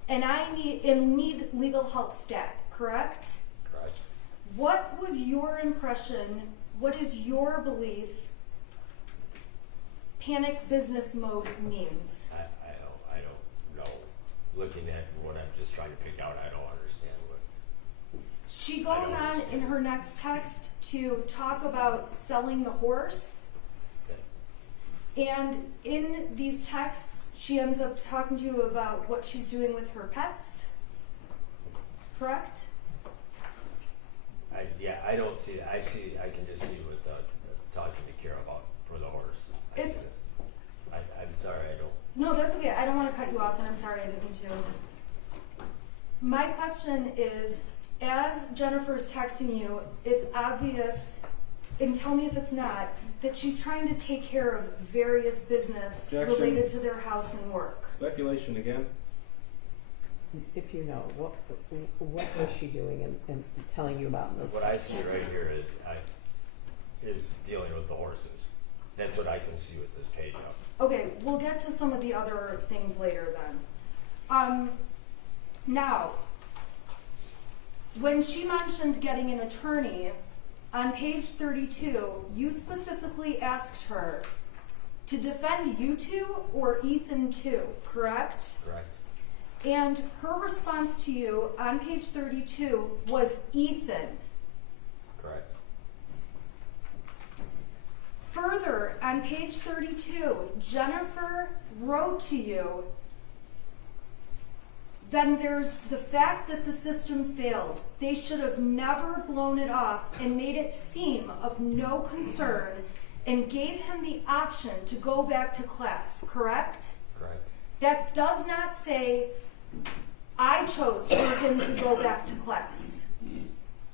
and I need legal help stat." Correct? Correct. What was your impression? What is your belief? Panic business mode means. I don't know. Looking at what I'm just trying to pick out, I don't understand what. She goes on in her next text to talk about selling the horse. Okay. And in these texts, she ends up talking to you about what she's doing with her pets. Correct? I don't see that. I can just see what talking to Kira about for the horse. I'm sorry, I don't. No, that's okay. I don't want to cut you off, and I'm sorry I didn't mean to. My question is, as Jennifer's texting you, it's obvious, and tell me if it's not, that she's trying to take care of various business Objection. related to their house and work. Speculation again. If you know, what was she doing and telling you about this? What I see right here is dealing with the horses. That's what I can see with this page up. Okay, we'll get to some of the other things later then. Now, when she mentioned getting an attorney, on page 32, you specifically asked her, to defend you two or Ethan too, correct? Correct. And her response to you on page 32 was Ethan. Correct. Further, on page 32, Jennifer wrote to you, then there's the fact that the system failed. They should have never blown it off and made it seem of no concern and gave him the option to go back to class, correct? Correct. That does not say, I chose for him to go back to class.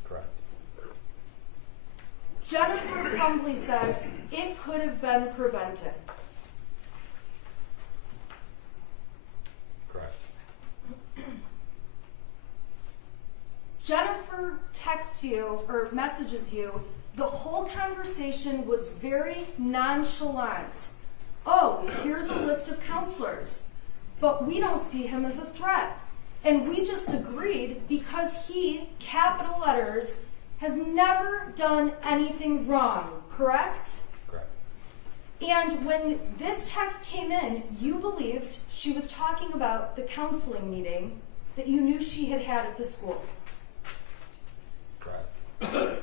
Correct. Jennifer Crumbley says it could have been prevented. Correct. Jennifer texts you or messages you, the whole conversation was very nonchalant. Oh, here's a list of counselors, but we don't see him as a threat. And we just agreed because he, capital letters, has never done anything wrong, correct? Correct. And when this text came in, you believed she was talking about the counseling meeting that you knew she had had at the school. Correct.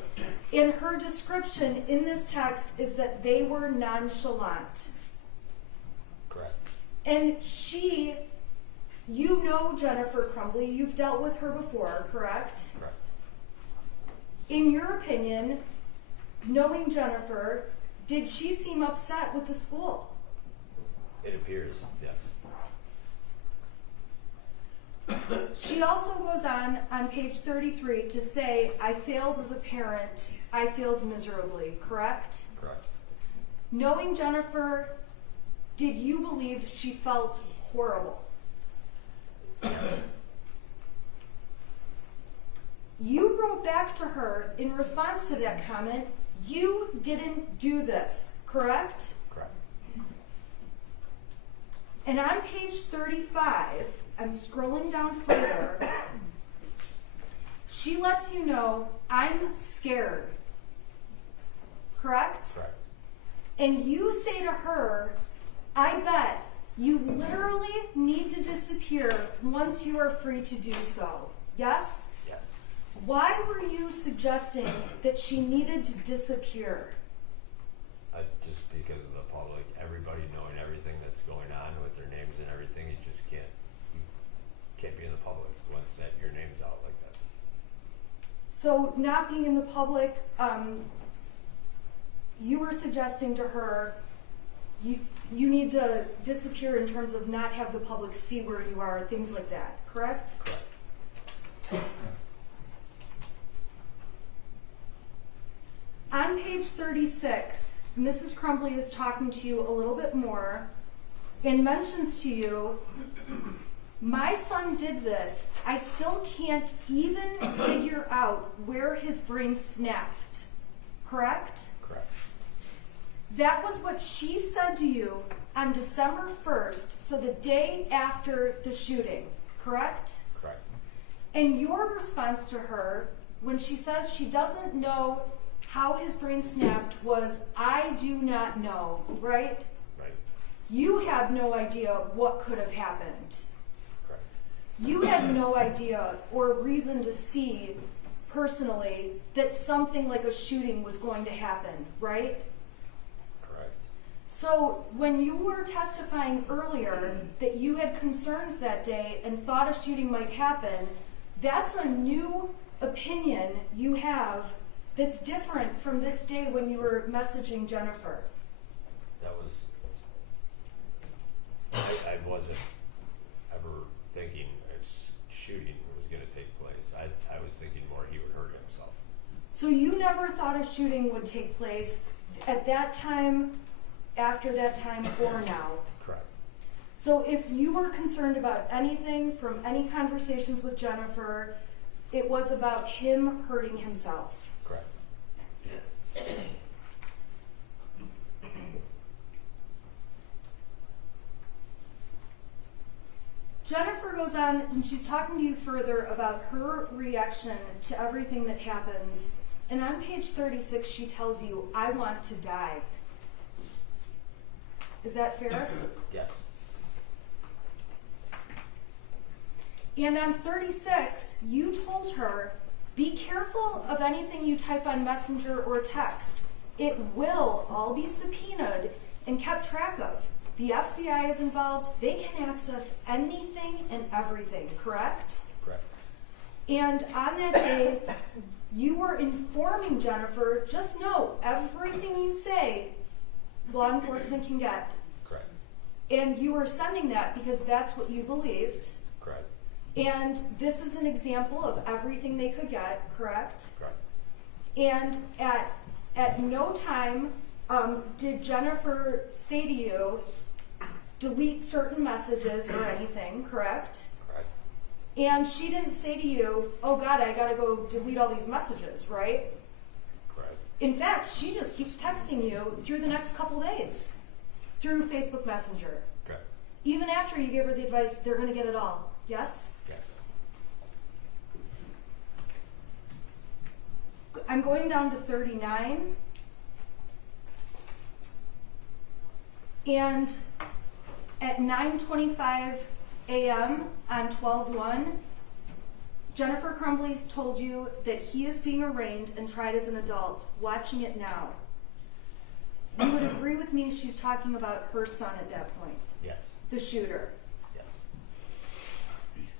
And her description in this text is that they were nonchalant. Correct. And she, you know Jennifer Crumbley, you've dealt with her before, correct? Correct. In your opinion, knowing Jennifer, did she seem upset with the school? It appears, yes. She also goes on page 33 to say, I failed as a parent, I failed miserably, correct? Correct. Knowing Jennifer, did you believe she felt horrible? You wrote back to her in response to that comment, you didn't do this, correct? Correct. And on page 35, I'm scrolling down further, she lets you know, I'm scared, correct? Correct. And you say to her, I bet you literally need to disappear once you are free to do so. Yes? Yes. Why were you suggesting that she needed to disappear? Just because of the public, everybody knowing everything that's going on with their names and everything, you just can't be in the public once that your name's out like that. So not being in the public, you were suggesting to her, you need to disappear in terms of not have the public see where you are, things like that, correct? Correct. On page 36, Mrs. Crumbley is talking to you a little bit more and mentions to you, my son did this. I still can't even figure out where his brain snapped. Correct? Correct. That was what she said to you on December 1st, so the day after the shooting. Correct? Correct. And your response to her, when she says she doesn't know how his brain snapped, was, I do not know, right? Right. You had no idea what could have happened. Correct. You had no idea or reason to see personally that something like a shooting was going to happen, right? Correct. So when you were testifying earlier that you had concerns that day and thought a shooting might happen, that's a new opinion you have that's different from this day when you were messaging Jennifer. That was, I wasn't ever thinking a shooting was going to take place. I was thinking more he would hurt himself. So you never thought a shooting would take place at that time, after that time, or now? Correct. So if you were concerned about anything from any conversations with Jennifer, it was about him hurting himself. Correct. Jennifer goes on and she's talking to you further about her reaction to everything that happens. And on page 36, she tells you, I want to die. Is that fair? Yes. And on 36, you told her, be careful of anything you type on Messenger or text. It will all be subpoenaed and kept track of. The FBI is involved. They can access anything and everything, correct? Correct. And on that day, you were informing Jennifer, just know everything you say, law enforcement can get. Correct. And you were sending that because that's what you believed. Correct. And this is an example of everything they could get, correct? Correct. And at no time did Jennifer say to you, delete certain messages or anything, correct? Correct. And she didn't say to you, oh God, I gotta go delete all these messages, right? Correct. In fact, she just keeps texting you through the next couple days through Facebook Messenger. Correct. Even after you give her the advice, they're gonna get it all. Yes? Yes. I'm going down to 39. And at 9:25 a.m. on 12/1, Jennifer Crumbley's told you that he is being arraigned and tried as an adult. Watching it now. You would agree with me she's talking about her son at that point? Yes. The shooter. Yes.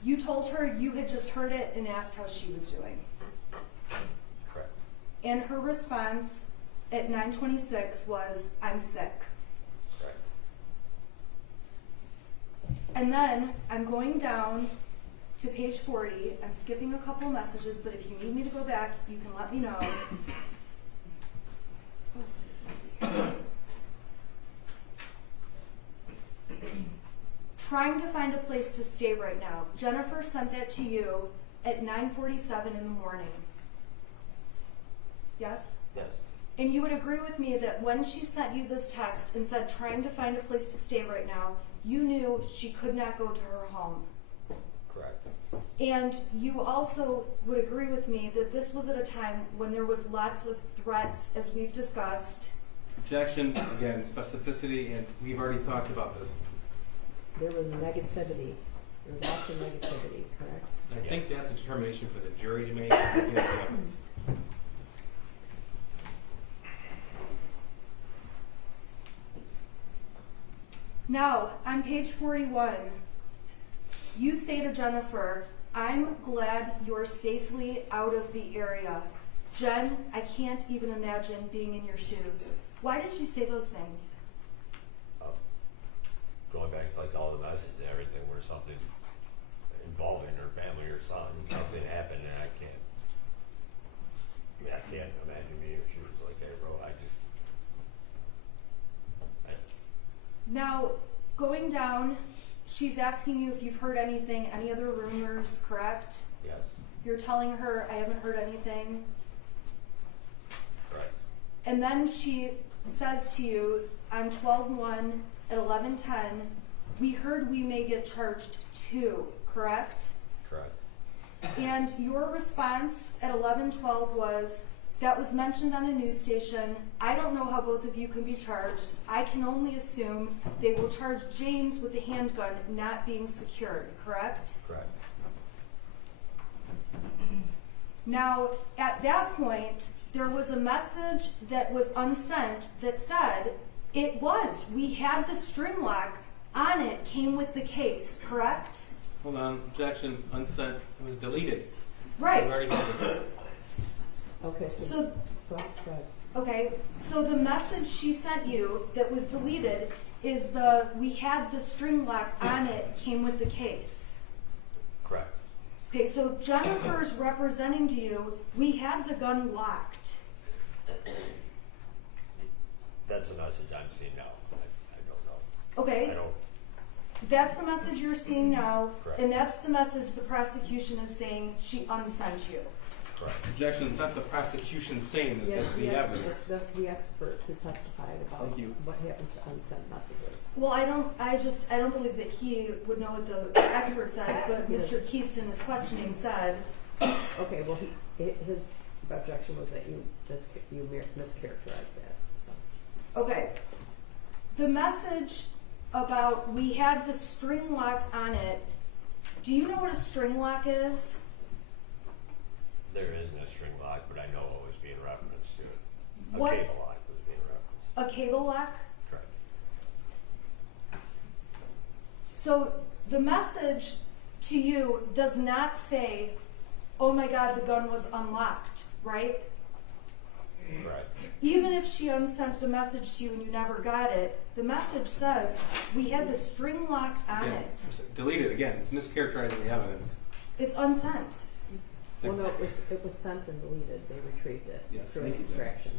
You told her you had just heard it and asked how she was doing. Correct. And her response at 9:26 was, I'm sick. Correct. And then I'm going down to page 40. I'm skipping a couple messages, but if you need me to go back, you can let me know. Trying to find a place to stay right now. Jennifer sent that to you at 9:47 in the morning. Yes? Yes. And you would agree with me that when she sent you this text and said trying to find a place to stay right now, you knew she could not go to her home. Correct. And you also would agree with me that this was at a time when there was lots of threats, as we've discussed. Objection, again, specificity, and we've already talked about this. There was negativity. There was lots of negativity, correct? I think that's a determination for the jury to make. Looking at the evidence. Now, on page 41, you say to Jennifer, I'm glad you're safely out of the area. Jen, I can't even imagine being in your shoes. Why did you say those things? Going back to like all the messages and everything where something involving her family or son, something happened and I can't imagine being in her shoes like that, bro. Now, going down, she's asking you if you've heard anything, any other rumors, correct? Yes. You're telling her, I haven't heard anything. Right. And then she says to you on 12/1 at 11:10, we heard we may get charged too, correct? Correct. And your response at 11:12 was, that was mentioned on a news station. I don't know how both of you can be charged. I can only assume they will charge James with the handgun not being secured, correct? Correct. Now, at that point, there was a message that was unsent that said, we had the string lock on it, came with the case, correct? Hold on, objection, unsent, it was deleted. Right. We've already had this. Okay, So, go ahead. okay, so the message she sent you that was deleted is we had the string lock on it, came with the case. Correct. Okay, so Jennifer's representing to you, we had the gun locked. That's the message I'm seeing now. I don't know. Okay. I don't. That's the message you're seeing now, Correct. and that's the message the prosecution is saying she unsent you. Correct. Objection, it's not the prosecution saying this, that's the evidence. It's the expert who testified about Thank you. what happens to unsent messages. Well, I don't believe that he would know what the expert said, but Mr. Keyston is questioning said. Okay, well, his objection was that you mischaracterized that. So. Okay. The message about we had the string lock on it, do you know what a string lock is? There isn't a string lock, but I know what was being referenced to it. A What? cable lock was being referenced. A cable lock? Correct. So the message to you does not say, oh my God, the gun was unlocked, right? Correct. Even if she unsent the message to you and you never got it, the message says, we had the string lock on Yes, it. delete it again. It's mischaracterizing the evidence. It's unsent. Well, no, it was sent and deleted. They retrieved it Yes, through an thank you, extraction.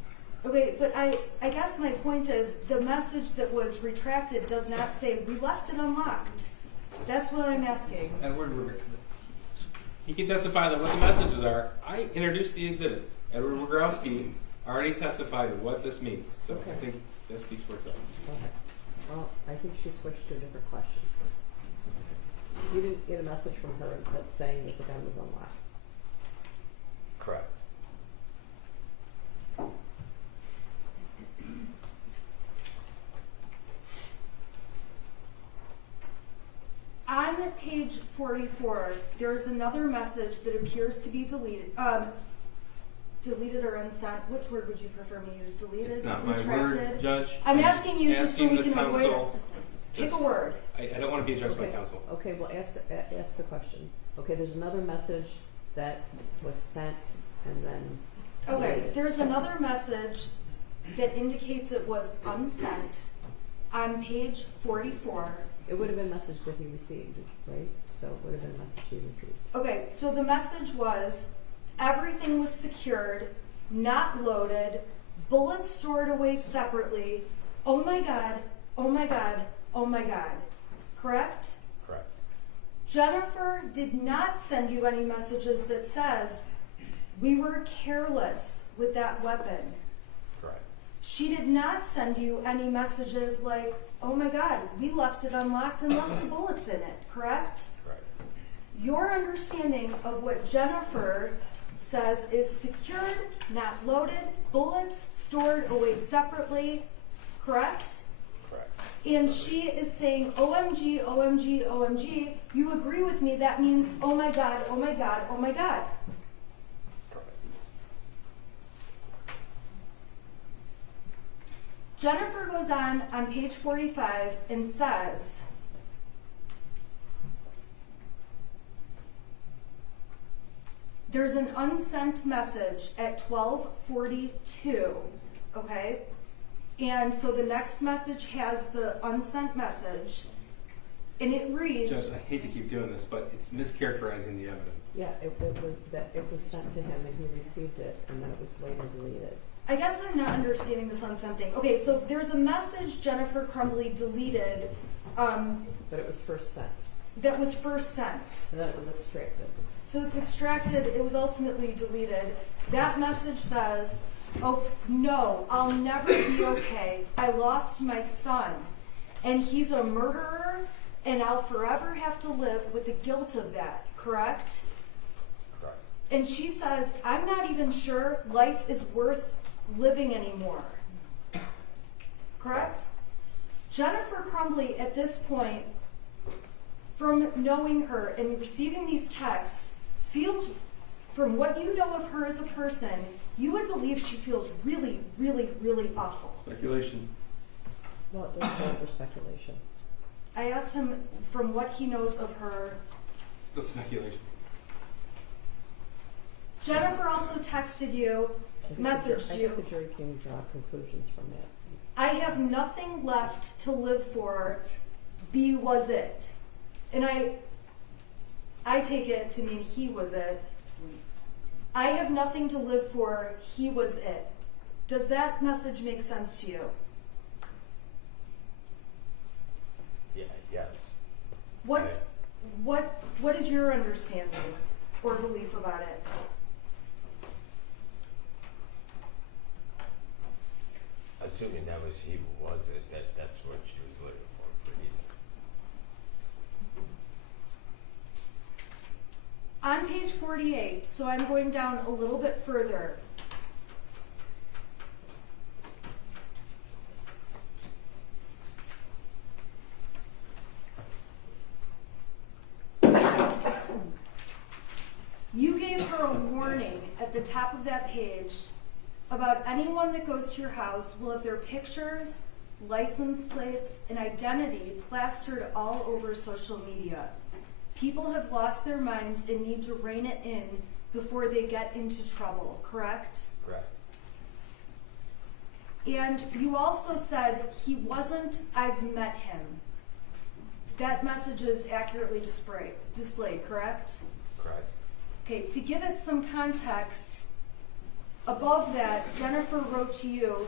Okay, but I guess my point is the message that was retracted does not say we left it unlocked. That's what I'm asking. Edward, he can testify that what the messages are. I introduced the exhibit. Edward Wogrowski already testified what this means. So Okay. I think that speaks for itself. Okay. Well, I think she switched to a different question. You didn't get a message from her that saying that the gun was unlocked. Correct. On page 44, there's another message that appears to be deleted. Deleted or unsent. Which word would you prefer me use? Deleted? It's not my retracted? word, Judge. I'm asking you just so asking we the can avoid us. counsel- Pick a word. I don't want to be addressed by Okay. counsel. Okay, well, ask the question. Okay, there's another message that was sent and then Okay, deleted. there's another message that indicates it was unsent on page 44. It would have been a message that he received, right? So it would have been a message he received. Okay, so the message was everything was secured, not loaded, bullets stored away separately. Oh my God, oh my God, oh my God. Correct? Correct. Jennifer did not send you any messages that says we were careless with that weapon. Correct. She did not send you any messages like, oh my God, we left it unlocked and left the bullets in it, correct? Correct. Your understanding of what Jennifer says is secured, not loaded, bullets stored away separately, correct? Correct. And she is saying, OMG, OMG, OMG. You agree with me, that means, oh my God, oh my God, oh my God. Correct. Jennifer goes on page 45 and says, there's an unsent message at 12:42, okay? And so the next message has the unsent message, and it reads, Judge, I hate to keep doing this, but it's mischaracterizing the evidence. Yeah, it was sent to him and he received it and then it was later deleted. I guess I'm not understanding this unsent thing. Okay, so there's a message Jennifer Crumbley deleted But it was first sent that was first sent. and then it was extracted. So it's extracted, it was ultimately deleted. That message says, oh no, I'll never be okay. I lost my son and he's a murderer and I'll forever have to live with the guilt of that, correct? Correct. And she says, I'm not even sure life is worth living anymore. Correct? Jennifer Crumbley, at this point, from knowing her and receiving these texts, feels, from what you know of her as a person, you would believe she feels really, really, really awful. Speculation. Well, it doesn't stand for speculation. I asked him from what he knows of her. Still speculation. Jennifer also texted you, messaged you. I think the jury can draw conclusions from that. I have nothing left to live for. B was it. And I take it to mean he was it. I have nothing to live for. He was it. Does that message make sense to you? Yeah, yes. What is your understanding or belief about it? Assuming that was he who was it, that's what she was looking for Ethan. On page 48, so I'm going down a little bit further. of that page about anyone that goes to your house will have their pictures, license plates, and identity plastered all over social media. People have lost their minds and need to rein it in before they get into trouble, correct? Correct. And you also said he wasn't, I've met him. That message is accurately displayed, correct? Correct. Okay, to give it some context, above that, Jennifer wrote to you,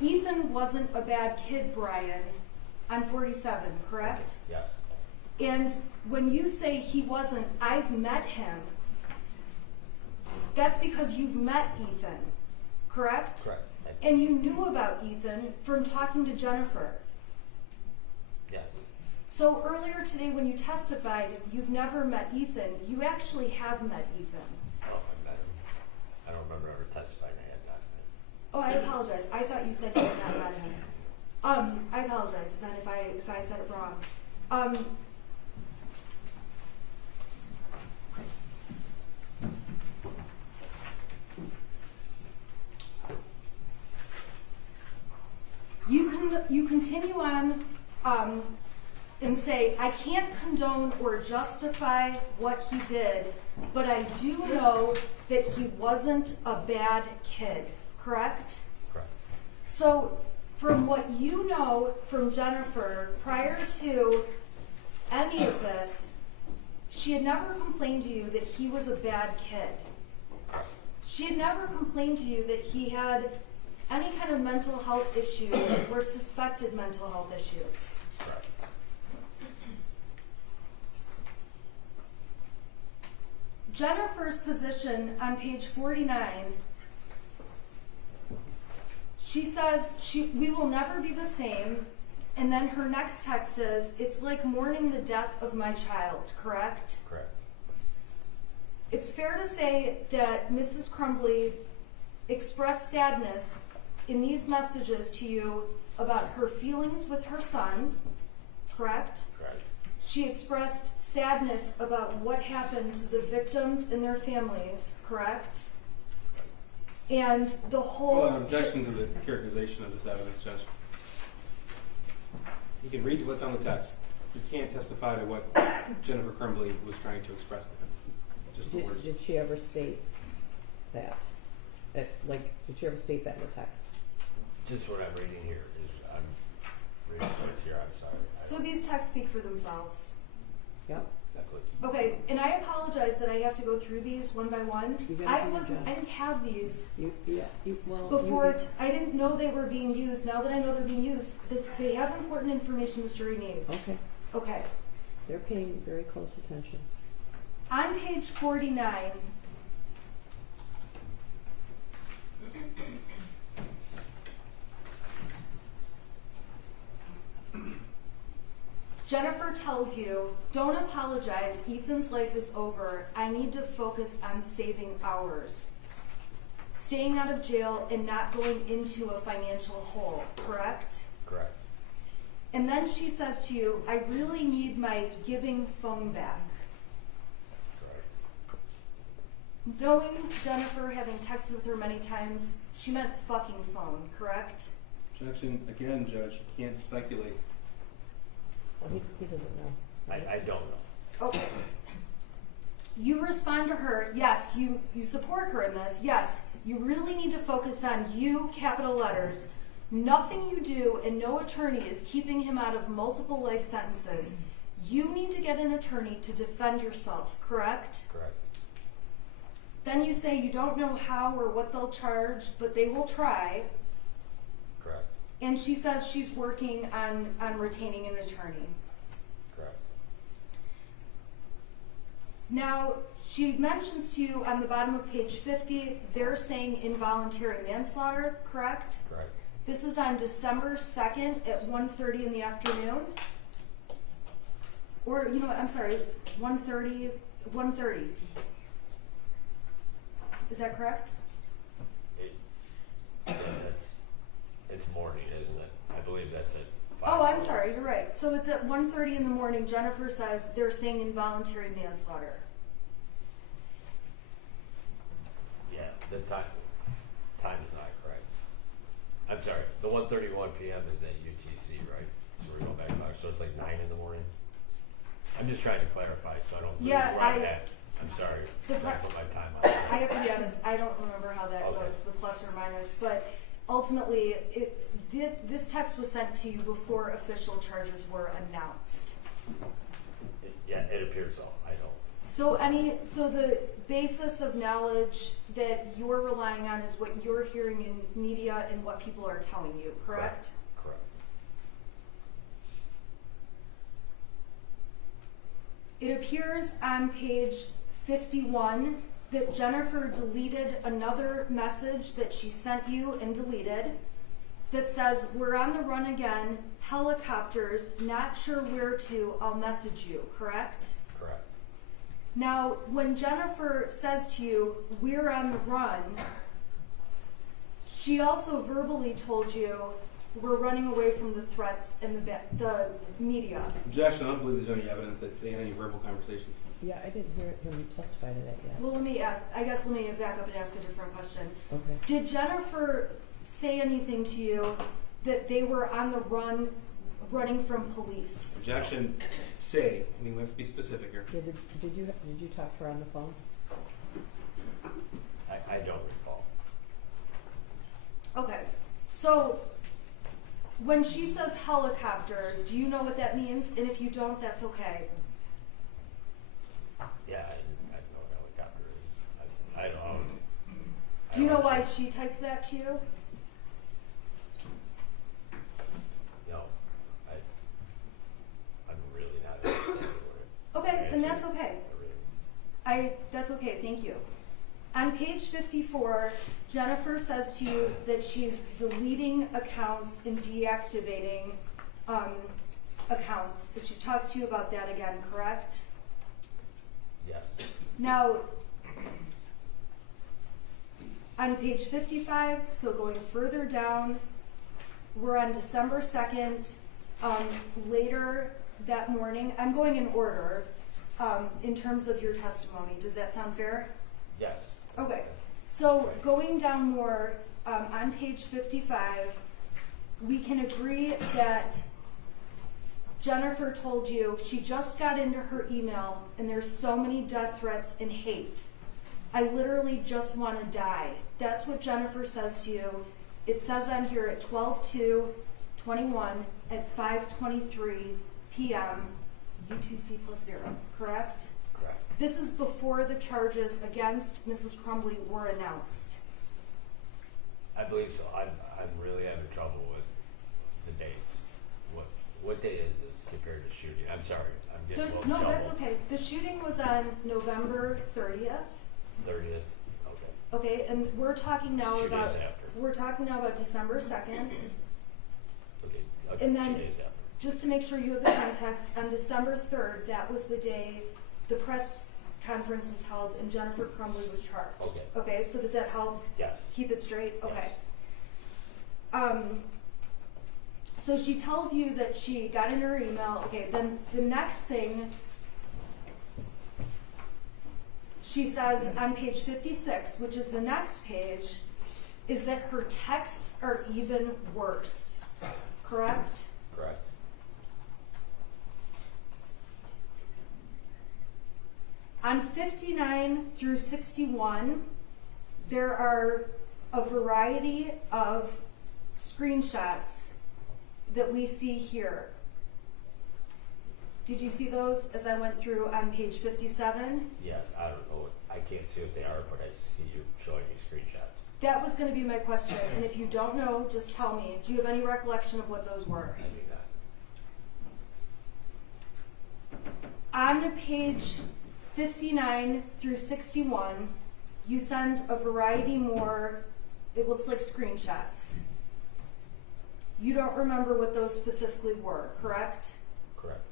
Ethan wasn't a bad kid, Brian, on 47, correct? Yes. And when you say he wasn't, I've met him, that's because you've met Ethan, correct? Correct. And you knew about Ethan from talking to Jennifer. Yes. So earlier today when you testified, you've never met Ethan. You actually have met Ethan. Oh, I met him. I don't remember ever testifying I had not met him. Oh, I apologize. I thought you said you had not met him. I apologize then if I said it wrong. You continue on and say, I can't condone or justify what he did, but I do know that he wasn't a bad kid, correct? Correct. So from what you know from Jennifer, prior to any of this, she had never complained to you that he was a bad kid. She had never complained to you that he had any kind of mental health issues or suspected mental health issues. Correct. Jennifer's position on page 49, she says we will never be the same, and then her next text is, it's like mourning the death of my child, correct? Correct. It's fair to say that Mrs. Crumbley expressed sadness in these messages to you about her feelings with her son, correct? Correct. She expressed sadness about what happened to the victims and their families, correct? And the whole... Well, an objection to the characterization of this evidence, Judge. You can read what's on the text. You can't testify to what Jennifer Crumbley was trying to express to him. Just the words. Did she ever state that? Did she ever state that in the text? Just what I'm reading here is, I'm reading what's here, I'm sorry. So these texts speak for themselves. Yep. Exactly. Okay, and I apologize that I have to go through these one by one. I didn't have these before. I didn't know they were being used. Now that I know they're being used, they have important information this jury needs. Okay. Okay. They're paying very close attention. On page 49, Jennifer tells you, don't apologize, Ethan's life is over. I need to focus on saving ours. Staying out of jail and not going into a financial hole, correct? Correct. And then she says to you, I really need my giving phone back. Correct. Knowing Jennifer, having texted with her many times, she meant fucking phone, correct? Objection, again, Judge, you can't speculate. Well, he doesn't know. I don't know. Okay. You respond to her, yes, you support her in this, yes, you really need to focus on you, capital letters. Nothing you do and no attorney is keeping him out of multiple life sentences. You need to get an attorney to defend yourself, correct? Correct. Then you say you don't know how or what they'll charge, but they will try. Correct. And she says she's working on retaining an attorney. Correct. Now, she mentions to you on the bottom of page 50, they're saying involuntary manslaughter, correct? Correct. This is on December 2nd at 1:30 in the afternoon. Or, you know what, I'm sorry, 1:30. Is that correct? It's morning, isn't it? I believe that's it. Oh, I'm sorry, you're right. So it's at 1:30 in the morning. Jennifer says they're saying involuntary manslaughter. Yeah, time is not correct. I'm sorry, the 1:31 p.m. is at UTC, right? So we're going back to so it's like 9 in the morning? I'm just trying to clarify so I don't lose Yeah, where I'm at. I'm sorry, I put my time on that. I have to be honest, I don't remember how that Okay. goes, the plus or minus, but ultimately, this text was sent to you before official charges were announced. Yeah, it appears so. I don't. So the basis of knowledge that you're relying on is what you're hearing in media and what people are telling you, correct? Correct. It appears on page 51 that Jennifer deleted another message that she sent you and deleted that says, "We're on the run again, helicopters, not sure where to, I'll message you," correct? Correct. Now, when Jennifer says to you, "We're on the run," she also verbally told you, "We're running away from the threats and the media." Objection. I don't believe there's any evidence that they had any verbal conversations. Yeah, I didn't hear him testify to that yet. Well, let me back up and ask a different question. Okay. Did Jennifer say anything to you that they were on the run, running from police? Objection. Say. I mean, we have to be specific here. Yeah, did you talk to her on the phone? I don't recall. Okay, so when she says helicopters, do you know what that means? And if you don't, that's okay. Yeah, I know what helicopter is. I don't. Do you know why she typed that to you? No, I'm really not understanding what it. Okay, then that's okay. That's okay, thank you. On page 54, Jennifer says to you that she's deleting accounts and deactivating accounts. She talks to you about that again, correct? Yes. Now, on page 55, so going further down, we're on December 2nd. Later that morning, I'm going in order in terms of your testimony. Does that sound fair? Yes. Okay. So going down more, on page 55, we can agree that Jennifer told you she just got into her email and there's so many death threats and hate. I literally just want to die. That's what Jennifer says to you. It says on here at 12/2/21 at 5:23 p.m. UTC +0, correct? Correct. This is before the charges against Mrs. Crumbley were announced. I believe so. I'm really having trouble with the dates. What day is this compared to shooting? I'm sorry. I'm getting a little No, trouble. that's okay. The shooting was on November 30th. 30th. Okay. Okay, and we're talking now It's 2 about days after. we're talking now about December 2nd. Okay. And then 2 days after. just to make sure you have the context, on December 3rd, that was the day the press conference was held and Jennifer Crumbley was charged. Okay. Okay, so does that help Yes. keep it straight? Okay. Yes. So she tells you that she got in her email. Okay, then the next thing she says on page 56, which is the next page, is that her texts are even worse. Correct? Correct. On 59 through 61, there are a variety of screenshots that we see here. Did you see those as I went through on page 57? Yes. I don't know. I can't see what they are, but I see you showing me screenshots. That was going to be my question, and if you don't know, just tell me. Do you have any recollection of what those were? I do not. On page 59 through 61, you send a variety more, it looks like screenshots. You don't remember what those specifically were, correct? Correct.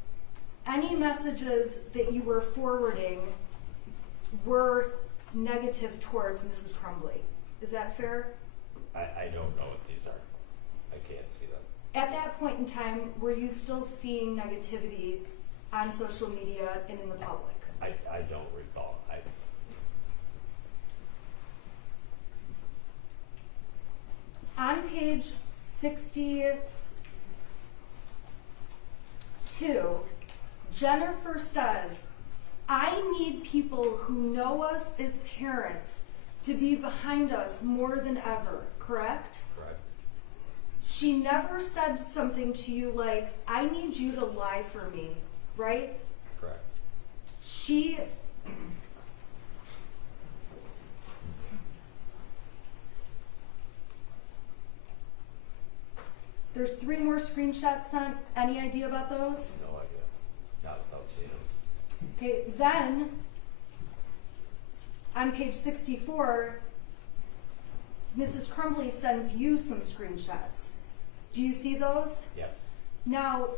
Any messages that you were forwarding were negative towards Mrs. Crumbley. Is that fair? I don't know what these are. I can't see them. At that point in time, were you still seeing negativity on social media and in the public? I don't recall. page 62, Jennifer says, I need people who know us as parents to be behind us more than ever, correct? Correct. She never said something to you like, I need you to lie for me, right? Correct. There's 3 more screenshots sent. Any idea about those? No idea. Not without seeing them. Okay, then on page 64, Mrs. Crumbley sends you some screenshots. Do you see those? Yes. Now,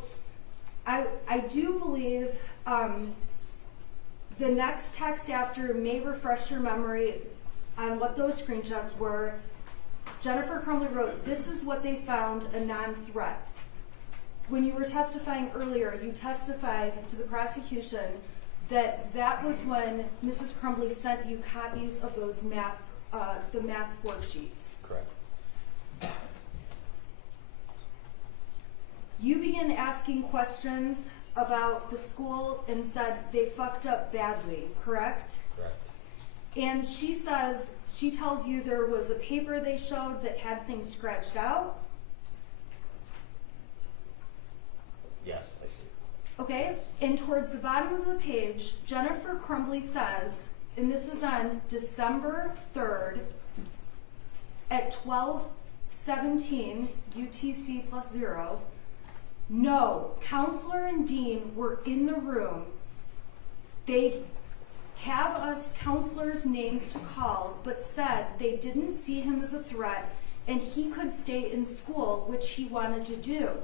I do believe the next text after may refresh your memory on what those screenshots were. Jennifer Crumbley wrote, this is what they found, a non-threat. When you were testifying earlier, you testified to the prosecution that that was when Mrs. Crumbley sent you copies of those the math worksheets. Correct. You began asking questions about the school and said they fucked up badly, correct? Correct. And she tells you there was a paper they showed that had things scratched out. Yes, I see. Okay, and towards the bottom of the page, Jennifer Crumbley says, and this is on December 3rd at 12:17 UTC +0, no, counselor and dean were in the room. They have us counselors' names to call, but said they didn't see him as a threat and he could stay in school, which he wanted to do.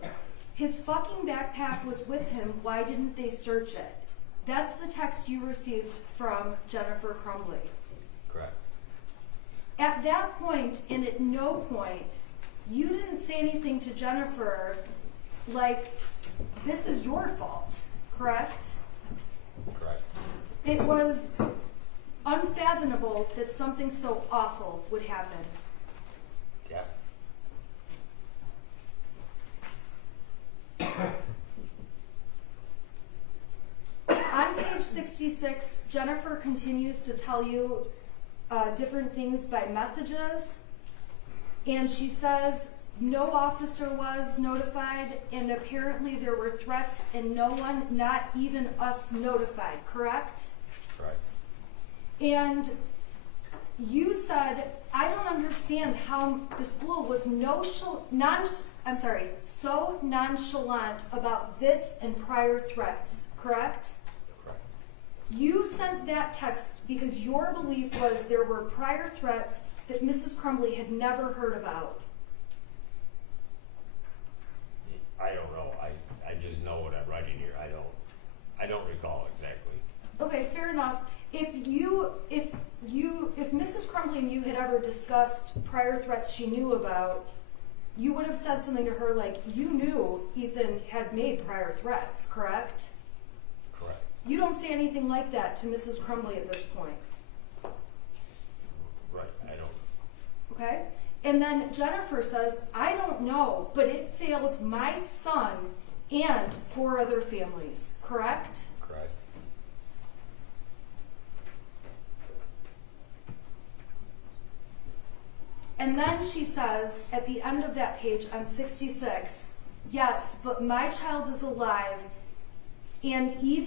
His fucking backpack was with him. Why didn't they search it? That's the text you received from Jennifer Crumbley. Correct. At that point, and at no point, you didn't say anything to Jennifer like, this is your fault, correct? Correct. It was unfathomable that something so awful would happen. Yeah. On page 66, Jennifer continues to tell you different things by messages, and she says no officer was notified, and apparently there were threats and no one, not even us, notified, correct? Correct. And you said, I don't understand how the school was so nonchalant about this and prior threats, correct? Correct. You sent that text because your belief was there were prior threats that Mrs. Crumbley had never heard about. I don't know. I just know what I'm writing here. I don't recall exactly. Okay, fair enough. If Mrs. Crumbley and you had ever discussed prior threats she knew about, you would have said something to her like, you knew Ethan had made prior threats, correct? Correct. You don't say anything like that to Mrs. Crumbley at this point. Right, I don't. Okay? And then Jennifer says, I don't know, but it failed my son and 4 other families, correct? Correct. And then she says, at the end of that page on 66, yes, but my child is alive, and he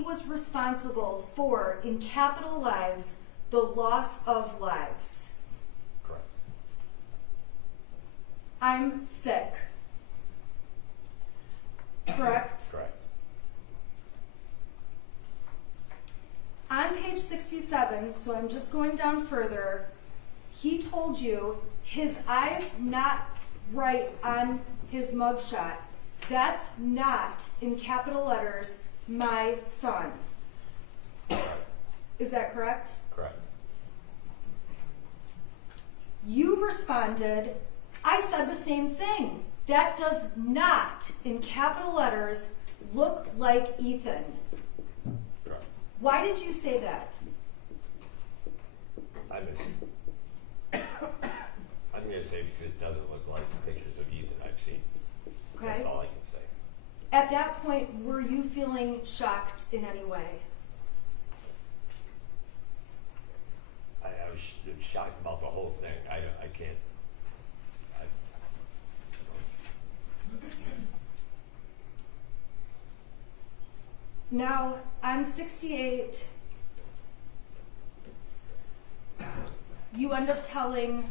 was responsible for, in capital lives, the loss of lives. Correct. I'm sick. Correct? Correct. On page 67, so I'm just going down further, he told you his eyes not right on his mugshot. That's not, in capital letters, my son. Is that correct? Correct. You responded, I said the same thing. That does not, in capital letters, look like Ethan. Correct. Why did you say that? I I'm gonna say because it doesn't look like the pictures of Ethan I've seen. Okay. That's all I can say. At that point, were you feeling shocked in any way? I was shocked about the whole thing. I can't. Now, on 68, you end up telling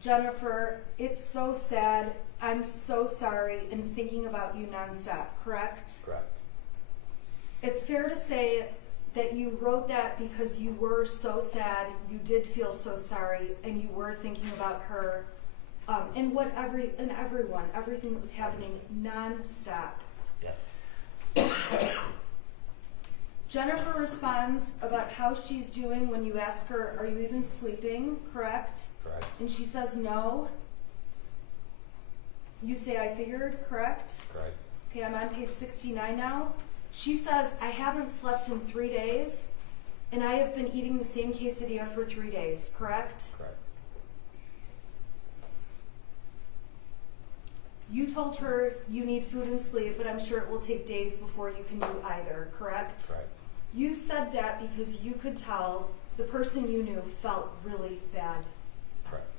Jennifer, it's so sad, I'm so sorry, and thinking about you nonstop, correct? Correct. It's fair to say that you wrote that because you were so sad, you did feel so sorry, and you were thinking about her, and everyone, everything that was happening nonstop. Yeah. Jennifer responds about how she's doing when you ask her, are you even sleeping, correct? Correct. And she says no. You say, I figured, correct? Correct. Okay, I'm on page 69 now. She says, I haven't slept in 3 days, and I have been eating the same quesadilla for 3 days, correct? Correct. You told her you need food and sleep, but I'm sure it will take days before you can do either, correct? Correct. You said that because you could tell the person you knew felt really bad. Correct.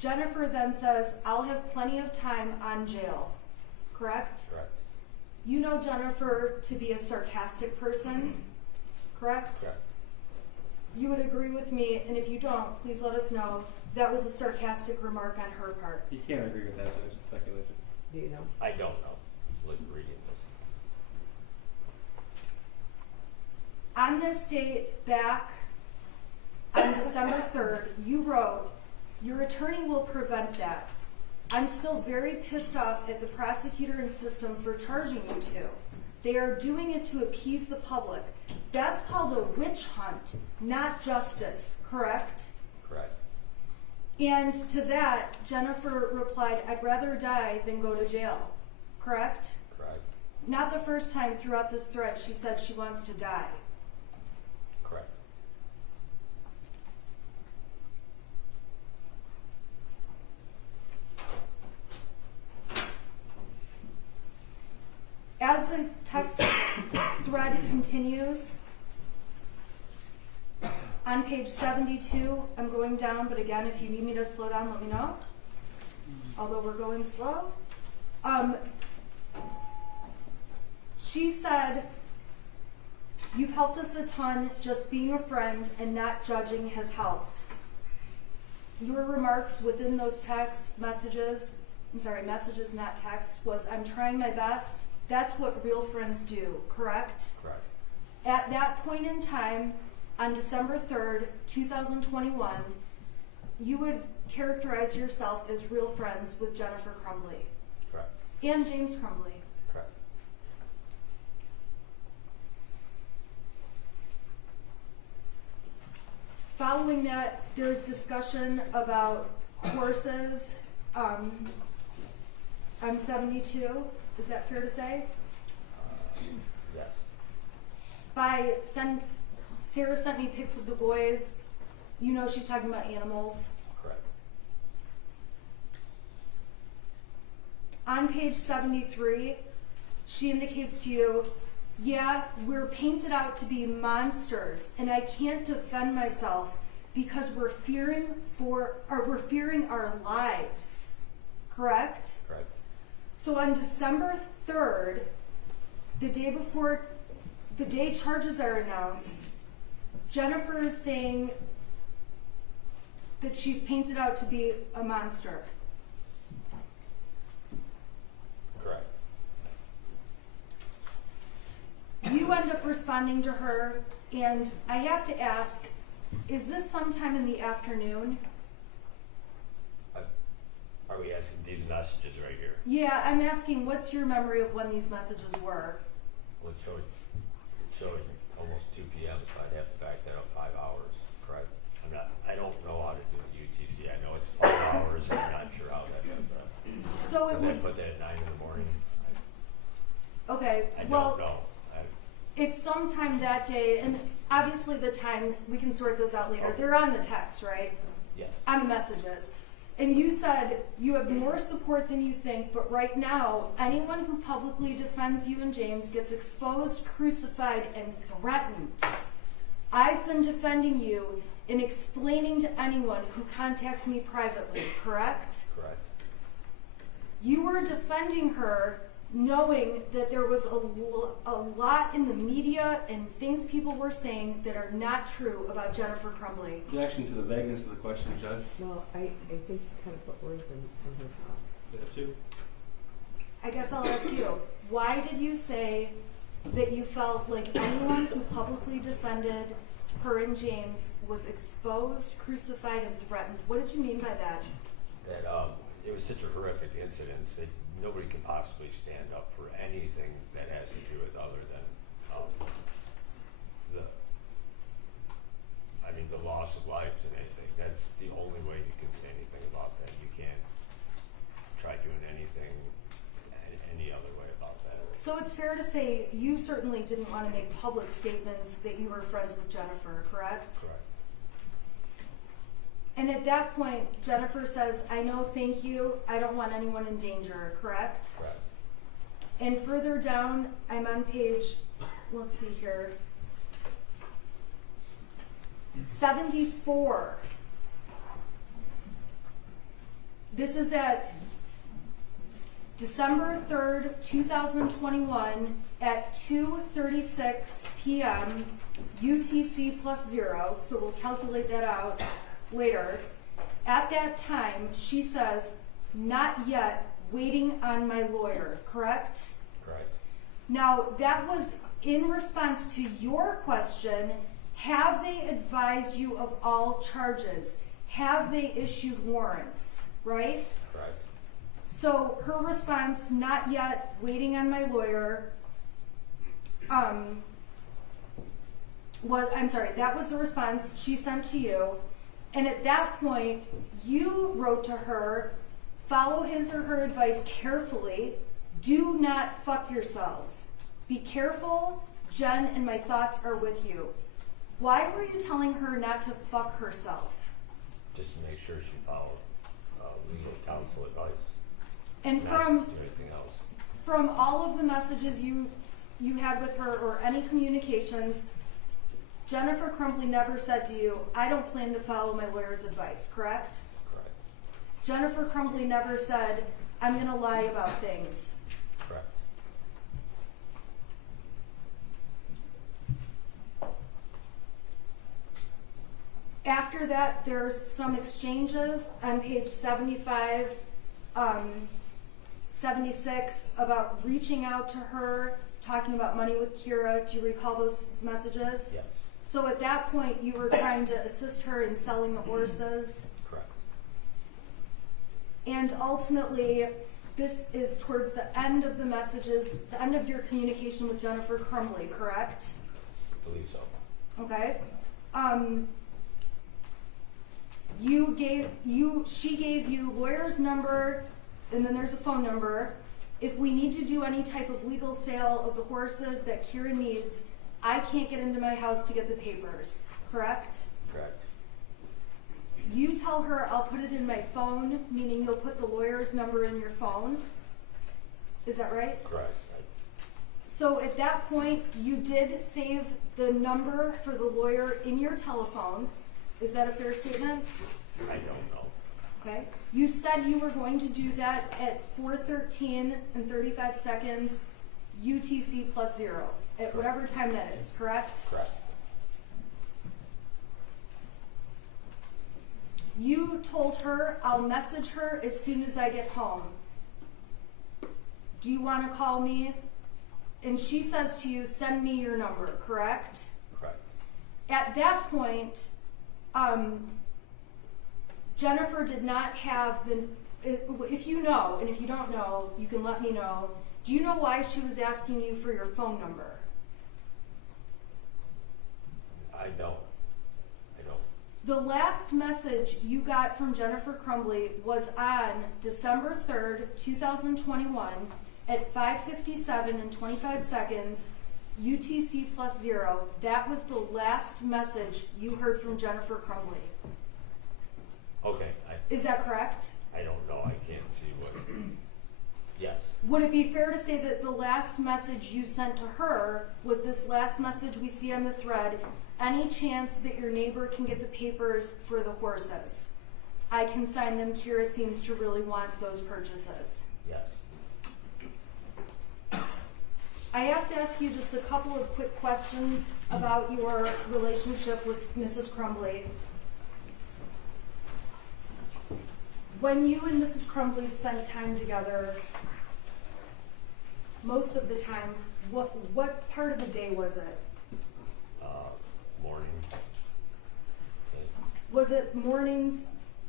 Jennifer then says, I'll have plenty of time on jail, correct? Correct. You know Jennifer to be a sarcastic person, correct? Correct. You would agree with me, and if you don't, please let us know. That was a sarcastic remark on her part. You can't agree with that, it's just speculation. Do you know? I don't know. Look, reading this. On this date, back on December 3rd, you wrote, your attorney will prevent that. I'm still very pissed off at the prosecutor and system for charging you two. They are doing it to appease the public. That's called a witch hunt, not justice, correct? Correct. And to that, Jennifer replied, I'd rather die than go to jail, correct? Correct. Not the first time throughout this thread she said she wants to die. Correct. As the text thread continues, on page 72, I'm going down, but again, if you need me to slow down, let me know. Although we're going slow. She said, you've helped us a ton, just being a friend and not judging has helped. Your remarks within those text messages, messages, not text, was I'm trying my best. That's what real friends do, correct? Correct. At that point in time, on December 3rd, 2021, you would characterize yourself as real friends with Jennifer Crumbley. Correct. And James Crumbley. Correct. Following that, there's discussion about horses on 72. Is that fair to say? Yes. Sarah sent me pics of the boys. You know she's talking about animals. Correct. On page 73, she indicates to you, yeah, we're painted out to be monsters, and I can't defend myself because we're fearing our lives. Correct? Correct. So on December 3rd, the day charges are announced, Jennifer is saying that she's painted out to be a monster. Correct. You end up responding to her, and I have to ask, is this sometime in the afternoon? Are we asking these messages right here? Yeah, I'm asking, what's your memory of when these messages were? Well, it's showing almost 2 p.m., so I'd have to back that up 5 hours, correct? I don't know how to do UTC. I know it's 5 hours, and I'm not sure how that does that. So it Does would. that put that at 9 in the morning? Okay, I well, don't know. it's sometime that day, and obviously the times, we can sort those out later. Okay. They're on the text, right? Yes. On the messages. And you said you have more support than you think, but right now, anyone who publicly defends you and James gets exposed, crucified, and threatened. I've been defending you and explaining to anyone who contacts me privately, correct? Correct. You were defending her knowing that there was a lot in the media and things people were saying that are not true about Jennifer Crumbley. Objection to the vagueness of the question, Judge. Well, I think you kind of put words in his mouth. That too. I guess I'll ask you, why did you say that you felt like anyone who publicly defended her and James was exposed, crucified, and threatened? What did you mean by that? That it was such a horrific incident that nobody can possibly stand up for anything that has to do with other than the loss of lives and anything. That's the only way you can say anything about that. You can't try doing anything any other way about that. So it's fair to say you certainly didn't want to make public statements that you were friends with Jennifer, correct? Correct. And at that point, Jennifer says, I know, thank you, I don't want anyone in danger, correct? Correct. And further down, I'm on page, let's see here, 74. This is at December 3rd, 2021 at 2:36 p.m. UTC +0, so we'll calculate that out later. At that time, she says, not yet, waiting on my lawyer, correct? Correct. Now, that was in response to your question, have they advised you of all charges? Have they issued warrants, right? Correct. So her response, not yet, waiting on my lawyer, that was the response she sent to you. And at that point, you wrote to her, follow his or her advice carefully. Do not fuck yourselves. Be careful. Jen and my thoughts are with you. Why were you telling her not to fuck herself? Just to make sure she followed legal counsel advice. And not to do anything else. from all of the messages you had with her or any communications, Jennifer Crumbley never said to you, I don't plan to follow my lawyer's advice, correct? Correct. Jennifer Crumbley never said, I'm going to lie about things. Correct. After that, there's some exchanges on page 75, 76 about reaching out to her, talking about money with Kira. Do you recall those messages? Yes. So at that point, you were trying to assist her in selling the horses. Correct. And ultimately, this is towards the end of the messages, the end of your communication with Jennifer Crumbley, correct? I believe so. Okay. She gave you lawyer's number, and then there's a phone number. If we need to do any type of legal sale of the horses that Kira needs, I can't get into my house to get the papers, correct? Correct. You tell her I'll put it in my phone, meaning you'll put the lawyer's number in your phone. Is that right? Correct. So at that point, you did save the number for the lawyer in your telephone. Is that a fair statement? I don't know. Okay. You said you were going to do that at 4:13 and 35 seconds UTC +0 at whatever time that is, correct? Correct. You told her, I'll message her as soon as I get home. Do you want to call me? And she says to you, send me your number, correct? Correct. At that point, Jennifer did not have if you know, and if you don't know, you can let me know. Do you know why she was asking you for your phone number? I don't. The last message you got from Jennifer Crumbley was on December 3rd, 2021 at 5:57 and 25 seconds UTC +0. That was the last message you heard from Jennifer Crumbley. Okay, Is that correct? I don't know, I can't see what, yes. Would it be fair to say that the last message you sent to her was this last message we see on the thread, any chance that your neighbor can get the papers for the horses? I can sign them, Kira seems to really want those purchases. Yes. I have to ask you just a couple of quick questions about your relationship with Mrs. Crumbley. When you and Mrs. Crumbley spent time together, most of the time, what part of the day was it? Morning. Was it mornings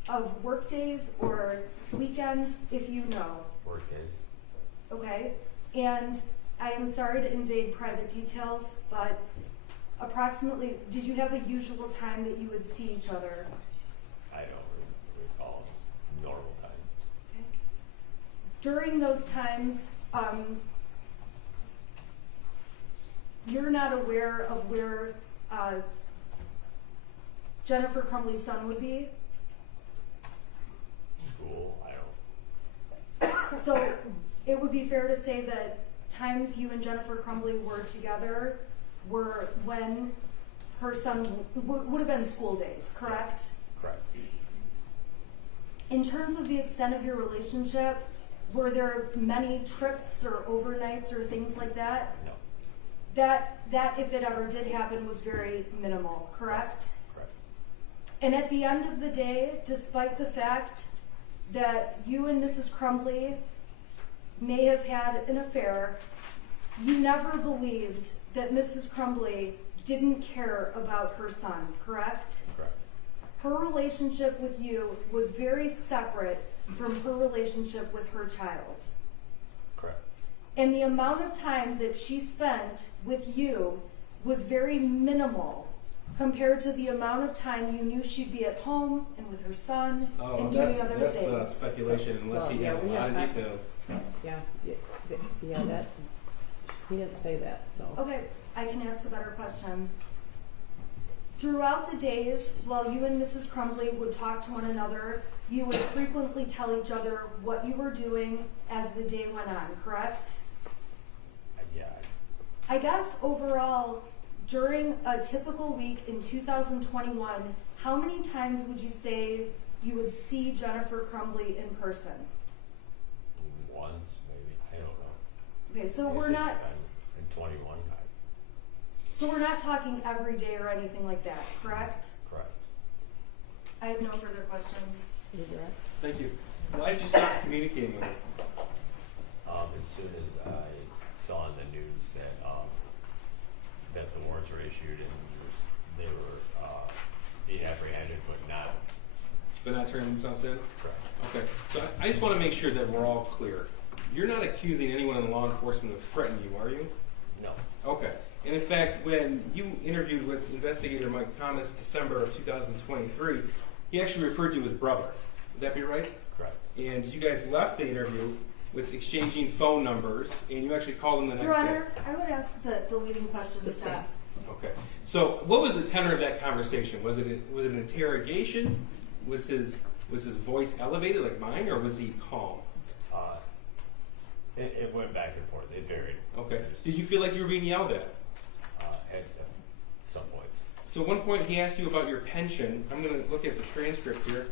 of work days or weekends, if you know? Work days. Okay, and I am sorry to invade private details, but approximately, did you have a usual time that you would see each other? I don't recall normal time. Okay. During those times, you're not aware of where Jennifer Crumbley's son would be? School, I don't. So it would be fair to say that times you and Jennifer Crumbley were together were when her son would have been school days, correct? Correct. In terms of the extent of your relationship, were there many trips or overnights or things like that? No. That if it ever did happen was very minimal, correct? Correct. And at the end of the day, despite the fact that you and Mrs. Crumbley may have had an affair, you never believed that Mrs. Crumbley didn't care about her son, correct? Correct. Her relationship with you was very separate from her relationship with her child. Correct. And the amount of time that she spent with you was very minimal compared to the amount of time you knew she'd be at home and with her son and doing other that's things. Speculation, unless he has a lot of details. Yeah, that, he didn't say that, so. Okay, I can ask a better question. Throughout the days, while you and Mrs. Crumbley would talk to one another, you would frequently tell each other what you were doing as the day went on, correct? Yeah. I guess overall, during a typical week in 2021, how many times would you say you would see Jennifer Crumbley in person? Once, maybe. I don't know. Okay, so I we're think not, I'm in 21 time. so we're not talking every day or anything like that, correct? Correct. I have no further questions. Thank you. Why did you stop communicating with her? As soon as I saw in the news that that the warrants were issued and they were being apprehended, but not turning themselves in? Correct. Okay. So I just want to make sure that we're all clear. You're not accusing anyone in law enforcement of threatening you, are you? No. Okay. And in fact, when you interviewed with investigator Mike Thomas December of 2023, he actually referred to you as brother. Would that be right? Correct. And you guys left the interview with exchanging phone numbers, and you actually called him the next Your day. Honor, I would ask that the leading question stop. Okay. So what was the tenor of that conversation? Was it an interrogation? Was his voice elevated like mine, or was he calm? It went back and forth. It varied. Okay. Did you feel like you were being yelled at? At some points. So at one point he asked you about your pension. I'm going to look at the transcript here.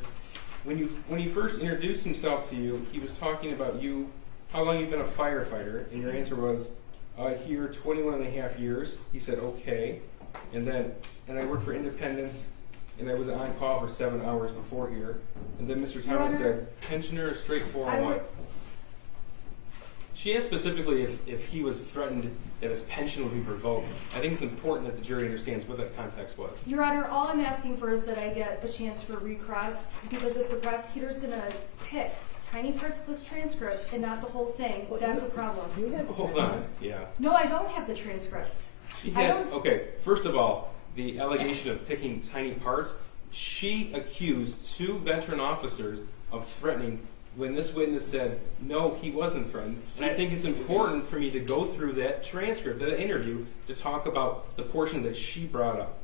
When he first introduced himself to you, he was talking about you, how long you've been a firefighter, and your answer was, here 21 and a half years. He said, okay. And I worked for Independence, and I was on call for 7 hours before here. And then Mr. Thomas said, pensioner is straight 401. She asked specifically if he was threatened that his pension would be revoked. I think it's important that the jury understands what that context was. Your Honor, all I'm asking for is that I get a chance for recross, because if the prosecutor's going to pick tiny parts of this transcript and not the whole thing, that's a problem. Hold on, yeah. No, I don't have the transcript. She has, okay, first of all, the allegation of picking tiny parts, she accused 2 veteran officers of threatening when this witness said, no, he wasn't threatened. And I think it's important for me to go through that transcript, that interview, to talk about the portion that she brought up.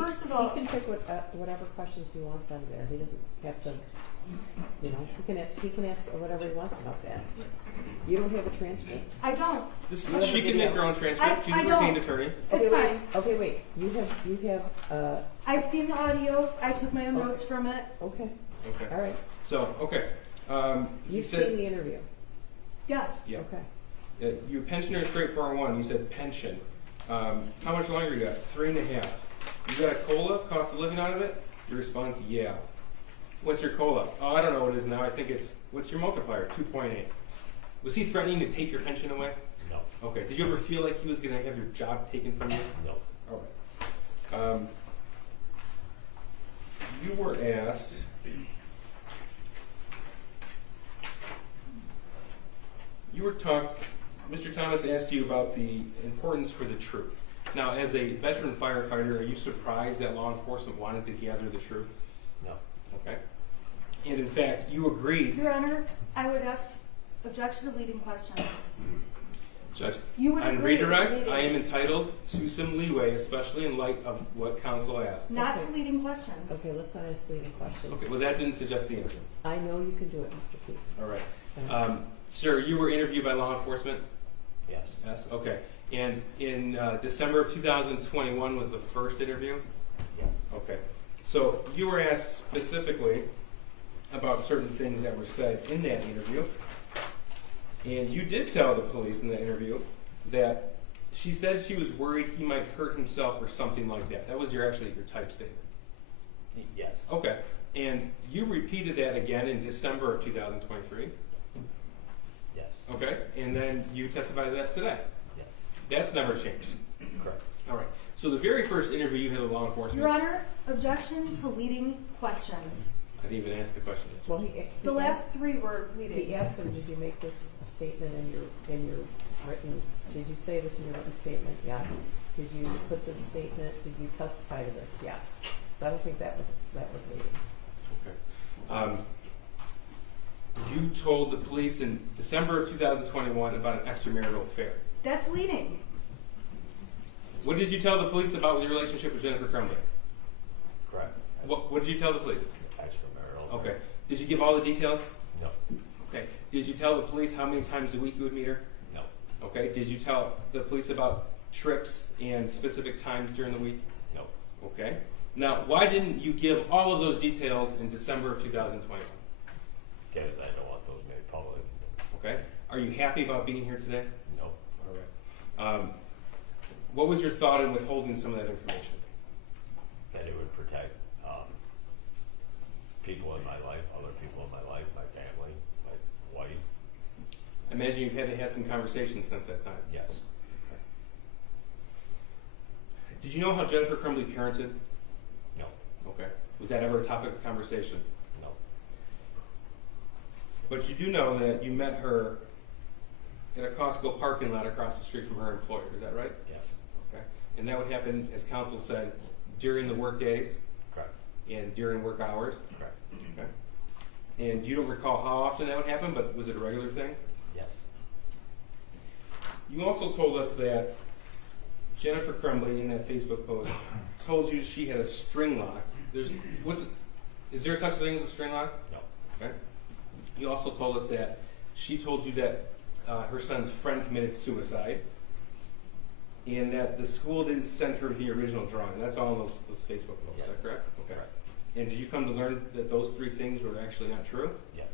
First of all, he can pick whatever questions he wants out of there. He doesn't have to, you know, he can ask whatever he wants about that. You don't have a transcript? I don't. She can make her own transcript. She's a retained attorney. It's fine. Okay, wait. You have. I've seen the audio. I took my own notes from it. Okay. Okay. All right. So, okay. You've seen the interview. Yes. Yeah. Okay. Your pensioner straight 401. You said pension. How much longer you got? 3.5. You got a COLA, cost of living out of it? Your response, yeah. What's your COLA? Oh, I don't know what it is now. I think it's, what's your multiplier? 2.8. Was he threatening to take your pension away? No. Okay. Did you ever feel like he was going to have your job taken from you? No. All right. You were asked, Mr. Thomas asked you about the importance for the truth. Now, as a veteran firefighter, are you surprised that law enforcement wanted to gather the truth? No. Okay. And in fact, you agreed. Your Honor, I would ask objection to leading questions. Judge, You would on agree redirect, leading. I am entitled to some leeway, especially in light of what counsel asked. Not to leading questions. Okay, let's not ask leading questions. Okay, well, that didn't suggest the answer. I know you can do it, Mr. Peace. All right. Sir, you were interviewed by law enforcement? Yes. Yes, okay. And in December of 2021 was the first interview? Yes. Okay. So you were asked specifically about certain things that were said in that interview. And you did tell the police in the interview that she said she was worried he might hurt himself or something like that. That was your type statement. Yes. Okay. And you repeated that again in December of 2023. Yes. Okay. And then you testified to that today. Yes. That's never changed. Correct. All right. So the very first interview you had with law enforcement. Your Honor, objection to leading questions. I didn't even ask the question. Well, The last three were leading. He asked him, did you make this a statement in your written, did you say this in your written statement? Yes. Did you put this statement, did you testify to this? Yes. So I don't think that was leading. Okay. You told the police in December of 2021 about an extramarital affair. That's leading. What did you tell the police about your relationship with Jennifer Crumbley? Correct. What did you tell the police? Extramarital. Okay. Did you give all the details? No. Okay. Did you tell the police how many times a week you would meet her? No. Okay. Did you tell the police about trips and specific times during the week? No. Okay. Now, why didn't you give all of those details in December of 2021? Because I don't want those made public. Okay. Are you happy about being here today? No. All right. What was your thought in withholding some of that information? That it would protect people in my life, other people in my life, my family, my wife. I imagine you've had to have some conversations since that time. Yes. Did you know how Jennifer Crumbley parented? No. Okay. Was that ever a topic of conversation? No. But you do know that you met her in a Costco parking lot across the street from her employer. Is that right? Yes. Okay. And that would happen, as counsel said, during the work days? Correct. And during work hours? Correct. Okay. And you don't recall how often that would happen, but was it a regular thing? Yes. You also told us that Jennifer Crumbley, in that Facebook post, told you she had a string lock. Is there such a thing as a string lock? No. Okay. You also told us that she told you that her son's friend committed suicide, and that the school didn't send her the original drawing. That's all in those Facebook posts. Yes. Is that correct? Okay. Correct. And did you come to learn that those three things were actually not true? Yes.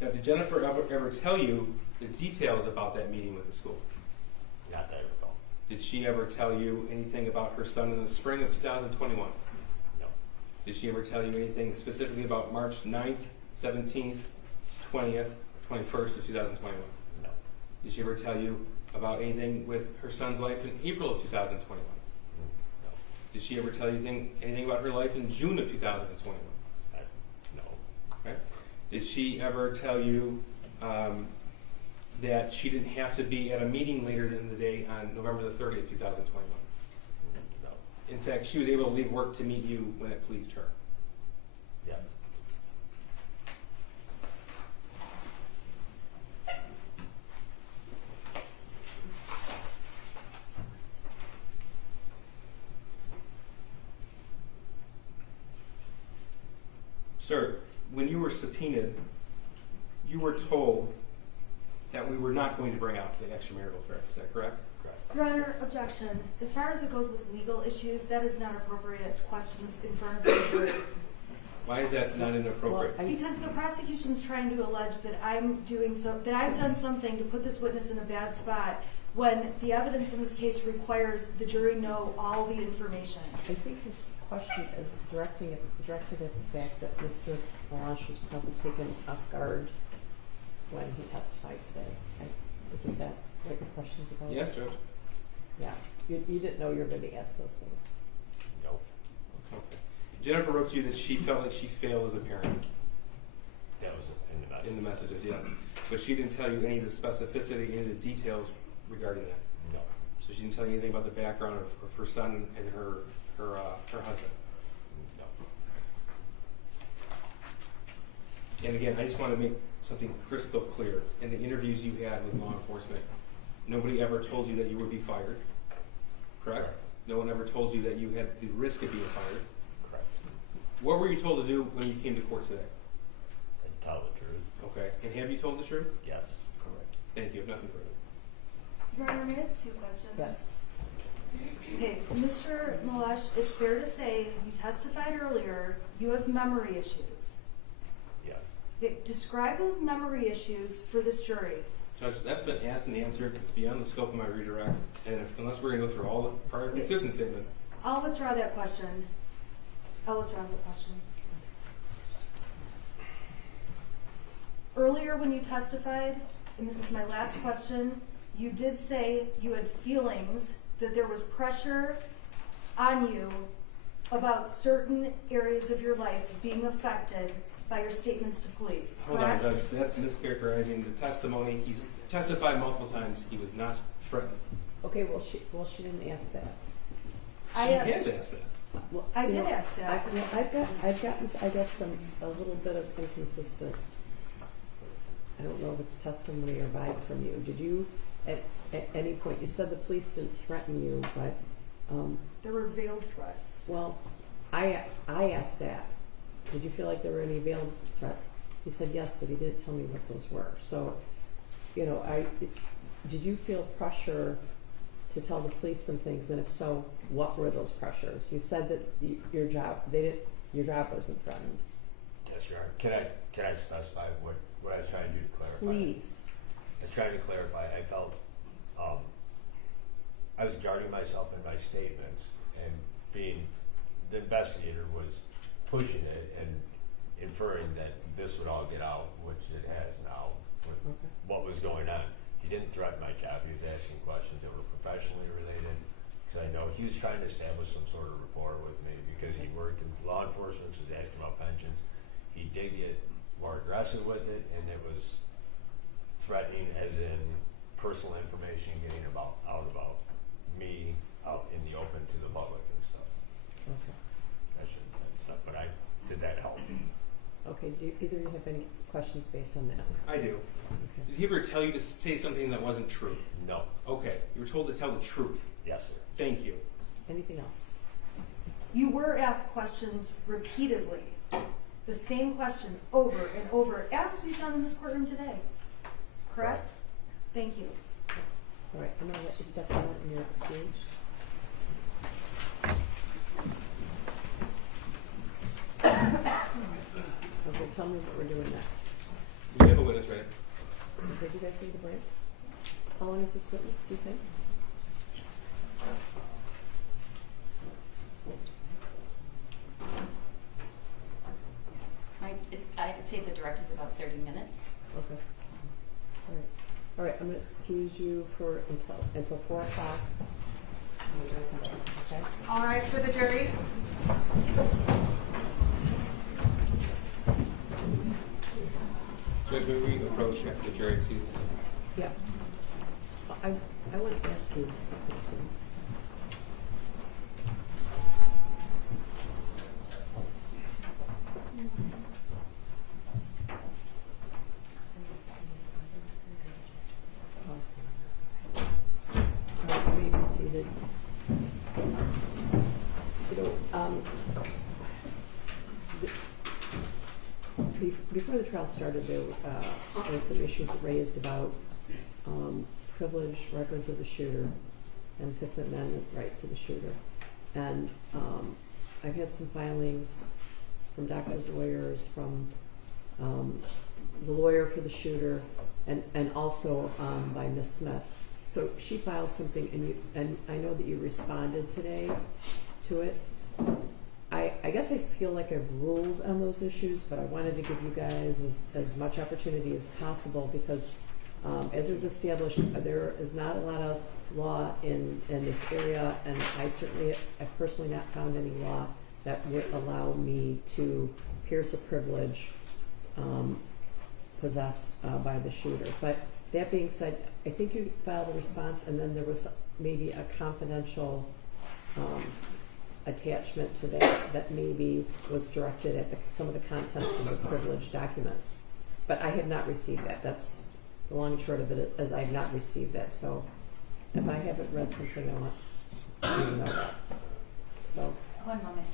Now, did Jennifer ever tell you the details about that meeting with the school? Not that I recall. Did she ever tell you anything about her son in the spring of 2021? No. Did she ever tell you anything specifically about March 9th, 17th, 20th, 21st of 2021? No. Did she ever tell you about anything with her son's life in April of 2021? No. Did she ever tell you anything about her life in June of 2021? No. Okay. Did she ever tell you that she didn't have to be at a meeting later in the day on November the 30th, 2021? in fact, she was able to leave work to meet you when it pleased her. Yes. Sir, when you were subpoenaed, you were told that we were not going to bring out the extramarital affair. Is that correct? Correct. Your Honor, objection. As far as it goes with legal issues, that is not appropriate questions in front of the jury. Why is that not inappropriate? Because the prosecution's trying to allege that that I've done something to put this witness in a bad spot when the evidence in this case requires the jury know all the information. I think his question is directed at the fact that Mr. Melange was probably taken off guard when he testified today. Isn't that what your question's about? Yes, Judge. Yeah. You didn't know you were going to be asked those things. No. Okay. Jennifer wrote to you that she felt like she failed as a parent. That was in the message. In the messages, yes. But she didn't tell you any of the specificity, any of the details regarding that. No. So she didn't tell you anything about the background of her son and her husband. No. And again, I just want to make something crystal clear. In the interviews you had with law enforcement, nobody ever told you that you would be fired, correct? Correct. No one ever told you that you had the risk of being fired. Correct. What were you told to do when you came to court today? And tell the truth. Okay. And have you told the truth? Yes. Correct. Thank you. Nothing further. Your Honor, may I have two questions? Yes. Okay, Mr. Malesh, it's fair to say you testified earlier you have memory issues. Yes. Okay, describe those memory issues for this jury. Judge, that's been asked and answered. It's beyond the scope of my redirect. And unless we're going to go through all the prior consistent statements. I'll withdraw that question. I'll withdraw the question. Earlier when you testified, and this is my last question, you did say you had feelings that there was pressure on you about certain areas of your life being affected by your statements to police, Hold correct? on, Judge. That's mischaracterizing the testimony. He's testified multiple times. He was not threatened. Okay, well, she didn't ask that. I She asked- has asked that. Well, I you did know, ask that. I've gotten a little bit of inconsistent. I don't know if it's testimony or vibe from you. Did you at any point, you said the police didn't threaten you, but There were veiled threats. well, I asked that. Did you feel like there were any veiled threats? He said yes, but he didn't tell me what those were. So, you know, did you feel pressure to tell the police some things, and if so, what were those pressures? You said that your job wasn't threatened. Yes, Your Honor. Can I specify what I was trying to do to clarify? Please. I tried to clarify. I felt I was guarding myself in my statements, and the investigator was pushing it and inferring that this would all get out, which it has now with what was going on. He didn't threaten my job. He was asking questions that were professionally related, because I know he was trying to establish some sort of rapport with me because he worked in law enforcement, so he was asking about pensions. He did get more aggressive with it, and it was threatening as in personal information getting out about me out in the open to the public and stuff. Okay. But did that help? Okay, do either of you have any questions based on that? I do. Okay. Did he ever tell you to say something that wasn't true? No. Okay. You were told to tell the truth. Yes, sir. Thank you. Anything else? You were asked questions repeatedly. The same question over and over, as we've done in this courtroom today. Correct? Thank you. All right, I'm going to let you step down and you're excused. Okay, tell me what we're doing next. We have a witness, right? Okay, do you guys need a break? How long is this witness, do you think? I'd say the direct is about 30 minutes. Okay. All right, I'm going to excuse you for until 4 o'clock. And we're going to come back, okay? All right, for the jury. Judge, may we approach after the jury and see this? Yeah. I want to ask you something too. before the trial started, there were some issues raised about privileged records of the shooter and Fifth Amendment rights of the shooter. And I've had some filings from doctors, lawyers, from the lawyer for the shooter, and also by Ms. Smith. So she filed something, and I know that you responded today to it. I guess I feel like I've ruled on those issues, but I wanted to give you guys as much opportunity as possible because, as we've established, there is not a lot of law in this area, and I've personally not found any law that would allow me to pierce a privilege possessed by the shooter. But that being said, I think you filed a response, and then there was maybe a confidential attachment to that maybe was directed at some of the contents of the privileged documents. But I have not received that. That's the long and short of it, as I have not received that. So if I haven't read something, I want you to know that. So. One moment.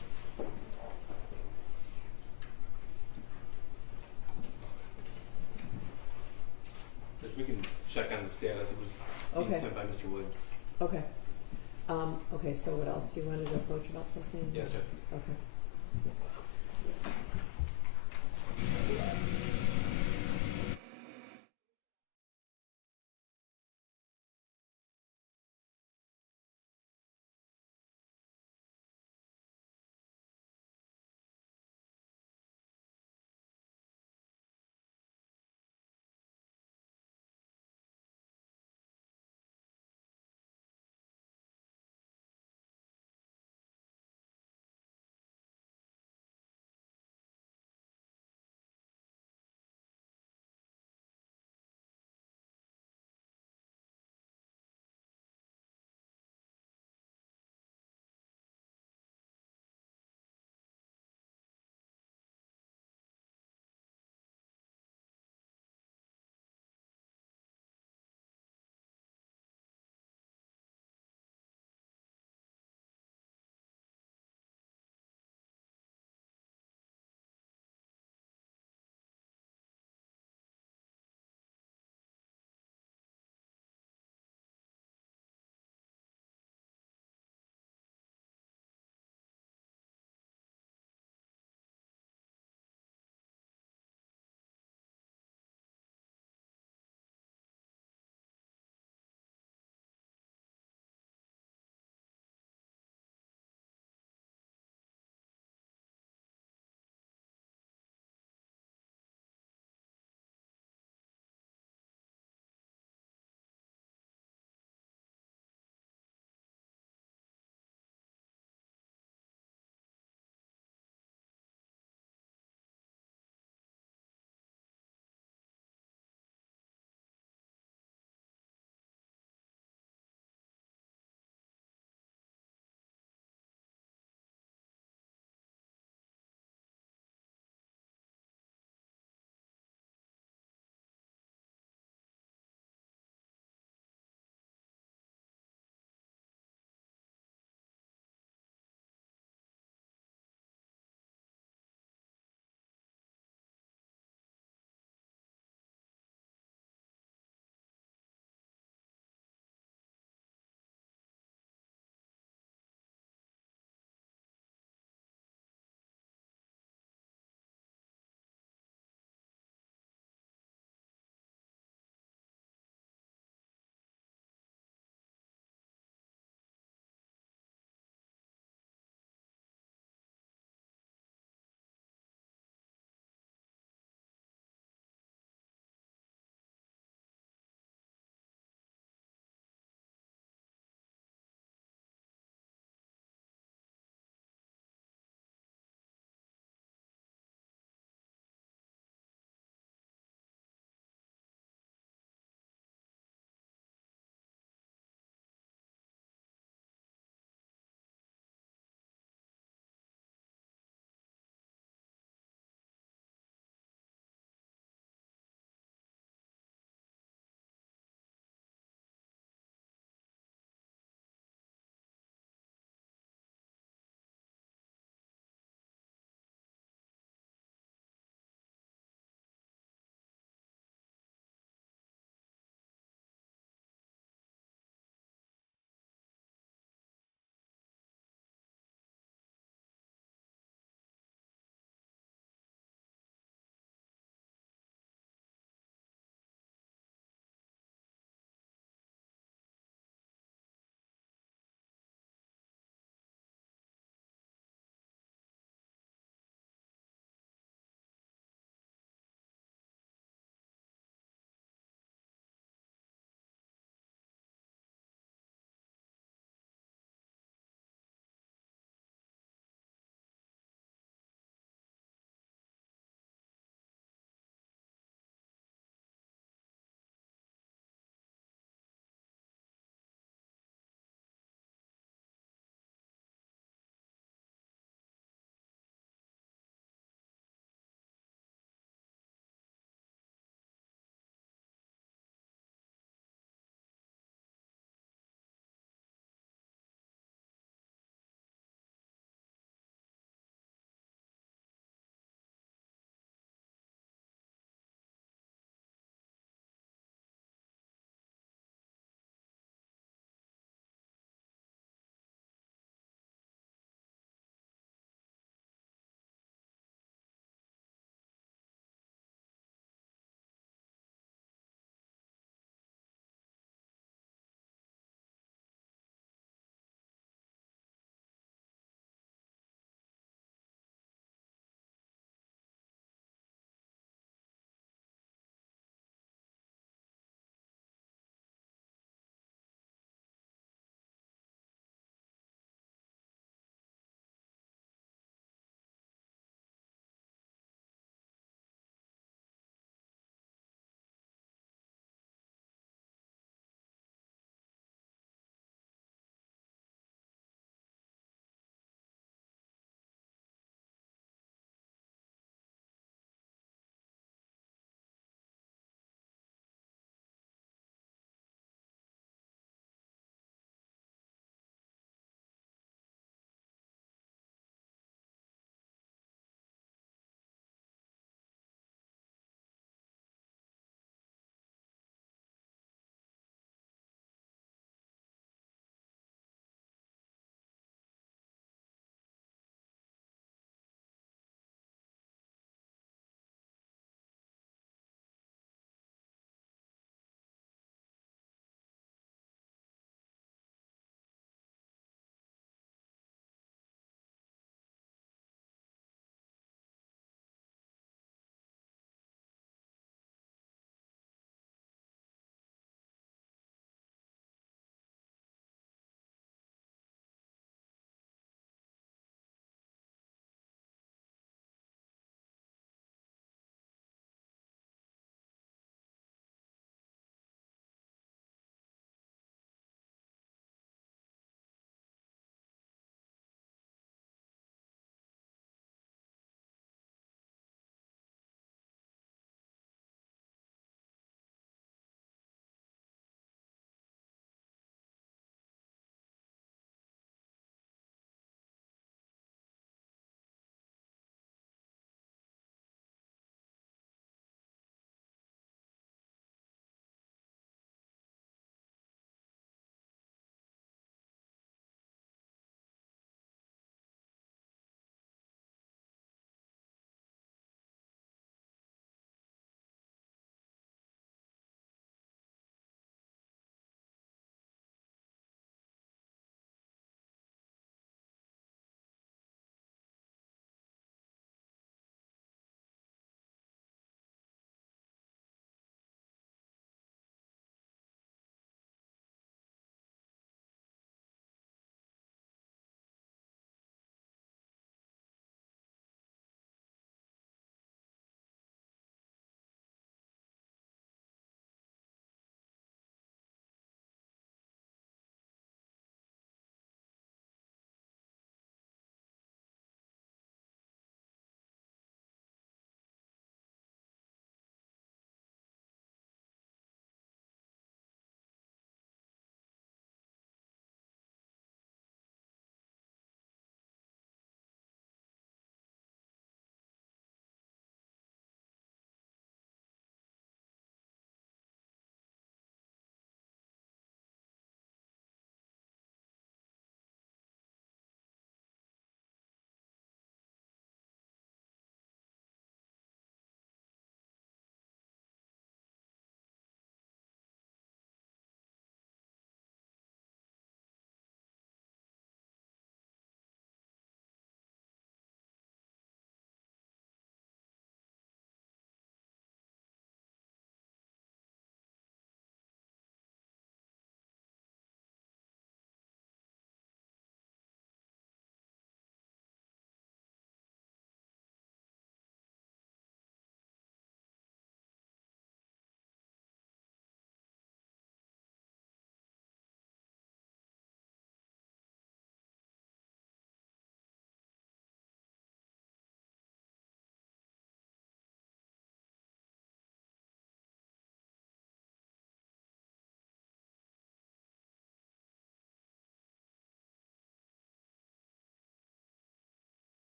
If we can check on the status, it was being sent by Mr. Wood. Okay. Okay, so what else? You wanted to approach about something? Yes, sir. Okay.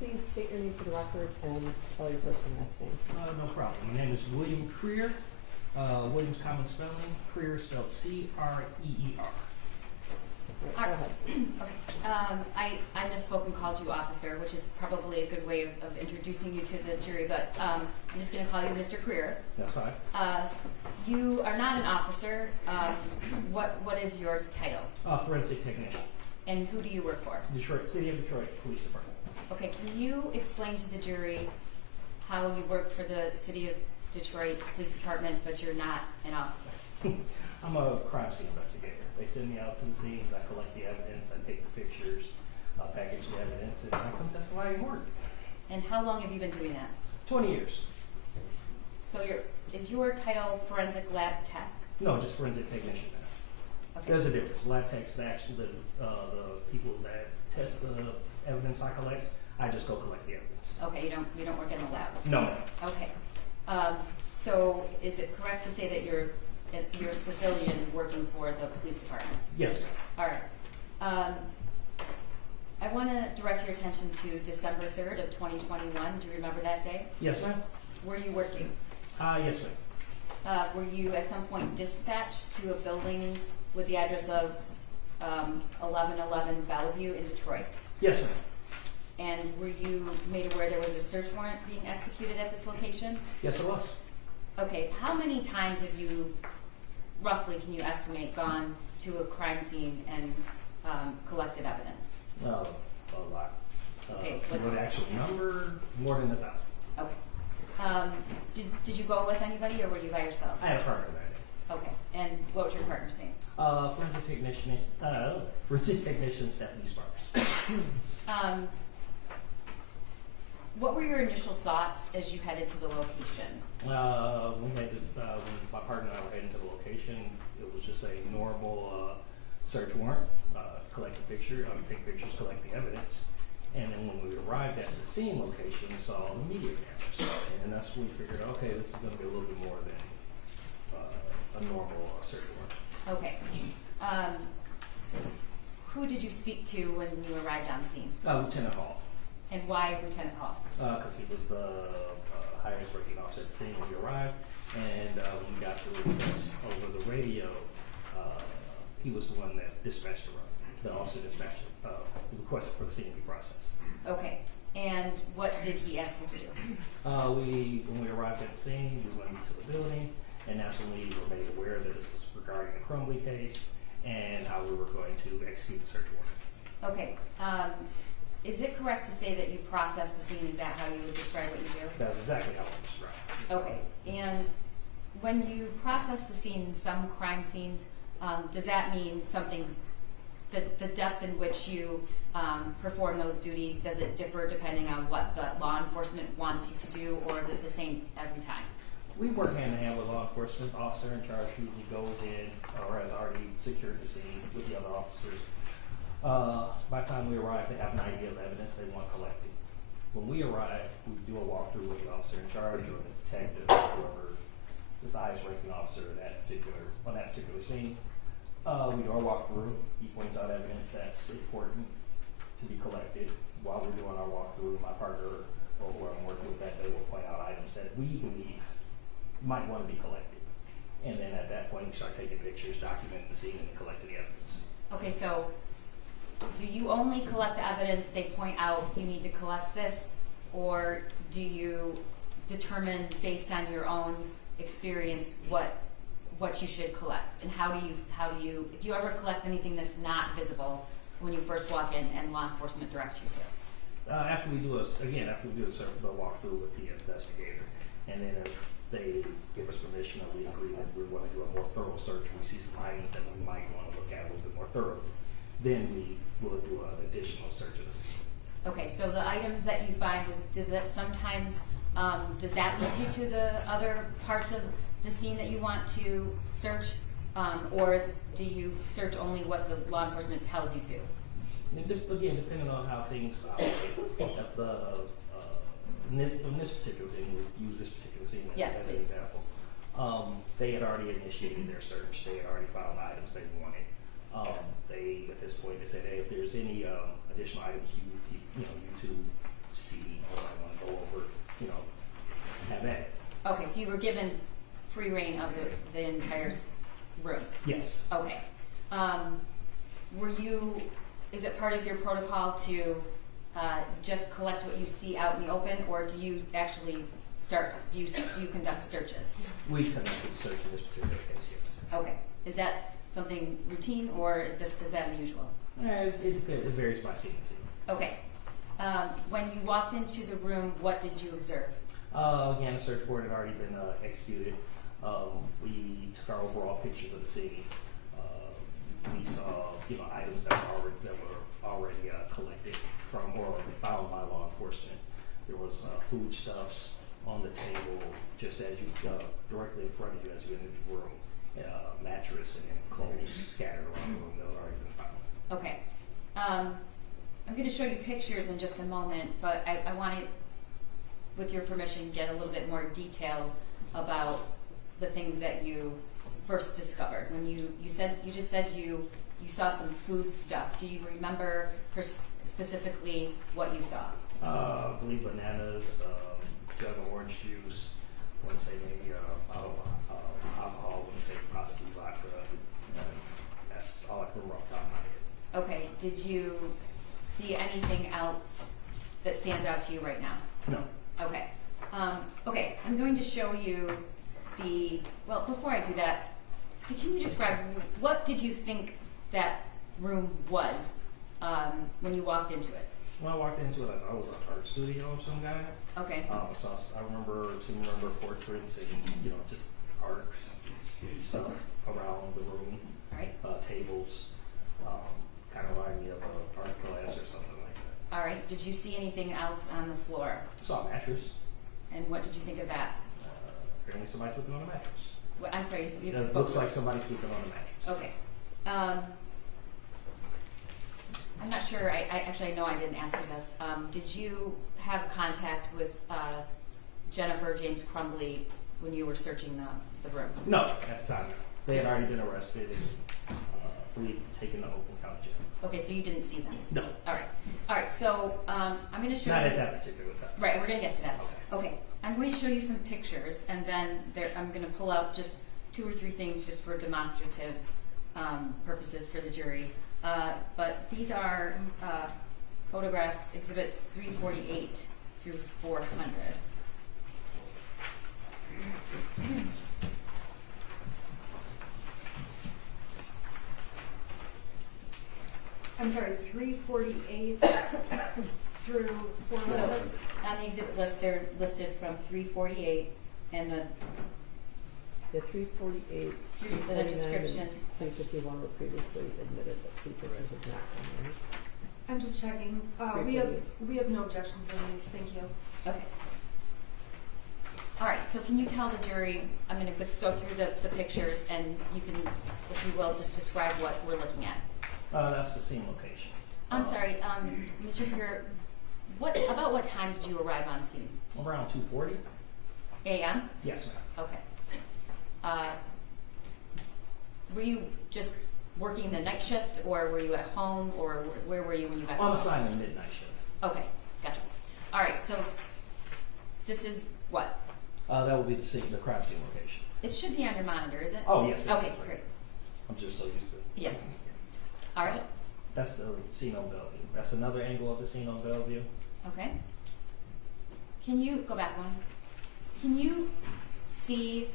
Please state your name for the record and spell your first and last name. No problem. My name is William Creer. William's common spelling. Creer spelled C-R-E-E-R. Go ahead. Okay. I misspoke and called you officer, which is probably a good way of introducing you to the jury, but I'm just going to call you Mr. Creer. That's fine. You are not an officer. What is your title? Forensic technician. And who do you work for? Detroit, City of Detroit Police Department. Okay, can you explain to the jury how you work for the City of Detroit Police Department, but you're not an officer? I'm a crime scene investigator. They send me out to the scenes, I collect the evidence, I take the pictures, package the evidence, and I come testify in court. And how long have you been doing that? 20 years. So is your title forensic lab tech? No, just forensic technician now. Okay. There's a difference. Lab techs, actually the people that test the evidence I collect, I just go collect the evidence. Okay, you don't work in the lab? No. Okay. So is it correct to say that you're a civilian working for the police department? Yes, ma'am. All right. I want to direct your attention to December 3rd of 2021. Do you remember that day? Yes, ma'am. Were you working? Yes, ma'am. Were you at some point dispatched to a building with the address of 1111 Bellevue in Detroit? Yes, ma'am. And were you made aware there was a search warrant being executed at this location? Yes, it was. Okay, how many times have you, roughly can you estimate, gone to a crime scene and collected evidence? A lot. Okay, With the actual number, more than 1,000. Okay. Did you go with anybody or were you by yourself? I had a partner that day. Okay, and what was your partner's name? Forensic technician Stephanie Sparks. What were your initial thoughts as you headed to the location? When my partner and I were heading to the location, it was just a normal search warrant. Collect the picture, take pictures, collect the evidence. And then when we arrived at the scene location, we saw all the media cameras. And that's when we figured, okay, this is going to be a little bit more than a normal search warrant. Okay. Who did you speak to when you arrived on scene? Lieutenant Hall. And why Lieutenant Hall? Because he was the highest ranking officer at the scene when we arrived. And when we got the request over the radio, he was the one that dispatched the run. The officer dispatched the request for the scene to be processed. Okay. And what did he ask you to do? When we arrived at the scene, we went into the building, and that's when we were made aware that this was regarding the Crumbley case and how we were going to execute the search warrant. Okay. Is it correct to say that you process the scene? Is that how you would describe what you do? That's exactly how I describe it. Okay. And when you process the scene in some crime scenes, does that mean something, the depth in which you perform those duties, does it differ depending on what the law enforcement wants you to do, or is it the same every time? We work hand in hand with law enforcement. Officer in charge usually goes in or has already secured the scene with the other officers. By the time we arrive, they have an idea of evidence they want collected. When we arrive, we do a walkthrough with the officer in charge or the detective, whoever is the highest ranking officer on that particular scene. We do our walkthrough. He points out evidence that's important to be collected. While we're doing our walkthrough, my partner or who I'm working with that day will point out items that we believe might want to be collected. And then at that point, we start taking pictures, documenting the scene, and collecting the evidence. Okay, so do you only collect the evidence they point out you need to collect this, or do you determine based on your own experience what you should collect? And how do you ever collect anything that's not visible when you first walk in and law enforcement directs you to? After we do the walkthrough with the investigator, and then if they give us permission or we agree that we're going to do a more thorough search and we see some items that we might want to look at a little bit more thoroughly, then we will do an additional search of the scene. Okay, so the items that you find, does that sometimes does that lead you to the other parts of the scene that you want to search, or do you search only what the law enforcement tells you to? Again, depending on how things operate. In this particular scene, we'll use this particular scene as an example. They had already initiated their search. They had already found items they wanted. They, at this point, they said, hey, if there's any additional items you two see or might want to go over, have at it. Okay, so you were given free reign of the entire room? Yes. Okay. Is it part of your protocol to just collect what you see out in the open, or do you actually do you conduct searches? We conducted a search in this particular case, yes. Okay. Is that something routine, or is that unusual? It varies by scene to scene. Okay. When you walked into the room, what did you observe? Again, the search warrant had already been executed. We took our overall pictures of the scene. We saw, items that were already collected from or found by law enforcement. There was foodstuffs on the table, just as you directly in front of you as you entered the room. Mattress and clothes scattered around the room that had already been found. Okay. I'm going to show you pictures in just a moment, but I want to, with your permission, get a little bit more detail about the things that you first discovered. When you just said you saw some food stuff. Do you remember specifically what you saw? I believe bananas, jug of orange juice. I want to say maybe alcohol. I want to say possibly vodka. That's all I can remember off the top of my head. Okay. Did you see anything else that stands out to you right now? No. Okay. Okay. I'm going to show you before I do that, can you describe what did you think that room was when you walked into it? When I walked into it, I was an art studio of some kind. Okay. So I remember portraits and just art stuff around the room. All right. Tables, kind of reminded me of art class or something like that. All right. Did you see anything else on the floor? I saw a mattress. And what did you think of that? Apparently somebody sleeping on a mattress. I'm sorry, you It looks like somebody sleeping on a mattress. Okay. I'm not sure. I know I didn't ask you this. Did you have contact with Jennifer James Crumbley when you were searching the room? No, at the time. They had already been arrested and we taken to open count jail. Okay, so you didn't see them? No. All right. So I'm going to show you. Not at that particular time. Right, we're going to get to that. Okay. I'm going to show you some pictures, and then I'm going to pull out just 2 or 3 things just for demonstrative purposes for the jury. But these are photographs, exhibits 348 through 400. I'm sorry, 348 through 400. So on the exhibit list, they're listed from 348 and the 348, the description. 351 were previously admitted, but 350 was not done, right? I'm just checking. We have no objections on these. Thank you. Okay. All right. So can you tell the jury? I'm going to just go through the pictures, and you can, if you will, just describe what we're looking at. That's the scene location. I'm sorry, Mr. Peer. About what time did you arrive on scene? Around 2:40 a.m. Yes, ma'am. Okay. Were you just working the night shift, or were you at home, or where were you when you got home? On assignment midnight shift. Okay, gotcha. All right, so this is what? That will be the crime scene location. It should be on your monitor, is it? Oh, yes. Okay, great. I'm just so used to it. Yeah. All right. That's the scene on Bellevue. That's another angle of the scene on Bellevue. Okay. Can you go back one? Can you see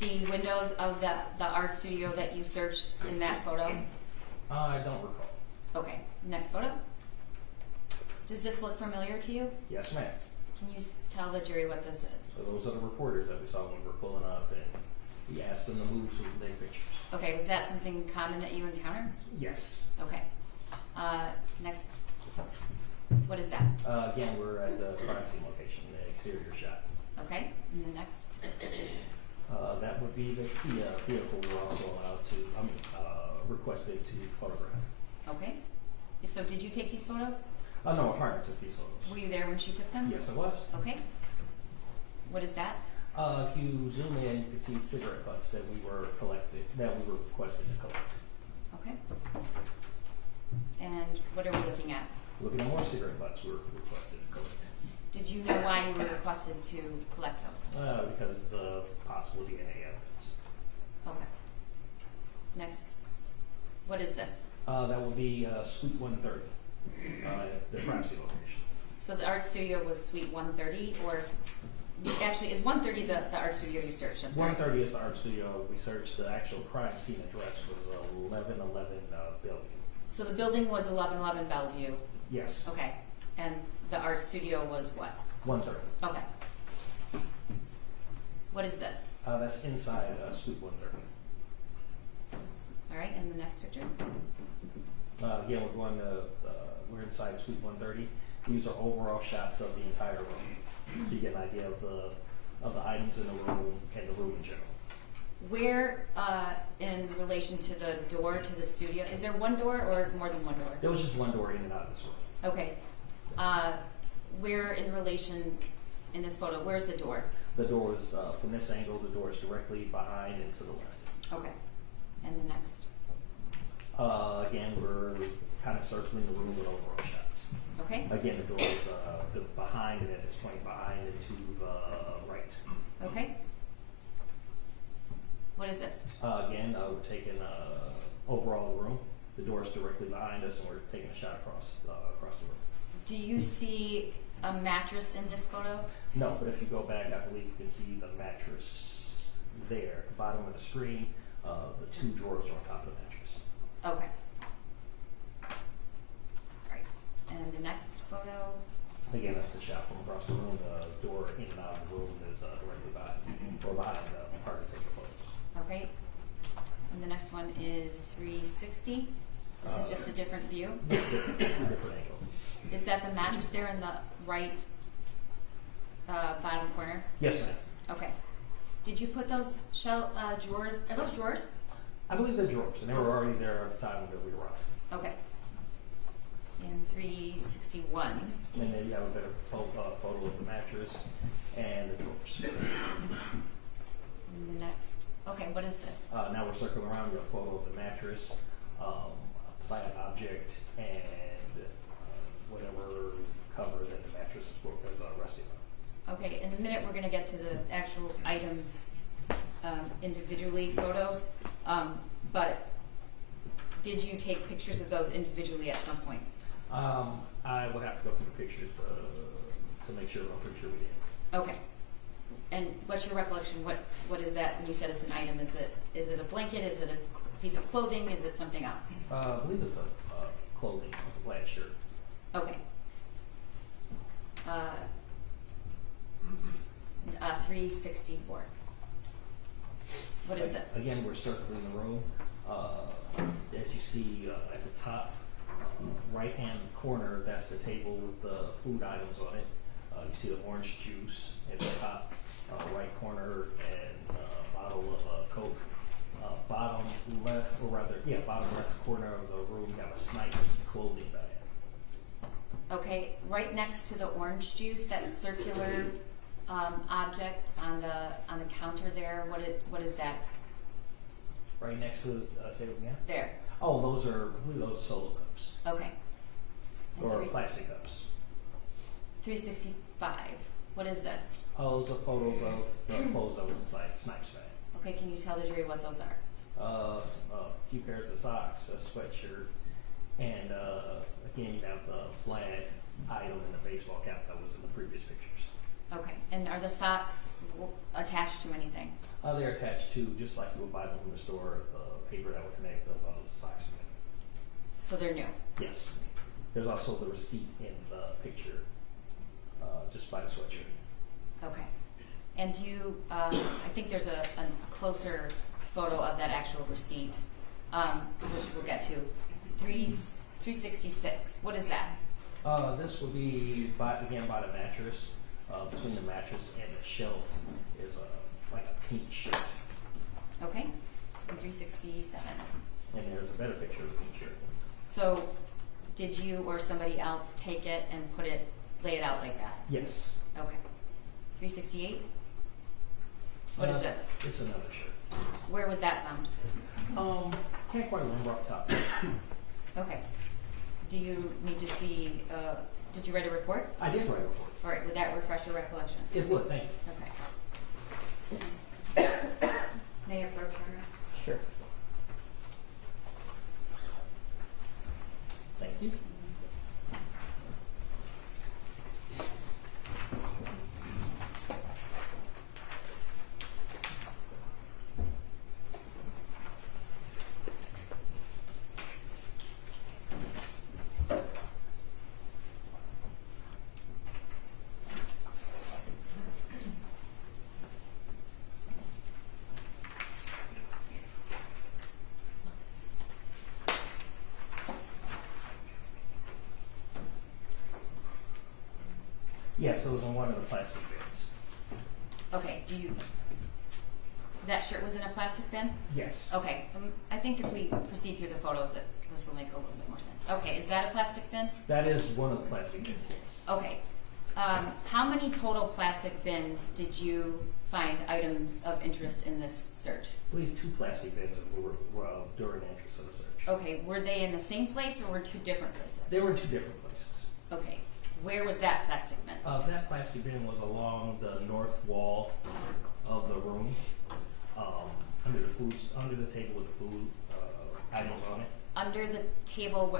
the windows of the art studio that you searched in that photo? I don't recall. Okay. Next photo. Does this look familiar to you? Yes, ma'am. Can you tell the jury what this is? So those are the reporters that we saw when we were pulling up, and we asked them to move so we could take pictures. Okay. Was that something common that you encountered? Yes. Okay. Next. What is that? Again, we're at the crime scene location, the exterior shot. Okay. And the next. That would be the vehicle we're also allowed to, requested to photograph. Okay. So did you take these photos? No, our partner took these photos. Were you there when she took them? Yes, I was. Okay. What is that? If you zoom in, you can see cigarette butts that we were requested to collect. Okay. And what are we looking at? Looking at more cigarette butts were requested to collect. Did you know why you were requested to collect those? Because of the possible DNA evidence. Okay. Next. What is this? That will be Suite 130, the privacy location. So the art studio was Suite 130, or actually is 130 the art studio you searched? I'm sorry. 130 is the art studio we searched. The actual crime scene address was 1111 Bellevue. So the building was 1111 Bellevue. Yes. Okay. And the art studio was what? 130. Okay. What is this? That's inside Suite 130. All right, and the next picture? Again, we're inside Suite 130. These are overall shots of the entire room, so you get an idea of the items in the room and the room in general. Where, in relation to the door to the studio, is there one door or more than one door? There was just one door in and out of this room. Okay. Where in relation, in this photo, where's the door? The door is, from this angle, the door is directly behind and to the left. Okay. And the next? Again, we're kind of circling the room with overall shots. Okay. Again, the door is behind and at this point behind and to the right. Okay. What is this? Again, we're taking overall the room. The door is directly behind us, and we're taking a shot across the room. Do you see a mattress in this photo? No, but if you go back, I believe you can see the mattress there, at the bottom of the screen. The two drawers are on top of the mattress. Okay. All right. And the next photo? Again, that's the shot from across the room. The door in and out of the room is directly behind the part to take the photos. Okay. And the next one is 360. This is just a different view? Different angle. Is that the mattress there in the right bottom corner? Yes, ma'am. Okay. Did you put those drawers? Are those drawers? I believe they're drawers, and they were already there at the time that we arrived. Okay. And 361. And then you have a better photo of the mattress and the drawers. And the next. Okay, what is this? Now we're circling around your photo of the mattress, a plaid object, and whatever cover that the mattress is resting on. Okay, in a minute we're going to get to the actual items individually, photos. But did you take pictures of those individually at some point? I would have to go through the pictures to make sure. I'm pretty sure we did. Okay. And what's your recollection? What is that? And you said it's an item. Is it a blanket? Is it a piece of clothing? Is it something else? I believe it's a clothing, a plaid shirt. Okay. 364. What is this? Again, we're circling the room. As you see at the top right-hand corner, that's the table with the food items on it. You see the orange juice at the top right corner and a bottle of Coke. Bottom left corner of the room, you have a Snipes clothing bag. Okay, right next to the orange juice, that circular object on the counter there. What is that? Right next to say it again. There. Oh, I believe those are solo cups. Okay. And Or plastic cups. 365. What is this? Oh, those are photos of the clothes that was inside the Snipes bag. Okay, can you tell the jury what those are? A few pairs of socks, a sweatshirt, and again you have the plaid item in the baseball cap that was in the previous pictures. Okay, and are the socks attached to anything? They're attached to, just like you would buy them from the store, the paper that would connect the bundles of socks together. So they're new? Yes. There's also the receipt in the picture, just by the sweatshirt. Okay. And do you, I think there's a closer photo of that actual receipt, which we'll get to. 366. What is that? This would be, again, by the mattress. Between the mattress and the shelf is like a pink shirt. Okay. And 367. And there's a better picture of the pink shirt. So, did you or somebody else take it and lay it out like that? Yes. Okay. 368. What is this? It's another shirt. Where was that found? Can't quite remember off the top. Okay. Do you need to see, did you write a report? I did write a report. All right, would that refresh your recollection? It would, thank you. Okay. Mayor Pro Turner? Sure. Thank you. Yes, it was in one of the plastic bins. Okay, that shirt was in a plastic bin? Yes. Okay, I think if we proceed through the photos, that this will make a little bit more sense. Okay, is that a plastic bin? That is one of the plastic bins, yes. Okay. How many total plastic bins did you find items of interest in this search? I believe 2 plastic bins were during the interest of the search. Okay, were they in the same place or were 2 different places? They were in 2 different places. Okay, where was that plastic bin? That plastic bin was along the north wall of the room, under the table with the food items on it. Under the table,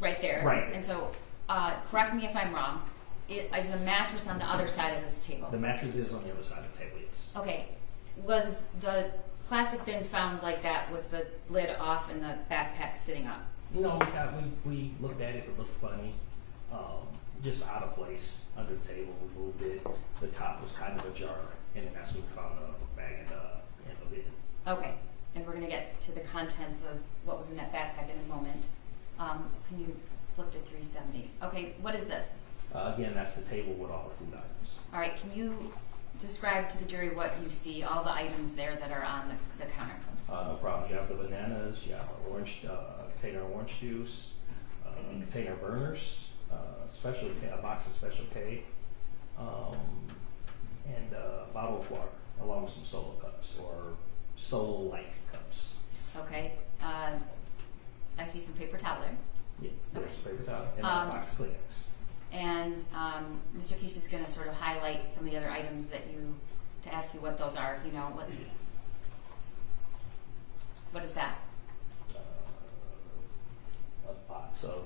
right there. Right. And so, correct me if I'm wrong. Is the mattress on the other side of this table? The mattress is on the other side of the table, yes. Okay. Was the plastic bin found like that with the lid off and the backpack sitting up? No, we looked at it. It looked funny. Just out of place under the table. We moved it. The top was kind of ajar, and then that's when we found a bag in the bin. Okay. And we're going to get to the contents of what was in that backpack in a moment. Can you flip to 370? Okay, what is this? Again, that's the table with all the food items. All right, can you describe to the jury what you see, all the items there that are on the counter? No problem. You have the bananas, you have orange, container orange juice, container burners, a box of Special K, and a bottle of water, along with some solo cups or solo-like cups. Okay. I see some paper towel there. Yeah, there's paper towel and a box of Kleenex. And Mr. Keese is going to sort of highlight some of the other items to ask you what those are, if you know. What is that? A box of,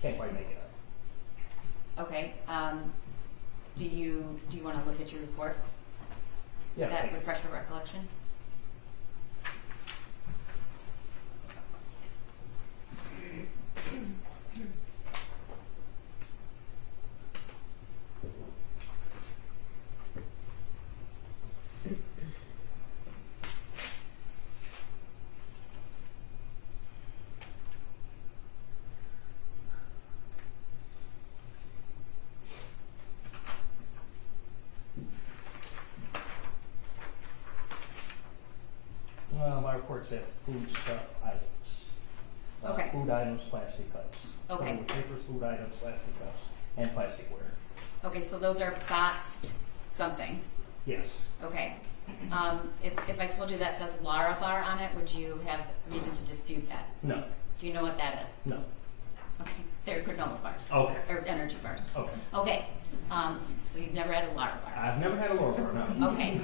can't quite make it out. Okay. Do you want to look at your report? Yeah. That refresh your recollection? My report says food stuff items. Okay. Food items, plastic cups. Okay. Papers, food items, plastic cups, and plasticware. Okay, so those are boxed something. Yes. Okay. If I told you that says Lara Bar on it, would you have reason to dispute that? No. Do you know what that is? No. Okay. They're granola bars. Okay. Or energy bars. Okay. Okay. So you've never had a Lara Bar. I've never had a Lara Bar, no. Okay.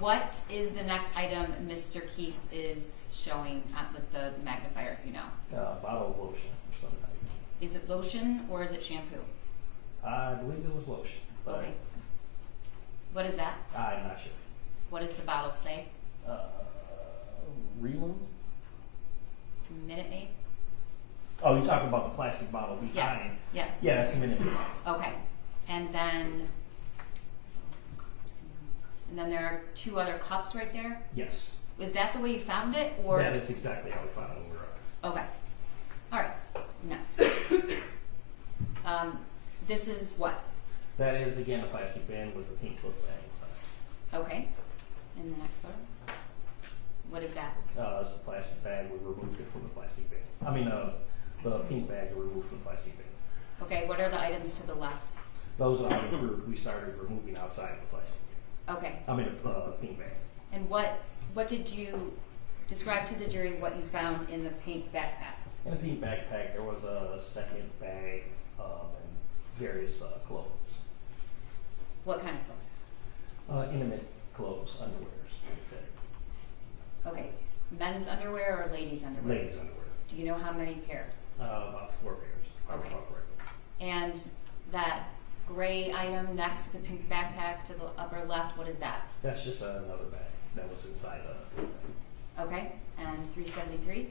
What is the next item Mr. Keast is showing with the magnifier, if you know? Bottle of lotion of some type. Is it lotion or is it shampoo? I believe it was lotion. But Okay. What is that? I'm not sure. What does the bottle say? Reeling? Minute Maid? Oh, you're talking about the plastic bottle behind? Yes. Yes. Yeah, that's a Minute Maid. Okay. And then there are 2 other cups right there? Yes. Was that the way you found it, or? That is exactly how we found it when we were Okay. All right. Next. This is what? That is, again, a plastic bin with a pink tote bag inside. Okay. And the next photo? What is that? It's the plastic bag. We removed it from the plastic bin. I mean, the pink bag we removed from the plastic bin. Okay. What are the items to the left? Those are items we started removing outside of the plastic bin. Okay. I mean, a pink bag. And what did you describe to the jury what you found in the pink backpack. In the pink backpack, there was a second bag and various clothes. What kind of clothes? Intimate clothes, underwears, etc. Okay, men's underwear or ladies' underwear? Ladies' underwear. Do you know how many pairs? About 4 pairs. if I Okay. recall correctly. And that gray item next to the pink backpack to the upper left, what is that? That's just another bag that was inside the. Okay, and 373?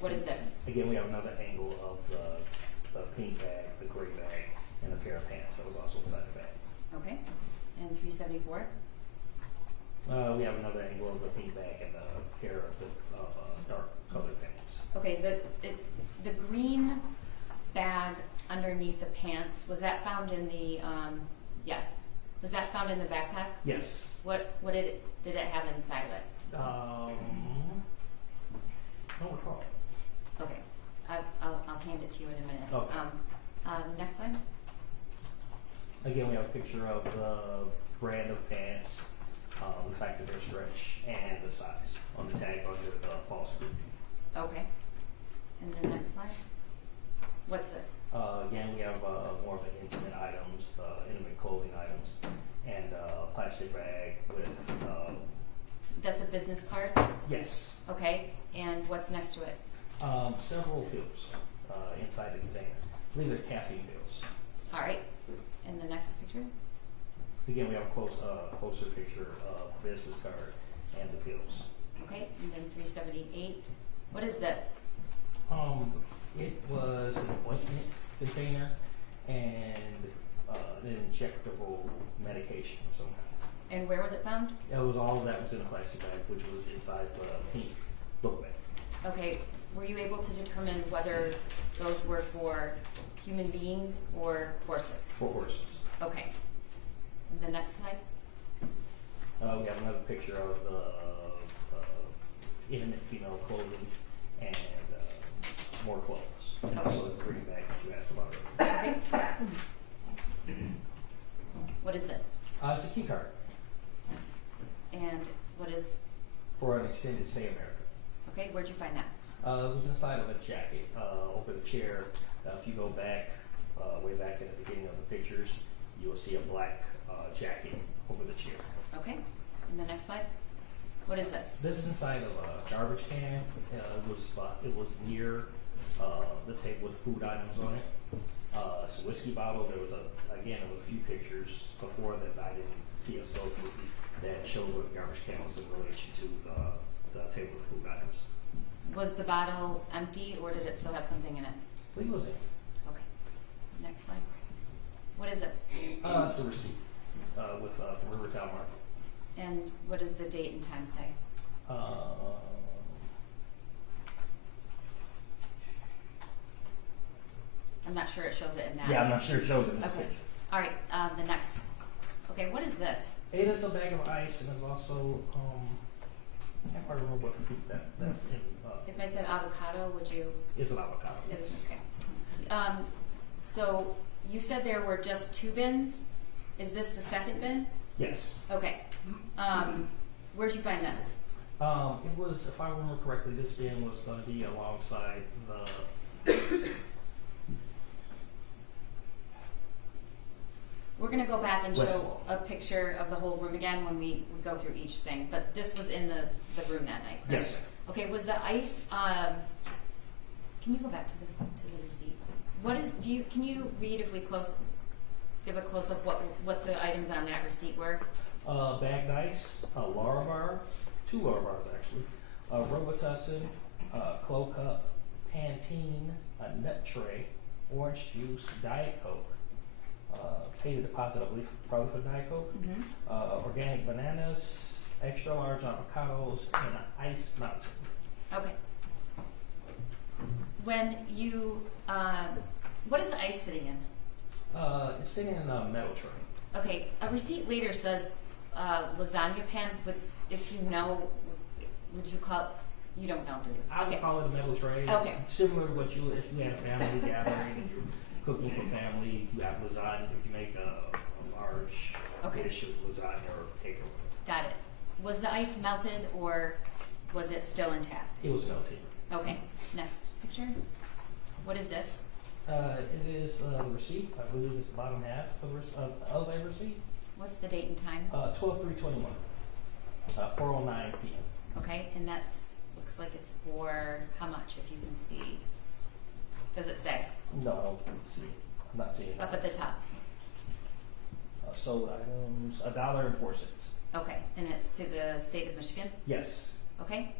What is this? Again, we have another angle of the pink bag, the gray bag, and a pair of pants that was also inside the bag. Okay, and 374? We have another angle of the pink bag and a pair of dark colored pants. Okay, the green bag underneath the pants, was that found in the, yes. Was that found in the backpack? Yes. What did it have inside of it? Don't recall. Okay, I'll hand it to you in a minute. Okay. Next slide. Again, we have a picture of the brand of pants, the fact that they're stretch, and the size on the tag under the false group. Okay, and the next slide. What's this? Again, we have more of the intimate items, intimate clothing items, and a plastic bag with. That's a business card? Yes. Okay, and what's next to it? Several pills inside the container. I believe they're caffeine pills. All right, and the next picture? Again, we have a closer picture of the business card and the pills. Okay, and then 378. What is this? It was an ointment container and an injectable medication of some kind. And where was it found? It was all that was in a plastic bag, which was inside the pink book bag. Okay, were you able to determine whether those were for human beings or horses? For horses. Okay. And the next slide? We have another picture of the intimate female clothing and more clothes. And also the green bag that you asked about earlier. Okay. What is this? It's a key card And what is, for an extended stay in America. okay, where'd you find that? It was inside of a jacket over the chair. If you go back, way back in the beginning of the pictures, you will see a black jacket over the chair. Okay, and the next slide? What is this? This is inside of a garbage can. It was near the table with food items on it. It's a whiskey bottle. There was a few pictures before that I didn't see us go through that showed what the garbage can was in relation to the table with food items. Was the bottle empty or did it still have something in it? I believe it was in. Okay, next slide. What is this? It's a receipt with from Rivertown Market. And what does the date and time say? I'm not sure it shows it in that. Yeah, I'm not sure it shows it in this Okay. picture. All right, the next. Okay, what is this? It is a bag of ice, and there's also I can't quite remember what fruit that's in. If I said avocado, would you? It's an avocado. It is, okay. So you said there were just 2 bins. Is this the second bin? Yes. Okay. Where'd you find this? It was, if I remember correctly, this bin was going to be alongside the. We're going to go back and West show wall. a picture of the whole room again when we go through each thing. But this was in the room that night, correct? Yes. Okay, was the ice, can you go back to this, to the receipt? What is, can you read if we give a close up what the items on that receipt were? Bagged ice, a Lara bar, 2 Lara bars actually, Robitussin, Clo Cup, Pantene, a nut tray, orange juice, Diet Coke, paid a deposit, I believe, probably for Diet Coke, organic bananas, extra large avocados, and an ice mountain. Okay. When you, what is the ice sitting in? It's sitting in a metal tray. Okay, a receipt later says lasagna pan with, if you know, would you call it, you don't know, do you? I would call it a metal tray. Okay. It's similar to what if you had a family gathering and you're cooking for family, you have lasagna, if you make a large dish of lasagna or cake or whatever. Got it. Was the ice melted or was it still intact? It was melting. Okay, next picture. What is this? It is a receipt. I believe it's the bottom half of a receipt. What's the date and time? 12/3/21. 4:09 p.m. Okay, and that's, looks like it's for how much, if you can see? Does it say? No, I don't see. I'm not seeing it. Up at the top. Sold items, $1.04. Okay, and it's to the state of Michigan? Yes. Okay.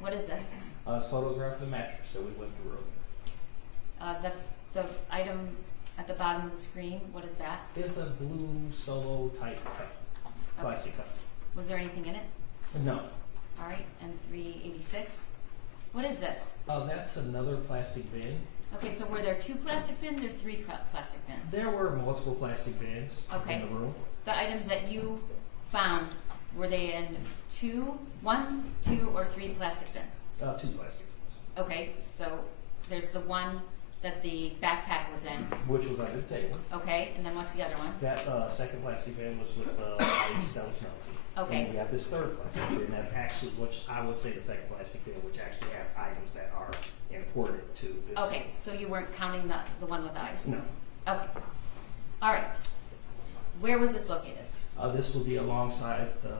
What is this? It's photograph the mattress that we went through. The item at the bottom of the screen, what is that? It's a blue solo type cup, plastic cup. Was there anything in it? No. All right, and 386. What is this? That's another plastic bin. Okay, so were there 2 plastic bins or 3 plastic bins? There were multiple plastic bins in the room. The items that you found, were they in 1, 2, or 3 plastic bins? 2 plastic bins. Okay, so there's the one that the backpack was in. Which was under the table. Okay, and then what's the other one? That second plastic bin was with the ice that was melting. Okay. And we have this third plastic bin that actually, which I would say the second plastic bin, which actually has items that are imported to this. Okay, so you weren't counting the one with the ice? No. Okay. All right. Where was this located? This will be alongside the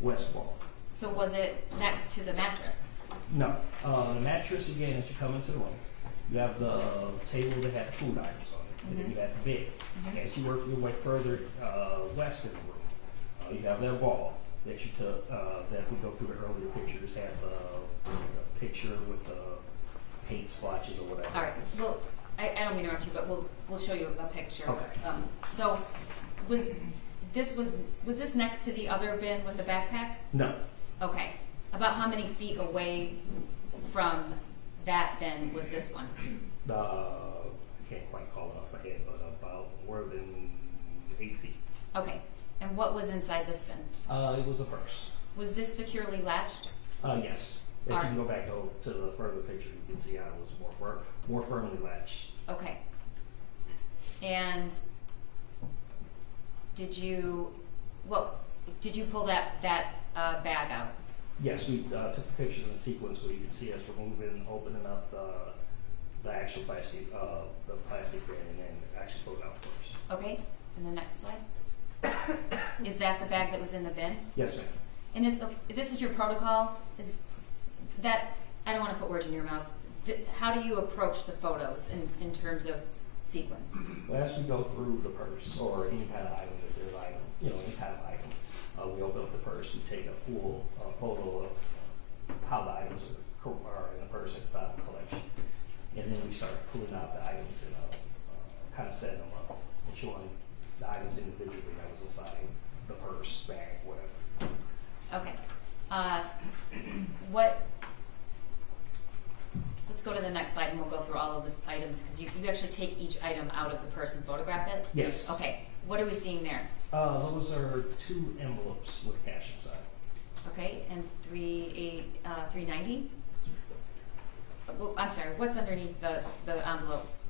west wall. So was it next to the mattress? No. The mattress, again, as you come into the room, you have the table that had food items on it, and then you have the bed. As you work your way further west in the room, you have that wall that you took, that we go through the earlier pictures, had the picture with the paint splotches or whatever. All right. Well, I don't mean to interrupt you, but we'll show you a picture. Okay. So was this next to the other bin with the backpack? No. Okay. About how many feet away from that bin was this one? I can't quite call it off my head, but about more than 8 feet. Okay. And what was inside this bin? It was a purse. Was this securely latched? Yes. If you can go back to the further picture, you can see how it was more firmly latched. Okay. And did you pull that bag out? Yes, we took the pictures in sequence so you can see us removing, opening up the actual plastic, the plastic bin, and then actually pull it out first. Okay. And the next slide. Is that the bag that was in the bin? Yes, ma'am. And this is your protocol? Is that, I don't want to put words in your mouth. How do you approach the photos in terms of sequence? Well, as we go through the purse or any kind of item, if there's any kind of item, we open up the purse, we take a full photo of how the items are in the purse at the time of collection. And then we start pulling out the items and kind of setting them up and showing the items individually that was inside the purse, bag, whatever. Okay. Let's go to the next slide and we'll go through all of the items because you actually take each item out of the purse and photograph it? Yes. Okay. What are we seeing there? Those are 2 envelopes with cash inside. Okay, and 390? Well, I'm sorry, what's underneath the envelopes?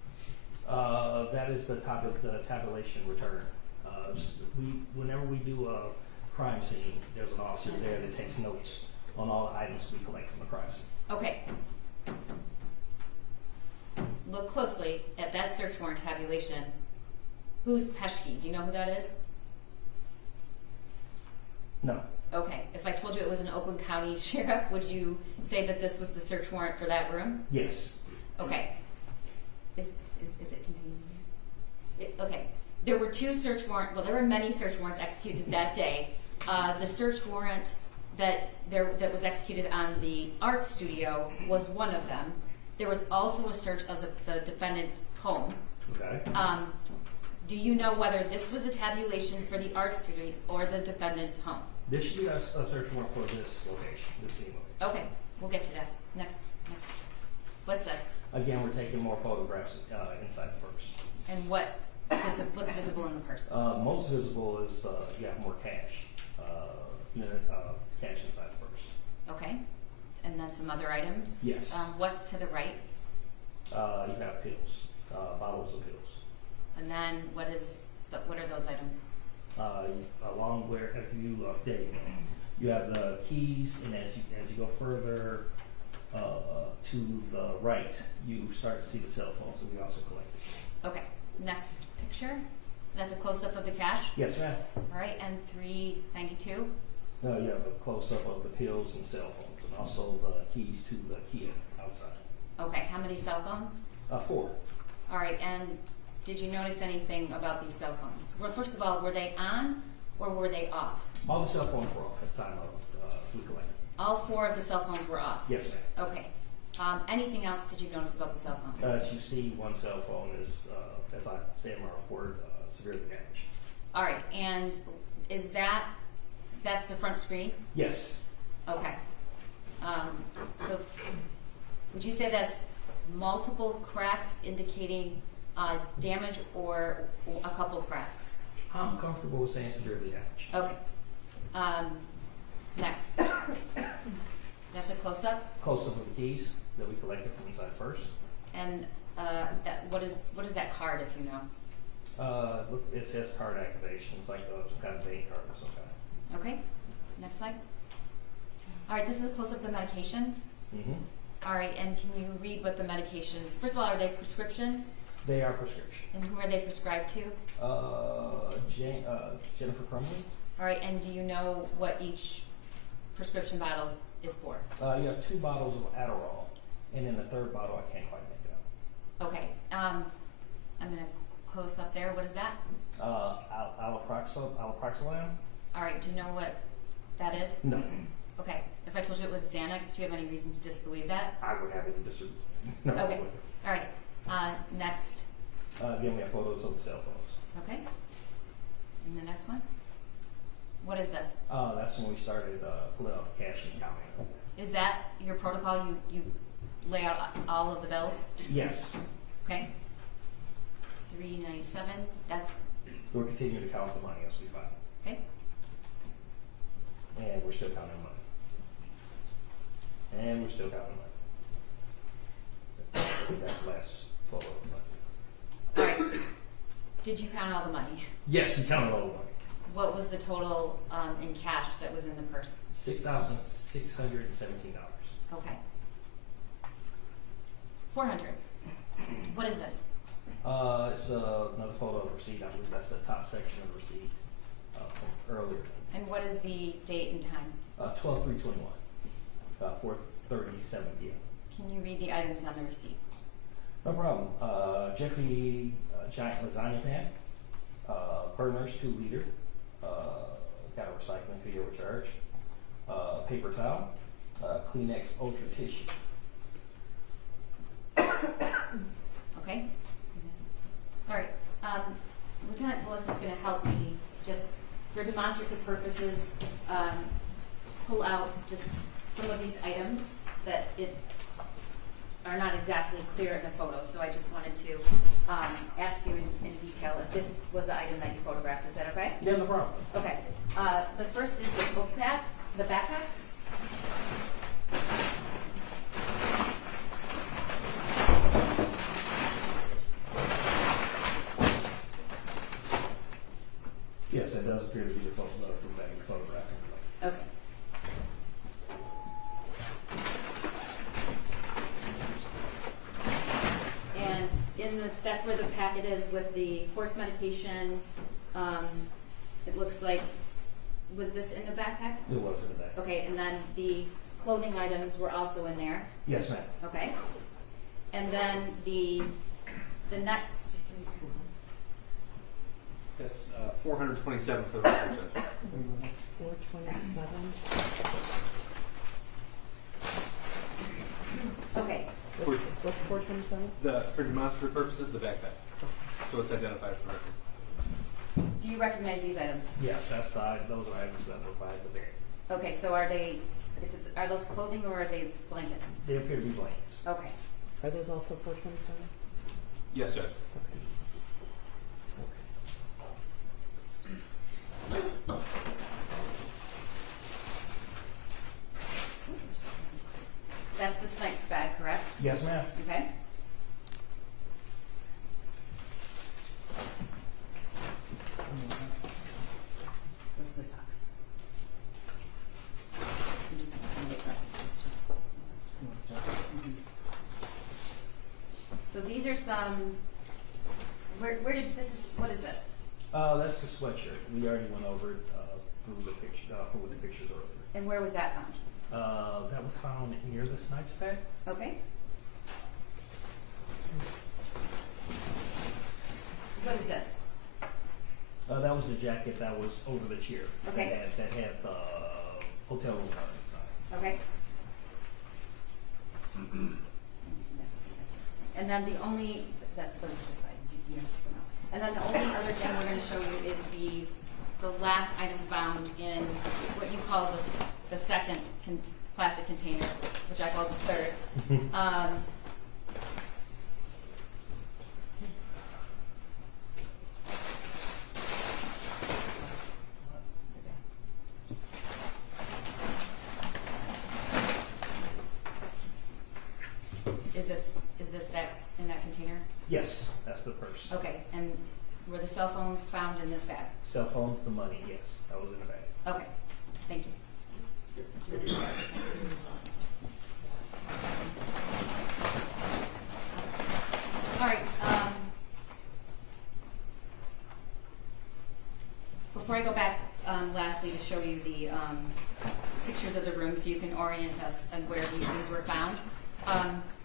That is the tabulation return. Whenever we do a crime scene, there's an officer there that takes notes on all the items we collect from the crime scene. Okay. Look closely at that search warrant tabulation. Who's Peschke? Do you know who that is? No. Okay. If I told you it was an Oakland County sheriff, would you say that this was the search warrant for that room? Yes. Okay. Is it continuing? Okay. There were 2 search warrants. Well, there were many search warrants executed that day. The search warrant that was executed on the art studio was one of them. There was also a search of the defendant's home. Okay. Do you know whether this was a tabulation for the art studio or the defendant's home? This should be a search warrant for this location, this scene location. Okay, we'll get to that. Next. What's this? Again, we're taking more photographs inside the purse. And what's visible in the purse? Most visible is you have more cash, cash inside the purse. Okay. And then some other items? Yes. What's to the right? You have pills, bottles of pills. And then what are those items? Along where, if you update, You have the keys, and as you go further to the right, you start to see the cell phones that we also collected. Okay, next picture. That's a close-up of the cash? Yes, ma'am. All right, and 392? No, you have a close-up of the pills and cell phones, and also the keys to the Kia outside. Okay, how many cell phones? 4. All right, and did you notice anything about these cell phones? Well, first of all, were they on or were they off? All the cell phones were off at the time of we collected. All 4 of the cell phones were off? Yes, ma'am. Okay. Anything else did you notice about the cell phones? As you see, one cell phone is, as I say in my report, severely damaged. All right, and is that's the front screen? Yes. Okay. So would you say that's multiple cracks indicating damage or a couple cracks? I'm comfortable with saying severely damaged. Okay. Next. That's a close-up? Close-up of the keys that we collected from inside first. And what is that card, if you know? Look, it says card activation. It's like some kind of bank card or some kind. Okay. Next slide. All right, this is a close-up of the medications. Mm-hmm. All right, and can you read what the medications? First of all, are they prescription? They are prescription. And who are they prescribed to? Jennifer Crumbley. All right, and do you know what each prescription bottle is for? You have 2 bottles of Adderall, and then the 3rd bottle I can't quite make it out. Okay. I'm gonna close up there. What is that? Alloproxolam. All right. Do you know what that is? No. Okay. If I told you it was Xanax, do you have any reason to disbelieve that? I would have it disagree. No. Okay. All right. Next. Again, we have photos of the cell phones. Okay. And the next one. What is this? That's when we started pulling out the cash and counting it. Is that your protocol? You lay out all of the bills? Yes. Okay. 397. That's We're continuing to count the money as we file. okay. And we're still counting money. And we're still counting money. That's the last photo of the money. All right. Did you count all the money? Yes, we counted all the money. What was the total in cash that was in the purse? $6,617. Okay. 400. What is this? It's another photo of the receipt. I believe that's the top section of the receipt from earlier. And what is the date and time? 12/3/21, 4:37 p.m. Can you read the items on the receipt? No problem. Jeffrey giant lasagna pan, burners 2 liter, got a recycling fee overcharge, paper towel, Kleenex Ultra tissue. Okay. All right. Lieutenant Willis is going to help me just for demonstrative purposes pull out just some of these items that are not exactly clear in the photo. So I just wanted to ask you in detail if this was the item that you photographed. Is that okay? Yeah, no problem. Okay. The first is the book pack, the backpack. Yes, that does appear to be the photo that you're photographing. Okay. And that's where the packet is with the horse medication. It looks like, was this in the backpack? It was in the back. Okay, and then the clothing items were also in there. Yes, ma'am. Okay. And then the next. That's 427 for the record, Judge. 427. Okay. What's 427? For demonstrative purposes, the backpack. So it's identified for record. Do you recognize those items? Yes, those are items that were by the bag. Okay, so are those clothing or are they blankets? They appear to be blankets. Okay. Are those also 427? Yes, Judge. That's the Snipes bag, correct? Yes, ma'am. Okay. This is the socks. where did this is? What is this? That's the sweatshirt. We already went over it through the picture, with the pictures earlier. And where was that found? That was found near the snipes bag. Okay. What is this? That was the jacket that was over the chair. Okay. That had the hotel room card inside. Okay. And then the only, that's supposed to just, you know, come out. And then the only other thing we're going to show you is the last item found in what you call the second plastic container, which I call the third. Is this that in that container? Yes, that's the purse. Okay, and were the cell phones found in this bag? Cell phones, the money, yes, that was in the bag. Okay, thank you. All right. Before I go back, lastly, to show you the pictures of the room so you can orient us on where these things were found.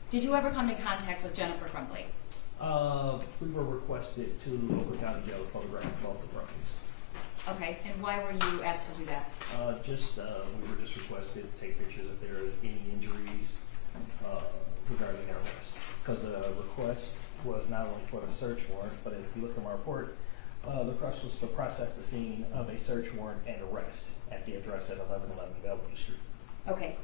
Did you ever come in contact with Jennifer Crumbley? We were requested to Oakland County Jail to photograph both the properties. Okay, and why were you asked to do that? We were just requested to take pictures if there are any injuries regarding their arrest. Because the request was not only for the search warrant, but if you look at my report, the request was to process the scene of a search warrant and arrest at the address at 1111 Bellevue Street. Okay.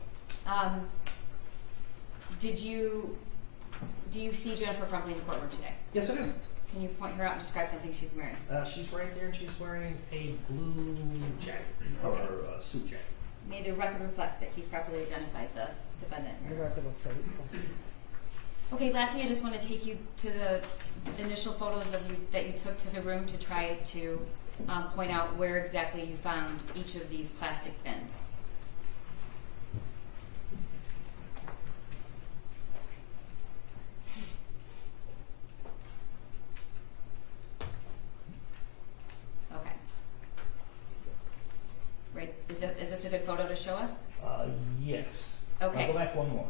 Do you see Jennifer Crumbley in the courtroom today? Yes, I do. Can you point her out and describe something she's wearing? She's right there, and she's wearing a blue jacket, or a suit jacket. May the record reflect that he's properly identified the defendant here. The record will say. Okay, lastly, I just want to take you to the initial photos that you took to the room to try to point out where exactly you found each of these plastic bins. Okay. Right, is this a good photo to show us? Yes. Okay. I'll go back one more.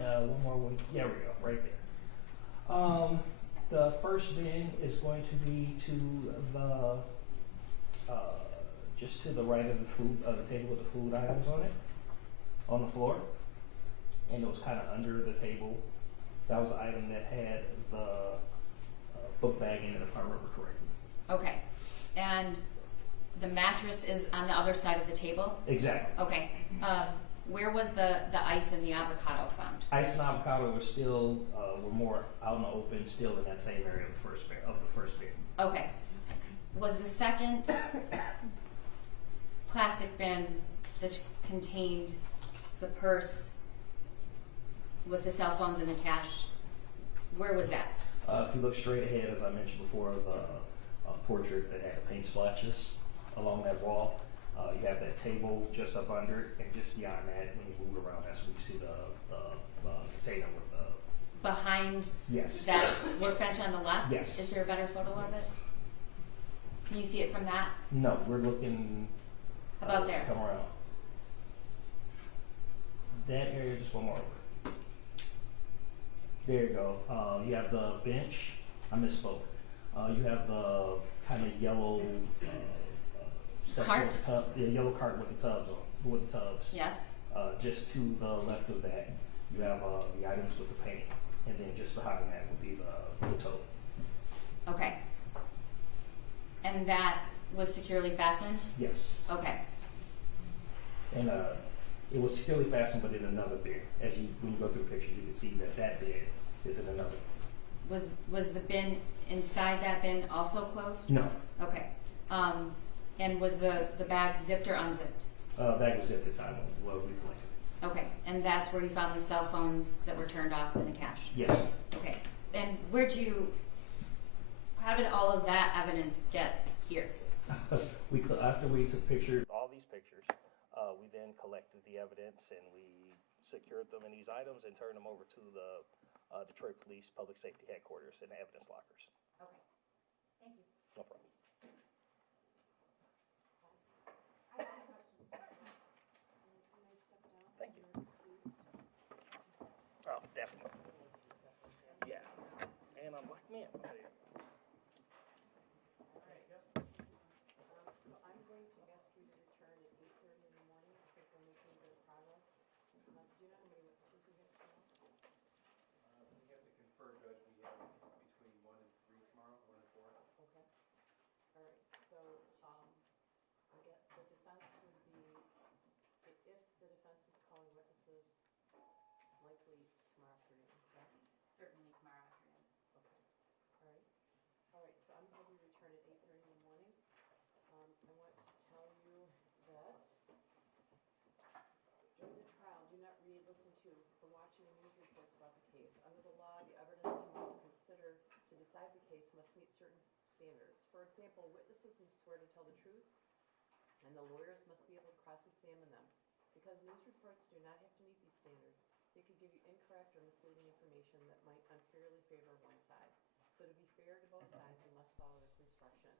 One more. Yeah, we go. Right there. The first bin is going to be to the just to the right of the table with the food items on it, on the floor, and it was kind of under the table. That was the item that had the book bag in it, if I remember correctly. Okay, and the mattress is on the other side of the table? Exactly. Okay. Where was the ice and the avocado found? Ice and avocado were still were more out in the open, still in that same area of the first bin. Okay. Was the second plastic bin that contained the purse with the cell phones and the cash, where was that? If you look straight ahead, as I mentioned before, the portrait that had paint splotches along that wall. You have that table just up under it, and just beyond that, when you move around, that's when you see the container with the... Behind Yes. that workbench on the left? Yes. Is there a better photo of it? Can you see it from that? No, we're looking... About there? Come around. That area, just one more over. There you go. You have the bench. I misspoke. You have the kind of yellow... cart? The yellow cart with the tubs on, with the tubs. Yes. Just to the left of that, you have the items with the paint, and then just behind that would be the tote. Okay. And that was securely fastened? Yes. Okay. And it was securely fastened, but in another bin. When you go through the pictures, you can see that bin is in another. Was the bin inside that bin also closed? No. Okay. And was the bag zipped or unzipped? Bag was zipped at the time when we collected. Okay, and that's where you found the cell phones that were turned off and the cash? Yes. Okay, and how did all of that evidence get here? After we took pictures, all these pictures, we then collected the evidence and we secured them in these items and turned them over to the Detroit Police Public Safety Headquarters and evidence lockers. Okay, thank you. No problem. I have questions. Can I step down? Thank you. You're excused. Oh, definitely. Yeah. And I'm like, man, All right. So I'm going to ask you to return at 8:30 in the morning. I think we're making good progress. Do you know how many witnesses you have tomorrow? We have to confer, Judge. We have between 1 and 3 tomorrow, 1 and 4. Okay. All right, so, I get the defense would be, if the defense is calling witnesses, likely tomorrow afternoon, correct? Certainly tomorrow afternoon. Okay, all right. All right, so I'm going to return at 8:30 in the morning. I want to tell you that during the trial, do not read, listen to, or watch any news reports about the case. Under the law, the evidence you must consider to decide the case must meet certain standards. For example, witnesses must swear to tell the truth, and the lawyers must be able to cross-examine them. Because news reports do not have to meet these standards, they could give you incorrect or misleading information that might unfairly favor one side. So to be fair to both sides, you must follow this instruction.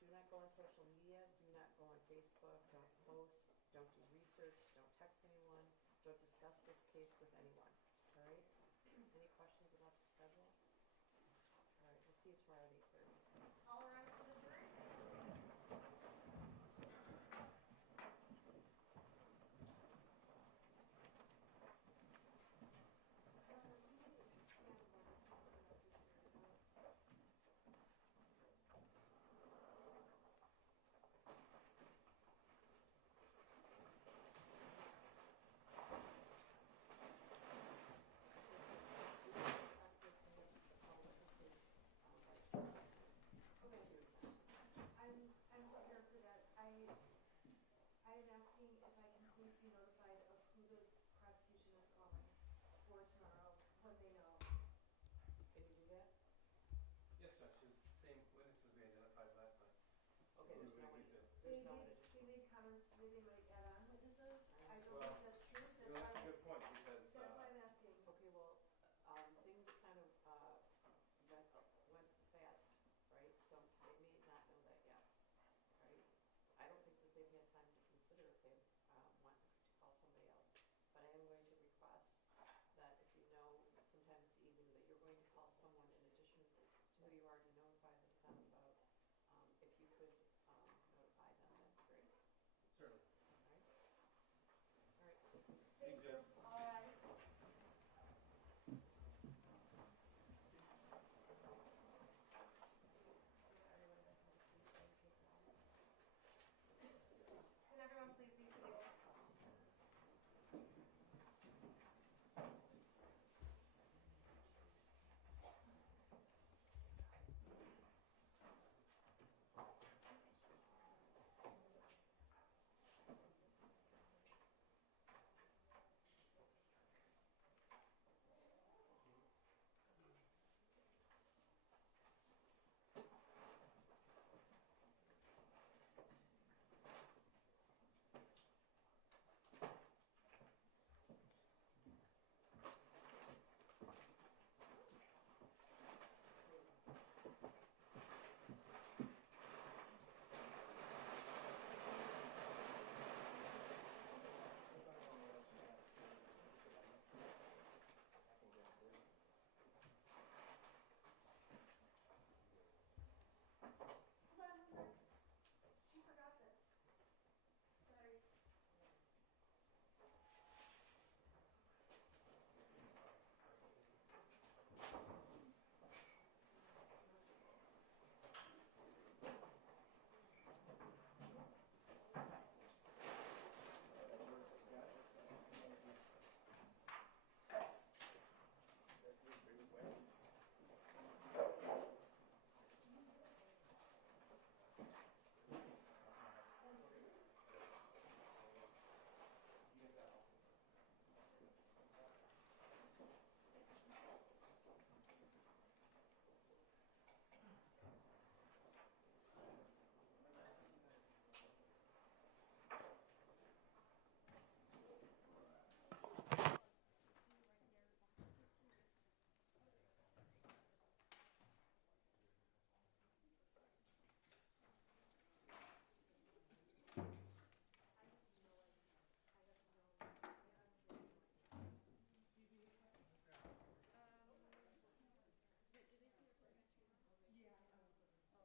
Do not go on social media, do not go on Facebook, don't post, don't do research, don't text anyone, don't discuss this case with anyone, all right? Any questions about the schedule? All right, we'll see you tomorrow at 8:30. All rise for the jury. I'm prepared for that. I am asking if I can please be notified of who the prosecution is calling for tomorrow, what they know. Can you do that? Yes, Judge. It's the same witnesses we identified last time. Okay, there's no one. They There's no one. gave